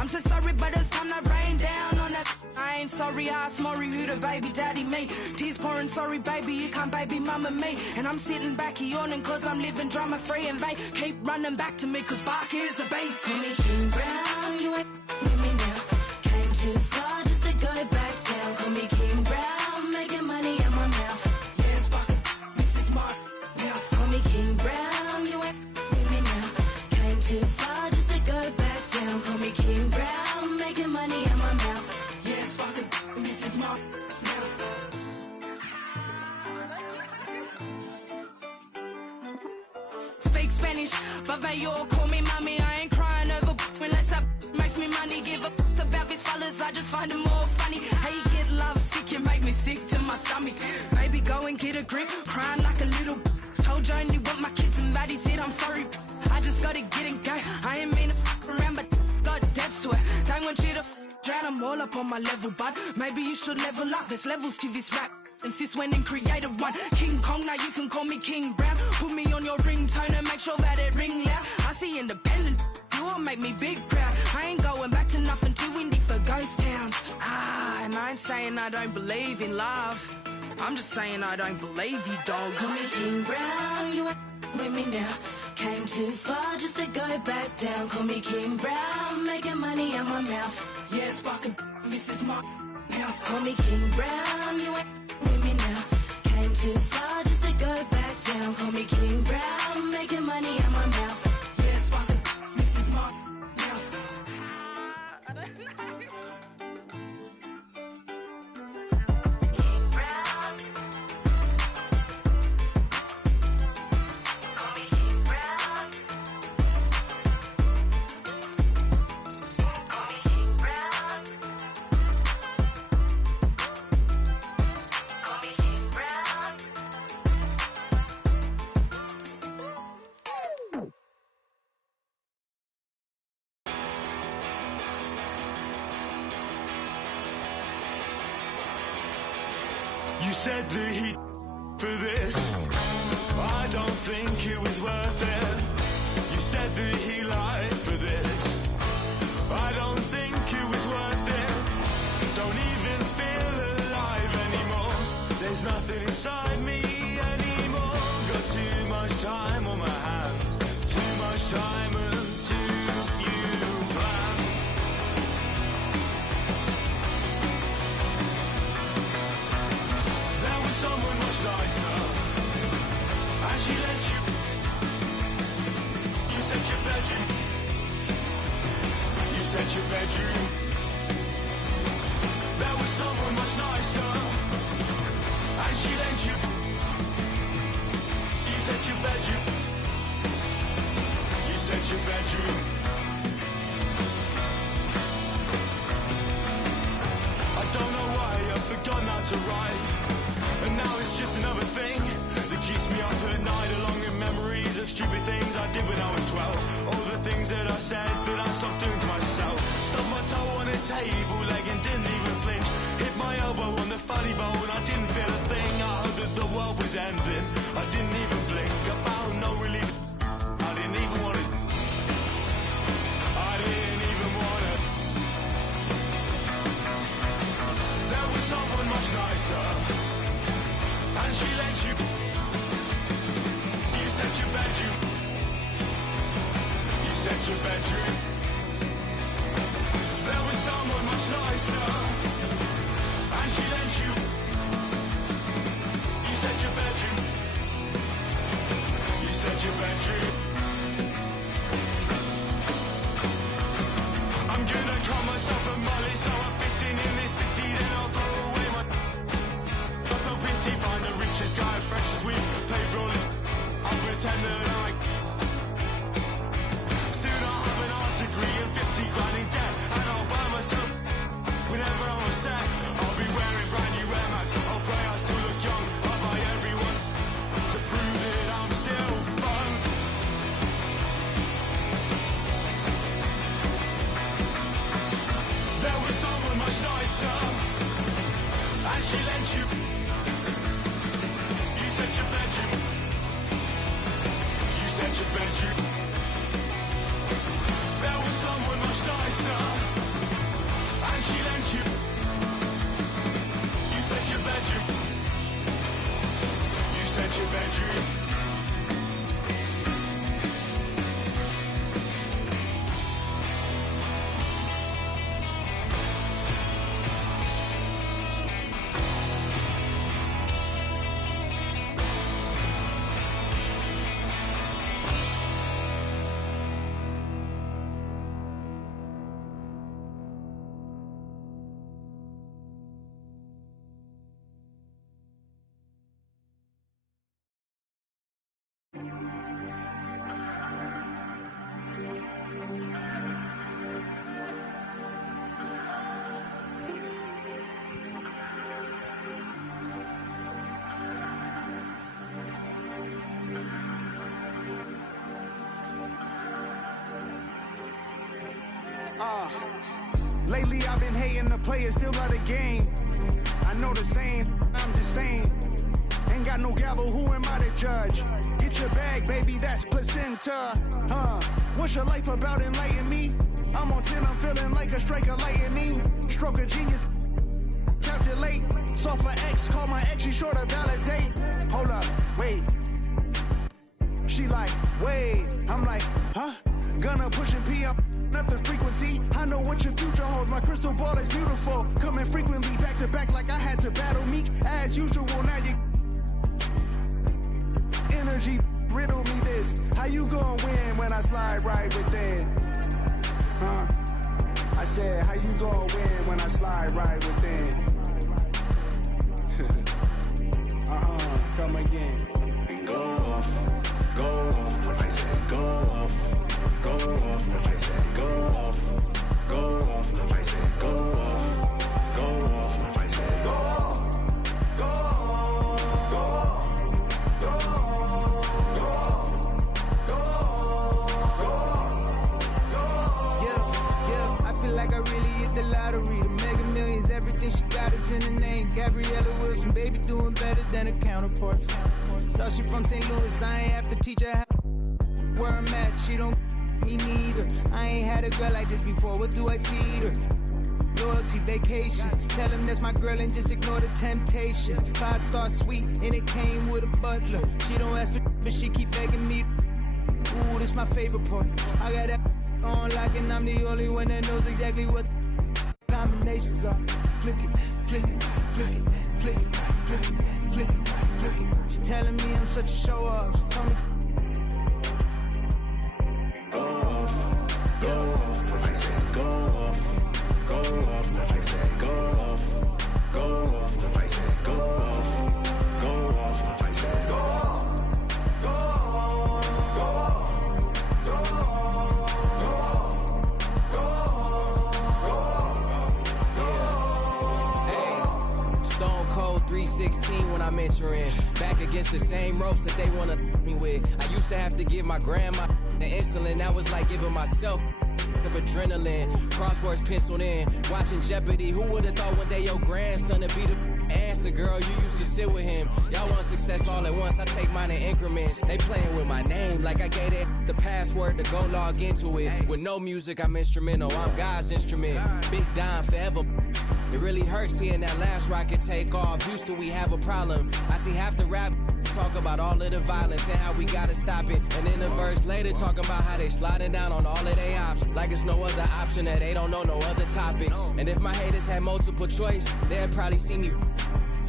I'm so sorry, but it's time to rain down on that. I ain't sorry, ass Maury, who the baby daddy me. Tears pouring, sorry baby, you can't baby mama me. And I'm sitting back yawning cause I'm living drama free. And they keep running back to me cause Bark is the base. Call me King Brown, you ain't with me now. Came too far just to go back down. Call me King Brown, making money in my mouth. Yes, Bark, this is Mark. Yes. Call me King Brown, you ain't with me now. Came too far just to go back down. Call me King Brown, making money in my mouth. Yes, Bark, this is Mark. Speak Spanish, but they all call me mommy. I ain't crying over unless that makes me money. Give a about these fellas, I just find them more funny. How you get love sick, you make me sick to my stomach. Baby, go and get a grip, crying like a little. Told you I only want my kids and Maddie said I'm sorry. I just gotta get and go. I ain't mean to around, but got depths to it. Don't want you to drown them all up on my level, bud. Maybe you should level up. There's levels to this rap. And sis went and created one. King Kong, now you can call me King Brown. Put me on your ringtone and make sure that it ring loud. I see independent, you all make me big proud. I ain't going back to nothing too windy for ghost towns. And I ain't saying I don't believe in love. I'm just saying I don't believe you, dogs. Call me King Brown, you ain't with me now. Came too far just to go back down. Call me King Brown, making money in my mouth. Yes, Barkin, this is my house. Call me King Brown, you ain't with me now. Came too far just to go back down. Call me King Brown, making money in my mouth. Yes, Barkin, this is my house. said that he for this. I don't think it was worth it. You said that he lied for this. I don't think it was worth it. Don't even feel alive anymore. There's nothing inside me anymore. Got too much time on my hands. Too much time and too few plans. There was someone much nicer, and she let you. You said your bedroom. You said your bedroom. There was someone much nicer, and she let you. You said your bedroom. You said your bedroom. I don't know why I've forgotten how to write, and now it's just another thing that keeps me up at night, along with memories of stupid things I did when I was 12. All the things that I said that I stopped doing to myself. Stubbed my toe on a table leg and didn't even flinch. Hit my elbow on the funny bone, I didn't feel a thing. I heard that the world was ending, I didn't even blink. I found no relief, I didn't even want it. I didn't even want it. There was someone much nicer, and she let you. You said your bedroom. You said your bedroom. There was someone much nicer, and she let you. You said your bedroom. You said your bedroom. I'm gonna call myself a mullet, so I'm fitting in this city, then I'll throw away my. Got so pity, find the richest guy, fresh as we play rollers. I'll pretend that I. Soon I'll have an art degree and 50 grand in debt, and I'll buy myself. Whenever I'm upset, I'll be wearing brand new Air Max. I'll pray I still look young. I'll buy everyone to prove that I'm still fun. There was someone much nicer, and she let you. You said your bedroom. You said your bedroom. There was someone much nicer, and she lent you. You said your bedroom. You said your bedroom. Lately I've been hating the players, still love the game. I know the saying, I'm just saying. Ain't got no gavel, who am I to judge? Get your bag, baby, that's placenta. What's your life about, enlighten me? I'm on 10, I'm feeling like a strike of lightning. Stroke of genius, calculate. Soft for X, call my ex, she sure to validate. Hold up, wait. She like, wait. I'm like, huh? Gonna push and pee up the frequency. I know what your future holds. My crystal ball is beautiful. Coming frequently back to back like I had to battle Meek. As usual, now you energy riddle me this. How you gonna win when I slide right within? I said, how you gonna win when I slide right within? Come again. And go off. I said, go off. I said, go off. I said, go off. I said, go off. Yeah, I feel like I really hit the lottery. The Mega Millions, everything she got is in the name. Gabriella Wilson, baby doing Thought she from St. Louis, I ain't have to teach her how where I'm at. She don't me neither. I ain't had a girl like this before. What do I feed her? Loyalty, vacations. Tell him that's my girl and just ignore the temptations. 5-star suite and it came with a butler. She don't ask for but she keep begging me. Ooh, this my favorite part. I got that on lock and I'm the only one that knows exactly what combinations are. Flick it, flick it, flick it, flick it, flick it, flick it, flick it. She telling me I'm such a show off. She told me go off, I said go off, go off, I said go off, go off, I said go off, go off, I said go off, go off, go off, go off. Hey, Stone Cold 316 when I'm entering. Back against the same ropes that they wanna me with. I used to have to give my grandma the insulin. That was like giving myself of adrenaline. Crosswords penciled in. Watching Jeopardy. Who would've thought one day your grandson would be the answer, girl? You used to sit with him. Y'all want success all at once. I take mine in increments. They playing with my name like I gave it the password to go log into it. With no music, I'm instrumental. I'm God's instrument. Big Don forever. It really hurts seeing that last rocket take off. Houston, we have a problem. I see half the rap talk about all of the violence and how we gotta stop it. And then a verse later talking about how they sliding down on all of their ops. Like it's no other option that they don't know no other topics. And if my haters had multiple choice, they'd probably see me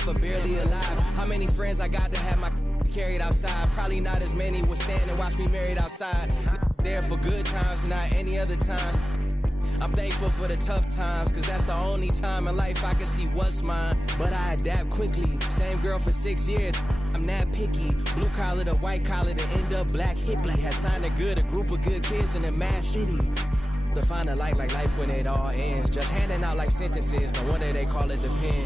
but barely alive. How many friends I got to have my carried outside? Probably not as many would stand and watch me married outside. There for good times, not any other times. I'm thankful for the tough times, cause that's the only time in life I can see what's mine. But I adapt quickly, same girl for 6 years. I'm not picky, blue collar to white collar to end up black hippie. Had signed a group of good kids in a mad city. To find a light like life when it all ends. Just handing out like sentences, no wonder they call it the pen.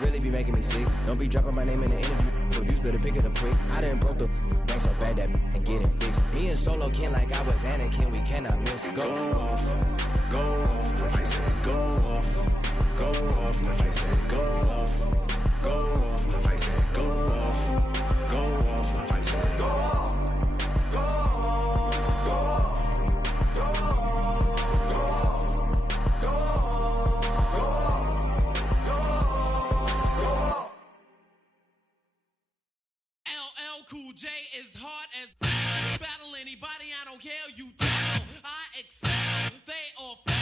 Really be making me sick. Don't be dropping my name in the interview. Reviews better pick it up quick. I done broke the bank so bad that and get it fixed. Me and Solo Ken like I was Anakin, we cannot miss. Go off, go off, I said go off, go off, I said go off, go off, I said go off, go off, I said go off, go off, go off, go off. LL Cool J is hard as battle anybody, I don't care, you tell. I excel, they all fail.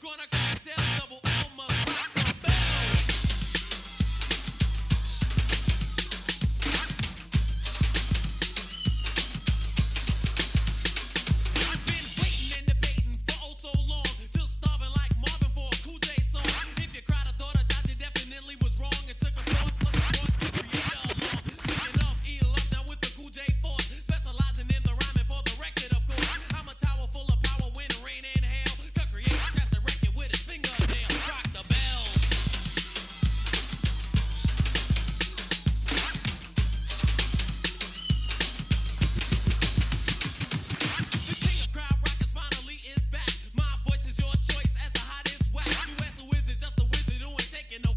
Gonna cocktail, double L must rock the bells. I've been waiting and debating for oh so long, till starving like Marvin for a Cool J song. If you cried, I thought I died, you definitely was wrong. It took a thought plus a force to create a law. Taking off, eat up now with the Cool J force, specializing in the rhyming for the record, of course. I'm a tower full of power, wind, rain, and hail. Could create, scratch the record with his fingernail. Rock the bell. The king of crowd rockers finally is back. My voice is your choice as the hottest whack. You ask who is it, just a wizard who ain't taking no.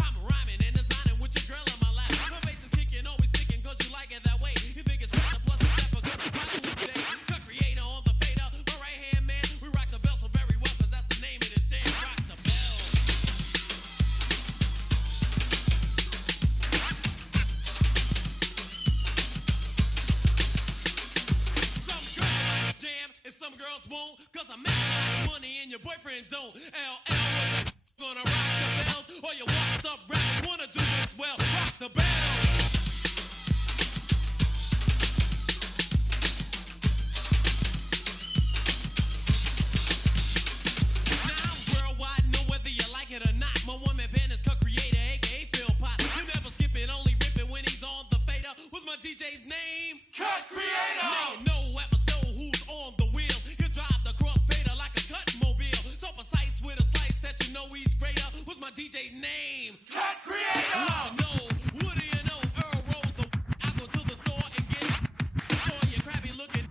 I'm rhyming and designing with your girl on my lap. My bass is kicking, always sticking, cause you like it that way. You think it's better, plus it's never cause I'm rocking with Jay. The creator on the fader, my right hand man. We rock the bell so very well, cause that's the name of this jam. Rock the bell. Some girls jam and some girls won't, cause I make a lot of money and your boyfriend don't. LL gonna rock the bells, or your washed up rappers wanna do this well. Rock the bell. Now I'm worldwide, know whether you like it or not. My woman band is co-creator, aka Phil Pot. You never skip it, only rip it when he's on the fader. What's my DJ's name? Cut Creator. Now you know episode who's on the wheel. He'll drive the crossfader like a cut mobile. So precise with a slice that you know he's greater. What's my DJ's name? Cut Creator. What you know? What do you know? Earl Rose the. I go to the store and get it. So you crabby looking.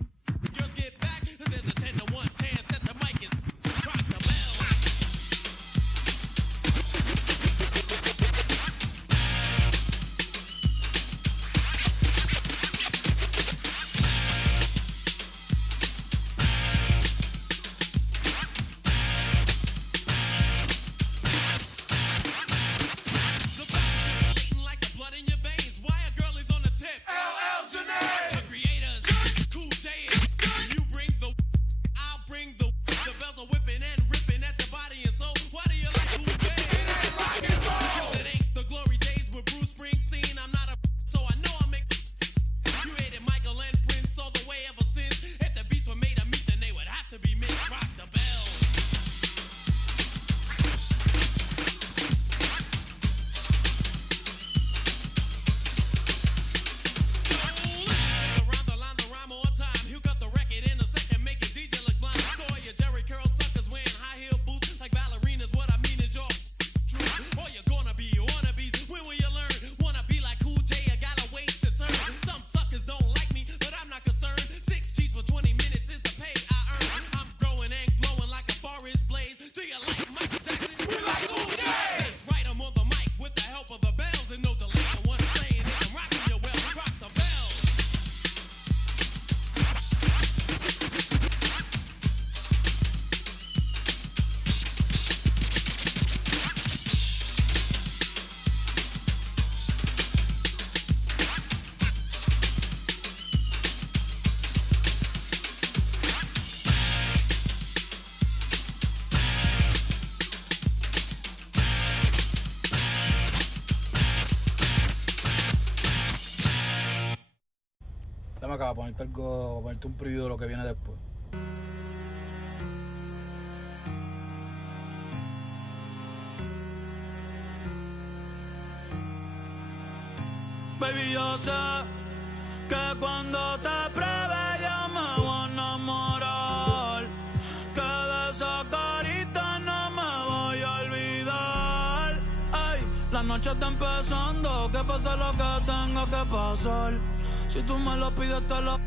Girls get back, cause there's a 10 to 1 chance that your mic is. Rock the bell. Dame acá, ponerte algo, ponerte un preview de lo que viene después. Baby, yo sé que cuando te pruebe yo me voy a enamorar, que de esa carita no me voy a olvidar. Ay, la noche está empezando, que pase lo que tenga que pasar. Si tú me lo pides te lo...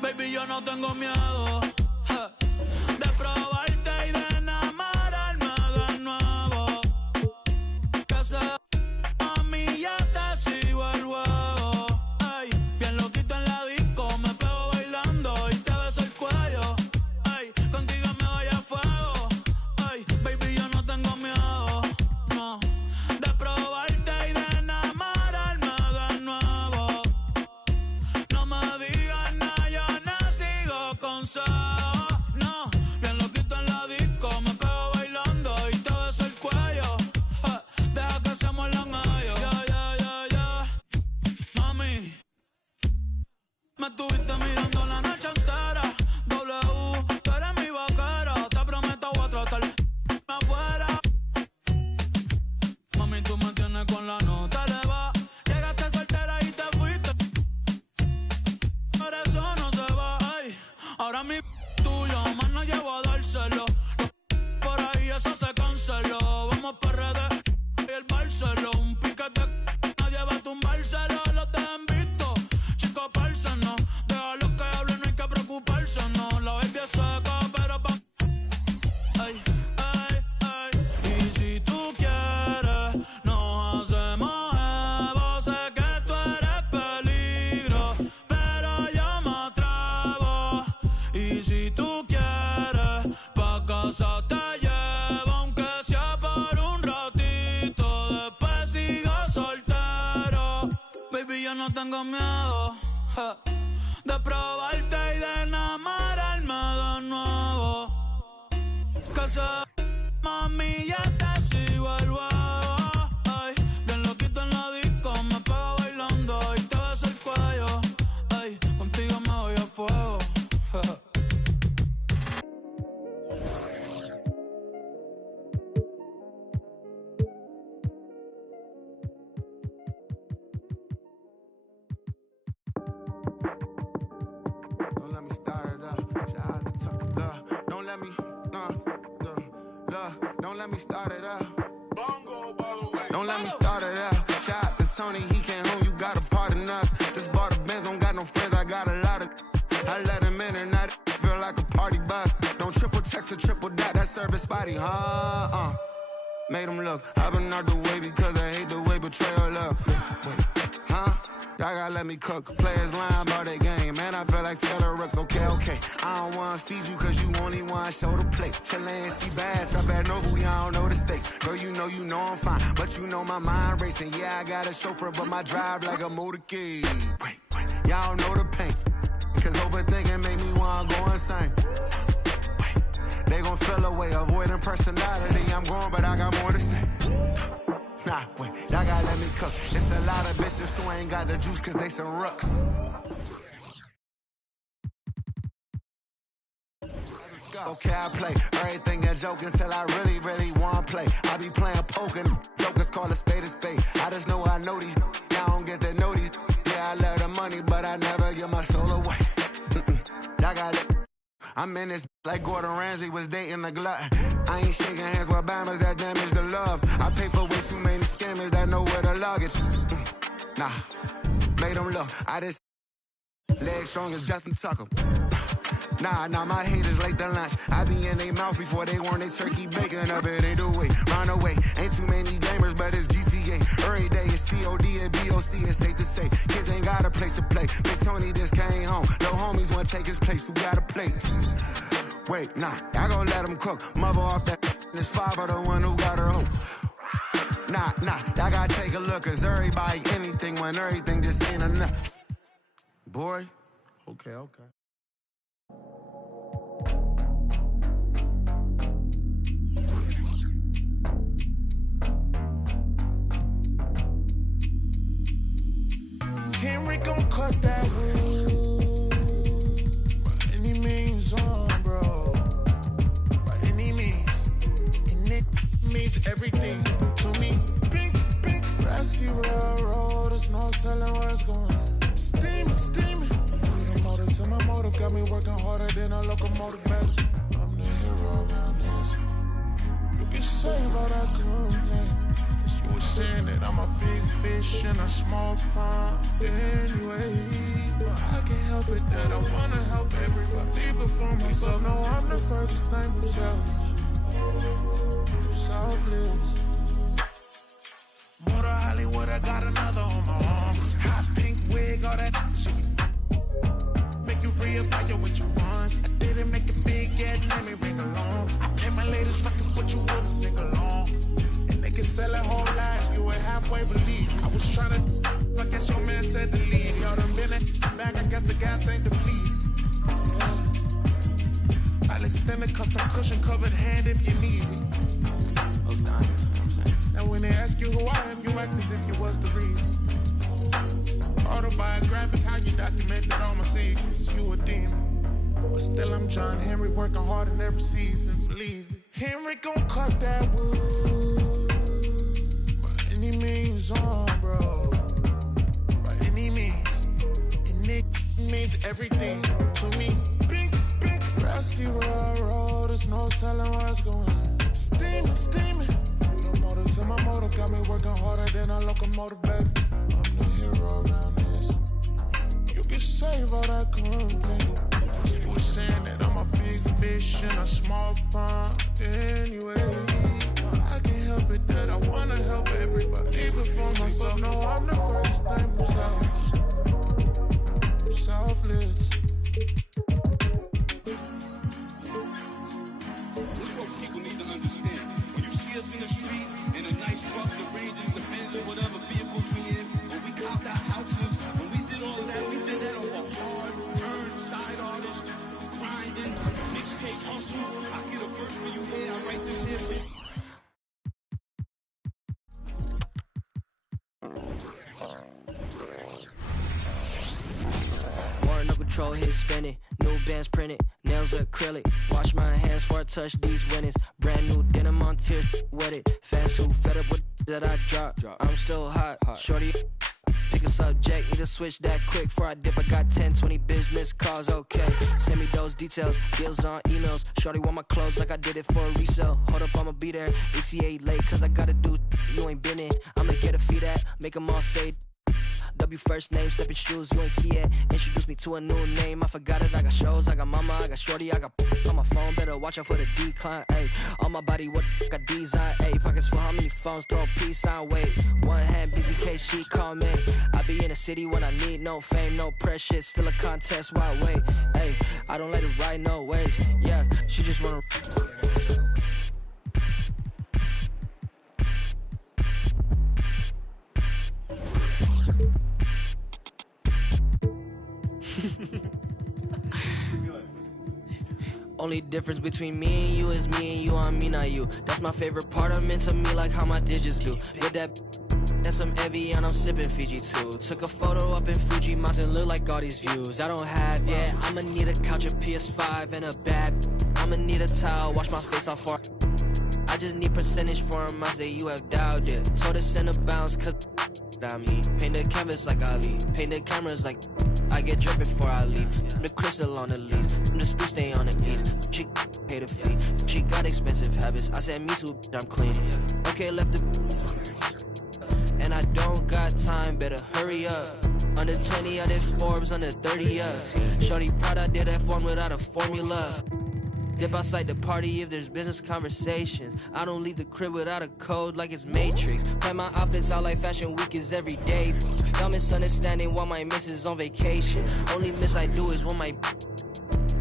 Baby, yo no tengo miedo de probarte y de enamorarme de nuevo. Que sea mami, ya te sigo el juego. Ay, bien loquito en la disco, me pego bailando y te beso el cuello. Ay, contigo me voy a fuego. Ay, baby, yo no tengo miedo, no, de probarte y de enamorarme de nuevo. No me digas nada, yo no sigo consejos. No, bien loquito en la disco, me pego bailando y te beso el cuello. Deja que se muela en medio. Mami, me estuviste mirando la noche entera. W, tú eres mi vaquera. Te prometo voy a tratar afuera. Mami, tú me tienes con la nota elevada. Llegaste soltera y te fuiste. Por eso no se va. Ay, ahora mi tuyo, más no llevo a dárselo. Por ahí eso se canceló. Vamos para redes y el Barceló. Un piquete, nadie va a tumbárselo. Los te han visto, chicos, no. Deja los que hablen, no hay que preocuparse, no. La baby es seca, pero pa... Ay, ay, ay. Y si tú quieres, nos hacemos Evo. Sé que tú eres peligro, pero yo me atrevo. Y si tú quieres, pa' casa te llevo, aunque sea por un ratito. Después sigo soltero. Baby, yo no tengo miedo de probarte y de enamorarme de nuevo. Que se mami, ya te sigo el juego. Ay, bien loquito en la disco, me pego bailando y te beso el cuello. Ay, contigo me voy a fuego. Don't let me start it up. Shout out to love. Don't let me, don't let me start it up. Don't let me start it up. Shout out to Tony, he came home, you gotta pardon us. This bar the Benz, don't got no friends, I got a lot of. I let him in and now feel like a party bus. Don't triple text or triple dot, that service spotty, huh? Made him look. I've been out the way because I hate the way betrayal look. Huh? Y'all gotta let me cook. Players lying about that game. Man, I feel like Skeller Rooks. Okay. I don't wanna feed you cause you only wanna show the plate. Chillin' and see bass up at Noble, I don't know the stakes. Girl, you know I'm fine. But you know my mind racing. Yeah, I got a chauffeur, but my drive like a motorcade. Wait. Y'all know the pain. Cause overthinking make me wanna go insane. They gon' feel away, avoiding personality. I'm going, but I got more to say. Nah, wait, y'all gotta let me cook. It's a lot of bishops who ain't got the juice cause they some rooks. Okay, I play everything a joke until I really wanna play. I be playing poker, jokers call a spade a spade. I just know I know these, y'all don't get to know these. Yeah, I love the money, but I never give my soul away. Y'all got it. I'm in this like Gordon Ramsay was dating a glutton. I ain't shaking hands with Bammers that damage the love. I pay for way too many scammers that know where the luggage. Nah, made them look. I just leg strong as Justin Tucker. Nah, my haters late to lunch. I be in their mouth before they want their turkey bacon up. It ain't the way, round the way. Ain't too many gamers, but it's GTA. Every day it's COD and BOC, it's safe to say. Kids ain't got a place to play. Big Tony just came home. No homies wanna take his place, who got a plate? Wait, nah, I gon' let him cook. Mother off that, this father the one who got her home. Nah, I gotta take a look, cause everybody anything when everything just ain't enough. Boy, okay. Can't Henry gon' cut that wood. By any means on, bro. By any means. And it means everything to me. Pink, pink, rusty railroad. There's no telling where it's going. Steaming, steaming. Put a motor to my motive. Got me working harder than a locomotive, baby. I'm the hero around this. You can say about I complain. You were saying that I'm a big fish in a small pond anyway. But I can't help it that I wanna help everybody before myself. No, I'm the furthest thing from selfless. Motor Hollywood, I got another on my arm. Hot pink wig, all that shit. Make you reevaluate with your funds. I didn't make it big yet, let me ring along. In my latest record, but you wouldn't sing along. And they can sell a whole lot, you ain't halfway believe. I was trying to, I guess your man said to leave. Y'all done been it back, I guess the gas ain't depleted. Yeah. I'll extend a custom cushion covered hand if you need it. Those diamonds, you know what I'm saying? Now when they ask you who I am, you act as if you was the reason. Autobiographic, how you documented all my secrets. You a demon. But still I'm John Henry, working hard in every season. Believe it. Henry gon' cut that wood. By any means on, bro. By any means. And it means everything to me. Pink, pink, rusty railroad. There's no telling where it's going. Steaming, steaming. Put a motor to my motive. Got me working harder than a locomotive, baby. I'm the hero around this. You can save all that complaint. You were saying that I'm a big fish in a small pond anyway. But I can't help it that I wanna help everybody before myself. No, I'm the furthest thing from selfless. This is what people need to understand. When you see us in the street, in the nice trucks, the Rangers, the Benz, or whatever vehicles we in, when we copped our houses, when we did all of that, we did that over hard-earned side artists, grinding, mixtape hustle. I get a verse for you here, I write this here for you. More no control, hit spinning. New bands printed, nails acrylic. Wash my hands before I touch these winnings. Brand new denim on tier, wet it. Fans who fed up with that I drop. I'm still hot, shorty. Pick a subject, need to switch that quick. Before I dip, I got 10, 20 business calls, okay. Send me those details, deals on emails. Shorty want my clothes like I did it for a resale. Hold up, I'ma be there. ETA late, cause I gotta do you ain't been in. I'ma get a feed at, make them all say W first name, stepping shoes, you ain't see it. Introduce me to a new name, I forgot it. I got shows, I got mama, I got shorty, I got on my phone. Better watch out for the decline, ayy. On my body, what got design, ayy. Pockets full, how many phones, throw a peace sign, wait. One hand, busy case, she call me. I be in the city when I need no fame, no pressure, still a contest, why wait, ayy. I don't let it ride no ways, yeah. She just wanna Only difference between me and you is me and you on me, not you. That's my favorite part, I'm into me like how my digits do. With that and some Evian, I'm sipping Fiji too. Took a photo up in Fuji Mountain, look like all these views I don't have yet. I'ma need a couch, a PS5, and a bad. I'ma need a towel, wash my face off for. I just need percentage for him, I say you have dialed it. Told us in a bounce, cause I'm me. Paint the canvas like Ali, paint the cameras like I get drip before I leave. I'm the crystal on the lease, I'm the still stay on the knees. She pay the fee, she got expensive habits. I said me too, I'm clean. Okay, left the and I don't got time, better hurry up. Under 20, I did Forbes, under 30 years. Shorty proud I did that form without a formula. Dip outside the party if there's business conversations. I don't leave the crib without a code like it's Matrix. Plan my outfits out like fashion week is every day. Y'all misunderstanding while my miss is on vacation. Only miss I do is when my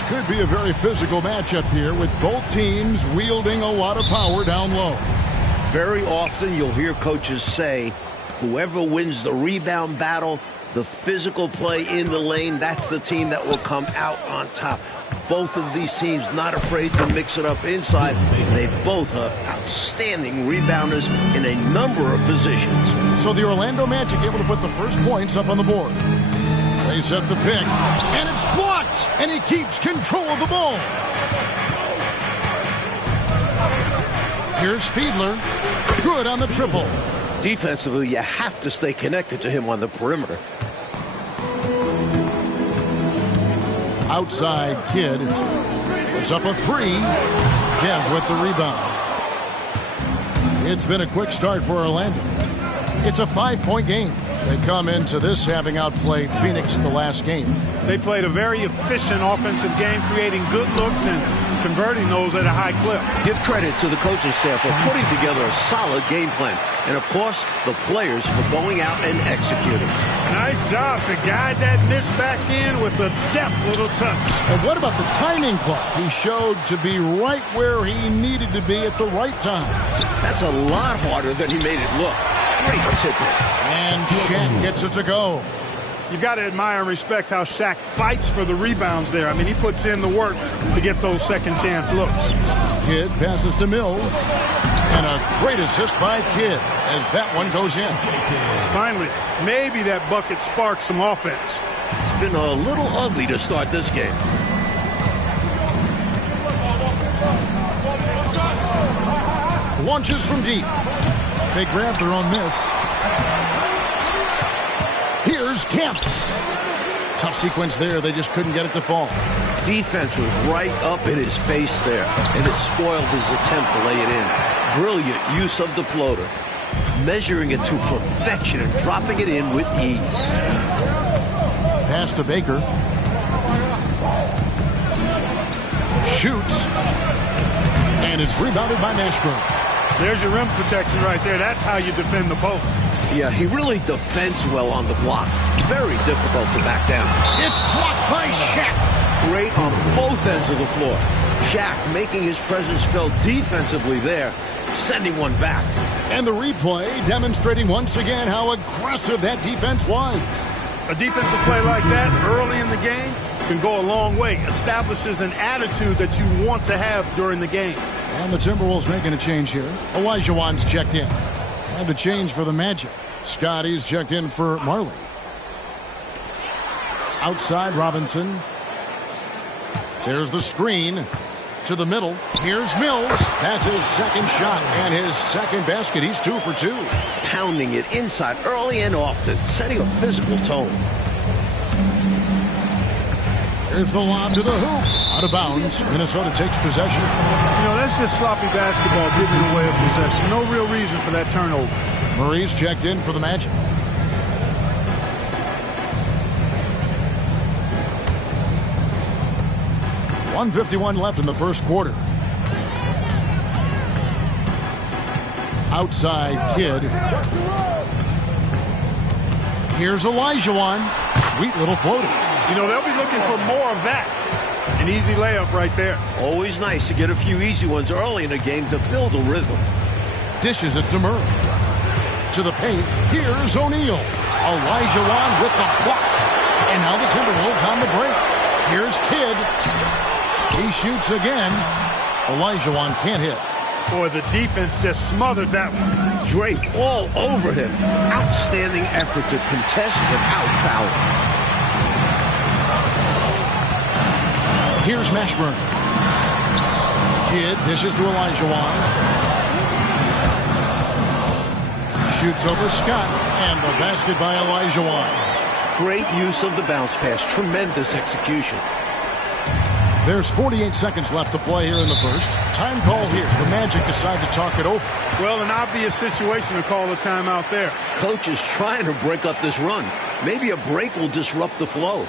This could be a very physical matchup here with both teams wielding a lot of power down low. Very often you'll hear coaches say, whoever wins the rebound battle, the physical play in the lane, that's the team that will come out on top. Both of these teams not afraid to mix it up inside. They both have outstanding rebounders in a number of positions. So the Orlando Magic able to put the first points up on the board. They set the pick, and it's blocked, and he keeps control of the ball. Here's Fiedler. Good on the triple. Defensively, you have to stay connected to him on the perimeter. Outside Kidd. Puts up a three. Kemp with the rebound. It's been a quick start for Orlando. It's a 5-point game. They come into this having outplayed Phoenix the last game. They played a very efficient offensive game, creating good looks and converting those at a high clip. Give credit to the coaching staff for putting together a solid game plan. And, of course, the players for going out and executing. Nice job to guide that miss back in with a deft little touch. And what about the timing clock? He showed to be right where he needed to be at the right time. That's a lot harder than he made it look. Great tip-in. And Shaq gets it to go. You've got to admire and respect how Shaq fights for the rebounds there. I mean, he puts in the work to get those second-chance looks. Kidd passes to Mills. And a great assist by Kidd as that one goes in. Finally, maybe that bucket sparks some offense. It's been a little ugly to start this game. Launches from deep. They grab their own miss. Here's Kemp. Tough sequence there. They just couldn't get it to fall. Defense was right up in his face there, and it spoiled his attempt to lay it in. Brilliant use of the floater. Measuring it to perfection and dropping it in with ease. Pass to Baker. Shoots. And it's rebounded by Mashburn. There's your rim protection right there. That's how you defend the post. Yeah, he really defends well on the block. Very difficult to back down. It's blocked by Shaq. Great on both ends of the floor. Shaq making his presence felt defensively there, sending one back. And the replay demonstrating once again how aggressive that defense was. A defensive play like that early in the game can go a long way. Establishes an attitude that you want to have during the game. And the Timberwolves making a change here. Olajuwon's checked in. And a change for the Magic. Scotty's checked in for Marley. Outside Robinson. There's the screen to the middle. Here's Mills. That's his second shot and his second basket. He's 2 for 2. Pounding it inside early and often, setting a physical tone. Here's the lob to the hoop. Out of bounds. Minnesota takes possession. You know, that's just sloppy basketball giving away a possession. No real reason for that turnover. Murray's checked in for the Magic. .151 left in the first quarter. Outside Kidd. Here's Olajuwon. Sweet little floater. You know, they'll be looking for more of that. An easy layup right there. Always nice to get a few easy ones early in a game to build a rhythm. Dishes it to Murray. To the paint. Here's O'Neal. Olajuwon with the block. And now the Timberwolves on the break. Here's Kidd. He shoots again. Olajuwon can't hit. Boy, the defense just smothered that one. Drake all over him. Outstanding effort to contest without fouling. Here's Mashburn. Kidd dishes to Olajuwon. Shoots over Scott. And the basket by Olajuwon. Great use of the bounce pass. Tremendous execution. There's 48 seconds left to play here in the first. Time call here. The Magic decide to talk it over. Well, an obvious situation to call a timeout there. Coach is trying to break up this run. Maybe a break will disrupt the flow.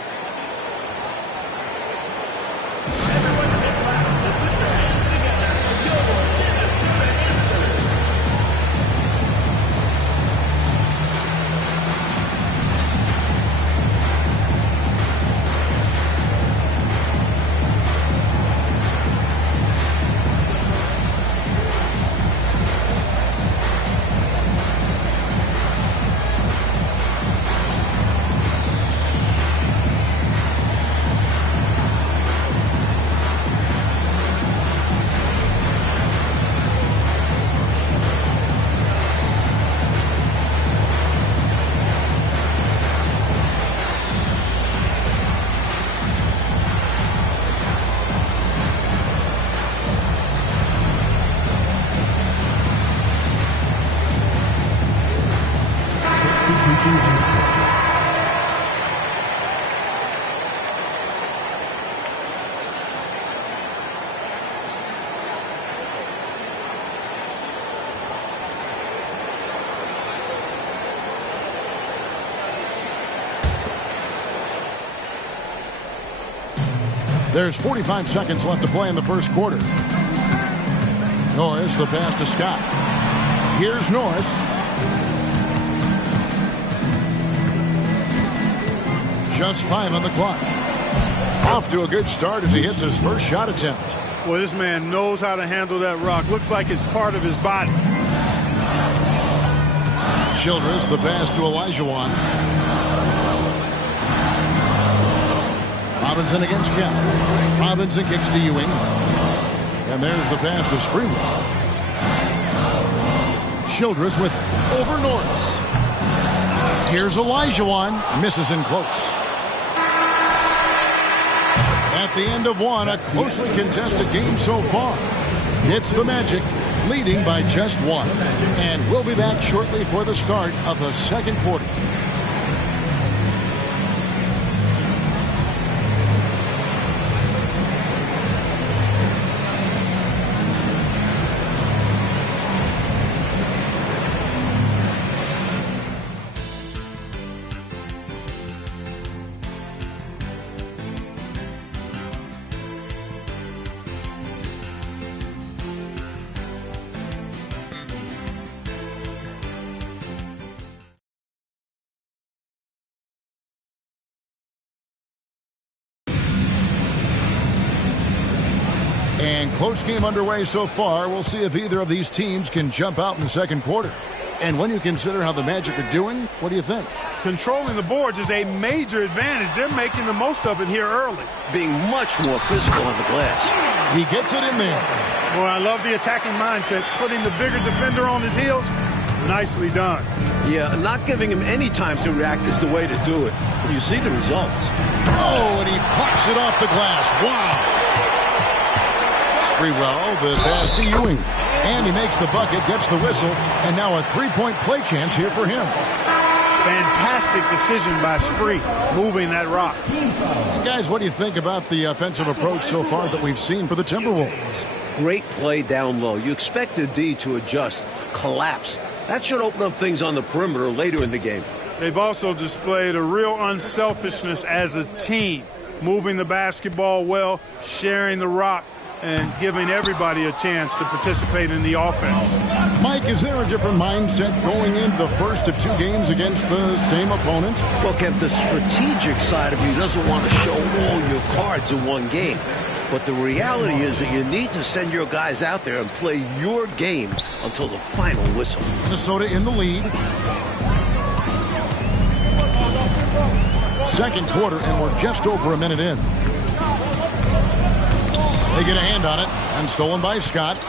There's 45 seconds left to play in the first quarter. Norris, the pass to Scott. Here's Norris. Just 5 on the clock. Off to a good start as he hits his first shot attempt. Well, this man knows how to handle that rock. Looks like it's part of his body. Childress, the pass to Olajuwon. Robinson against Kemp. Robinson kicks to Ewing. And there's the pass to Sprewell. Childress with over Norris. Here's Olajuwon. Misses in close. At the end of one, a closely contested game so far. It's the Magic leading by just 1. And we'll be back shortly for the start of the second quarter. And close game underway so far. We'll see if either of these teams can jump out in the second quarter. And when you consider how the Magic are doing, what do you think? Controlling the boards is a major advantage. They're making the most of it here early. Being much more physical on the glass. He gets it in there. Well, I love the attacking mindset. Putting the bigger defender on his heels, nicely done. Yeah, not giving him any time to react is the way to do it. You see the results. Oh, and he parks it off the glass. Wow. Sprewell, the pass to Ewing. And he makes the bucket, gets the whistle, and now a three-point play chance here for him. Fantastic decision by Spree, moving that rock. Guys, what do you think about the offensive approach so far that we've seen for the Timberwolves? Great play down low. You expect the D to adjust, collapse. That should open up things on the perimeter later in the game. They've also displayed a real unselfishness as a team, moving the basketball well, sharing the rock, and giving everybody a chance to participate in the offense. Mike, is there a different mindset going into the first of 2 games against the same opponent? Well, Kev, the strategic side of you doesn't want to show all your cards in one game. But the reality is that you need to send your guys out there and play your game until the final whistle. Minnesota in the lead. Second quarter, and we're just over a minute in. They get a hand on it, and stolen by Scott.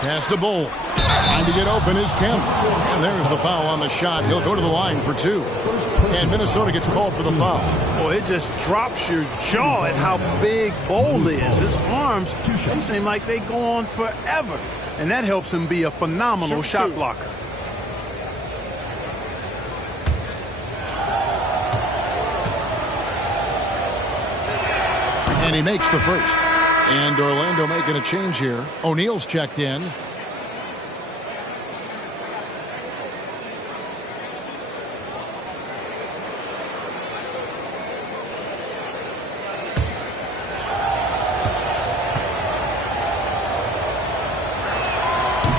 Pass to Bull. Trying to get open is Kemp. And there's the foul on the shot. He'll go to the line for 2. And Minnesota gets called for the foul. Well, it just drops your jaw at how big Bull is. His arms, they seem like they go on forever. And that helps him be a phenomenal shot blocker. And he makes the first. And Orlando making a change here. O'Neal's checked in.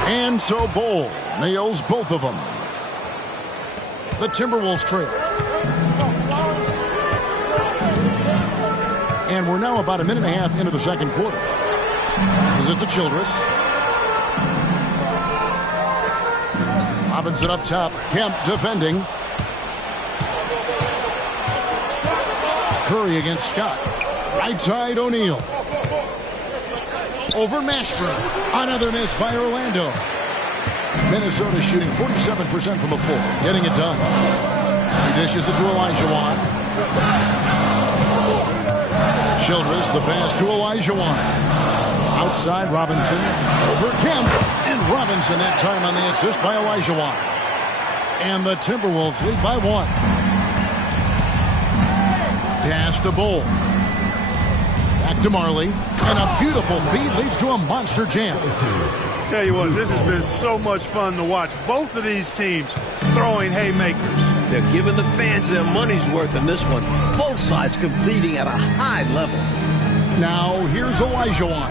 And so Bull nails both of them. The Timberwolves trail. And we're now about a minute and a half into the second quarter. This is it to Childress. Robinson up top. Kemp defending. Curry against Scott. Right side O'Neal. Over Mashburn. Another miss by Orlando. Minnesota shooting 47% from the floor. Getting it done. He dishes it to Olajuwon. Childress, the pass to Olajuwon. Outside Robinson. Over Kemp. And Robinson that time on the assist by Olajuwon. And the Timberwolves lead by 1. Pass to Bull. Back to Marley. And a beautiful feed leads to a monster jam. Tell you what, this has been so much fun to watch. Both of these teams throwing haymakers. They're giving the fans their money's worth in this one. Both sides competing at a high level. Now, here's Olajuwon.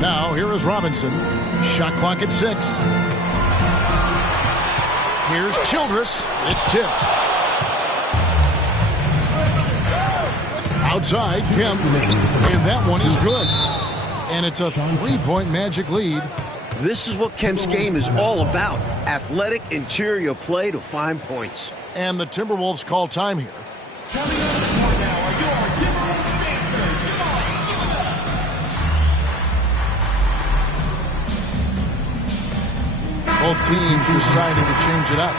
Now, here is Robinson. Shot clock at 6. Here's Childress. It's tipped. Outside, Kemp. And that one is good. And it's a 3-point Magic lead. This is what Kemp's game is all about. Athletic interior play to find points. And the Timberwolves call time here. Both teams deciding to change it up.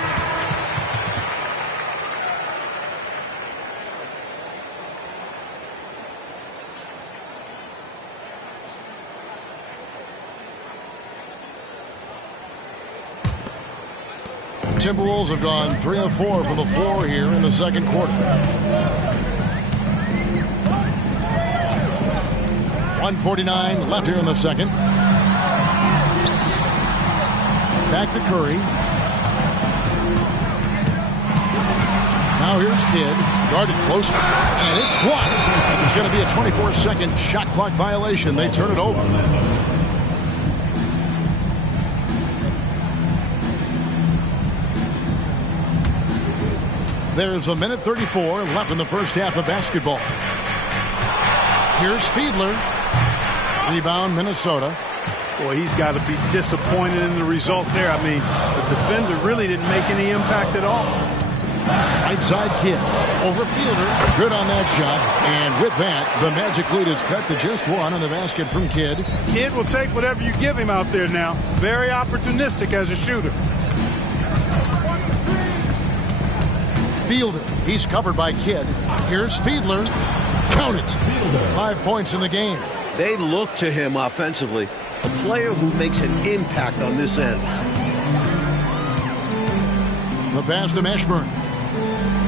The Timberwolves have gone 3 of 4 from the floor here in the second quarter. 1:49 left here in the second. Back to Curry. Now here's Kidd. Guarded closely. And it's blocked. It's going to be a 24-second shot clock violation. They turn it over. There's a minute 34 left in the first half of basketball. Here's Fiedler. Rebound, Minnesota. Boy, he's got to be disappointed in the result there. I mean, the defender really didn't make any impact at all. Right side Kidd. Over Fielder. Good on that shot. And with that, the Magic lead is cut to just 1 on the basket from Kidd. Kidd will take whatever you give him out there now. Very opportunistic as a shooter. Fielder. He's covered by Kidd. Here's Fiedler. Count it. 5 points in the game. They look to him offensively. A player who makes an impact on this end. The pass to Mashburn.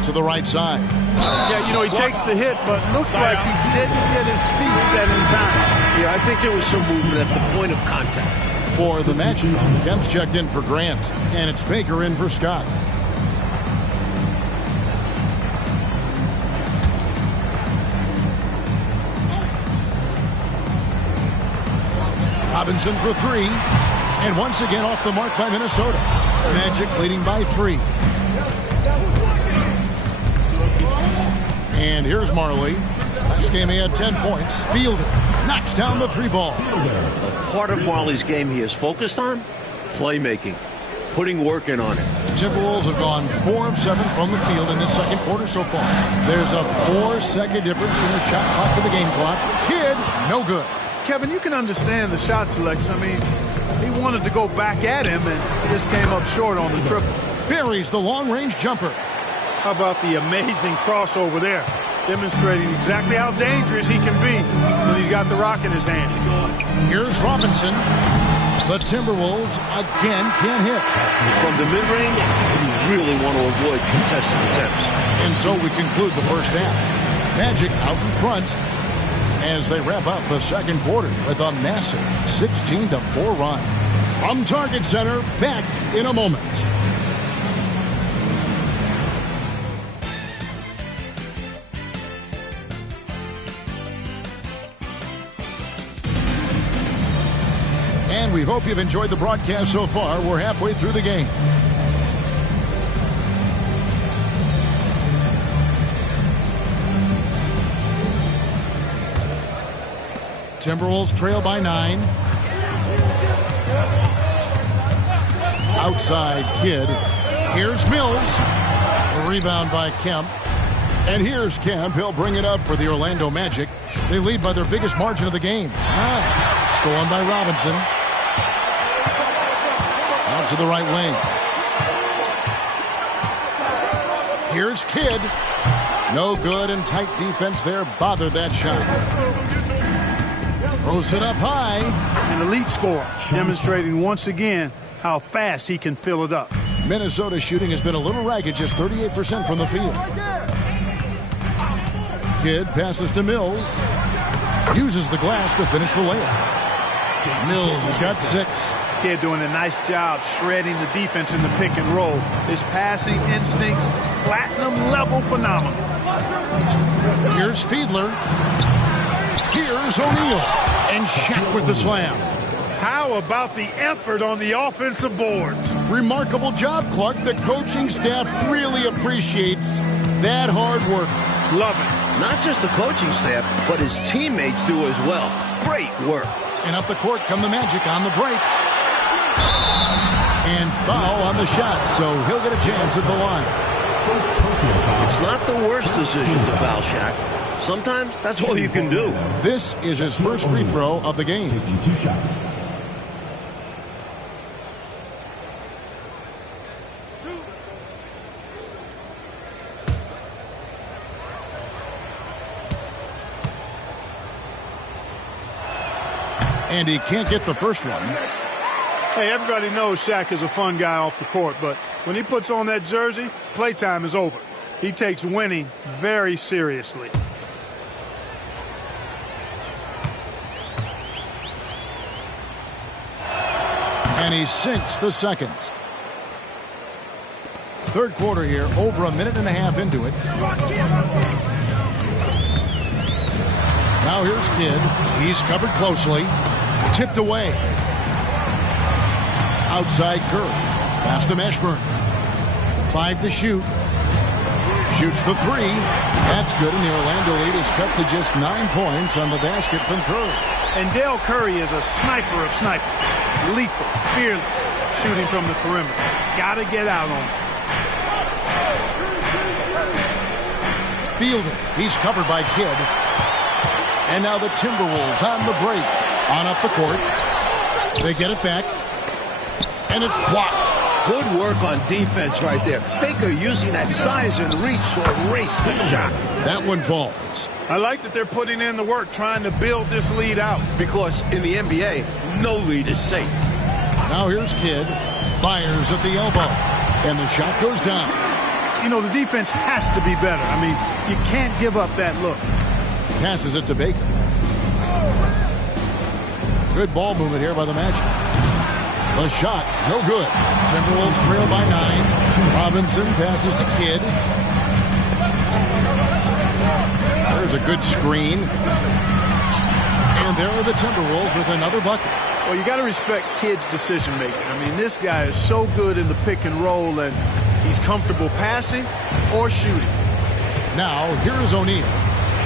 To the right side. Yeah, you know, he takes the hit, but looks like he didn't get his feet set in time. Yeah, I think there was some movement at the point of contact. For the Magic, Kemp's checked in for Grant. And it's Baker in for Scott. Robinson for 3. And once again off the mark by Minnesota. Magic leading by 3. And here's Marley. Last game he had 10 points. Fielder knocks down the 3 ball. A part of Marley's game he is focused on? Playmaking. Putting work in on it. Timberwolves have gone 4 of 7 from the field in the second quarter so far. There's a 4-second difference in the shot clock to the game clock. Kidd, no good. Kevin, you can understand the shot selection. I mean, he wanted to go back at him and just came up short on the triple. Buries the long-range jumper. How about the amazing crossover there? Demonstrating exactly how dangerous he can be when he's got the rock in his hand. Here's Robinson. The Timberwolves again can't hit. From the mid-range, you really want to avoid contested attempts. And so we conclude the first half. Magic out in front as they wrap up the second quarter with a massive 16-4 run. From Target Center, back in a moment. And we hope you've enjoyed the broadcast so far. We're halfway through the game. Timberwolves trail by 9. Outside Kidd. Here's Mills. A rebound by Kemp. And here's Kemp. He'll bring it up for the Orlando Magic. They lead by their biggest margin of the game. Stolen by Robinson. Out to the right wing. Here's Kidd. No good, and tight defense there bothered that shot. Throws it up high. An elite scorer, demonstrating once again how fast he can fill it up. Minnesota shooting has been a little ragged, just 38% from the field. Kidd passes to Mills. Uses the glass to finish the layup. Mills has got 6. Kid doing a nice job shredding the defense in the pick and roll. His passing instincts, platinum level phenomenal. Here's Fiedler. Here's O'Neal. And Shaq with the slam. How about the effort on the offensive boards? Remarkable job, Clark. The coaching staff really appreciates that hard work. Love it. Not just the coaching staff, but his teammates do as well. Great work. And up the court come the Magic on the break. And foul on the shot, so he'll get a chance at the line. It's not the worst decision to foul Shaq. Sometimes that's all you can do. This is his first free throw of the game. Taking 2 shots. And he can't get the first one. Hey, everybody knows Shaq is a fun guy off the court, but when he puts on that jersey, playtime is over. He takes winning very seriously. And he sinks the second. Third quarter here, over a minute and a half into it. Now here's Kidd. He's covered closely. Tipped away. Outside Curry. Pass to Mashburn. 5 to shoot. Shoots the 3. That's good, and the Orlando lead is cut to just 9 points on the basket from Curry. And Dell Curry is a sniper of snipers. Lethal, fearless, shooting from the perimeter. Gotta get out on him. Fielder. He's covered by Kidd. And now the Timberwolves on the break. On up the court. They get it back. And it's blocked. Good work on defense right there. Baker using that size and reach to erase the shot. That one falls. I like that they're putting in the work trying to build this lead out. Because in the NBA, no lead is safe. Now here's Kidd. Fires at the elbow. And the shot goes down. You know, the defense has to be better. I mean, you can't give up that look. Passes it to Baker. Good ball movement here by the Magic. The shot, no good. Timberwolves trail by 9. Robinson passes to Kidd. There's a good screen. And there are the Timberwolves with another bucket. Well, you got to respect Kidd's decision making. I mean, this guy is so good in the pick and roll, and he's comfortable passing or shooting. Now, here is O'Neal.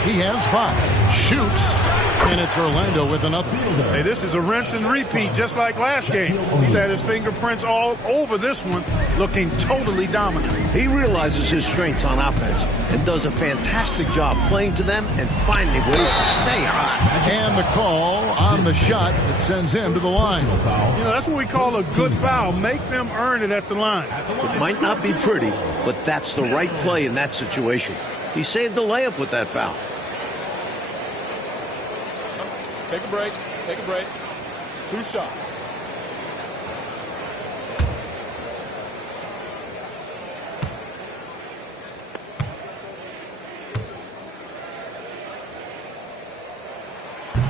He has 5. Shoots. And it's Orlando with another. Hey, this is a rinse and repeat just like last game. He's had his fingerprints all over this one, looking totally dominant. He realizes his strengths on offense and does a fantastic job playing to them and finding ways to stay hot. And the call on the shot that sends him to the line. You know, that's what we call a good foul. Make them earn it at the line. It might not be pretty, but that's the right play in that situation. He saved the layup with that foul. Take a break. Take a break. 2 shots.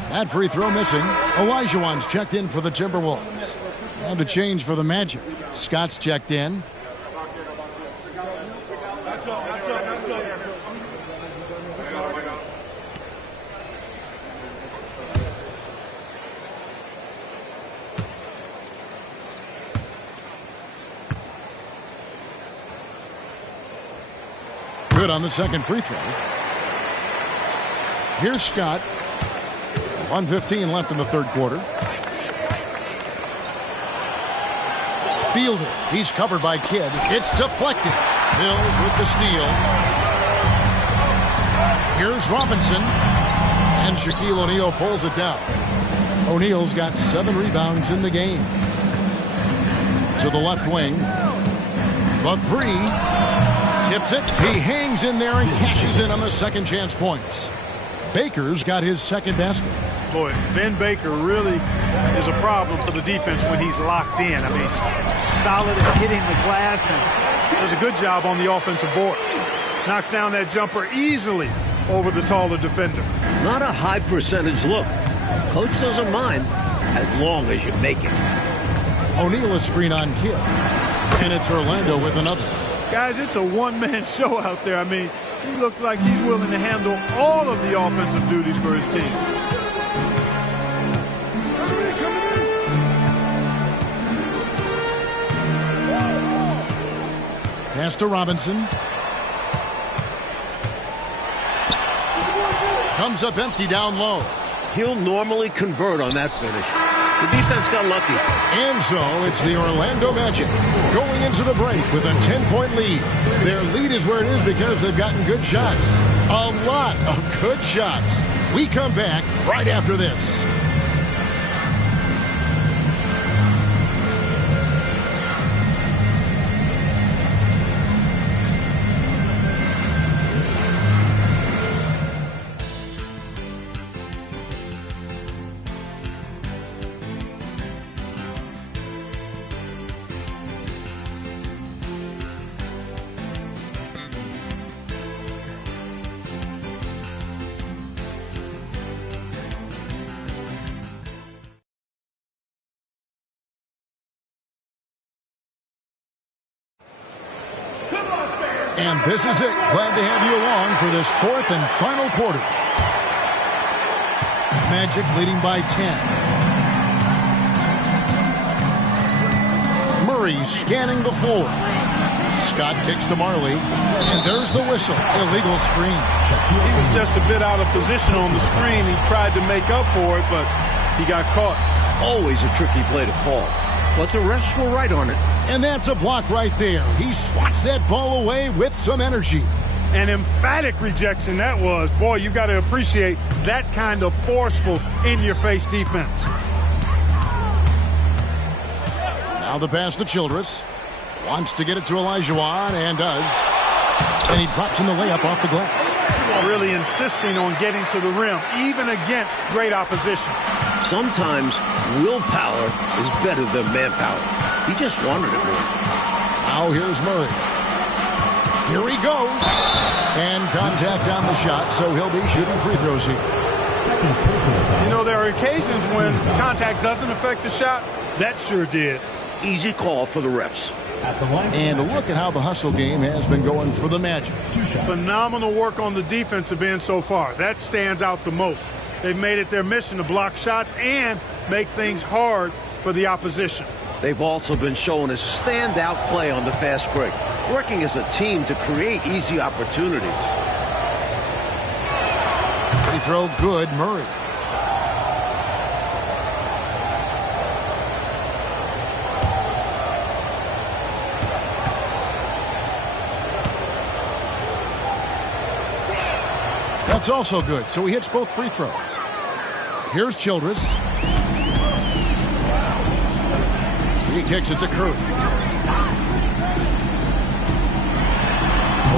That free throw missing. Olajuwon's checked in for the Timberwolves. And a change for the Magic. Scott's checked in. Good on the second free throw. Here's Scott. 1:15 left in the third quarter. Fielder. He's covered by Kidd. It's deflected. Mills with the steal. Here's Robinson. And Shaquille O'Neal pulls it down. O'Neal's got 7 rebounds in the game. To the left wing. The 3. Tips it. He hangs in there and cashes in on the second chance points. Baker's got his second basket. Boy, Ben Baker really is a problem for the defense when he's locked in. I mean, solid at hitting the glass and does a good job on the offensive boards. Knocks down that jumper easily. over the taller defender. Not a high percentage look. Coach doesn't mind as long as you make it. O'Neal a screen on Kidd. And it's Orlando with another. Guys, it's a one-man show out there. I mean, he looks like he's willing to handle all of the offensive duties for his team. Pass to Robinson. Comes up empty down low. He'll normally convert on that finish. The defense got lucky. And so it's the Orlando Magic going into the break with a 10-point lead. Their lead is where it is because they've gotten good shots. A lot of good shots. We come back right after this. And this is it. Glad to have you along for this fourth and final quarter. Magic leading by 10. Murray scanning the floor. Scott kicks to Marley. And there's the whistle. Illegal screen. He was just a bit out of position on the screen. He tried to make up for it, but he got caught. Always a tricky play to call. But the refs were right on it. And that's a block right there. He swats that ball away with some energy. An emphatic rejection that was. Boy, you got to appreciate that kind of forceful, in-your-face defense. Now the pass to Childress. Wants to get it to Olajuwon, and does. And he drops in the layup off the glass. Really insisting on getting to the rim, even against great opposition. Sometimes willpower is better than manpower. He just wanted it more. Now here's Murray. Here he goes. And contact on the shot, so he'll be shooting free throws here. You know, there are occasions when contact doesn't affect the shot. That sure did. Easy call for the refs. And look at how the hustle game has been going for the Magic. Phenomenal work on the defensive end so far. That stands out the most. They've made it their mission to block shots and make things hard for the opposition. They've also been showing a standout play on the fast break, working as a team to create easy opportunities. Free throw good, Murray. That's also good, so he hits both free throws. Here's Childress. He kicks it to Curry.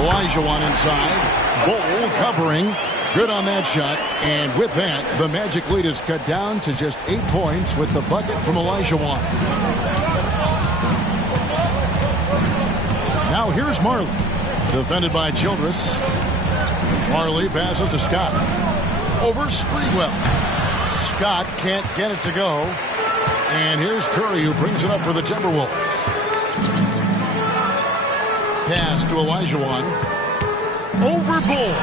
Olajuwon inside. Bol covering. Good on that shot. And with that, the Magic lead is cut down to just 8 points with the bucket from Olajuwon. Now here's Marley. Defended by Childress. Marley passes to Scott. Over Sprewell. Scott can't get it to go. And here's Curry who brings it up for the Timberwolves. Pass to Olajuwon. Over Bull.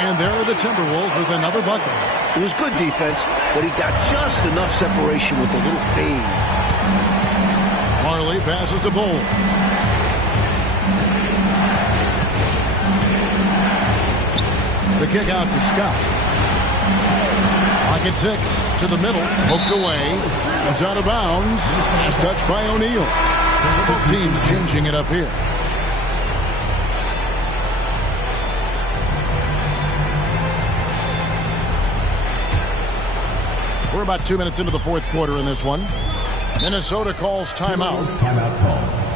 And there are the Timberwolves with another bucket. It was good defense, but he got just enough separation with a little fade. Marley passes to Bull. The kick out to Scott. Pocket 6 to the middle. Hooked away. It's out of bounds. Last touch by O'Neal. Both teams changing it up here. We're about 2 minutes into the fourth quarter in this one. Minnesota calls timeout. Timeout called.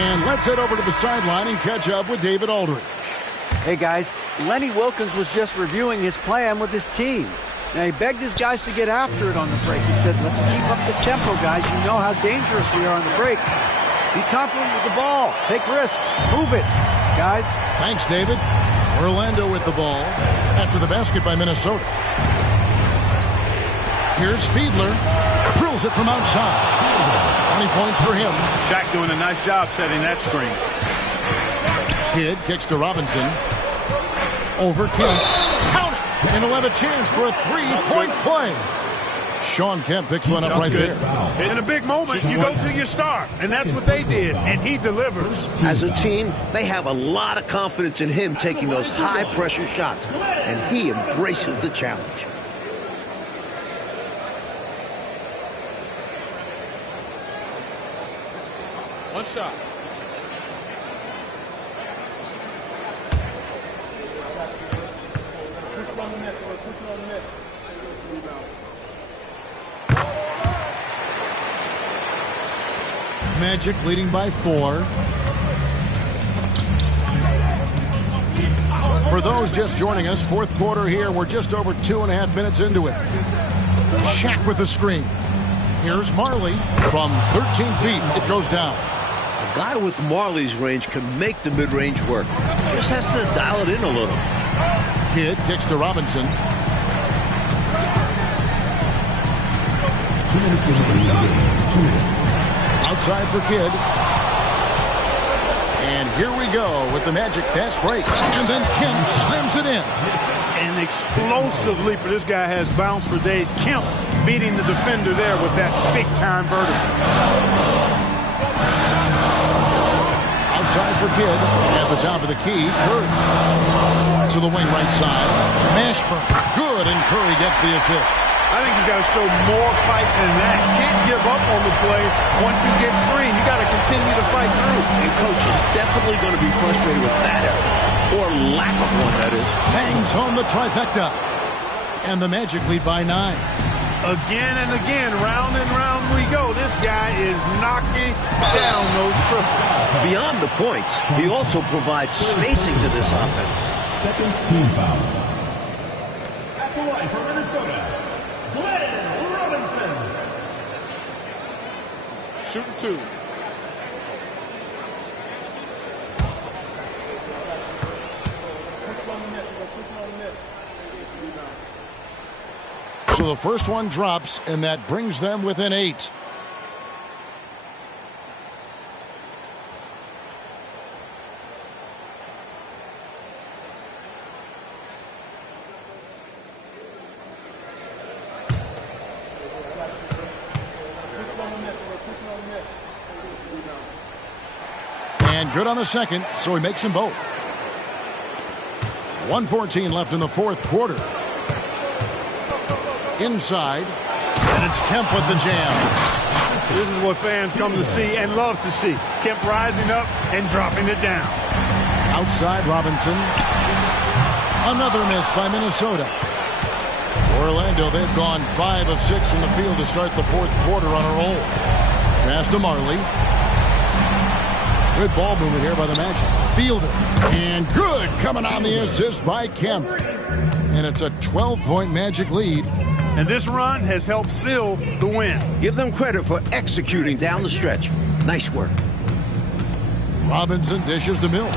And let's head over to the sideline and catch up with David Aldridge. Hey, guys. Lenny Wilkins was just reviewing his plan with his team. Now, he begged his guys to get after it on the break. He said, let's keep up the tempo, guys. You know how dangerous we are on the break. Be confident with the ball. Take risks. Move it, guys. Thanks, David. Orlando with the ball after the basket by Minnesota. Here's Fiedler. Drills it from outside. 20 points for him. Shaq doing a nice job setting that screen. Kidd kicks to Robinson. Over Kemp. Count it! And he'll have a chance for a three-point play. Shawn Kemp picks one up right there. In a big moment, you go to your star, and that's what they did, and he delivers. As a team, they have a lot of confidence in him taking those high-pressure shots, and he embraces the challenge. One shot. Magic leading by 4. For those just joining us, fourth quarter here. We're just over 2.5 minutes into it. Shaq with the screen. Here's Marley from 13 feet. It goes down. A guy with Marley's range can make the mid-range work. Just has to dial it in a little. Kidd kicks to Robinson. 2 minutes remaining in the game. 2 minutes. Outside for Kidd. And here we go with the Magic fast break. And then Kemp slams it in. An explosive leaper. This guy has bounce for days. Kemp beating the defender there with that big-time vertical. Outside for Kidd. At the top of the key, Curry. To the wing right side. Mashburn. Good, and Curry gets the assist. I think he's got to show more fight than that. You can't give up on the play once you get screened. You got to continue to fight through. And coach is definitely going to be frustrated with that effort. Or lack of one, that is. Bangs home the trifecta. And the Magic lead by 9. Again and again, round and round we go. This guy is knocking down those triples. Beyond the points, he also provides spacing to this offense. Second team foul. At the line for Minnesota, Glenn Robinson. Shooting 2. So the first one drops, and that brings them within 8. And good on the second, so he makes them both. 1:14 left in the fourth quarter. Inside, and it's Kemp with the jam. This is what fans come to see and love to see. Kemp rising up and dropping it down. Outside, Robinson. Another miss by Minnesota. Orlando, they've gone 5 of 6 from the field to start the fourth quarter on a roll. Pass to Marley. Good ball movement here by the Magic. Fielder. And good coming on the assist by Kemp. And it's a 12-point Magic lead. And this run has helped seal the win. Give them credit for executing down the stretch. Nice work. Robinson dishes to Mills.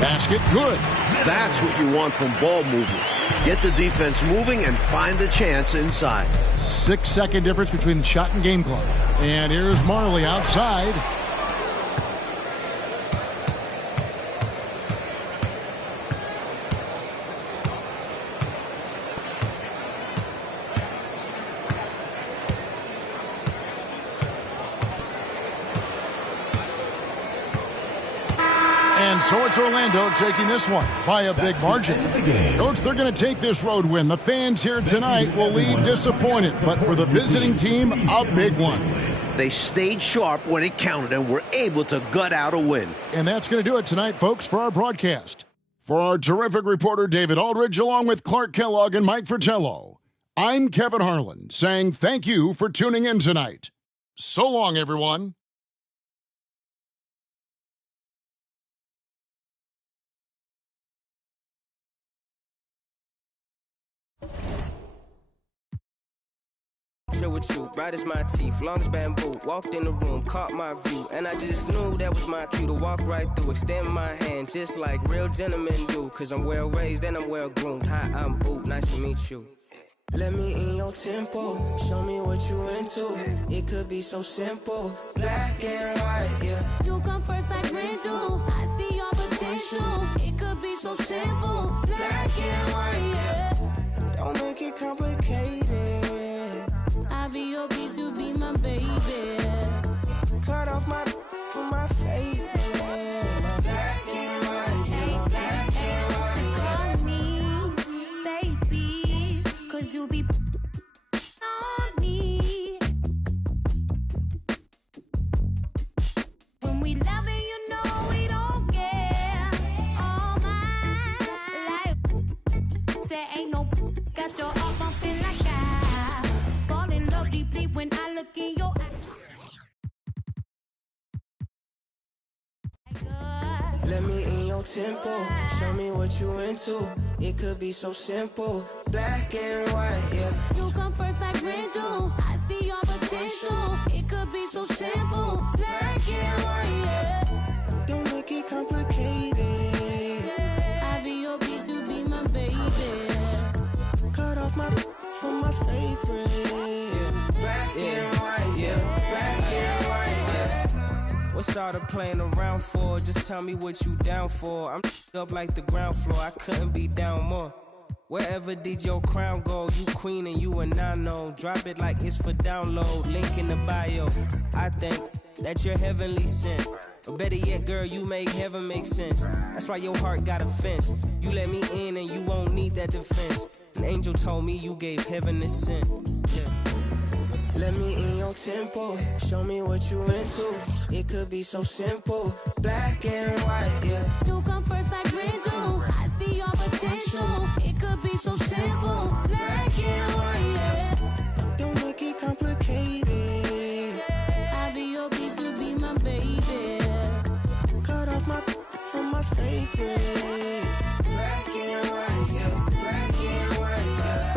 Basket good. That's what you want from ball movement. Get the defense moving and find the chance inside. 6-second difference between shot and game clock. And here's Marley outside. And so it's Orlando taking this one by a big margin. Coach, they're going to take this road win. The fans here tonight will leave disappointed, but for the visiting team, a big one. They stayed sharp when it counted and were able to gut out a win. And that's going to do it tonight, folks, for our broadcast. For our terrific reporter, David Aldridge, along with Clark Kellogg and Mike Fratello, I'm Kevin Harlan saying thank you for tuning in tonight. So long, everyone. chill with you, bright as my teeth, long as bamboo. Walked in the room, caught my view, and I just knew that was my cue to walk right through. Extend my hand just like real gentlemen do, cause I'm well raised and I'm well groomed. Hi, I'm Boop, nice to meet you. Let me in your tempo, show me what you into. It could be so simple, black and white, yeah. You come first like rain do. I see your potential. It could be so simple, black and white, yeah. Don't make it complicated. I be your piece, you be my baby. Cut off my for my favorite. Black and white, yeah. Black and white. She call me baby, cause you be on me. When we loving, you know we don't care. All my life, say ain't no got your heart bumping like I fall in love deeply when I look in your eyes. Let me in your tempo, show me what you into. It could be so simple, black and white, yeah. You come first like rain do. I see your potential. It could be so simple, black and white, yeah. Don't make it complicated. I be your piece, you be my baby. Cut off my for my favorite. Yeah. Black and white, yeah. Black and white, yeah. What's all the playing around for? Just tell me what you down for. I'm up like the ground floor. I couldn't be down more. Wherever did your crown go? You queen and you a nano. Drop it like it's for download. Link in the bio. I think that you're heavenly sent. Or better yet, girl, you make heaven make sense. That's why your heart got a fence. You let me in and you won't need that defense. An angel told me you gave heaven a scent. Yeah. Let me in your tempo, show me what you into. It could be so simple, black and white, yeah. You come first like rain do. I see your potential. It could be so simple, black and white, yeah. Don't make it complicated. I be your piece, you be my baby. Cut off my for my favorite. Black and white, yeah. Black and white, yeah.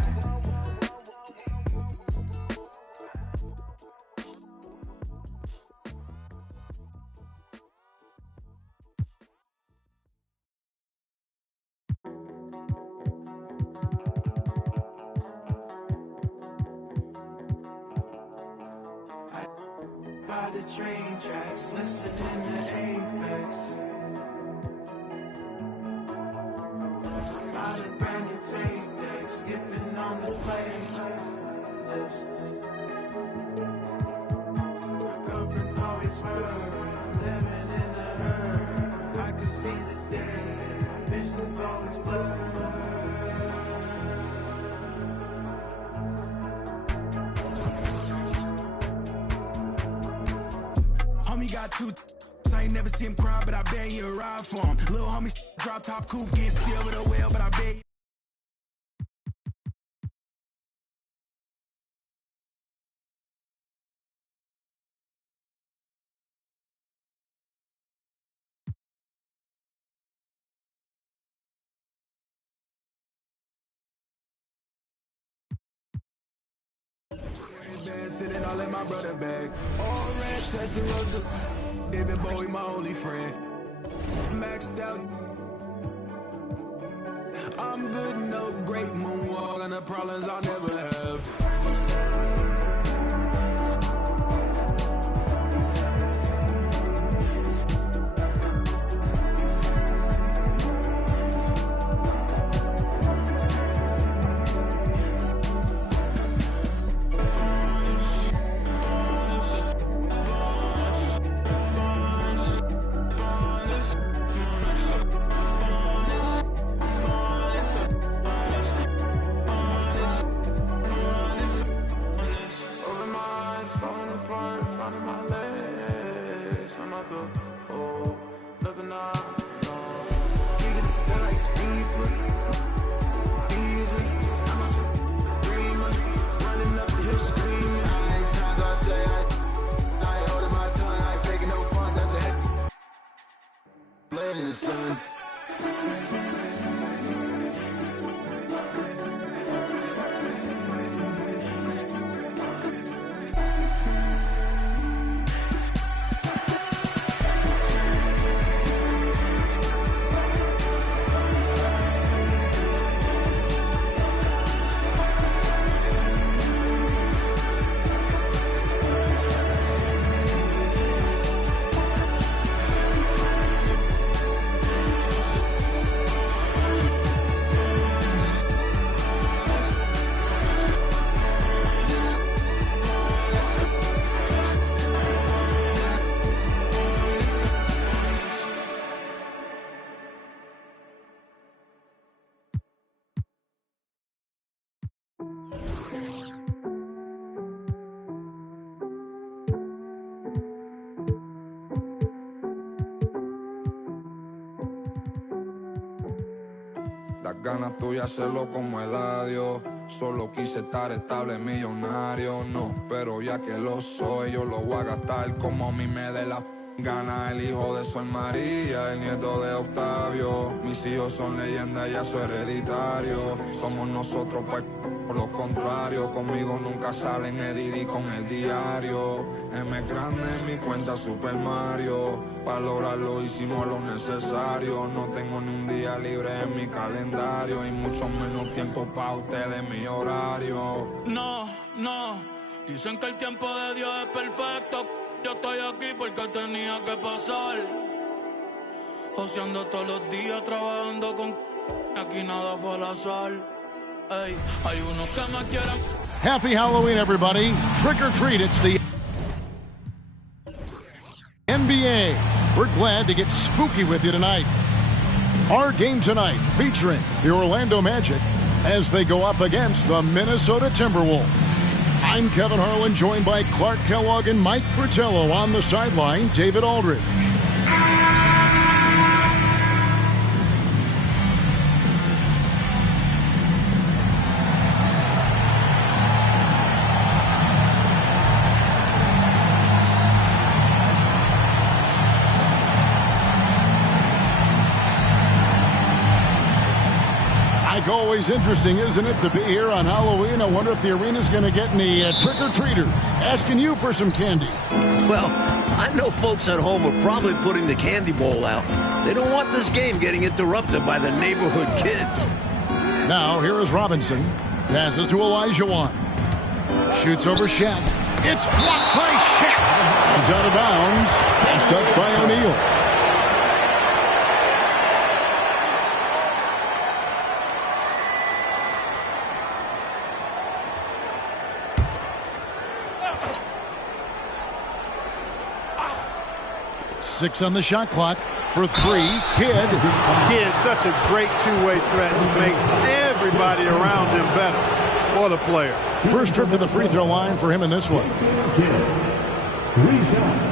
By the train tracks, listening to Apex. By the brand new tape deck, skipping on the playlists. My girlfriend's always worried, I'm living in a hurry. I can see the day, my vision's always blurred. Homie got two, I ain't never see him cry, but I bet you ride for him. Little homie drop top coupe, can't steal with a whale, but I bet you. Sitting all in my brother bag. All red Testarossa. David Bowie, my only friend. Maxed out. I'm good, no great moonwalk, and the problems I'll never have. In the sun. Las ganas tuyas hacerlo como el adiós. Solo quise estar estable, millonario, no. Pero ya que lo soy, yo lo voy a gastar como a mí me dé la gana. El hijo de Sol María, el nieto de Octavio. Mis hijos son leyendas, ya soy hereditario. Somos nosotros, pues, por lo contrario. Conmigo nunca salen Edidi con el diario. M grande en mi cuenta Super Mario. Para lograrlo hicimos lo necesario. No tengo ni un día libre en mi calendario. Y mucho menos tiempo para ustedes, mi horario. No, no, dicen que el tiempo de Dios es perfecto. Yo estoy aquí porque tenía que pasar. Joseando todos los días, trabajando con aquí nada fue al azar. Ey, hay unos que me quieren. Happy Halloween, everybody. Trick or treat, it's the NBA. We're glad to get spooky with you tonight. Our game tonight featuring the Orlando Magic as they go up against the Minnesota Timberwolves. I'm Kevin Harlan, joined by Clark Kellogg and Mike Fratello. On the sideline, David Aldridge. Always interesting, isn't it, to be here on Halloween? I wonder if the arena's going to get any trick-or-treaters asking you for some candy. Well, I know folks at home are probably putting the candy bowl out. They don't want this game getting interrupted by the neighborhood kids. Now, here is Robinson. Passes to Elijah Wan. Shoots over Shaq. It's blocked by Shaq. He's out of bounds. Pass touched by O'Neal. Six on the shot clock for three. Kidd. Kidd, such a great two-way threat who makes everybody around him better. What a player. First trip to the free throw line for him in this one. Three shots.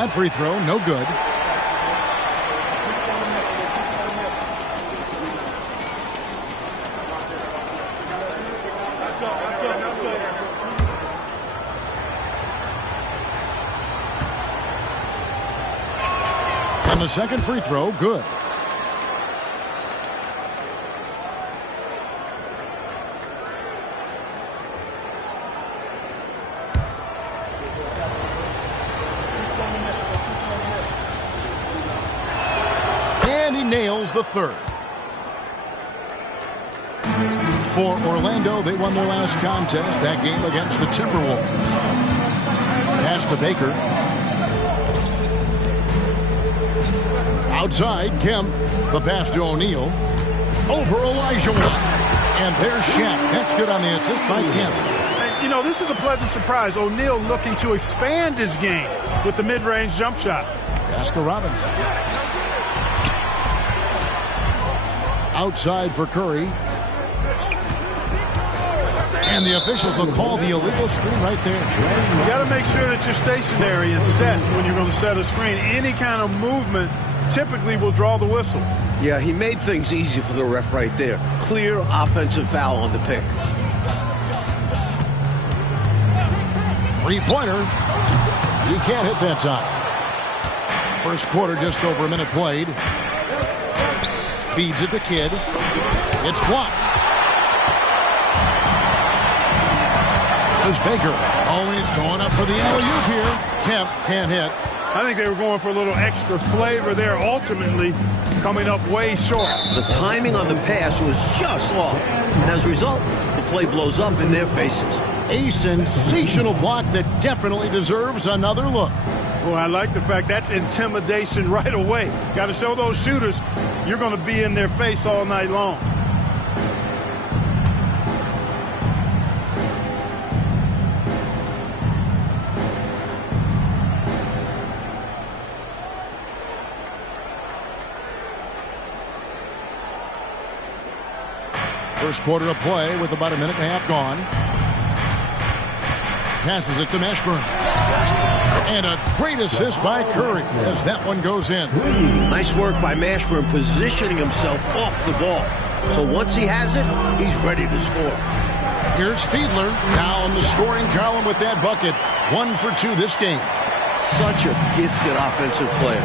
That free throw, no good. And the second free throw, good. Nails the third. For Orlando, they won their last contest, that game against the Timberwolves. Pass to Baker. Outside, Kemp. The pass to O'Neal. Over Elijah Wan. And there's Shaq. That's good on the assist by Kemp. And, you know, this is a pleasant surprise. O'Neal looking to expand his game with the mid-range jump shot. Pass to Robinson. Outside for Curry. And the officials will call the illegal screen right there. You got to make sure that you're stationary and set when you're going to set a screen. Any kind of movement typically will draw the whistle. Yeah, he made things easy for the ref right there. Clear offensive foul on the pick. Three-pointer. He can't hit that time. First quarter, just over a minute played. Feeds it to Kidd. It's blocked. There's Baker. Always going up for the alley-oop here. Kemp can't hit. I think they were going for a little extra flavor there, ultimately coming up way short. The timing on the pass was just off. And as a result, the play blows up in their faces. A sensational block that definitely deserves another look. Well, I like the fact that's intimidation right away. Got to show those shooters you're going to be in their face all night long. First quarter of play with about a minute and a half gone. Passes it to Mashburn. And a great assist by Curry as that one goes in. Nice work by Mashburn positioning himself off the ball. So once he has it, he's ready to score. Here's Fiedler now in the scoring column with that bucket. 1 for 2 this game. Such a gifted offensive player.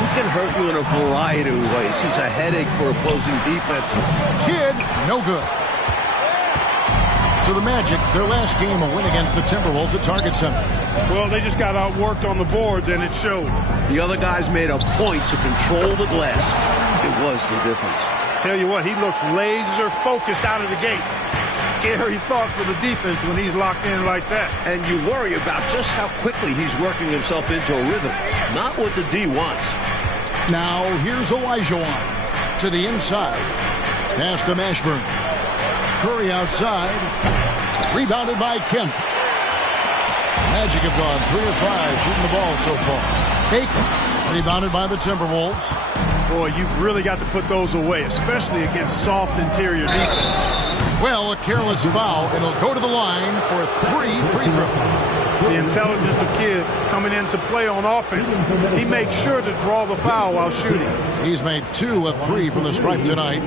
He can hurt you in a variety of ways. He's a headache for opposing defenses. Kidd, no good. So the Magic, their last game, a win against the Timberwolves at Target Center. Well, they just got outworked on the boards, and it showed. The other guys made a point to control the glass. It was the difference. Tell you what, he looks laser focused out of the gate. Scary thought for the defense when he's locked in like that. And you worry about just how quickly he's working himself into a rhythm. Not what the D wants. Now here's Olajuwon to the inside. Pass to Mashburn. Curry outside. Rebounded by Kemp. Magic have gone 3 of 5 shooting the ball so far. Baker rebounded by the Timberwolves. Boy, you've really got to put those away, especially against soft interior defense. Well, a careless foul, and he'll go to the line for 3 free throws. The intelligence of Kidd coming into play on offense. He makes sure to draw the foul while shooting. He's made 2 of 3 from the stripe tonight.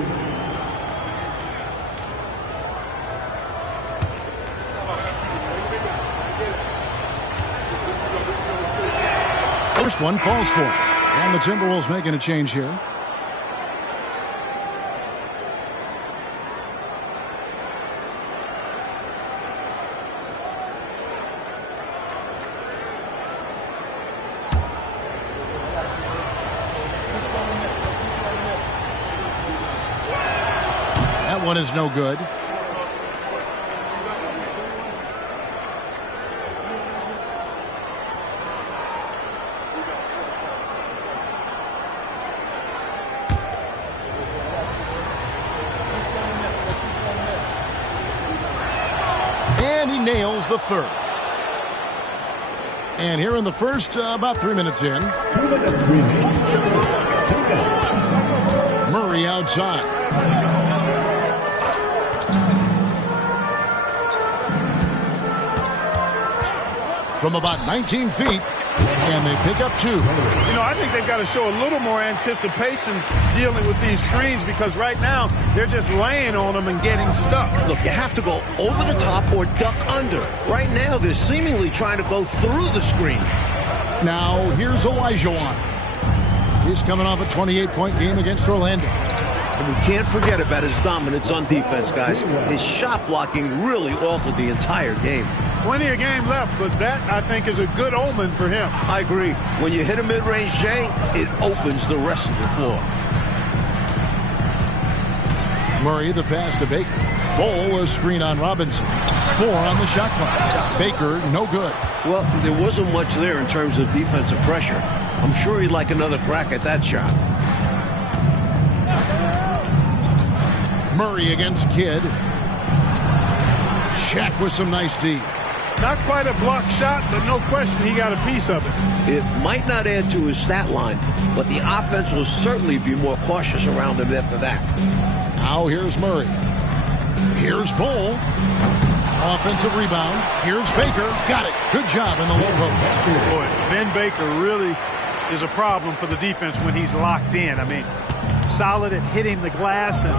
First one falls for it. And the Timberwolves making a change here. That one is no good. And he nails the third. And here in the first, about 3 minutes in. Murray outside. From about 19 feet, and they pick up 2. You know, I think they've got to show a little more anticipation dealing with these screens because right now they're just laying on them and getting stuck. Look, you have to go over the top or duck under. Right now, they're seemingly trying to go through the screen. Now, here's Olajuwon. He's coming off a 28-point game against Orlando. And we can't forget about his dominance on defense, guys. His shot blocking really altered the entire game. Plenty of game left, but that, I think, is a good omen for him. I agree. When you hit a mid-range J, it opens the rest of the floor. Murray, the pass to Baker. Bol, a screen on Robinson. 4 on the shot clock. Baker, no good. Well, there wasn't much there in terms of defensive pressure. I'm sure he'd like another crack at that shot. Murray against Kidd. Shaq with some nice D. Not quite a block shot, but no question he got a piece of it. It might not add to his stat line, but the offense will certainly be more cautious around him after that. Now here's Murray. Here's Bol. Offensive rebound. Here's Baker. Got it. Good job in the low post. Boy, Ben Baker really is a problem for the defense when he's locked in. I mean, solid at hitting the glass and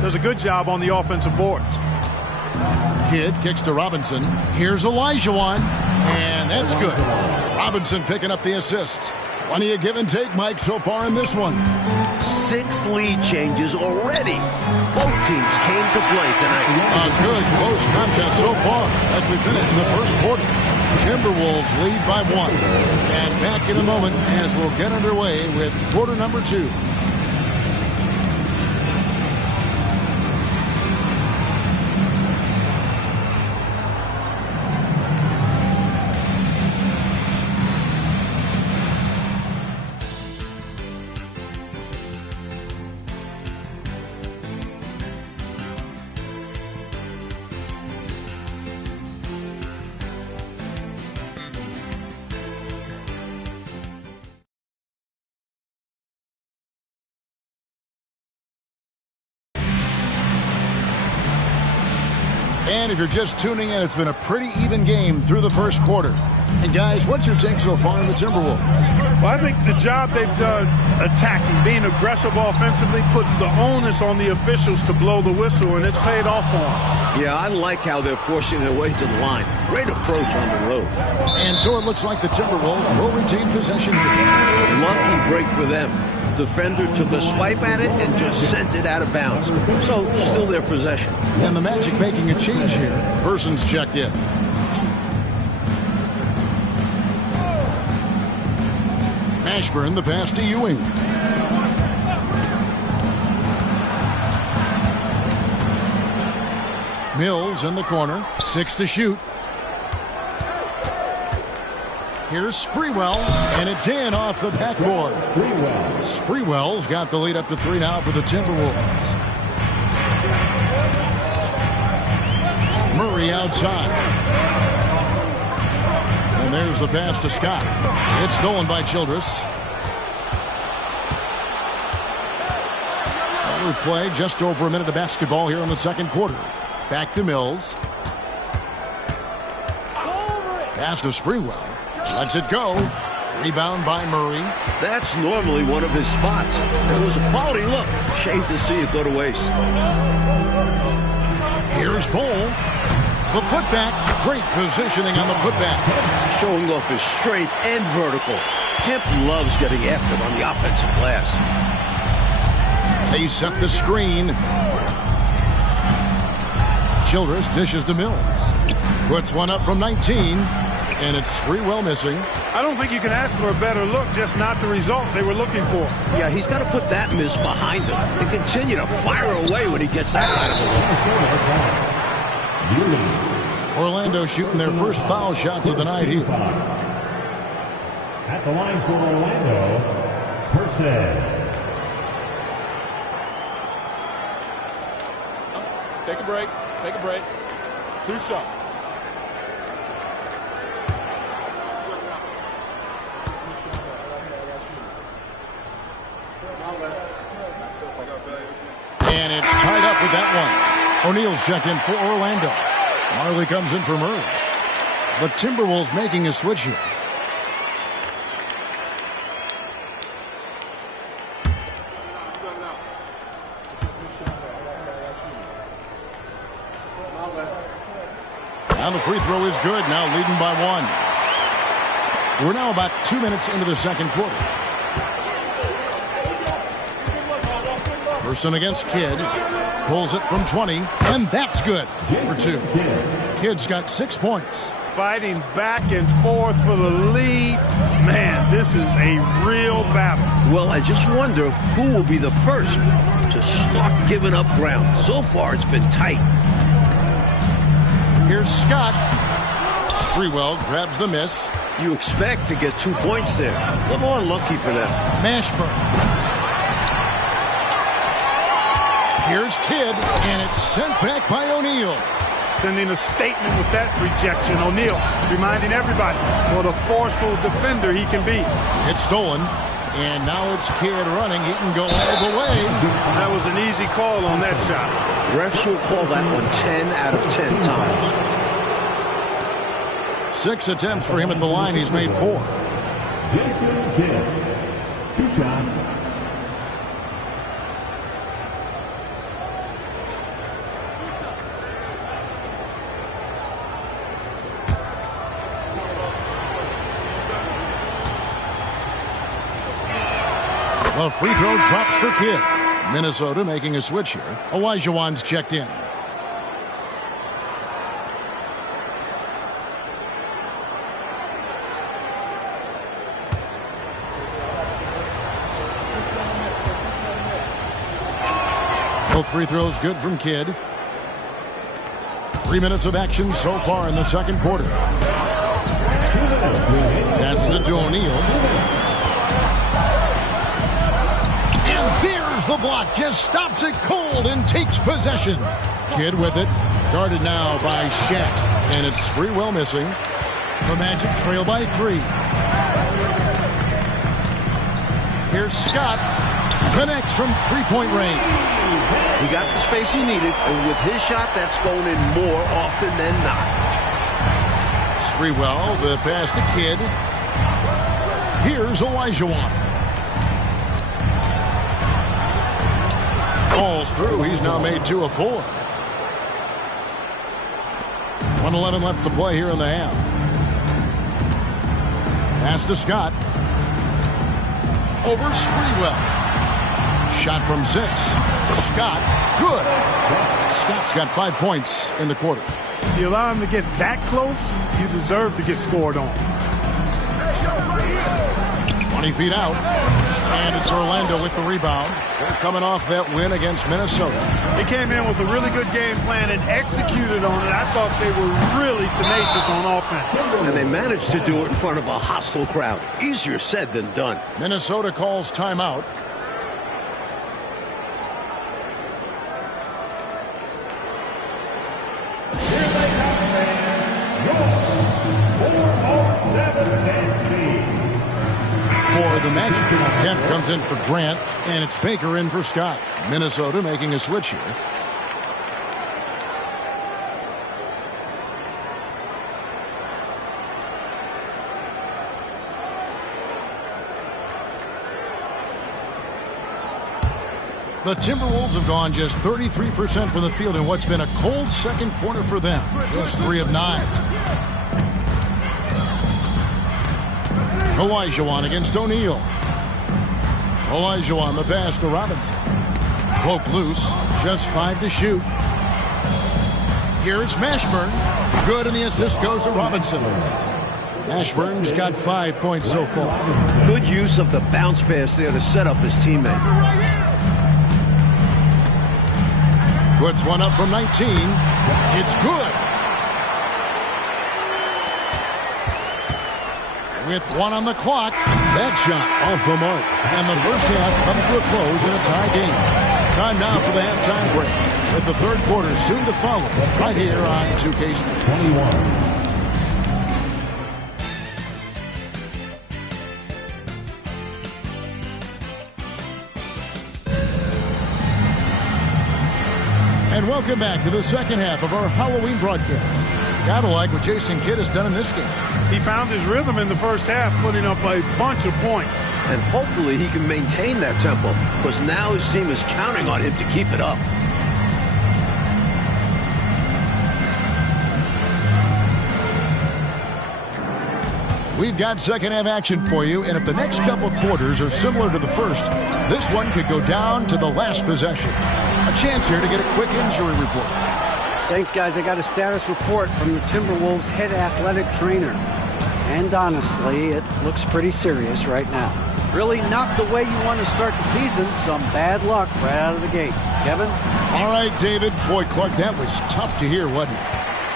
does a good job on the offensive boards. Kidd kicks to Robinson. Here's Olajuwon, and that's good. Robinson picking up the assists. Plenty of give and take, Mike, so far in this one. 6 lead changes already. Both teams came to play tonight. A good close contest so far as we finish the first quarter. Timberwolves lead by 1. And back in a moment as we'll get underway with quarter number 2. And if you're just tuning in, it's been a pretty even game through the first quarter. And guys, what's your take so far on the Timberwolves? Well, I think the job they've done attacking, being aggressive offensively, puts the onus on the officials to blow the whistle, and it's paid off for them. Yeah, I like how they're forcing their way to the line. Great approach on the road. And so it looks like the Timberwolves will retain possession here. Lucky break for them. Defender took a swipe at it and just sent it out of bounds. So, still their possession. And the Magic making a change here. Person's checked in. Ashburn, the pass to Ewing. Mills in the corner. 6 to shoot. Here's Sprewell, and it's in off the backboard. Sprewell's got the lead up to 3 now for the Timberwolves. Murray outside. And there's the pass to Scott. It's stolen by Childress. We play just over a minute of basketball here in the second quarter. Back to Mills. Pass to Sprewell. Lets it go. Rebound by Murray. That's normally one of his spots. It was a quality look. Shame to see it go to waste. Here's Bull. The putback. Great positioning on the putback. Showing off his strength and vertical. Kemp loves getting after it on the offensive glass. They set the screen. Childress dishes to Mills. Puts one up from 19. And it's Sprewell missing. I don't think you can ask for a better look, just not the result they were looking for. Yeah, he's got to put that miss behind him and continue to fire away when he gets that kind of a look. Orlando shooting their first foul shots of the night here. At the line for Orlando, Person. Take a break. Take a break. 2 shots. And it's tied up with that one. O'Neal's checked in for Orlando. Marley comes in for Murray. The Timberwolves making a switch here. And the free throw is good. Now leading by 1. We're now about 2 minutes into the second quarter. Person against Kidd. Pulls it from 20. And that's good for 2. Kidd's got 6 points. Fighting back and forth for the lead. Man, this is a real battle. Well, I just wonder who will be the first to start giving up ground. So far, it's been tight. Here's Scott. Sprewell grabs the miss. You expect to get 2 points there. A little unlucky for them. Mashburn. Here's Kidd, and it's sent back by O'Neal. Sending a statement with that rejection. O'Neal reminding everybody what a forceful defender he can be. It's stolen, and now it's Kidd running. He can go all the way. That was an easy call on that shot. Refs will call that one 10 out of 10 times. 6 attempts for him at the line. He's made 4. Jason Kidd, 2 shots. The free throw drops for Kidd. Minnesota making a switch here. Elijah Wan's checked in. Both free throws good from Kidd. 3 minutes of action so far in the second quarter. Passes it to O'Neal. The block just stops it cold and takes possession. Kidd with it. Guarded now by Shaq. And it's Sprewell missing. The Magic trail by 3. Here's Scott. Connects from three-point range. He got the space he needed, and with his shot, that's going in more often than not. Sprewell, the pass to Kidd. Here's Olajuwon. Falls through. He's now made 2 of 4. 1:11 left to play here in the half. Pass to Scott. Over Sprewell. Shot from 6. Scott, good. Scott's got 5 points in the quarter. If you allow him to get that close, you deserve to get scored on. 20 feet out. And it's Orlando with the rebound. They're coming off that win against Minnesota. They came in with a really good game plan and executed on it. I thought they were really tenacious on offense. And they managed to do it in front of a hostile crowd. Easier said than done. Minnesota calls timeout. For the Magic, Kemp comes in for Grant, and it's Baker in for Scott. Minnesota making a switch here. The Timberwolves have gone just 33% from the field in what's been a cold second quarter for them. Just 3 of 9. Olajuwon against O'Neal. Olajuwon the pass to Robinson. Cloak loose. Just 5 to shoot. Here it's Mashburn. Good, and the assist goes to Robinson. Mashburn's got 5 points so far. Good use of the bounce pass there to set up his teammate. Puts one up from 19. It's good. With 1 on the clock, that shot off the mark. And the first half comes to a close in a tie game. Time now for the halftime break, with the third quarter soon to follow, right here on 2K Sports. 21. And welcome back to the second half of our Halloween broadcast. Gotta like what Jason Kidd has done in this game. He found his rhythm in the first half, putting up a bunch of points. And hopefully he can maintain that tempo, because now his team is counting on him to keep it up. We've got second half action for you, and if the next couple quarters are similar to the first, this one could go down to the last possession. A chance here to get a quick injury report. Thanks, guys. I got a status report from the Timberwolves head athletic trainer. And honestly, it looks pretty serious right now. Really not the way you want to start the season. Some bad luck right out of the gate. Kevin? All right, David. Boy, Clark, that was tough to hear, wasn't it?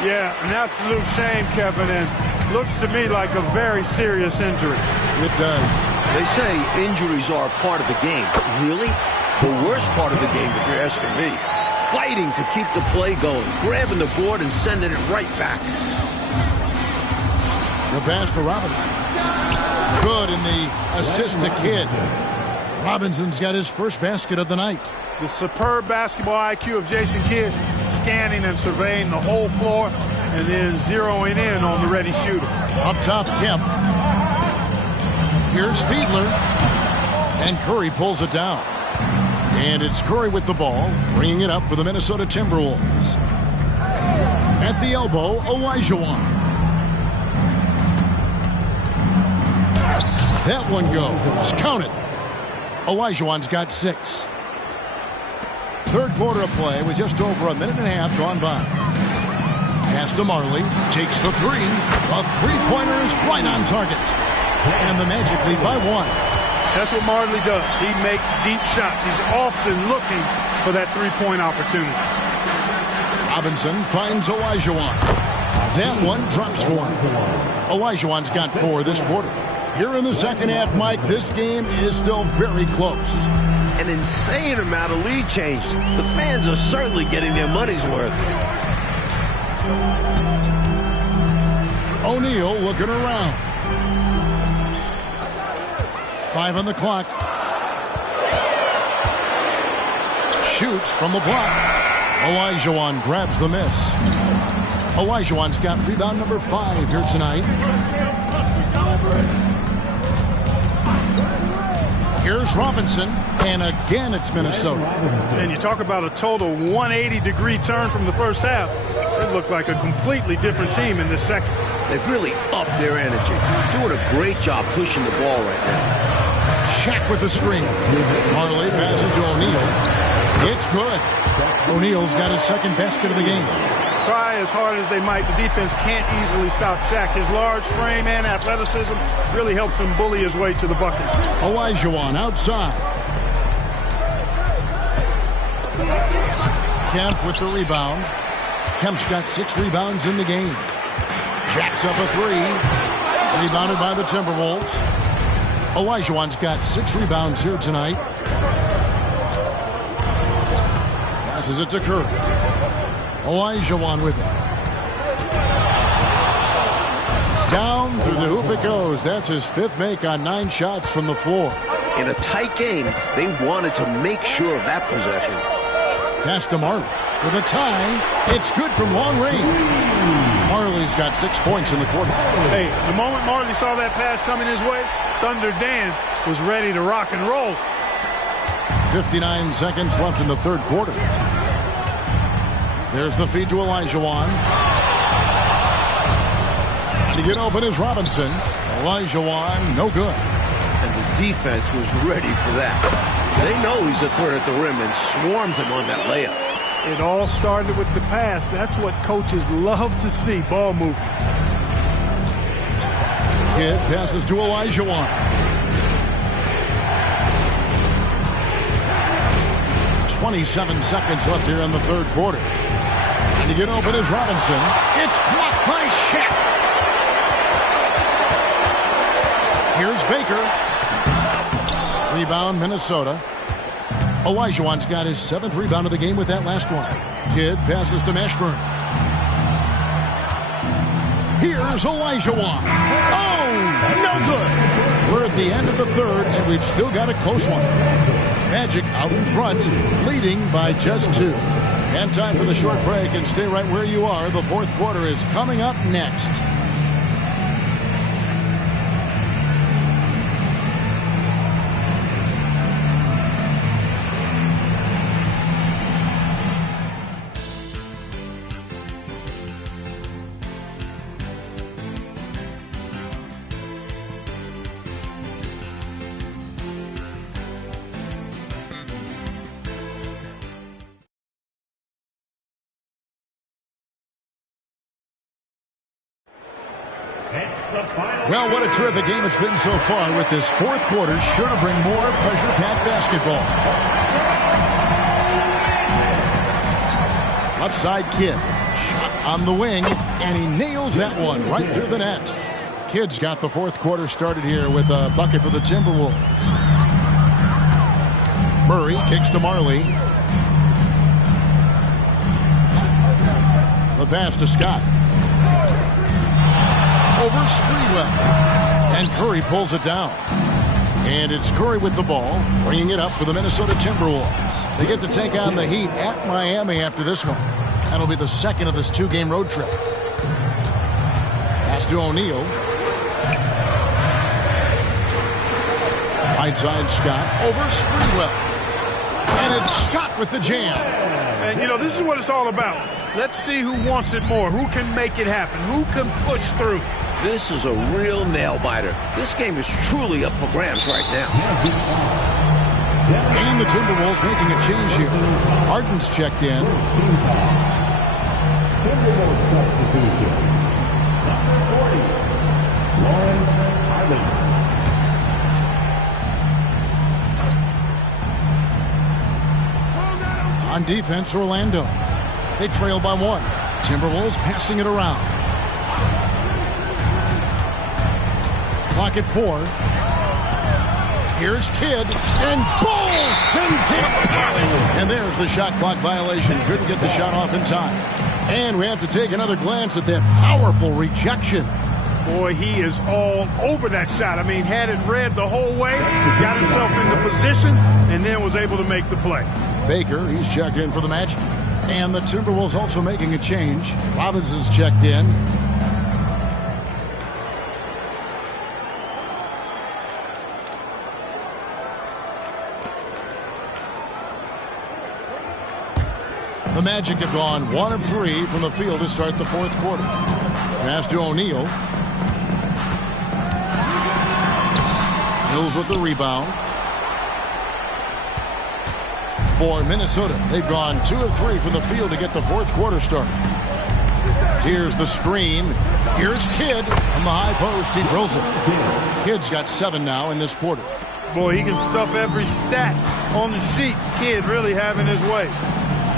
Yeah, an absolute shame, Kevin, and looks to me like a very serious injury. It does. They say injuries are a part of the game. Really? The worst part of the game, if you're asking me. Fighting to keep the play going, grabbing the board and sending it right back. The pass to Robinson. Good in the assist to Kidd. Robinson's got his first basket of the night. The superb basketball IQ of Jason Kidd, scanning and surveying the whole floor and then zeroing in on the ready shooter. Up top, Kemp. Here's Fiedler. And Curry pulls it down. And it's Curry with the ball, bringing it up for the Minnesota Timberwolves. At the elbow, Olajuwon. That one goes. Count it. Olajuwon's got 6. Third quarter of play with just over a minute and a half gone by. Pass to Marley. Takes the 3. A three-pointer is right on target. And the Magic lead by 1. That's what Marley does. He makes deep shots. He's often looking for that three-point opportunity. Robinson finds Olajuwon. That one drops for him. Olajuwon's got 4 this quarter. Here in the second half, Mike, this game is still very close. An insane amount of lead change. The fans are certainly getting their money's worth. O'Neal looking around. 5 on the clock. shoots from the block. Olajuwon grabs the miss. Olajuwon's got rebound number 5 here tonight. Here's Robinson, and again it's Minnesota. And you talk about a total 180-degree turn from the first half. It looked like a completely different team in this second. They've really upped their energy. Doing a great job pushing the ball right now. Shaq with the screen. Marley passes to O'Neal. It's good. O'Neal's got his second basket of the game. Try as hard as they might, the defense can't easily stop Shaq. His large frame and athleticism really helps him bully his way to the bucket. Olajuwon outside. Kemp with the rebound. Kemp's got 6 rebounds in the game. Jacks up a 3. Rebounded by the Timberwolves. Olajuwon's got 6 rebounds here tonight. Passes it to Curry. Olajuwon with it. Down through the hoop it goes. That's his 5th make on 9 shots from the floor. In a tight game, they wanted to make sure of that possession. Pass to Marley. For the tie, it's good from long range. Marley's got 6 points in the quarter. Hey, the moment Marley saw that pass coming his way, Thunder Dan was ready to rock and roll. 59 seconds left in the third quarter. There's the feed to Olajuwon. To get open is Robinson. Olajuwon, no good. And the defense was ready for that. They know he's a threat at the rim and swarmed him on that layup. It all started with the pass. That's what coaches love to see, ball movement. Kidd passes to Olajuwon. 27 seconds left here in the third quarter. And to get open is Robinson. It's blocked by Shaq. Here's Baker. Rebound, Minnesota. Olajuwon's got his 7th rebound of the game with that last one. Kidd passes to Mashburn. Here's Olajuwon. Oh, no good. We're at the end of the third, and we've still got a close one. Magic out in front, leading by just 2. And time for the short break, and stay right where you are. The fourth quarter is coming up next. Well, what a terrific game it's been so far, with this fourth quarter sure to bring more pressure-packed basketball. Left side Kidd. Shot on the wing, and he nails that one right through the net. Kidd's got the fourth quarter started here with a bucket for the Timberwolves. Murray kicks to Marley. The pass to Scott. Over Sprewell. And Curry pulls it down. And it's Curry with the ball, bringing it up for the Minnesota Timberwolves. They get to take on the Heat at Miami after this one. That'll be the second of this 2-game road trip. Pass to O'Neal. Right side Scott. Over Sprewell. And it's Scott with the jam. And, you know, this is what it's all about. Let's see who wants it more, who can make it happen, who can push through. This is a real nail-biter. This game is truly up for grabs right now. And the Timberwolves making a change here. Harden's checked in. Timberwolves substitution. Number 40, Lawrence Harden. On defense, Orlando. They trail by 1. Timberwolves passing it around. Clock at 4. Here's Kidd, and Ball sends it. And there's the shot clock violation. Couldn't get the shot off in time. And we have to take another glance at that powerful rejection. Boy, he is all over that shot. I mean, had it read the whole way, got himself into position, and then was able to make the play. Baker, he's checked in for the Magic. And the Timberwolves also making a change. Robinson's checked in. The Magic have gone 1 of 3 from the field to start the fourth quarter. Pass to O'Neal. Mills with the rebound. For Minnesota, they've gone 2 of 3 from the field to get the fourth quarter started. Here's the screen. Here's Kidd from the high post. He drills it. Kidd's got 7 now in this quarter. Boy, he can stuff every stat on the sheet. Kidd really having his way.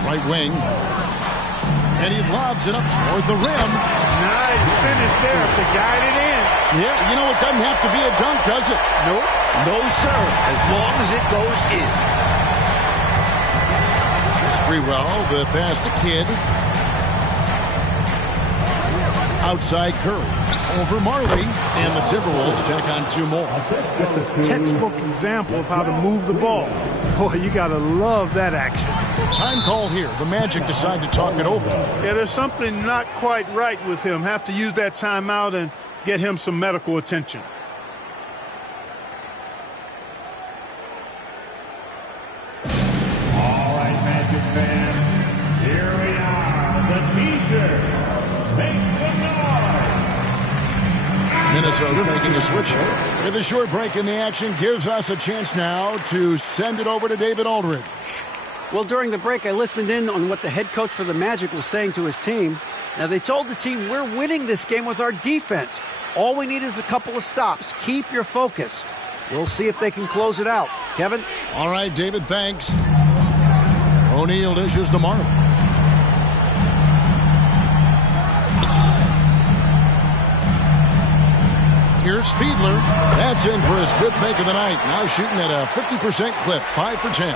Right wing. And he lobs it up toward the rim. Nice finish there to guide it in. Yeah, you know, it doesn't have to be a dunk, does it? Nope. No, sir, as long as it goes in. Sprewell, the pass to Kidd. Outside Curry. Over Marley. And the Timberwolves take on 2 more. That's a textbook example of how to move the ball. Boy, you got to love that action. Time called here. The Magic decide to talk it over. Yeah, there's something not quite right with him. Have to use that timeout and get him some medical attention. All right, Magic fans, here we are, the T-shirt. Make some noise. Minnesota making a switch here. With a short break in the action gives us a chance now to send it over to David Aldridge. Well, during the break, I listened in on what the head coach for the Magic was saying to his team. Now, they told the team, we're winning this game with our defense. All we need is a couple of stops. Keep your focus. We'll see if they can close it out. Kevin? All right, David, thanks. O'Neal dishes to Marley. Here's Fiedler. That's in for his 5th make of the night. Now shooting at a 50% clip, 5 for 10.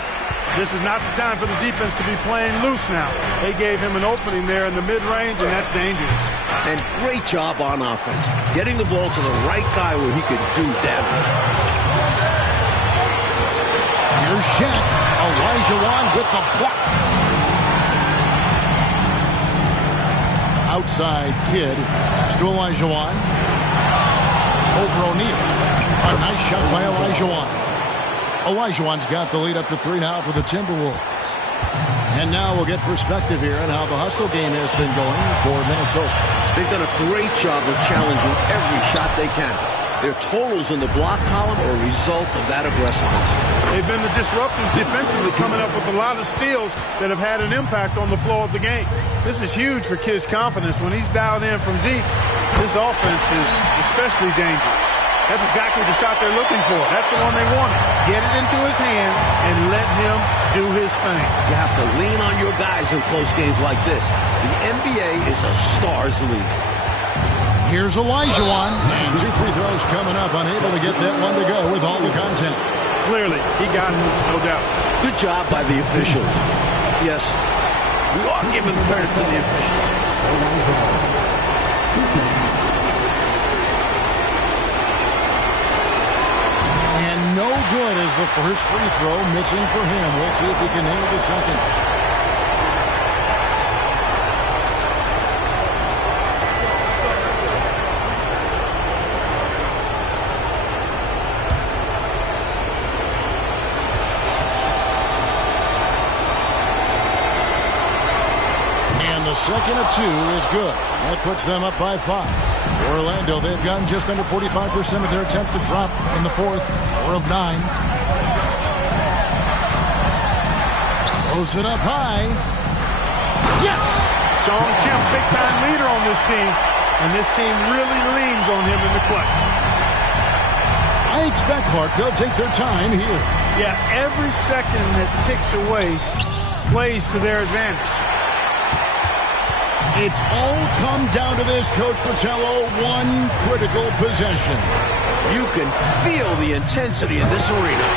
This is not the time for the defense to be playing loose now. They gave him an opening there in the mid-range, and that's dangerous. And great job on offense. Getting the ball to the right guy where he could do damage. Here's Shaq. Olajuwon with the block. Outside Kidd. To Olajuwon. Over O'Neal. A nice shot by Olajuwon. Olajuwon's got the lead up to 3 now for the Timberwolves. And now we'll get perspective here on how the hustle game has been going for Minnesota. They've done a great job of challenging every shot they can. Their totals in the block column are a result of that aggressiveness. They've been the disruptors defensively, coming up with a lot of steals that have had an impact on the flow of the game. This is huge for Kidd's confidence. When he's dialed in from deep, his offense is especially dangerous. That's exactly the shot they're looking for. That's the one they wanted. Get it into his hand and let him do his thing. You have to lean on your guys in close games like this. The NBA is a stars league. Here's Olajuwon, and 2 free throws coming up, unable to get that one to go with all the contact. Clearly, he got it, no doubt. Good job by the officials. Yes, we are giving credit to the officials. And no good as the first free throw missing for him. We'll see if he can nail the second. Second of 2 is good. That puts them up by 5. Orlando, they've gotten just under 45% of their attempts to drop in the fourth. 4 of 9. Throws it up high. Yes! Sean Kemp, big-time leader on this team, and this team really leans on him in the clutch. I expect, Clark, they'll take their time here. Yeah, every second that ticks away plays to their advantage. It's all come down to this, Coach Fratello, one critical possession. You can feel the intensity in this arena.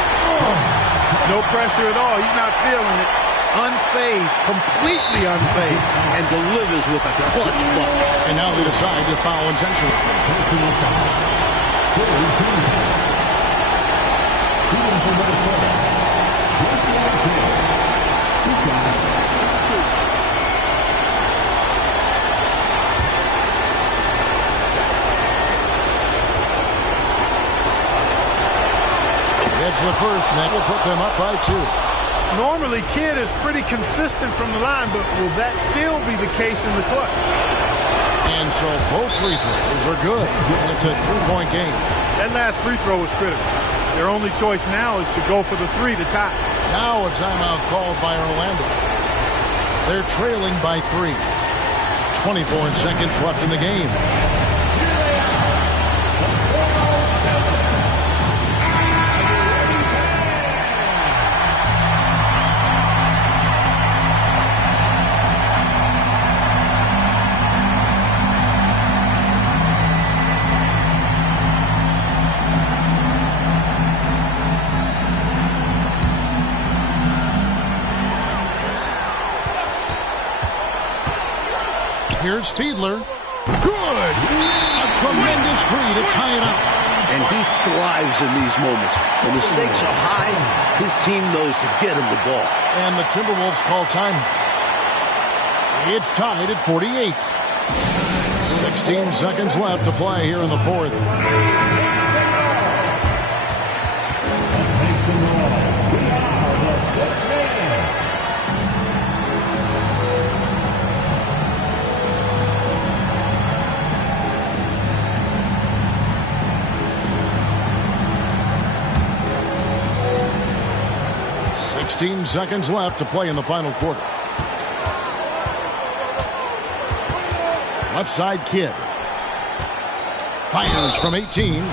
No pressure at all. He's not feeling it. unfazed, completely unfazed. And delivers with a clutch bucket. And now they decide to foul intentionally. It's the first, and that will put them up by 2. Normally, Kidd is pretty consistent from the line, but will that still be the case in the clutch? And so both free throws are good. And it's a 3-point game. That last free throw was critical. Their only choice now is to go for the 3 to tie. Now a timeout called by Orlando. They're trailing by 3. 24 seconds left in the game. Here's Fiedler. Good! A tremendous 3 to tie it up. And he thrives in these moments. When the stakes are high, his team knows to get him the ball. And the Timberwolves call time. It's tied at 48. 16 seconds left to play here in the fourth. Seconds left to play in the final quarter. Left side Kidd. Fires from 18.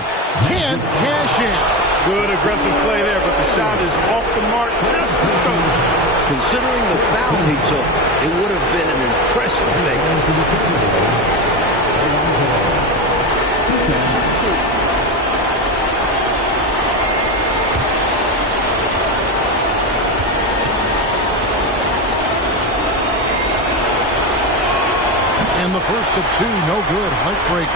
Can't cash in. Good aggressive play there, but the shot is off the mark just to scope. Considering the foul he took, it would have been an impressive fake. And the first of 2, no good. Heartbreaker.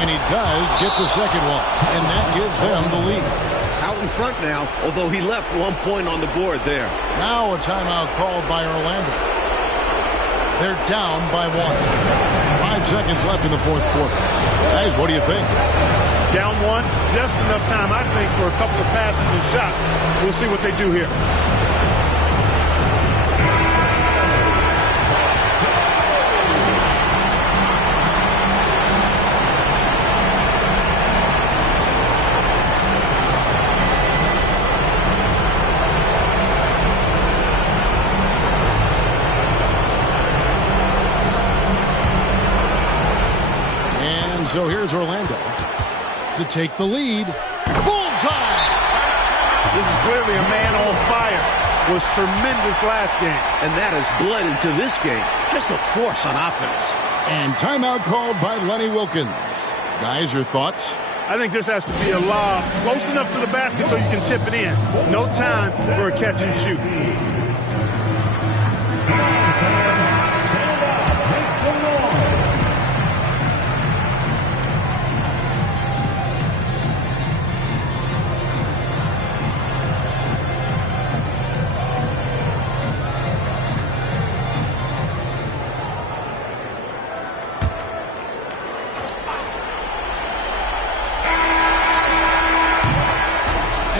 And he does get the second one. And that gives them the lead. Out in front now, although he left 1 point on the board there. Now a timeout called by Orlando. They're down by 1. 5 seconds left in the fourth quarter. Guys, what do you think? Down 1, just enough time, I think, for a couple of passes and shots. We'll see what they do here. So here's Orlando to take the lead. Bullseye! This is clearly a man on fire. Was tremendous last game. And that has bled into this game. Just a force on offense. And timeout called by Lenny Wilkens. Guys, your thoughts? I think this has to be a lob close enough to the basket so you can tip it in. No time for a catch and shoot.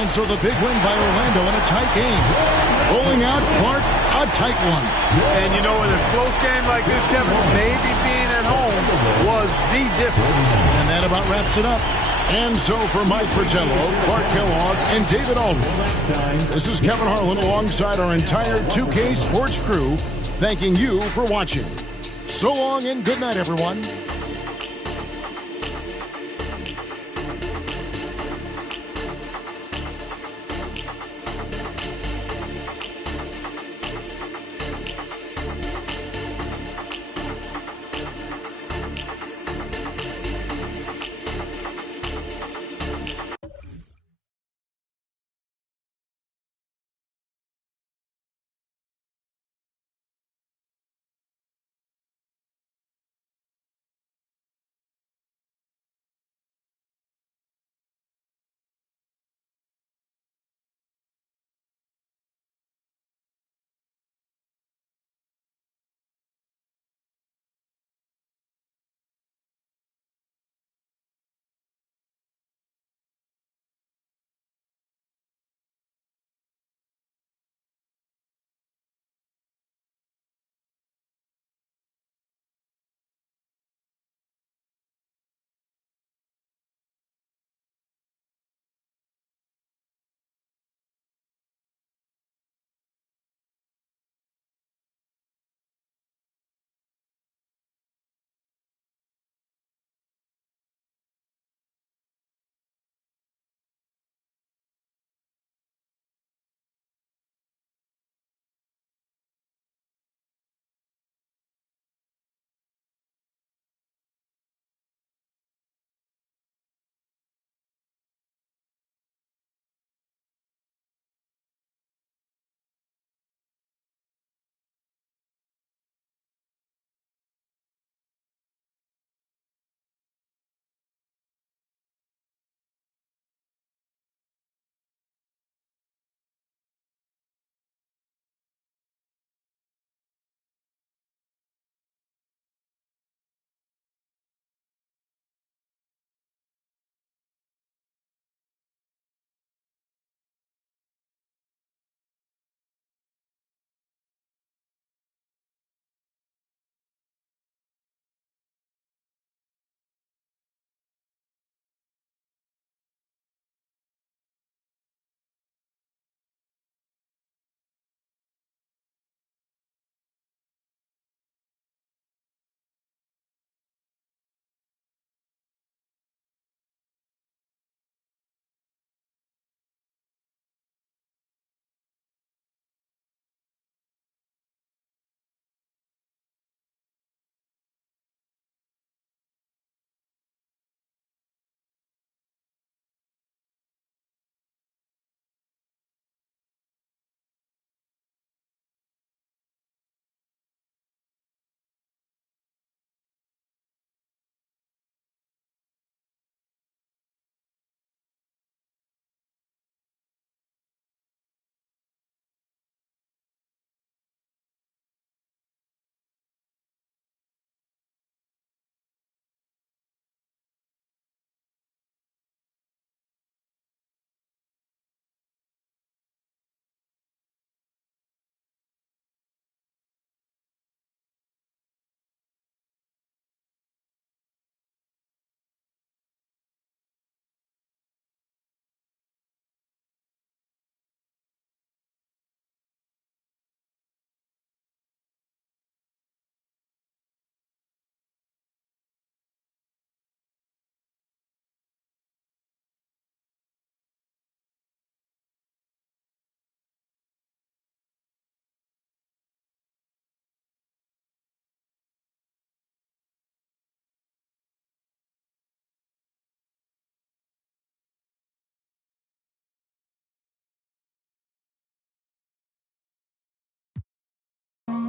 And so the big win by Orlando in a tight game. Rolling out Clark, a tight one. And you know, in a close game like this, Kevin, maybe being at home was the difference. And that about wraps it up. And so for Mike Fratello, Clark Kellogg, and David Aldridge, this is Kevin Harlan alongside our entire 2K Sports crew, thanking you for watching. So long and good night, everyone.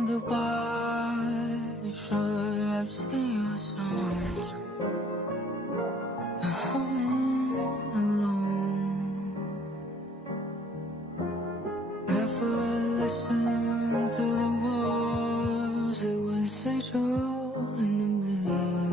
wonder why. Sure, I've seen your song. And humming alone. Never listened to the words that would say true in the maze.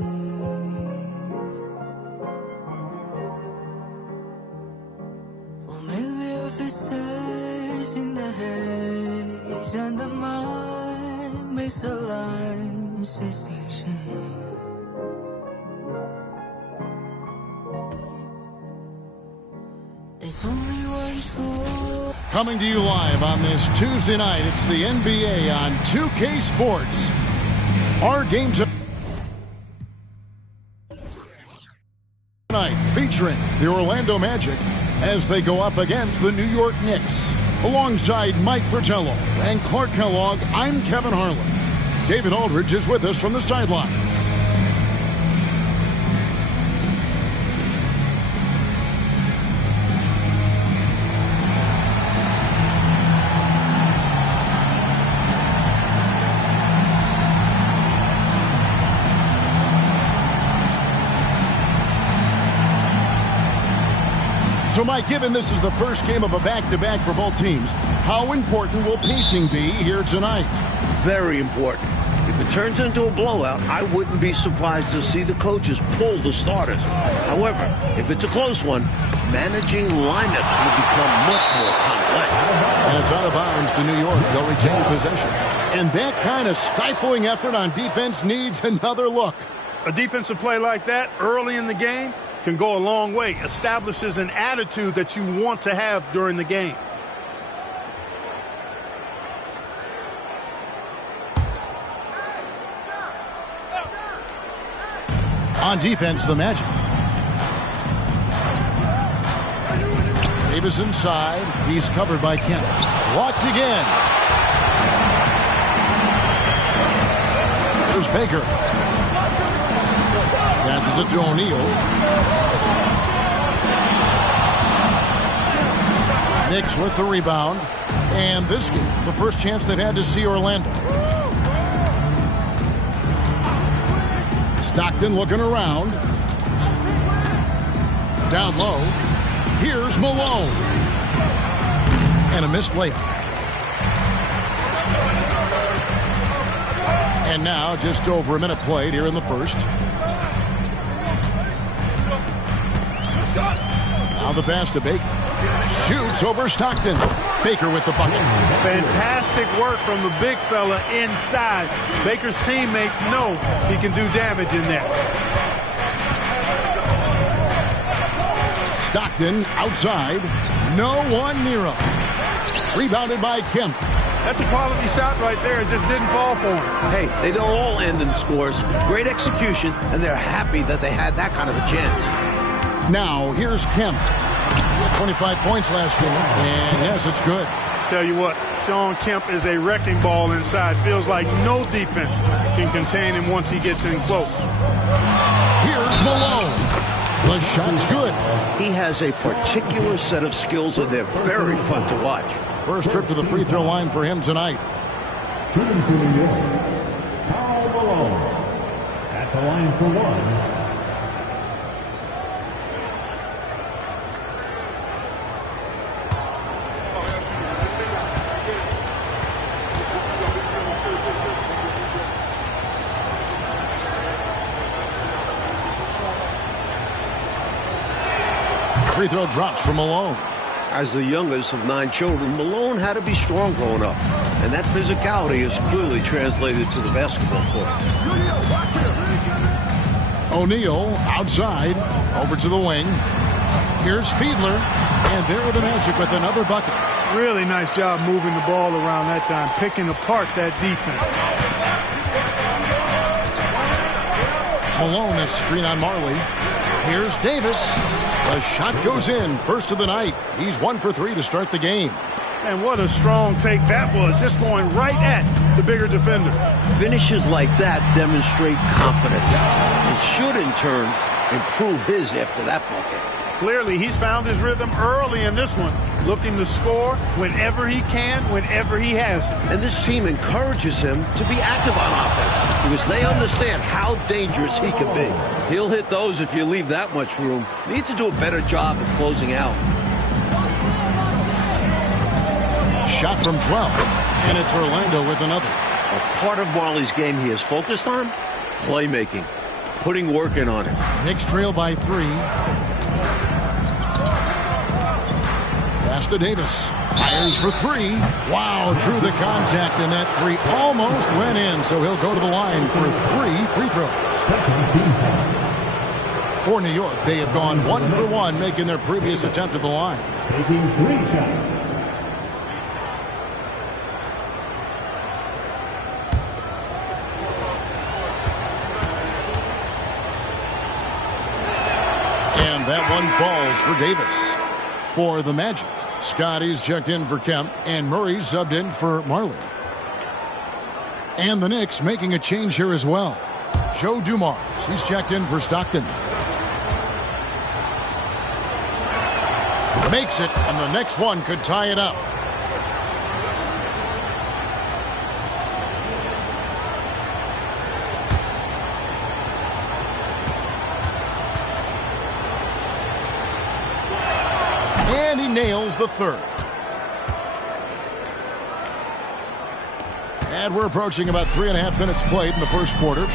Familiar faces in the haze, and the mind makes a line distinction. There's only one truth. Coming to you live on this Tuesday night, it's the NBA on 2K Sports. Our games tonight featuring the Orlando Magic as they go up against the New York Knicks. Alongside Mike Fratello and Clark Kellogg, I'm Kevin Harlan. David Aldridge is with us from the sideline. So, Mike, given this is the first game of a back-to-back for both teams, how important will pacing be here tonight? Very important. If it turns into a blowout, I wouldn't be surprised to see the coaches pull the starters. However, if it's a close one, managing lineups will become much more complex. And it's out of bounds to New York. They'll retain possession. And that kind of stifling effort on defense needs another look. A defensive play like that early in the game can go a long way. Establishes an attitude that you want to have during the game. On defense, the Magic. Davis inside. He's covered by Kemp. Blocked again. There's Baker. Passes it to O'Neal. Knicks with the rebound. And this game, the first chance they've had to see Orlando. Stockton looking around. Down low. Here's Malone. And a missed layup. And now just over a minute played here in the first. Now the pass to Baker. Shoots over Stockton. Baker with the bucket. Fantastic work from the big fella inside. Baker's teammates know he can do damage in there. Stockton outside. No one near him. Rebounded by Kemp. That's a quality shot right there. It just didn't fall for him. Hey, they don't all end in scores. Great execution, and they're happy that they had that kind of a chance. Now, here's Kemp. 25 points last game, and yes, it's good. Tell you what, Shawn Kemp is a wrecking ball inside. Feels like no defense can contain him once he gets in close. Here's Malone. The shot's good. He has a particular set of skills, and they're very fun to watch. First trip to the free throw line for him tonight. Shooting for New York, Karl Malone. At the line for one. Free throw drops for Malone. As the youngest of 9 children, Malone had to be strong growing up, and that physicality is clearly translated to the basketball court. O'Neal outside, over to the wing. Here's Fiedler, and there are the Magic with another bucket. Really nice job moving the ball around that time, picking apart that defense. Malone, a screen on Marley. Here's Davis. The shot goes in, first of the night. He's 1 for 3 to start the game. And what a strong take that was, just going right at the bigger defender. Finishes like that demonstrate confidence. It should, in turn, improve his after that bucket. Clearly, he's found his rhythm early in this one, looking to score whenever he can, whenever he has it. And this team encourages him to be active on offense because they understand how dangerous he can be. He'll hit those if you leave that much room. Need to do a better job of closing out. Shot from 12, and it's Orlando with another. A part of Marley's game he is focused on, playmaking, putting work in on it. Knicks trail by 3. Pass to Davis. Fires for 3. Wow, drew the contact, and that 3 almost went in, so he'll go to the line for 3 free throws. For New York, they have gone 1 for 1, making their previous attempt at the line. Taking 3 shots. And that one falls for Davis. For the Magic, Scotty's checked in for Kemp, and Murray's subbed in for Marley. And the Knicks making a change here as well. Joe Dumars, he's checked in for Stockton. Makes it, and the next one could tie it up. And he nails the third. And we're approaching about 3.5 minutes played in the first quarter.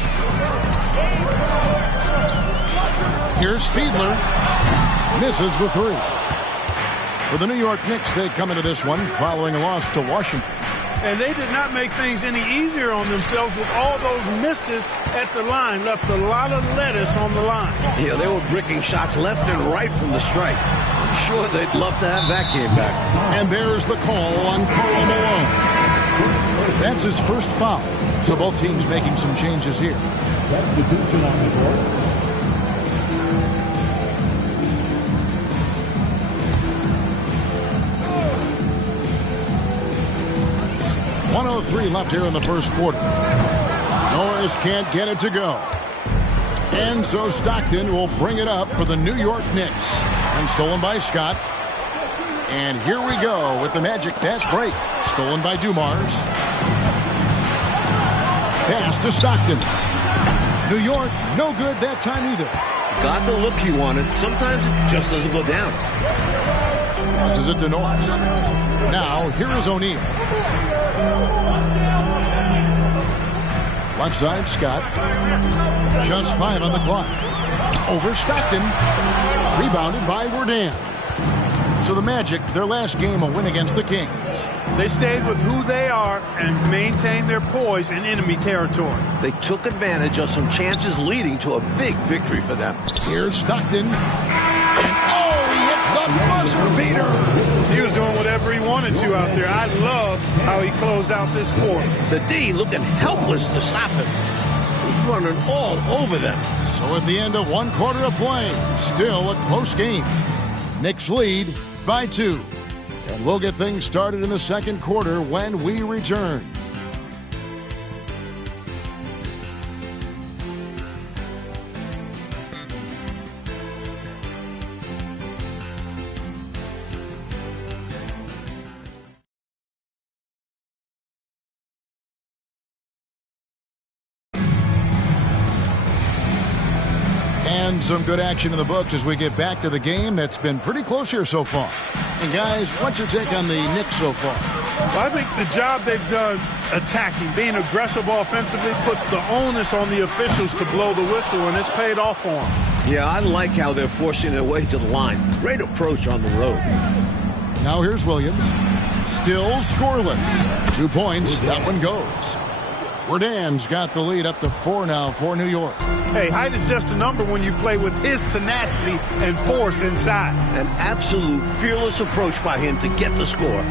Here's Fiedler. Misses the 3. For the New York Knicks, they come into this one following a loss to Washington. And they did not make things any easier on themselves with all those misses at the line. Left a lot of lettuce on the line. Yeah, they were bricking shots left and right from the stripe. I'm sure they'd love to have that game back. And there's the call on Karl Malone. That's his first foul. So both teams making some changes here. Substitution on the court. 1:03 left here in the first quarter. Norris can't get it to go. And so Stockton will bring it up for the New York Knicks. And stolen by Scott. And here we go with the Magic fast break. Stolen by Dumars. Pass to Stockton. New York, no good that time either. Got the look he wanted. Sometimes it just doesn't go down. Passes it to Norris. Now, here is O'Neal. Left side, Scott. Just 5 on the clock. Over Stockton. Rebounded by Wardan. So the Magic, their last game, a win against the Kings. They stayed with who they are and maintained their poise in enemy territory. They took advantage of some chances leading to a big victory for them. Here's Stockton. And oh, he hits the buzzer beater. He was doing whatever he wanted to out there. I love how he closed out this quarter. The D looking helpless to stop him. He's running all over them. So at the end of 1 quarter of play, still a close game. Knicks lead by 2. And we'll get things started in the second quarter when we return. And some good action in the books as we get back to the game that's been pretty close here so far. And guys, what's your take on the Knicks so far? Well, I think the job they've done attacking, being aggressive offensively, puts the onus on the officials to blow the whistle, and it's paid off for them. Yeah, I like how they're forcing their way to the line. Great approach on the road. Now here's Williams. Still scoreless. 2 points. That one goes. Wardan's got the lead up to 4 now for New York. Hey, height is just a number when you play with his tenacity and force inside. An absolute fearless approach by him to get the score.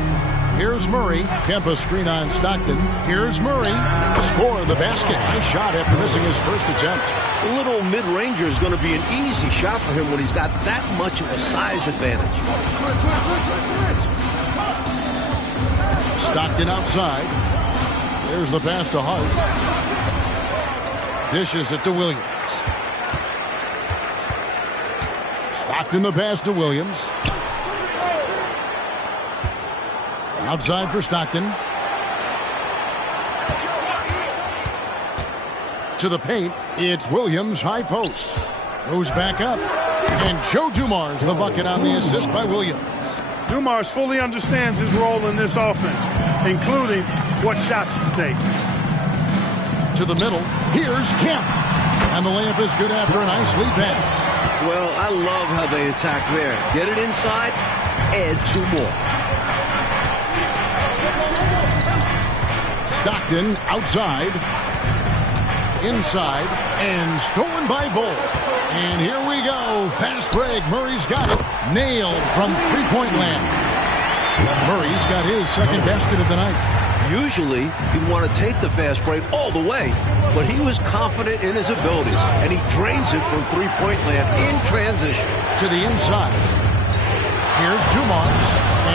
Here's Murray. Kempa screen on Stockton. Here's Murray. Score the basket. Nice shot after missing his first attempt. A little mid-ranger is going to be an easy shot for him when he's got that much of a size advantage. Stockton outside. There's the pass to Hart. Dishes it to Williams. Stockton the pass to Williams. Outside for Stockton. To the paint. It's Williams, high post. Goes back up. And Joe Dumars the bucket on the assist by Williams. Dumars fully understands his role in this offense, including what shots to take. To the middle. Here's Kemp. And the layup is good after a nice lead pass. Well, I love how they attack there. Get it inside, add 2 more. Stockton outside. Inside. And stolen by Bull. And here we go. Fast break. Murray's got it. Nailed from three-point land. Murray's got his second basket of the night. Usually, you want to take the fast break all the way, but he was confident in his abilities, and he drains it from three-point land in transition. To the inside. Here's Dumars,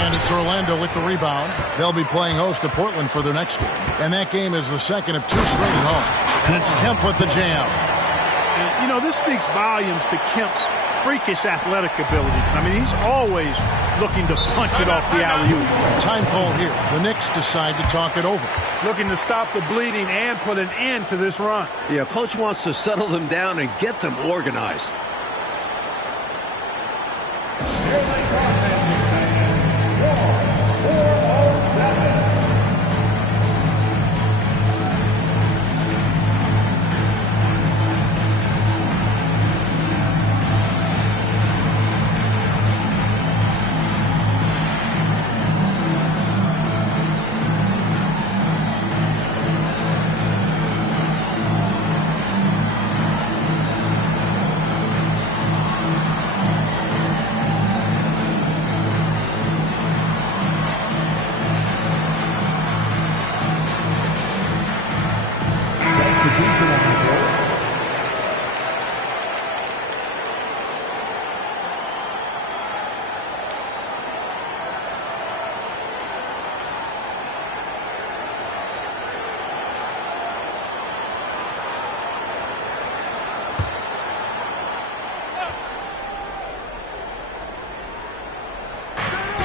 and it's Orlando with the rebound. They'll be playing host to Portland for their next game, and that game is the second of 2 straight at home. And it's Kemp with the jam. And, you know, this speaks volumes to Kemp's freakish athletic ability. I mean, he's always looking to punch it off the alley-oop. Time call here. The Knicks decide to talk it over. Looking to stop the bleeding and put an end to this run. Yeah, coach wants to settle them down and get them organized.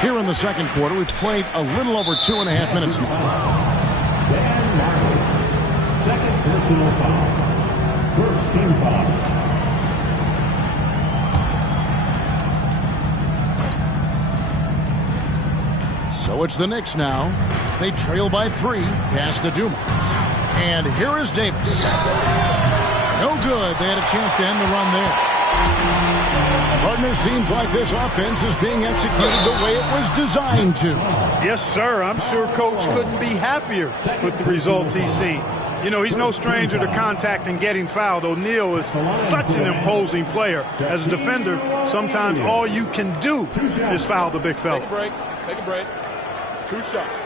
Here in the second quarter, we've played a little over 2.5 minutes now. Dan Riley, second personal foul. First team foul. So it's the Knicks now. They trail by 3. Pass to Dumars. And here is Davis. No good. They had a chance to end the run there. Partner, seems like this offense is being executed the way it was designed to. Yes, sir. I'm sure Coach couldn't be happier with the results he's seen. You know, he's no stranger to contact and getting fouled. O'Neal is such an imposing player. As a defender, sometimes all you can do is foul the big fella. Take a break. Take a break. 2 shots.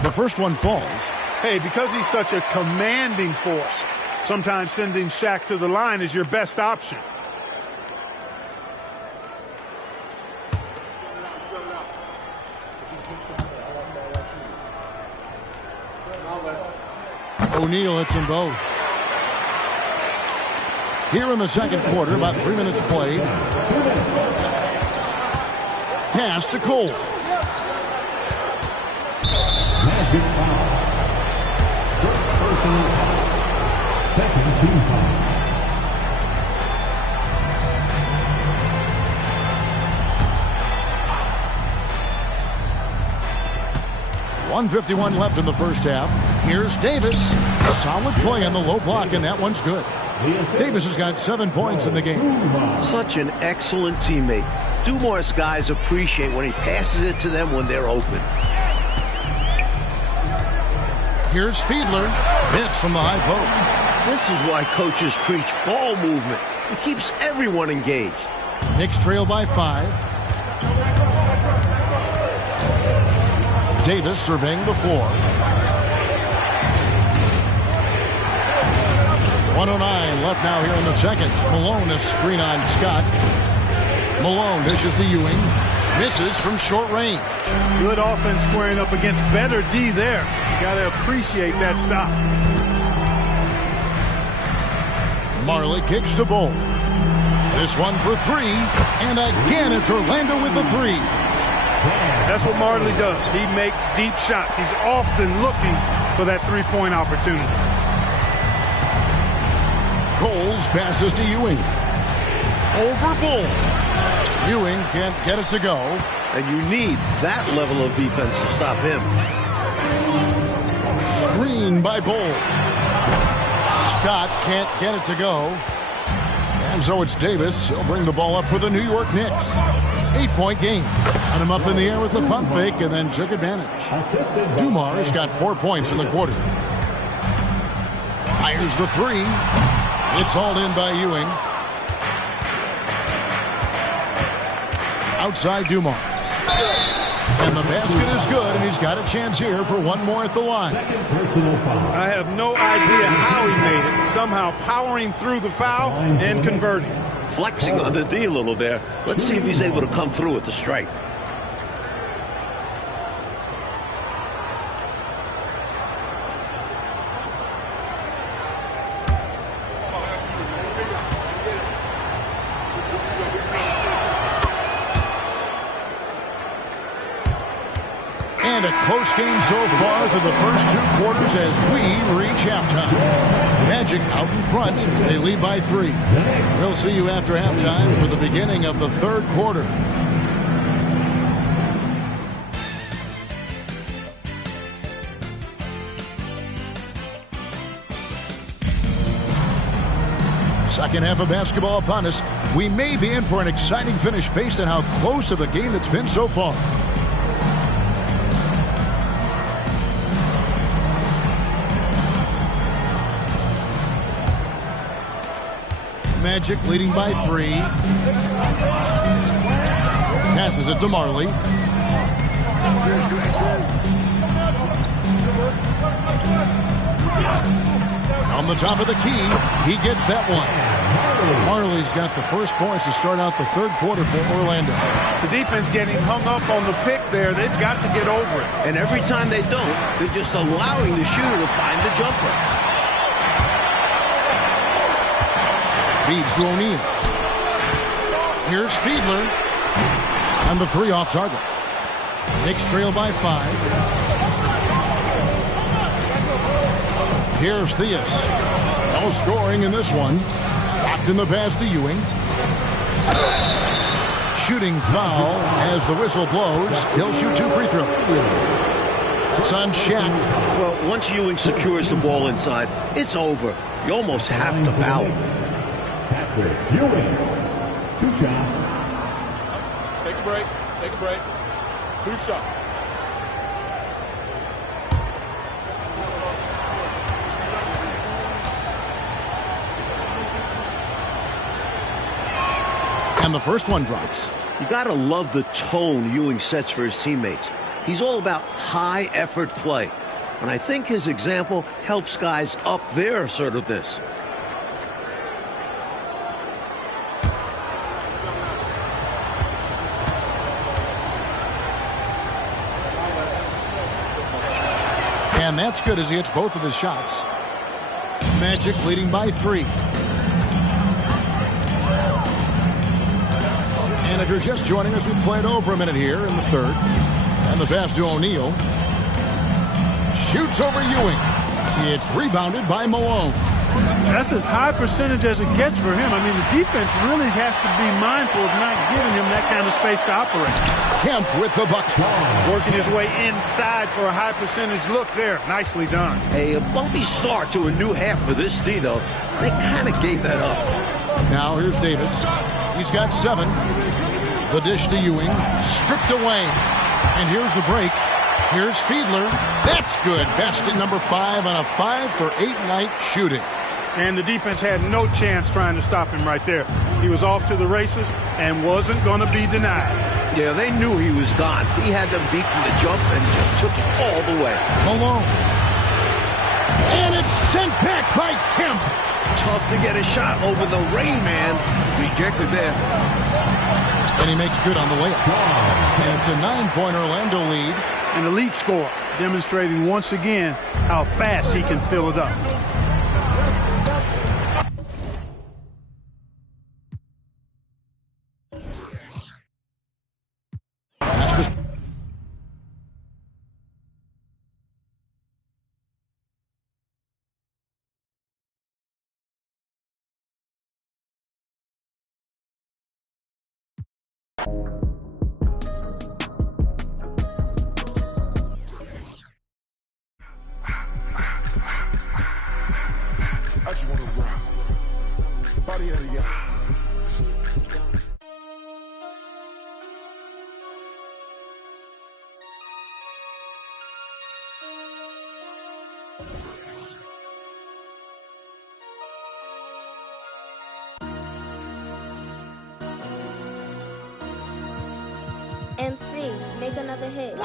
The first one falls. Hey, because he's such a commanding force, sometimes sending Shaq to the line is your best option. O'Neal hits them both. Here in the second quarter, about 3 minutes played. Pass to Cole. Magic foul. First personal foul. Second team foul. .151 left in the first half. Here's Davis. Solid play on the low block, and that one's good. Davis has got 7 points in the game. Such an excellent teammate. Dumars guys appreciate when he passes it to them when they're open. Here's Fiedler. Hit from the high post. This is why coaches preach ball movement. It keeps everyone engaged. Knicks trail by 5. Davis surveying the floor. 109 left now here in the second. Malone, a screen on Scott. Malone dishes to Ewing. Misses from short range. Good offense squaring up against better D there. You got to appreciate that stop. Marley kicks to Bull. This one for three. And again, it's Orlando with the three. That's what Marley does. He makes deep shots. He's often looking for that three-point opportunity. Coles passes to Ewing. Over Bull. Ewing can't get it to go. And you need that level of defense to stop him. Screen by Bull. Scott can't get it to go. And so it's Davis. He'll bring the ball up for the New York Knicks. 8-point game. Got him up in the air with the pump fake and then took advantage. Dumars got 4 points in the quarter. Fires the three. It's hauled in by Ewing. Outside Dumars. And the basket is good, and he's got a chance here for one more at the line. I have no idea how he made it. Somehow powering through the foul and converting. Flexing on the D a little there. Let's see if he's able to come through with the strike. And a close game so far through the first 2 quarters as we reach halftime. Magic out in front. They lead by 3. We'll see you after halftime for the beginning of the 3rd quarter. Second half of basketball upon us. We may be in for an exciting finish based on how close of a game it's been so far. Magic leading by 3. Passes it to Marley. On the top of the key, he gets that one. Marley's got the first points to start out the 3rd quarter for Orlando. The defense getting hung up on the pick there. They've got to get over it. And every time they don't, they're just allowing the shooter to find the jumper. Feeds to O'Neal. Here's Fiedler. And the 3 off target. Knicks trail by 5. Here's Theus. No scoring in this one. Stopped in the pass to Ewing. Shooting foul as the whistle blows. He'll shoot 2 free throws. That's on Shaq. Well, once Ewing secures the ball inside, it's over. You almost have to foul him. Patrick Ewing. 2 shots. Take a break. Take a break. 2 shots. And the first one drops. You got to love the tone Ewing sets for his teammates. He's all about high effort play. And I think his example helps guys up their assertiveness. And that's good as he hits both of his shots. Magic leading by 3. And if you're just joining us, we played over a minute here in the 3rd. And the pass to O'Neal. Shoots over Ewing. It's rebounded by Malone. That's as high percentage as it gets for him. I mean, the defense really has to be mindful of not giving him that kind of space to operate. Kemp with the bucket. Working his way inside for a high percentage look there. Nicely done. A bumpy start to a new half for this D, though. They kind of gave that up. Now here's Davis. He's got 7. The dish to Ewing. Stripped away. And here's the break. Here's Fiedler. That's good. Basket number 5 on a 5 for 8 night shooting. And the defense had no chance trying to stop him right there. He was off to the races and wasn't going to be denied. Yeah, they knew he was gone. He had them beat from the jump and just took it all the way. Malone. And it's sent back by Kemp. Tough to get a shot over the Rain Man. Rejected there. And he makes good on the layup. And it's a 9-point Orlando lead. An elite score, demonstrating once again how fast he can fill it up. I just wanna rock. Body out of ya. MC, make another hit.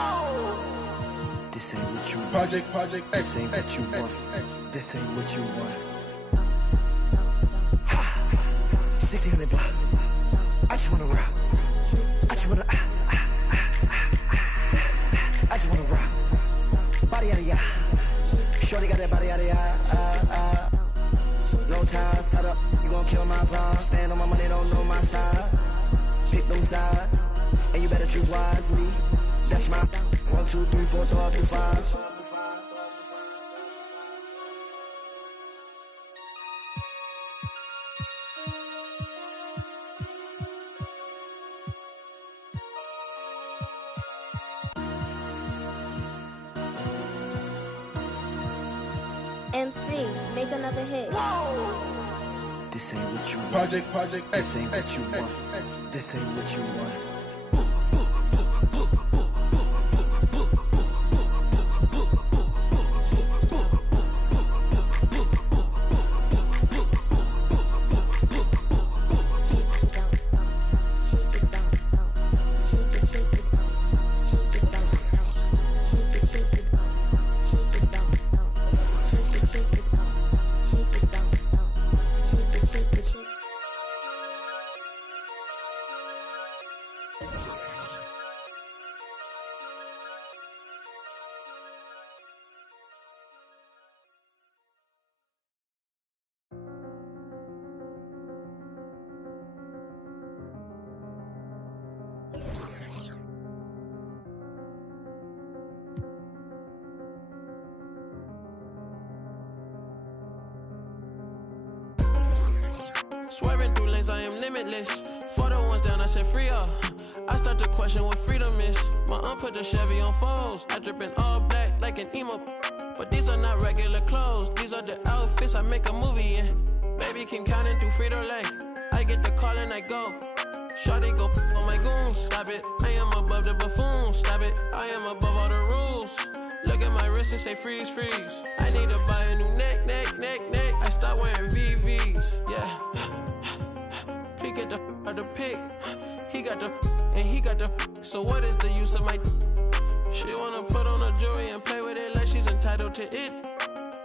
This ain't what you want. Project This ain't what you want. This ain't what you want. 1600 block. I just wanna rock. I just wanna. I just wanna rock. Body out of ya. Shorty got that body out of ya. Low time, set up. You gon' kill my vibe. Stand on my money, don't know my size. Pick them sides, and you better choose wisely. That's my 1, 2, 3, 4, throw up to 5. MC, make another hit. This ain't what you want. Project This ain't what you want. This ain't what you want. Swerving through lanes, I am limitless. For the ones down, I said free up. I start to question what freedom is. My aunt put the Chevy on foes. I drippin' all black like an emo. But these are not regular clothes. These are the outfits I make a movie in. Baby, keep counting through Frito-Lay. I get the call and I go. Shawty go on my goons. Stop it, I am above the buffoons. Stop it, I am above all the rules. Look at my wrist and say freeze, freeze. I need to buy a new neck. I start wearing VVs, yeah. He get the out the pick. He got the and he got the. So what is the use of my? She wanna put on a jewelry and play with it like she's entitled to it.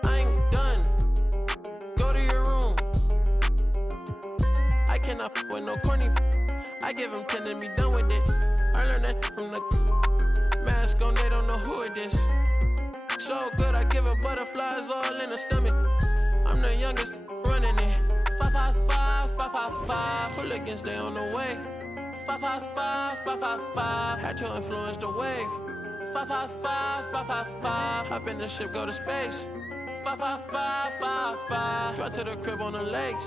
I ain't done. Go to your room. I cannot with no corny. I give him 10 and be done with it. I learned that from the mask on. They don't know who it is. So good, I give her butterflies all in the stomach. I'm the youngest running it. 555, 555. Hooligans, they on the way. 555, 555. Had to influence the wave. 555, 555. Hop in the ship, go to space. 555, 555. Drive to the crib on the lakes.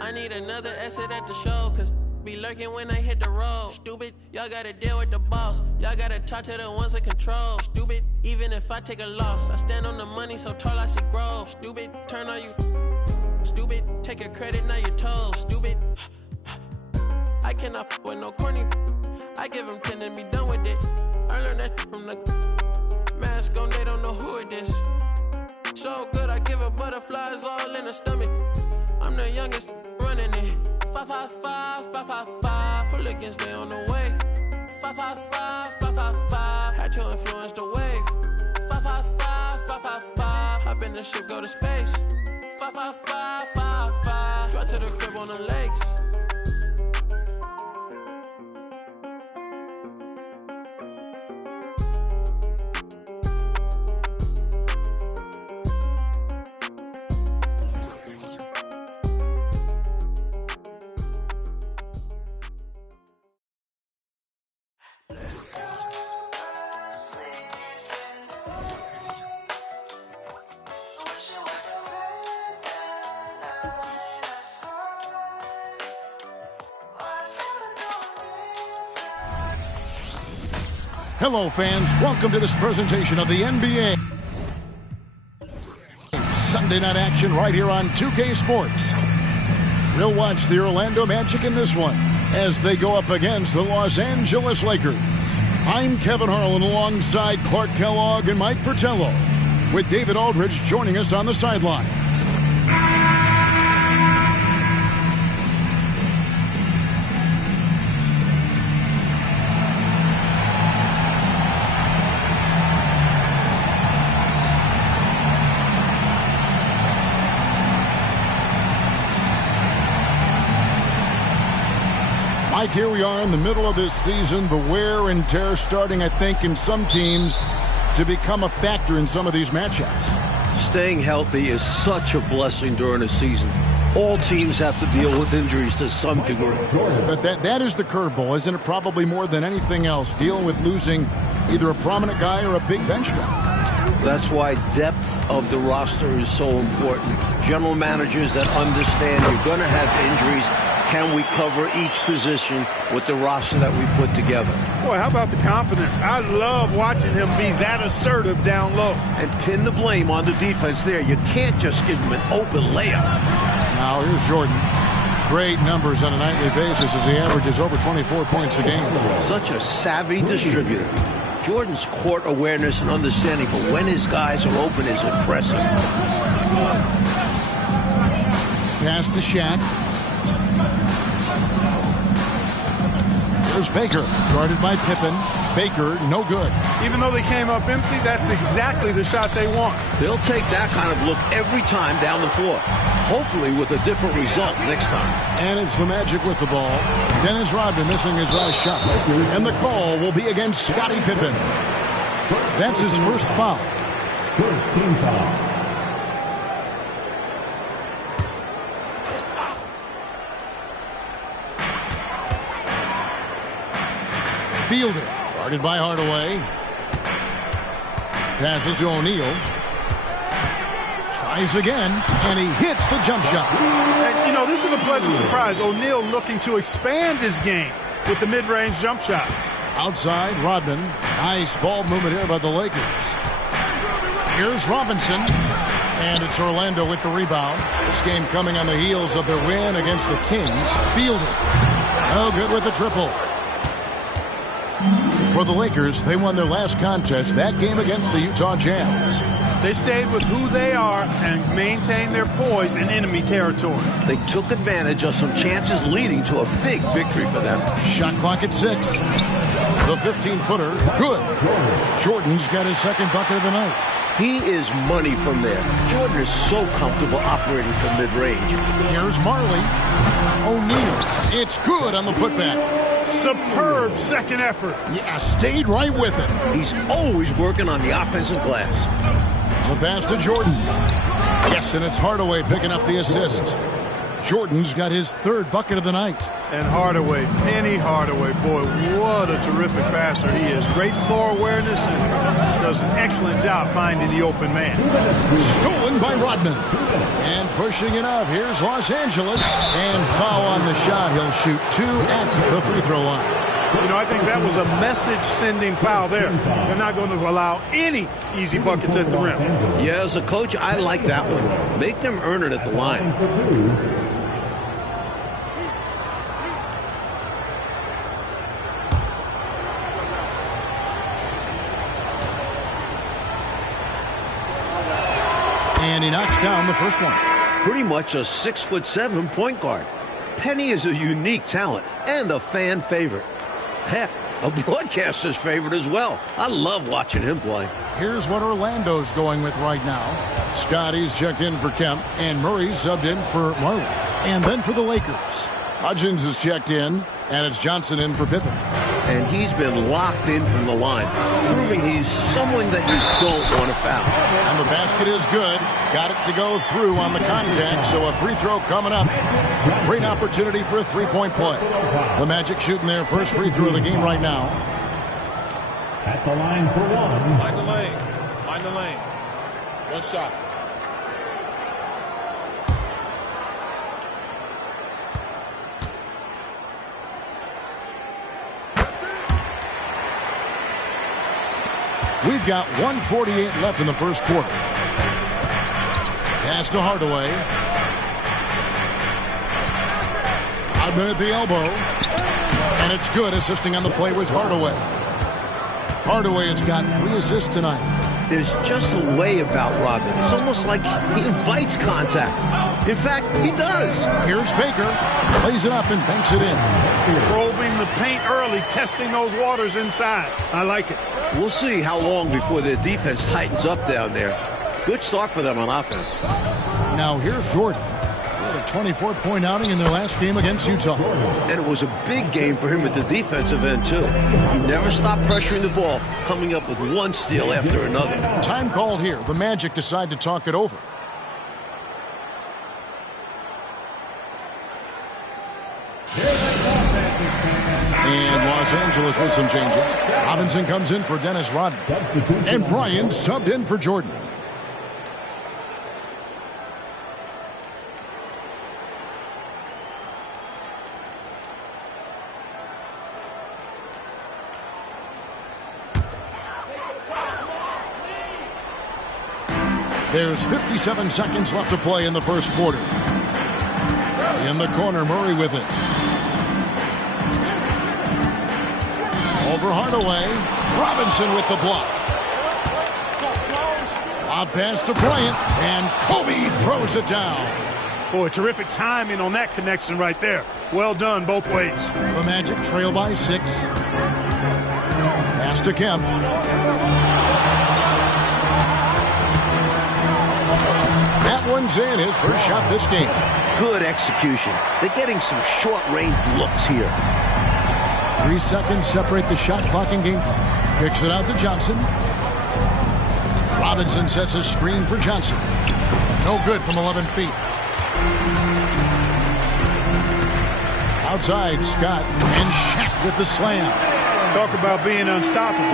I need another exit at the show, cause be lurking when I hit the road. Stupid, y'all gotta deal with the boss. Y'all gotta talk to the ones in control. Stupid, even if I take a loss, I stand on the money so tall I see growth. Stupid, turn on you. Stupid, take your credit, now you're told. Stupid, I cannot f with no corny. I give him 10 and be done with it. I learned that from the mask on, they don't know who it is. So good, I give her butterflies all in the stomach. I'm the youngest running it. 555, 555. Hooligans, they on the way. 555, 555. Had to influence the wave. 555, 555. Hop in the ship, go to space. 555, 555. to the crib on the lakes. Hello, fans. Welcome to this presentation of the NBA. Sunday night action right here on 2K Sports. We'll watch the Orlando Magic in this one as they go up against the Los Angeles Lakers. I'm Kevin Harlan alongside Clark Kellogg and Mike Fratello, with David Aldridge joining us on the sideline. Mike, here we are in the middle of this season, the wear and tear starting, I think, in some teams to become a factor in some of these matchups. Staying healthy is such a blessing during a season. All teams have to deal with injuries to some degree. But that is the curveball, isn't it? Probably more than anything else, dealing with losing either a prominent guy or a big bench guy. That's why depth of the roster is so important. General managers that understand you're going to have injuries. Can we cover each position with the roster that we put together? Boy, how about the confidence? I love watching him be that assertive down low. And pin the blame on the defense there. You can't just give him an open layup. Now here's Jordan. Great numbers on a nightly basis as he averages over 24 points a game. Such a savvy distributor. Jordan's court awareness and understanding for when his guys are open is impressive. Pass to Shaq. There's Baker, guarded by Pippen. Baker, no good. Even though they came up empty, that's exactly the shot they want. They'll take that kind of look every time down the floor. Hopefully with a different result next time. And it's the Magic with the ball. Dennis Rodman missing his last shot. And the call will be against Scottie Pippen. That's his first foul. First team foul. Fielded, guarded by Hardaway. Passes to O'Neal. Tries again, and he hits the jump shot. And, you know, this is a pleasant surprise. O'Neal looking to expand his game with the mid-range jump shot. Outside, Rodman. Nice ball movement here by the Lakers. Here's Robinson. And it's Orlando with the rebound. This game coming on the heels of their win against the Kings. Fielded. No good with the triple. For the Lakers, they won their last contest, that game against the Utah Jazz. They stayed with who they are and maintained their poise in enemy territory. They took advantage of some chances leading to a big victory for them. Shot clock at 6. The 15-footer, good. Jordan's got his second bucket of the night. He is money from there. Jordan is so comfortable operating from mid-range. Here's Marley. O'Neal. It's good on the putback. Superb second effort. Yeah, stayed right with it. He's always working on the offensive glass. The pass to Jordan. Yes, and it's Hardaway picking up the assist. Jordan's got his third bucket of the night. And Hardaway, Penny Hardaway, boy, what a terrific passer he is. Great floor awareness and does an excellent job finding the open man. Stolen by Rodman. And pushing it up, here's Los Angeles. And foul on the shot. He'll shoot 2 at the free throw line. You know, I think that was a message-sending foul there. They're not going to allow any easy buckets at the rim. Yeah, as a coach, I like that one. Make them earn it at the line. And he knocks down the first one. Pretty much a 6'7" point guard. Penny is a unique talent and a fan favorite. Heck, a broadcaster's favorite as well. I love watching him play. Here's what Orlando's going with right now. Scotty's checked in for Kemp, and Murray's subbed in for Marley. And then for the Lakers, Hudgens is checked in, and it's Johnson in for Pippen. And he's been locked in from the line, proving he's someone that you don't want to foul. And the basket is good. Got it to go through on the contact, so a free throw coming up. Great opportunity for a three-point play. The Magic shooting their first free throw of the game right now. At the line for one. Mind the lanes. Mind the lanes. One shot. We've got 1:48 left in the first quarter. Pass to Hardaway. Rodman at the elbow. And it's good, assisting on the play with Hardaway. Hardaway has got 3 assists tonight. There's just a way about Rodman. It's almost like he invites contact. In fact, he does. Here's Baker. Plays it up and banks it in. Probing the paint early, testing those waters inside. I like it. We'll see how long before their defense tightens up down there. Good start for them on offense. Now here's Jordan. He had a 24-point outing in their last game against Utah. And it was a big game for him at the defensive end, too. He never stopped pressuring the ball, coming up with one steal after another. Time called here. The Magic decide to talk it over. And Los Angeles with some changes. Robinson comes in for Dennis Rodman. And Bryant subbed in for Jordan. There's 57 seconds left to play in the first quarter. In the corner, Murray with it. Over Hardaway. Robinson with the block. Lob pass to Bryant, and Kobe throws it down. Boy, terrific timing on that connection right there. Well done both ways. The Magic trail by 6. Pass to Kemp. That one's in, his first shot this game. Good execution. They're getting some short-range looks here. 3 seconds separate the shot clock and game clock. Kicks it out to Johnson. Robinson sets a screen for Johnson. No good from 11 feet. Outside, Scott and Shaq with the slam. Talk about being unstoppable.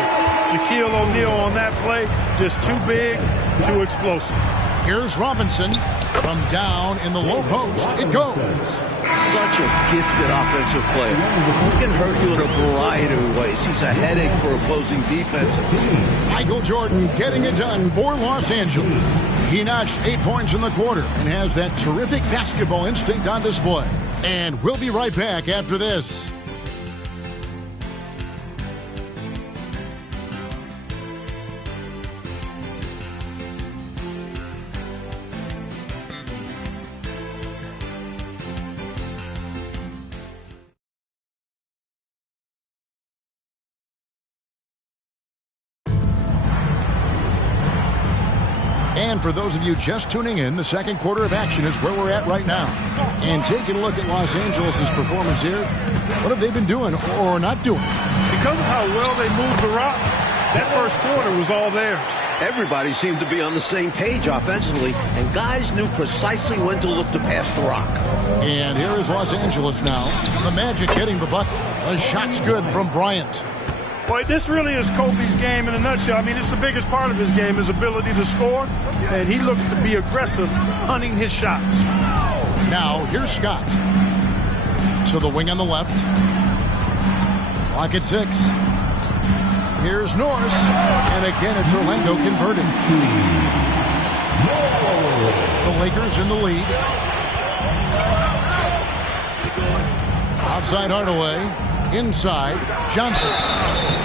Shaquille O'Neal on that play, just too big, too explosive. Here's Robinson. From down in the low post, it goes. Such a gifted offensive player. He can hurt you in a variety of ways. He's a headache for opposing defenses. Michael Jordan getting it done for Los Angeles. He notched 8 points in the quarter and has that terrific basketball instinct on display. And we'll be right back after this. And for those of you just tuning in, the second quarter of action is where we're at right now. And taking a look at Los Angeles' performance here, what have they been doing or not doing? Because of how well they moved the rock, that first quarter was all theirs. Everybody seemed to be on the same page offensively, and guys knew precisely when to look to pass the rock. And here is Los Angeles now. The Magic getting the bucket. The shot's good from Bryant. Boy, this really is Kobe's game in a nutshell. I mean, it's the biggest part of his game, his ability to score, and he looks to be aggressive, hunting his shots. Now, here's Scott. To the wing on the left. Clock at 6. Here's Norris. And again, it's Orlando converting. The Lakers in the lead. Outside Hardaway. Inside, Johnson.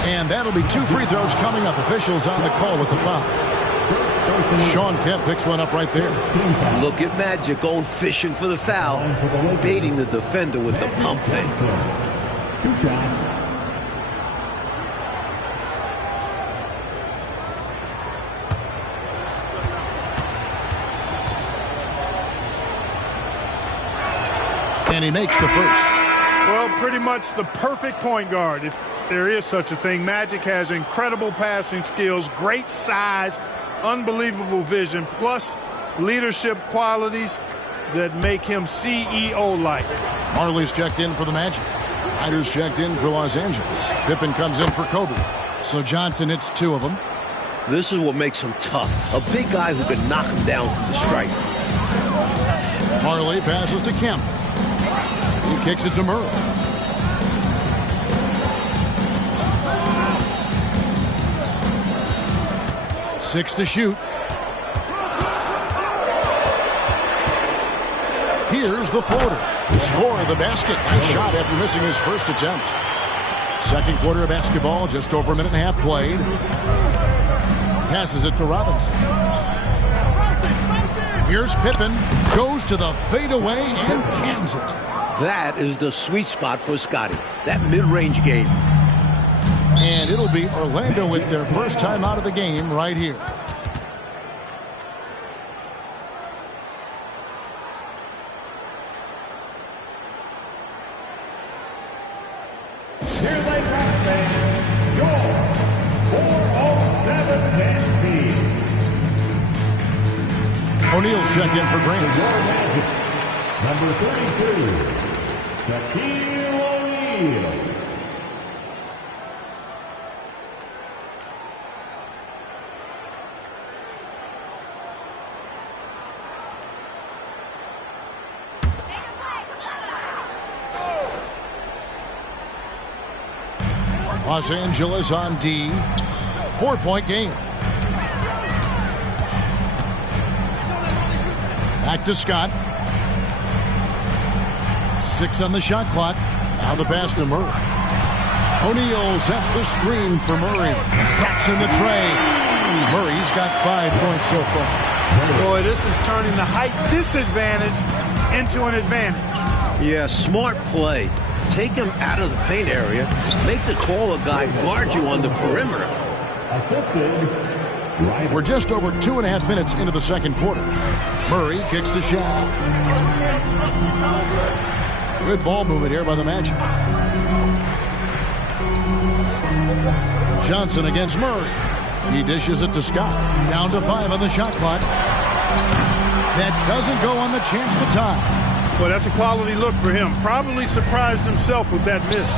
And that'll be 2 free throws coming up. Officials on the call with the foul. Sean Kemp picks one up right there. Look at Magic going fishing for the foul, baiting the defender with the pump fake. 2 shots. And he makes the first. Well, pretty much the perfect point guard, if there is such a thing. Magic has incredible passing skills, great size, unbelievable vision, plus leadership qualities that make him CEO-like. Marley's checked in for the Magic. Hyder's checked in for Los Angeles. Pippen comes in for Kobe. So Johnson hits 2 of them. This is what makes him tough. A big guy who can knock him down from the stripe. Marley passes to Kemp. He kicks it to Murray. Six to shoot. Here's the floater. Score the basket. Nice shot after missing his first attempt. Second quarter of basketball, just over a minute and a half played. Passes it to Robinson. Here's Pippen. Goes to the fadeaway and cans it. That is the sweet spot for Scotty. That mid-range game. And it'll be Orlando with their first time out of the game right here. Here they come, your 407 Nancy. O'Neal's checked in for Grant. Number 32, Shaquille O'Neal. Los Angeles on D. 4-point game. Back to Scott. 6 on the shot clock. Now the pass to Murray. O'Neal sets the screen for Murray. Drops in the tray. Murray's got 5 points so far. Boy, this is turning the height disadvantage into an advantage. Yeah, smart play. Take him out of the paint area. Make the taller guy guard you on the perimeter. We're just over 2.5 minutes into the second quarter. Murray kicks to Shaq. Good ball movement here by the Magic. Johnson against Murray. He dishes it to Scott. Down to 5 on the shot clock. That doesn't go on the chance to tie. Well, that's a quality look for him. Probably surprised himself with that miss.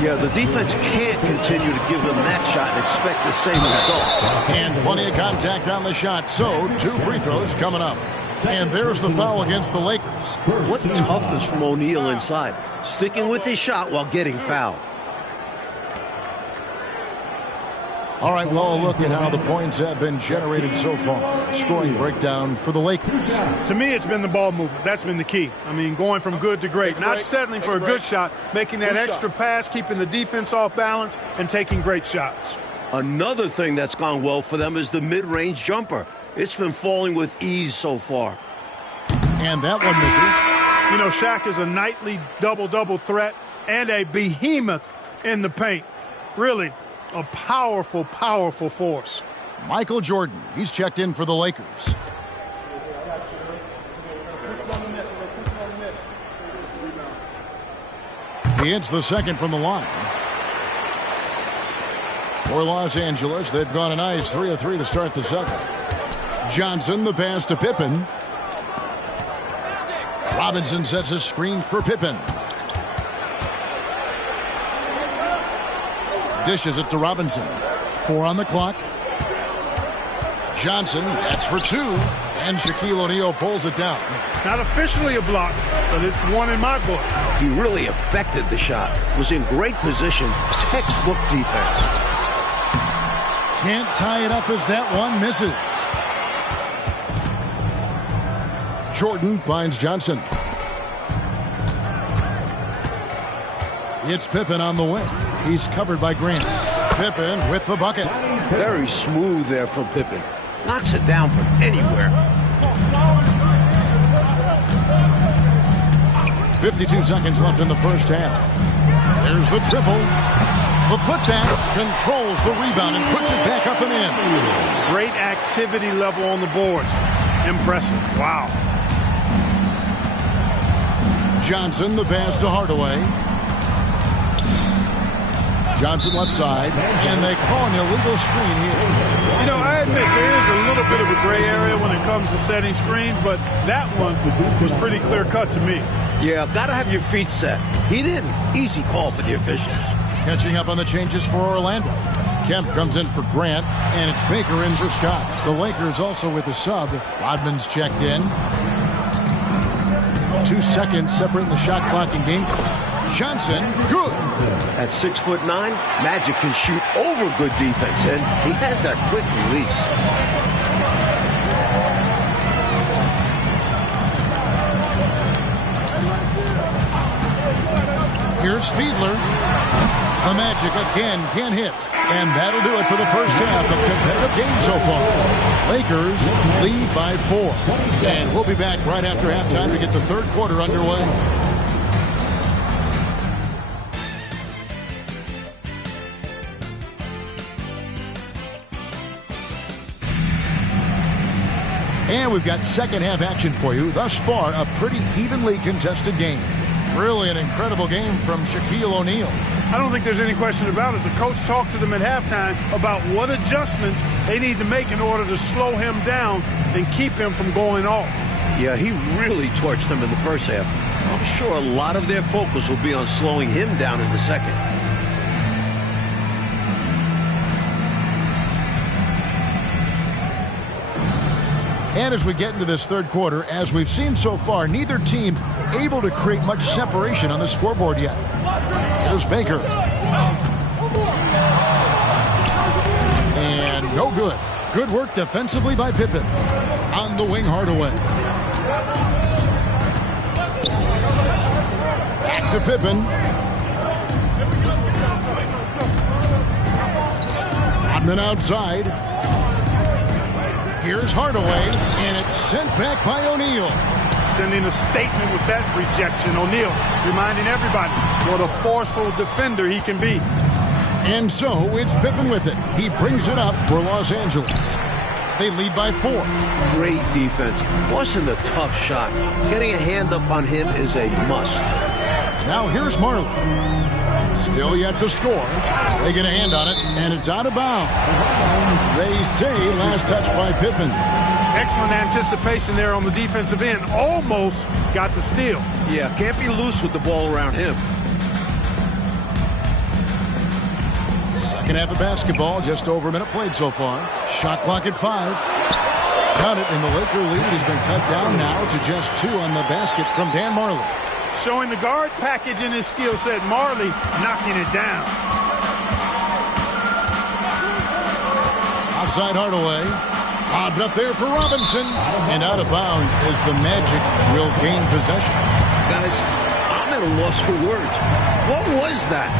Yeah, the defense can't continue to give him that shot and expect the same results. And plenty of contact on the shot, so 2 free throws coming up. And there's the foul against the Lakers. What toughness from O'Neal inside. Sticking with his shot while getting fouled. All right, well, a look at how the points have been generated so far. Scoring breakdown for the Lakers. To me, it's been the ball movement. That's been the key. I mean, going from good to great. Not settling for a good shot, making that extra pass, keeping the defense off balance, and taking great shots. Another thing that's gone well for them is the mid-range jumper. It's been falling with ease so far. And that one misses. You know, Shaq is a nightly double-double threat and a behemoth in the paint. Really a powerful, powerful force. Michael Jordan, he's checked in for the Lakers. He hits the second from the line. For Los Angeles, they've gone a nice 3 of 3 to start the second. Johnson, the pass to Pippen. Robinson sets a screen for Pippen. Dishes it to Robinson. 4 on the clock. Johnson, that's for 2. And Shaquille O'Neal pulls it down. Not officially a block, but it's one in my book. He really affected the shot. Was in great position. Textbook defense. Can't tie it up as that one misses. Jordan finds Johnson. It's Pippen on the wing. He's covered by Grant. Pippen with the bucket. Very smooth there from Pippen. Knocks it down from anywhere. 52 seconds left in the first half. There's the triple. The putback controls the rebound and puts it back up and in. Great activity level on the boards. Impressive. Wow. Johnson, the pass to Hardaway. Johnson left side, and they call an illegal screen here. You know, I admit there is a little bit of a gray area when it comes to setting screens, but that one was pretty clear-cut to me. Yeah, got to have your feet set. He didn't. Easy call for the officials. Catching up on the changes for Orlando. Kemp comes in for Grant, and it's Baker in for Scott. The Lakers also with a sub. Rodman's checked in. 2 seconds separating the shot clock and game clock. Johnson, good. At 6'9", Magic can shoot over good defense, and he has that quick release. Here's Fiedler. The Magic again can't hit. And that'll do it for the first half of competitive game so far. Lakers lead by 4. And we'll be back right after halftime to get the third quarter underway. And we've got second half action for you. Thus far, a pretty evenly contested game. Really an incredible game from Shaquille O'Neal. I don't think there's any question about it. The coach talked to them at halftime about what adjustments they need to make in order to slow him down and keep him from going off. Yeah, he really torched them in the first half. I'm sure a lot of their focus will be on slowing him down in the second. And as we get into this third quarter, as we've seen so far, neither team able to create much separation on the scoreboard yet. Here's Baker. And no good. Good work defensively by Pippen. On the wing, Hardaway. Back to Pippen. Rodman outside. Here's Hardaway, and it's sent back by O'Neal. Sending a statement with that rejection. O'Neal reminding everybody what a forceful defender he can be. And so it's Pippen with it. He brings it up for Los Angeles. They lead by 4. Great defense. Forcing the tough shot. Getting a hand up on him is a must. Now here's Marley. Still yet to score. They get a hand on it, and it's out of bounds. They say last touch by Pippen. Excellent anticipation there on the defensive end. Almost got the steal. Yeah, can't be loose with the ball around him. Second half of basketball, just over a minute played so far. Shot clock at 5. Count it, and the Laker lead has been cut down now to just 2 on the basket from Dan Marley. Showing the guard package in his skill set. Marley knocking it down. Outside Hardaway. Lobbed up there for Robinson. And out of bounds as the Magic will gain possession. Guys, I'm at a loss for words. What was that?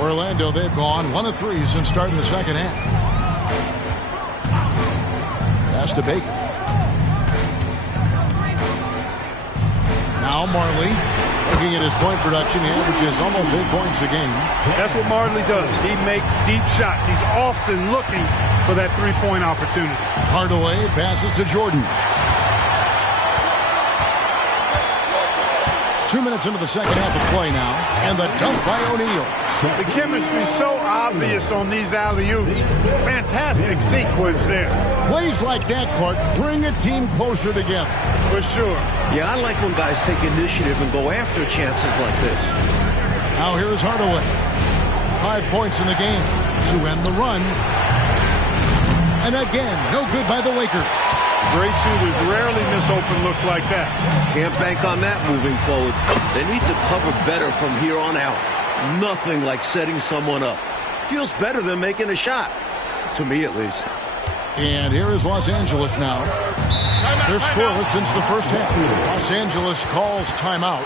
Orlando, they've gone 1 of 3 since starting the second half. Pass to Baker. Now Marley, looking at his point production, he averages almost 8 points a game. That's what Marley does. He makes deep shots. He's often looking for that three-point opportunity. Hardaway passes to Jordan. 2 minutes into the second half of play now, and the dunk by O'Neal. The chemistry so obvious on these alley-oops. Fantastic sequence there. Plays like that, Clark, bring a team closer together. For sure. Yeah, I like when guys take initiative and go after chances like this. Now here's Hardaway. 5 points in the game to end the run. And again, no good by the Lakers. Great shooters rarely miss open looks like that. Can't bank on that moving forward. They need to cover better from here on out. Nothing like setting someone up. Feels better than making a shot. To me, at least. And here is Los Angeles now. They're scoreless since the first half. Los Angeles calls timeout.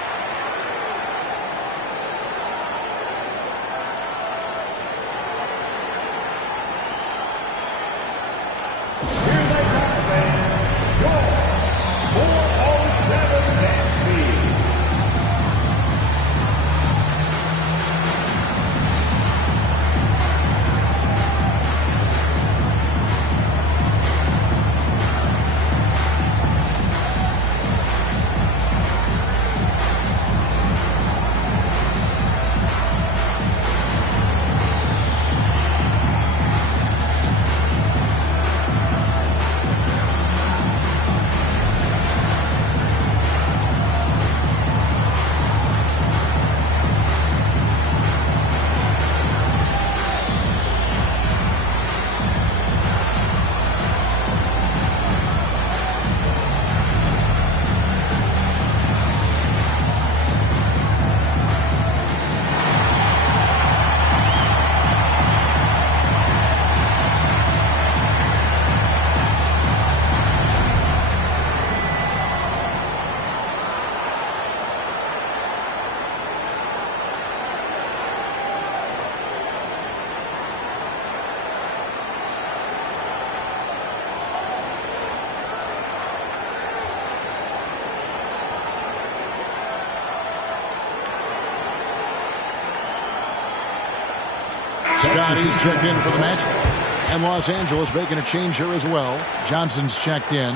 Scotty's checked in for the Magic. And Los Angeles making a change here as well. Johnson's checked in.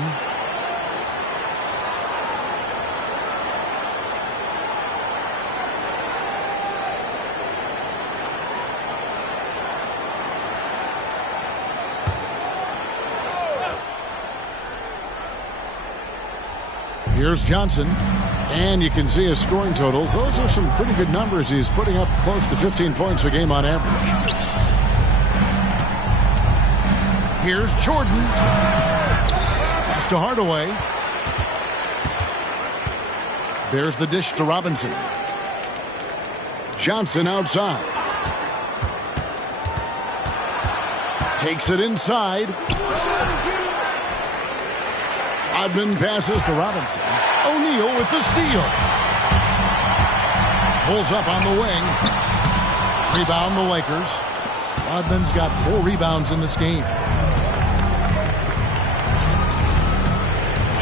Here's Johnson. And you can see his scoring totals. Those are some pretty good numbers. He's putting up close to 15 points a game on average. Here's Jordan. Pass to Hardaway. There's the dish to Robinson. Johnson outside. Takes it inside. Rodman passes to Robinson. O'Neal with the steal. Pulls up on the wing. Rebound the Lakers. Rodman's got 4 rebounds in this game.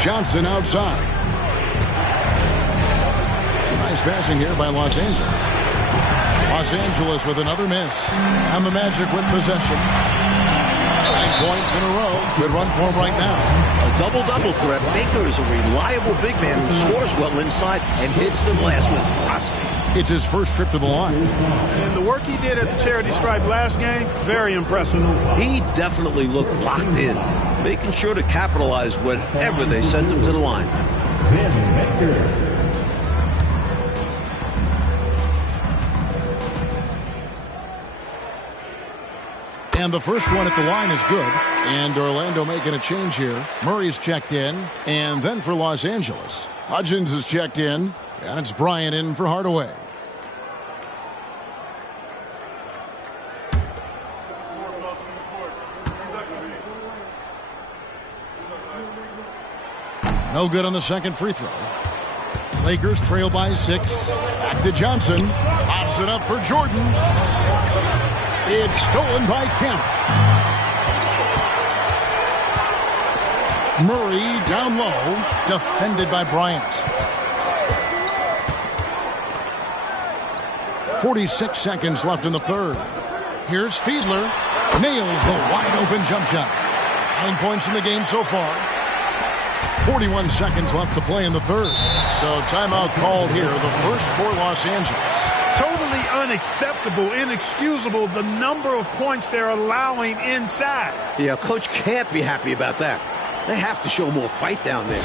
Johnson outside. Some nice passing here by Los Angeles. Los Angeles with another miss. And the Magic with possession. 9 points in a row. Good run for him right now. A double-double threat. Baker is a reliable big man who scores well inside and hits the glass with velocity. It's his first trip to the line. And the work he did at the charity stripe last game, very impressive. He definitely looked locked in, making sure to capitalize whenever they sent him to the line. And the first one at the line is good. And Orlando making a change here. Murray's checked in. And then for Los Angeles, Hudgens is checked in. And it's Bryant in for Hardaway. No good on the second free throw. Lakers trail by 6. Back to Johnson. Lobs it up for Jordan. It's stolen by Kemp. Murray down low. Defended by Bryant. 46 seconds left in the third. Here's Fiedler. Nails the wide-open jump shot. 9 points in the game so far. 41 seconds left to play in the third. So timeout called here, the first for Los Angeles. Totally unacceptable, inexcusable, the number of points they're allowing inside. Yeah, coach can't be happy about that. They have to show more fight down there.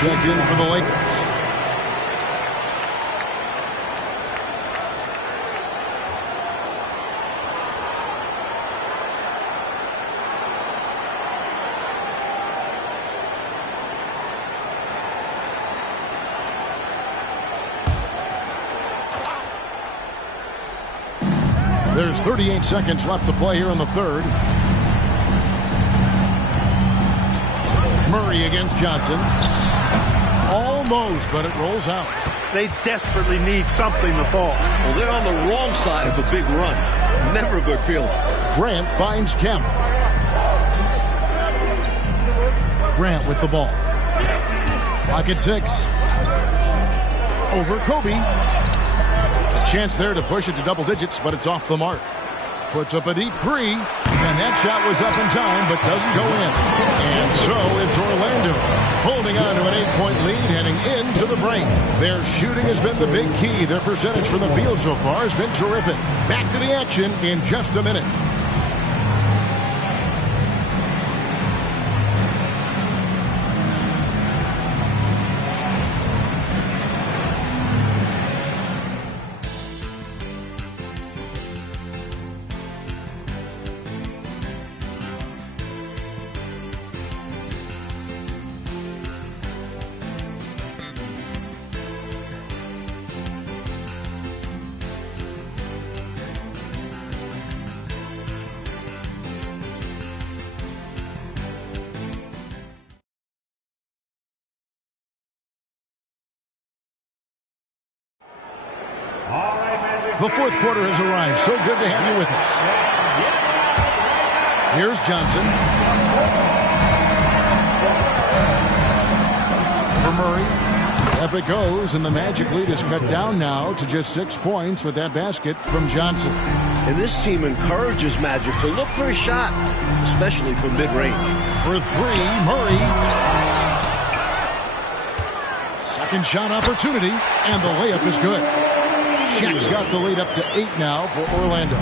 Checked in for the Lakers. There's 38 seconds left to play here in the third. Murray against Johnson. Almost, but it rolls out. They desperately need something to fall. Well, they're on the wrong side of a big run. Never a good feeling. Grant finds Kemp. Grant with the ball. Pocket 6. Over Kobe. A chance there to push it to double digits, but it's off the mark. Puts up a deep 3, and that shot was up in time, but doesn't go in. And so it's Orlando holding on to an 8-point lead heading into the break. Their shooting has been the big key. Their percentage from the field so far has been terrific. Back to the action in just a minute. The fourth quarter has arrived. So good to have you with us. Here's Johnson. For Murray. Up it goes, and the Magic lead is cut down now to just 6 points with that basket from Johnson. And this team encourages Magic to look for a shot, especially from mid-range. For 3, Murray. Second shot opportunity, and the layup is good. Shaq's got the lead up to 8 now for Orlando.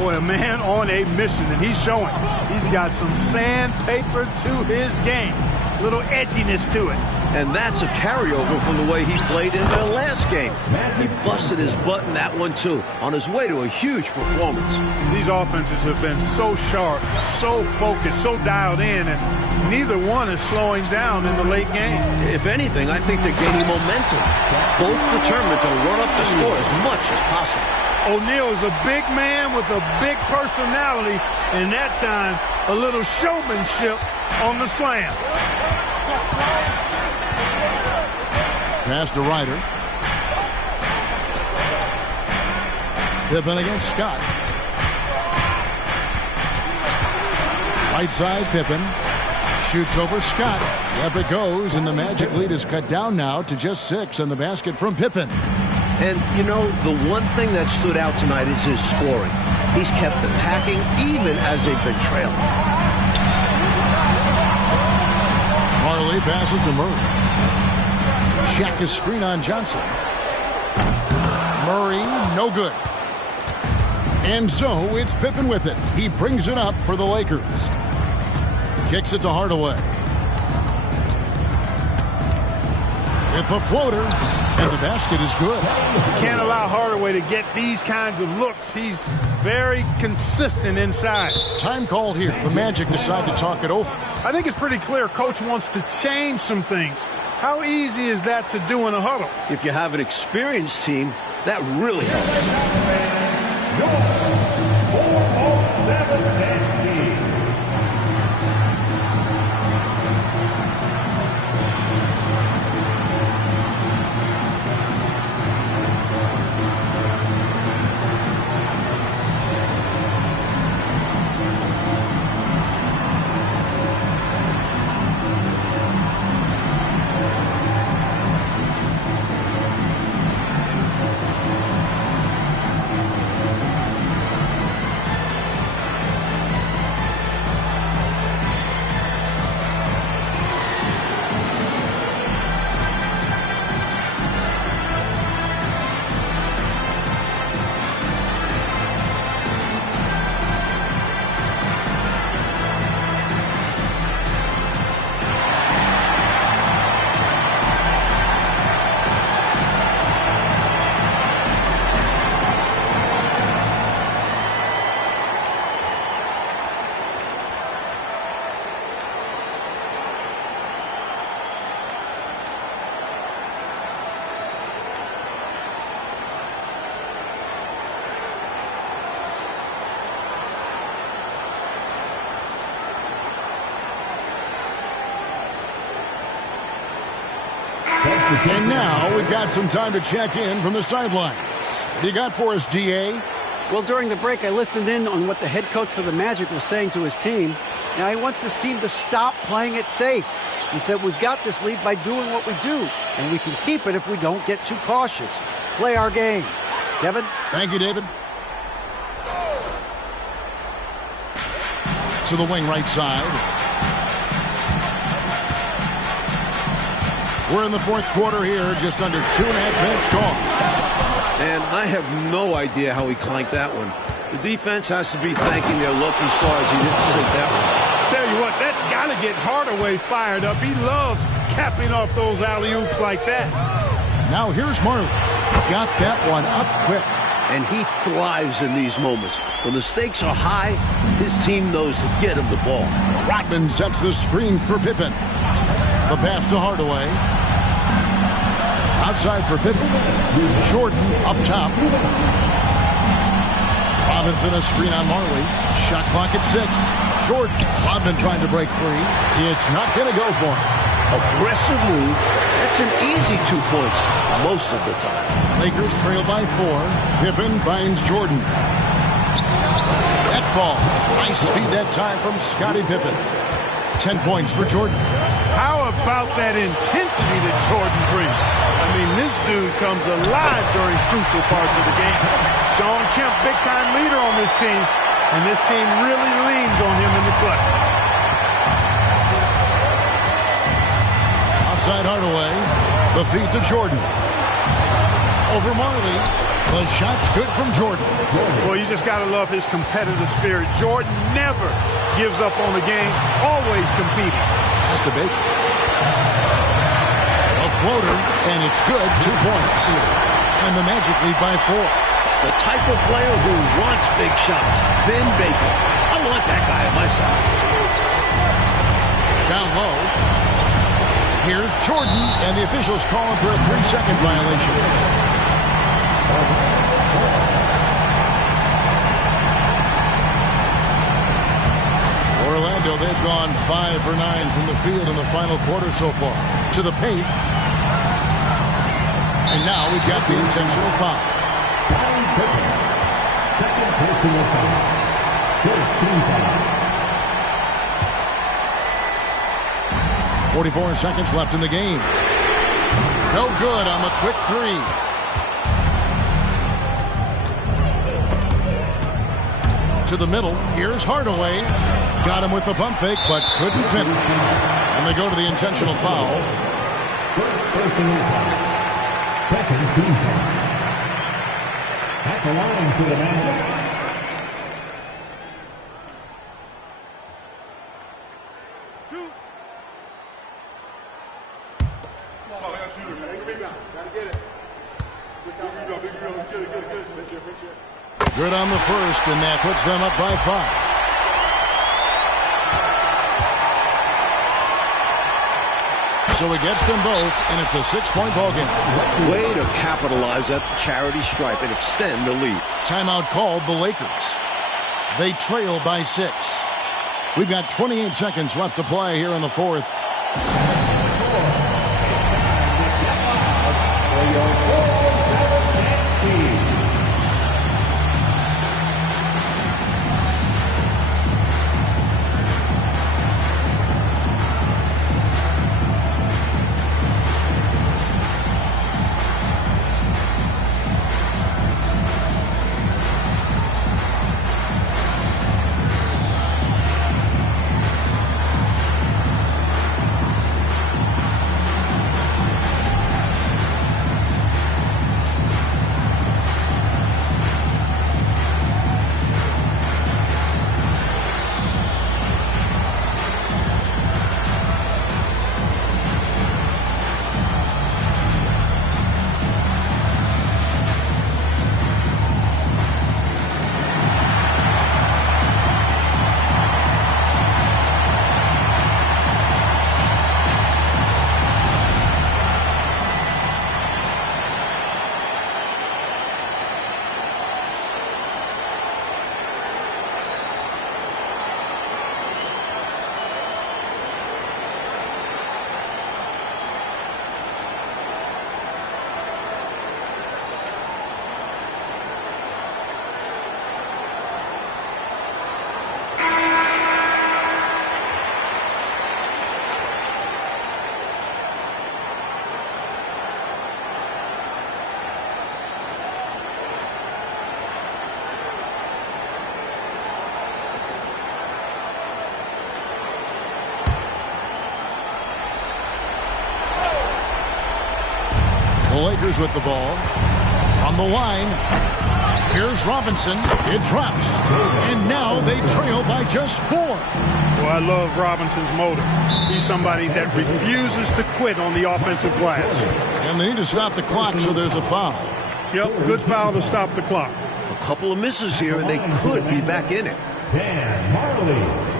Boy, a man on a mission, and he's showing. He's got some sandpaper to his game. Little edginess to it. And that's a carryover from the way he played in the last game. He busted his butt in that one, too, on his way to a huge performance. These offenses have been so sharp, so focused, so dialed in, and neither one is slowing down in the late game. If anything, I think they're gaining momentum. Both determined to run up the score as much as possible. O'Neal is a big man with a big personality, and that time, a little showmanship on the slam. Pass to Ryder. Pippen against Scott. Right side, Pippen. Shoots over Scott. Up it goes, and the Magic lead is cut down now to just 6 on the basket from Pippen. And, you know, the one thing that stood out tonight is his scoring. He's kept attacking even as they've been trailing. Marley passes to Murray. Shaq is screen on Johnson. Murray, no good. And so it's Pippen with it. He brings it up for the Lakers. Kicks it to Hardaway. With the floater, and the basket is good. You can't allow Hardaway to get these kinds of looks. He's very consistent inside. Time called here. The Magic decide to talk it over. I think it's pretty clear Coach wants to change some things. How easy is that to do in a huddle? If you have an experienced team, that really helps. And now we've got some time to check in from the sidelines. You got for us, DA? Well, during the break, I listened in on what the head coach for the Magic was saying to his team. Now he wants his team to stop playing it safe. He said, we've got this lead by doing what we do, and we can keep it if we don't get too cautious. Play our game. Kevin? Thank you, David. To the wing right side. We're in the fourth quarter here, just under 2.5 minutes gone. And I have no idea how he clanked that one. The defense has to be thanking their lucky stars he didn't sink that one. Tell you what, that's got to get Hardaway fired up. He loves capping off those alley-oops like that. Now here's Marley. Got that one up quick. And he thrives in these moments. When the stakes are high, his team knows to get him the ball. Rodman sets the screen for Pippen. The pass to Hardaway. Outside for Pippen. Jordan up top. Robinson a screen on Marley. Shot clock at 6. Jordan. Rodman trying to break free. It's not going to go for him. Aggressive move. That's an easy 2 points most of the time. Lakers trail by 4. Pippen finds Jordan. That falls. Nice feed that time from Scottie Pippen. 10 points for Jordan. How about that intensity that Jordan brings? I mean, this dude comes alive during crucial parts of the game. Sean Kemp, big-time leader on this team, and this team really leans on him in the clutch. Outside Hardaway. The feed to Jordan. Over Marley. The shot's good from Jordan. Well, you just got to love his competitive spirit. Jordan never gives up on the game, always competing. That's the big. A floater, and it's good. 2 points. And the Magic lead by 4. The type of player who wants big shots. Vin Baker. I want that guy on my side. Down low. Here's Jordan, and the officials calling for a 3-second violation. Orlando, they've gone 5 for 9 from the field in the final quarter so far. To the paint. And now we've got the intentional foul. Second personal foul. First team foul. 44 seconds left in the game. No good on the quick 3. To the middle. Here's Hardaway. Got him with the pump fake, but couldn't finish. And they go to the intentional foul. First personal foul. Second team foul. At the line to the Magic. Good on the first, and that puts them up by 5. So he gets them both, and it's a 6-point ball game. Way to capitalize at the charity stripe and extend the lead. Timeout called the Lakers. They trail by 6. We've got 28 seconds left to play here in the fourth. The Lakers with the ball. From the line, here's Robinson. It drops. And now they trail by just 4. Well, I love Robinson's motor. He's somebody that refuses to quit on the offensive glass. And they need to stop the clock, so there's a foul. Yep, good foul to stop the clock. A couple of misses here, and they could be back in it. Dan Marley.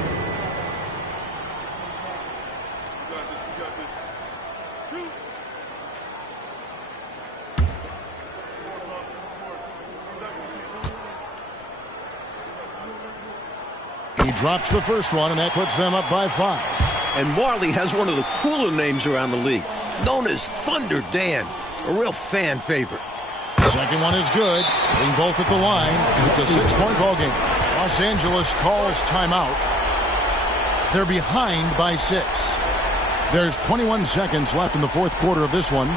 He drops the first one, and that puts them up by 5. And Marley has one of the cooler names around the league, known as Thunder Dan, a real fan favorite. Second one is good, hitting both at the line, and it's a 6-point ball game. Los Angeles calls timeout. They're behind by 6. There's 21 seconds left in the fourth quarter of this one.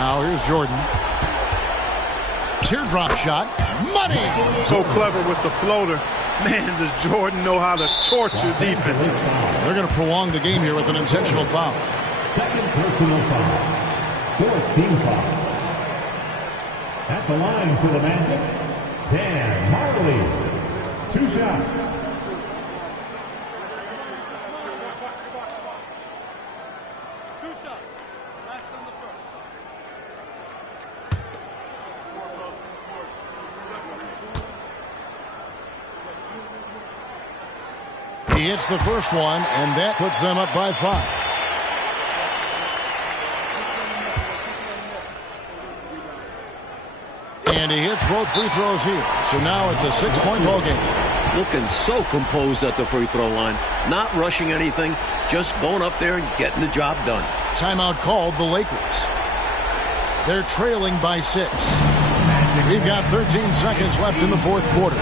Now here's Jordan. Teardrop shot. Money! So clever with the floater. Man, does Jordan know how to torture defenses. They're going to prolong the game here with an intentional foul. Second personal foul. 14 foul. At the line for the Magic, Dan Marley. 2 shots. He hits the first one, and that puts them up by 5. And he hits both free throws here. So now it's a 6-point ball game. Looking so composed at the free throw line. Not rushing anything, just going up there and getting the job done. Timeout called the Lakers. They're trailing by 6. We've got 13 seconds left in the fourth quarter.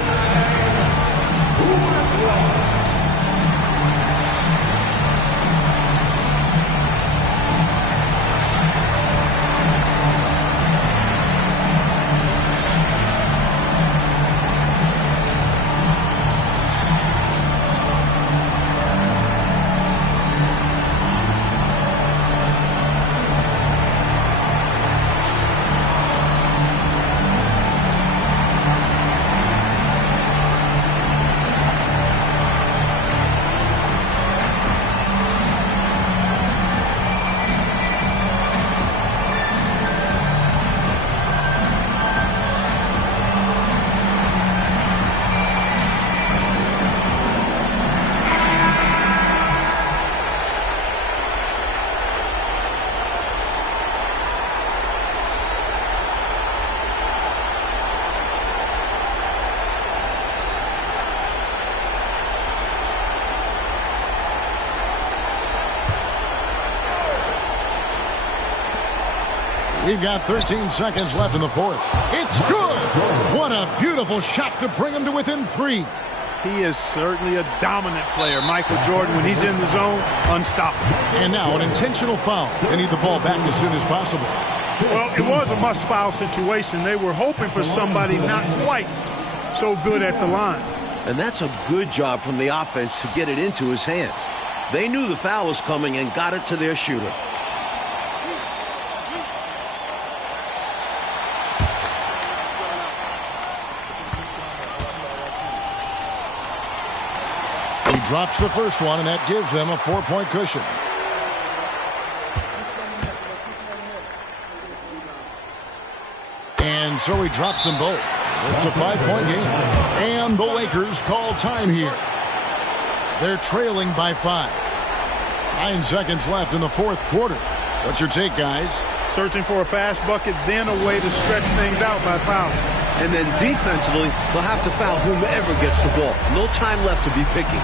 We've got 13 seconds left in the fourth. It's good. What a beautiful shot to bring him to within 3. He is certainly a dominant player. Michael Jordan, when he's in the zone, unstoppable. And now an intentional foul. They need the ball back as soon as possible. Well, it was a must-foul situation. They were hoping for somebody not quite so good at the line. And that's a good job from the offense to get it into his hands. They knew the foul was coming and got it to their shooter. He drops the first one, and that gives them a 4-point cushion. And so he drops them both. It's a 5-point game. And the Lakers call time here. They're trailing by 5. 9 seconds left in the fourth quarter. What's your take, guys? Searching for a fast bucket, then a way to stretch things out by foul. And then defensively, they'll have to foul whomever gets the ball. No time left to be picky.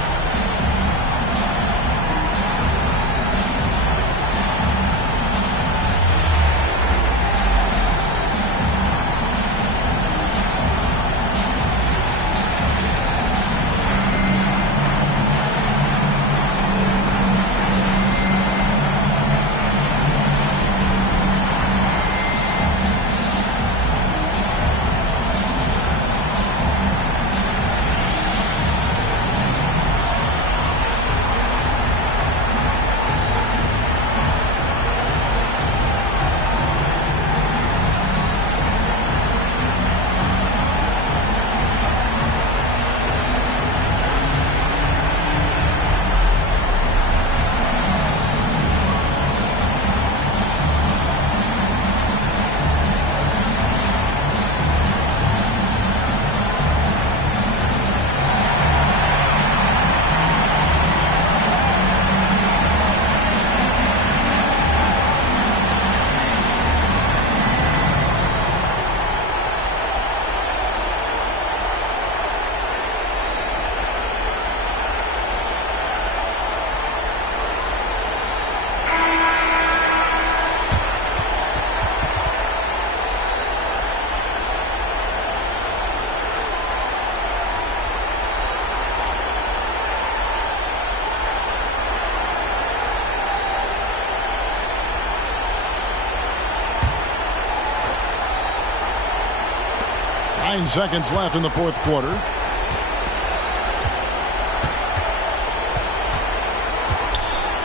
Seconds left in the fourth quarter.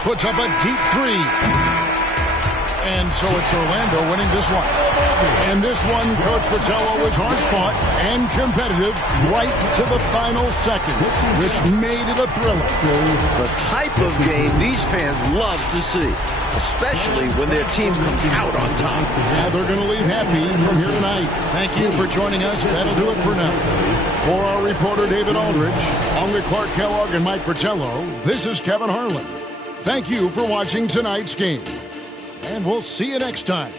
Puts up a deep 3. And so it's Orlando winning this one. And this one, Coach Fratello, was hard-fought and competitive right to the final seconds, which made it a thriller. The type of game these fans love to see, especially when their team comes out on top. Yeah, they're going to leave happy from here tonight. Thank you for joining us. That'll do it for now. For our reporter, David Aldridge, along with Clark Kellogg and Mike Fratello, this is Kevin Harlan. Thank you for watching tonight's game. And we'll see you next time.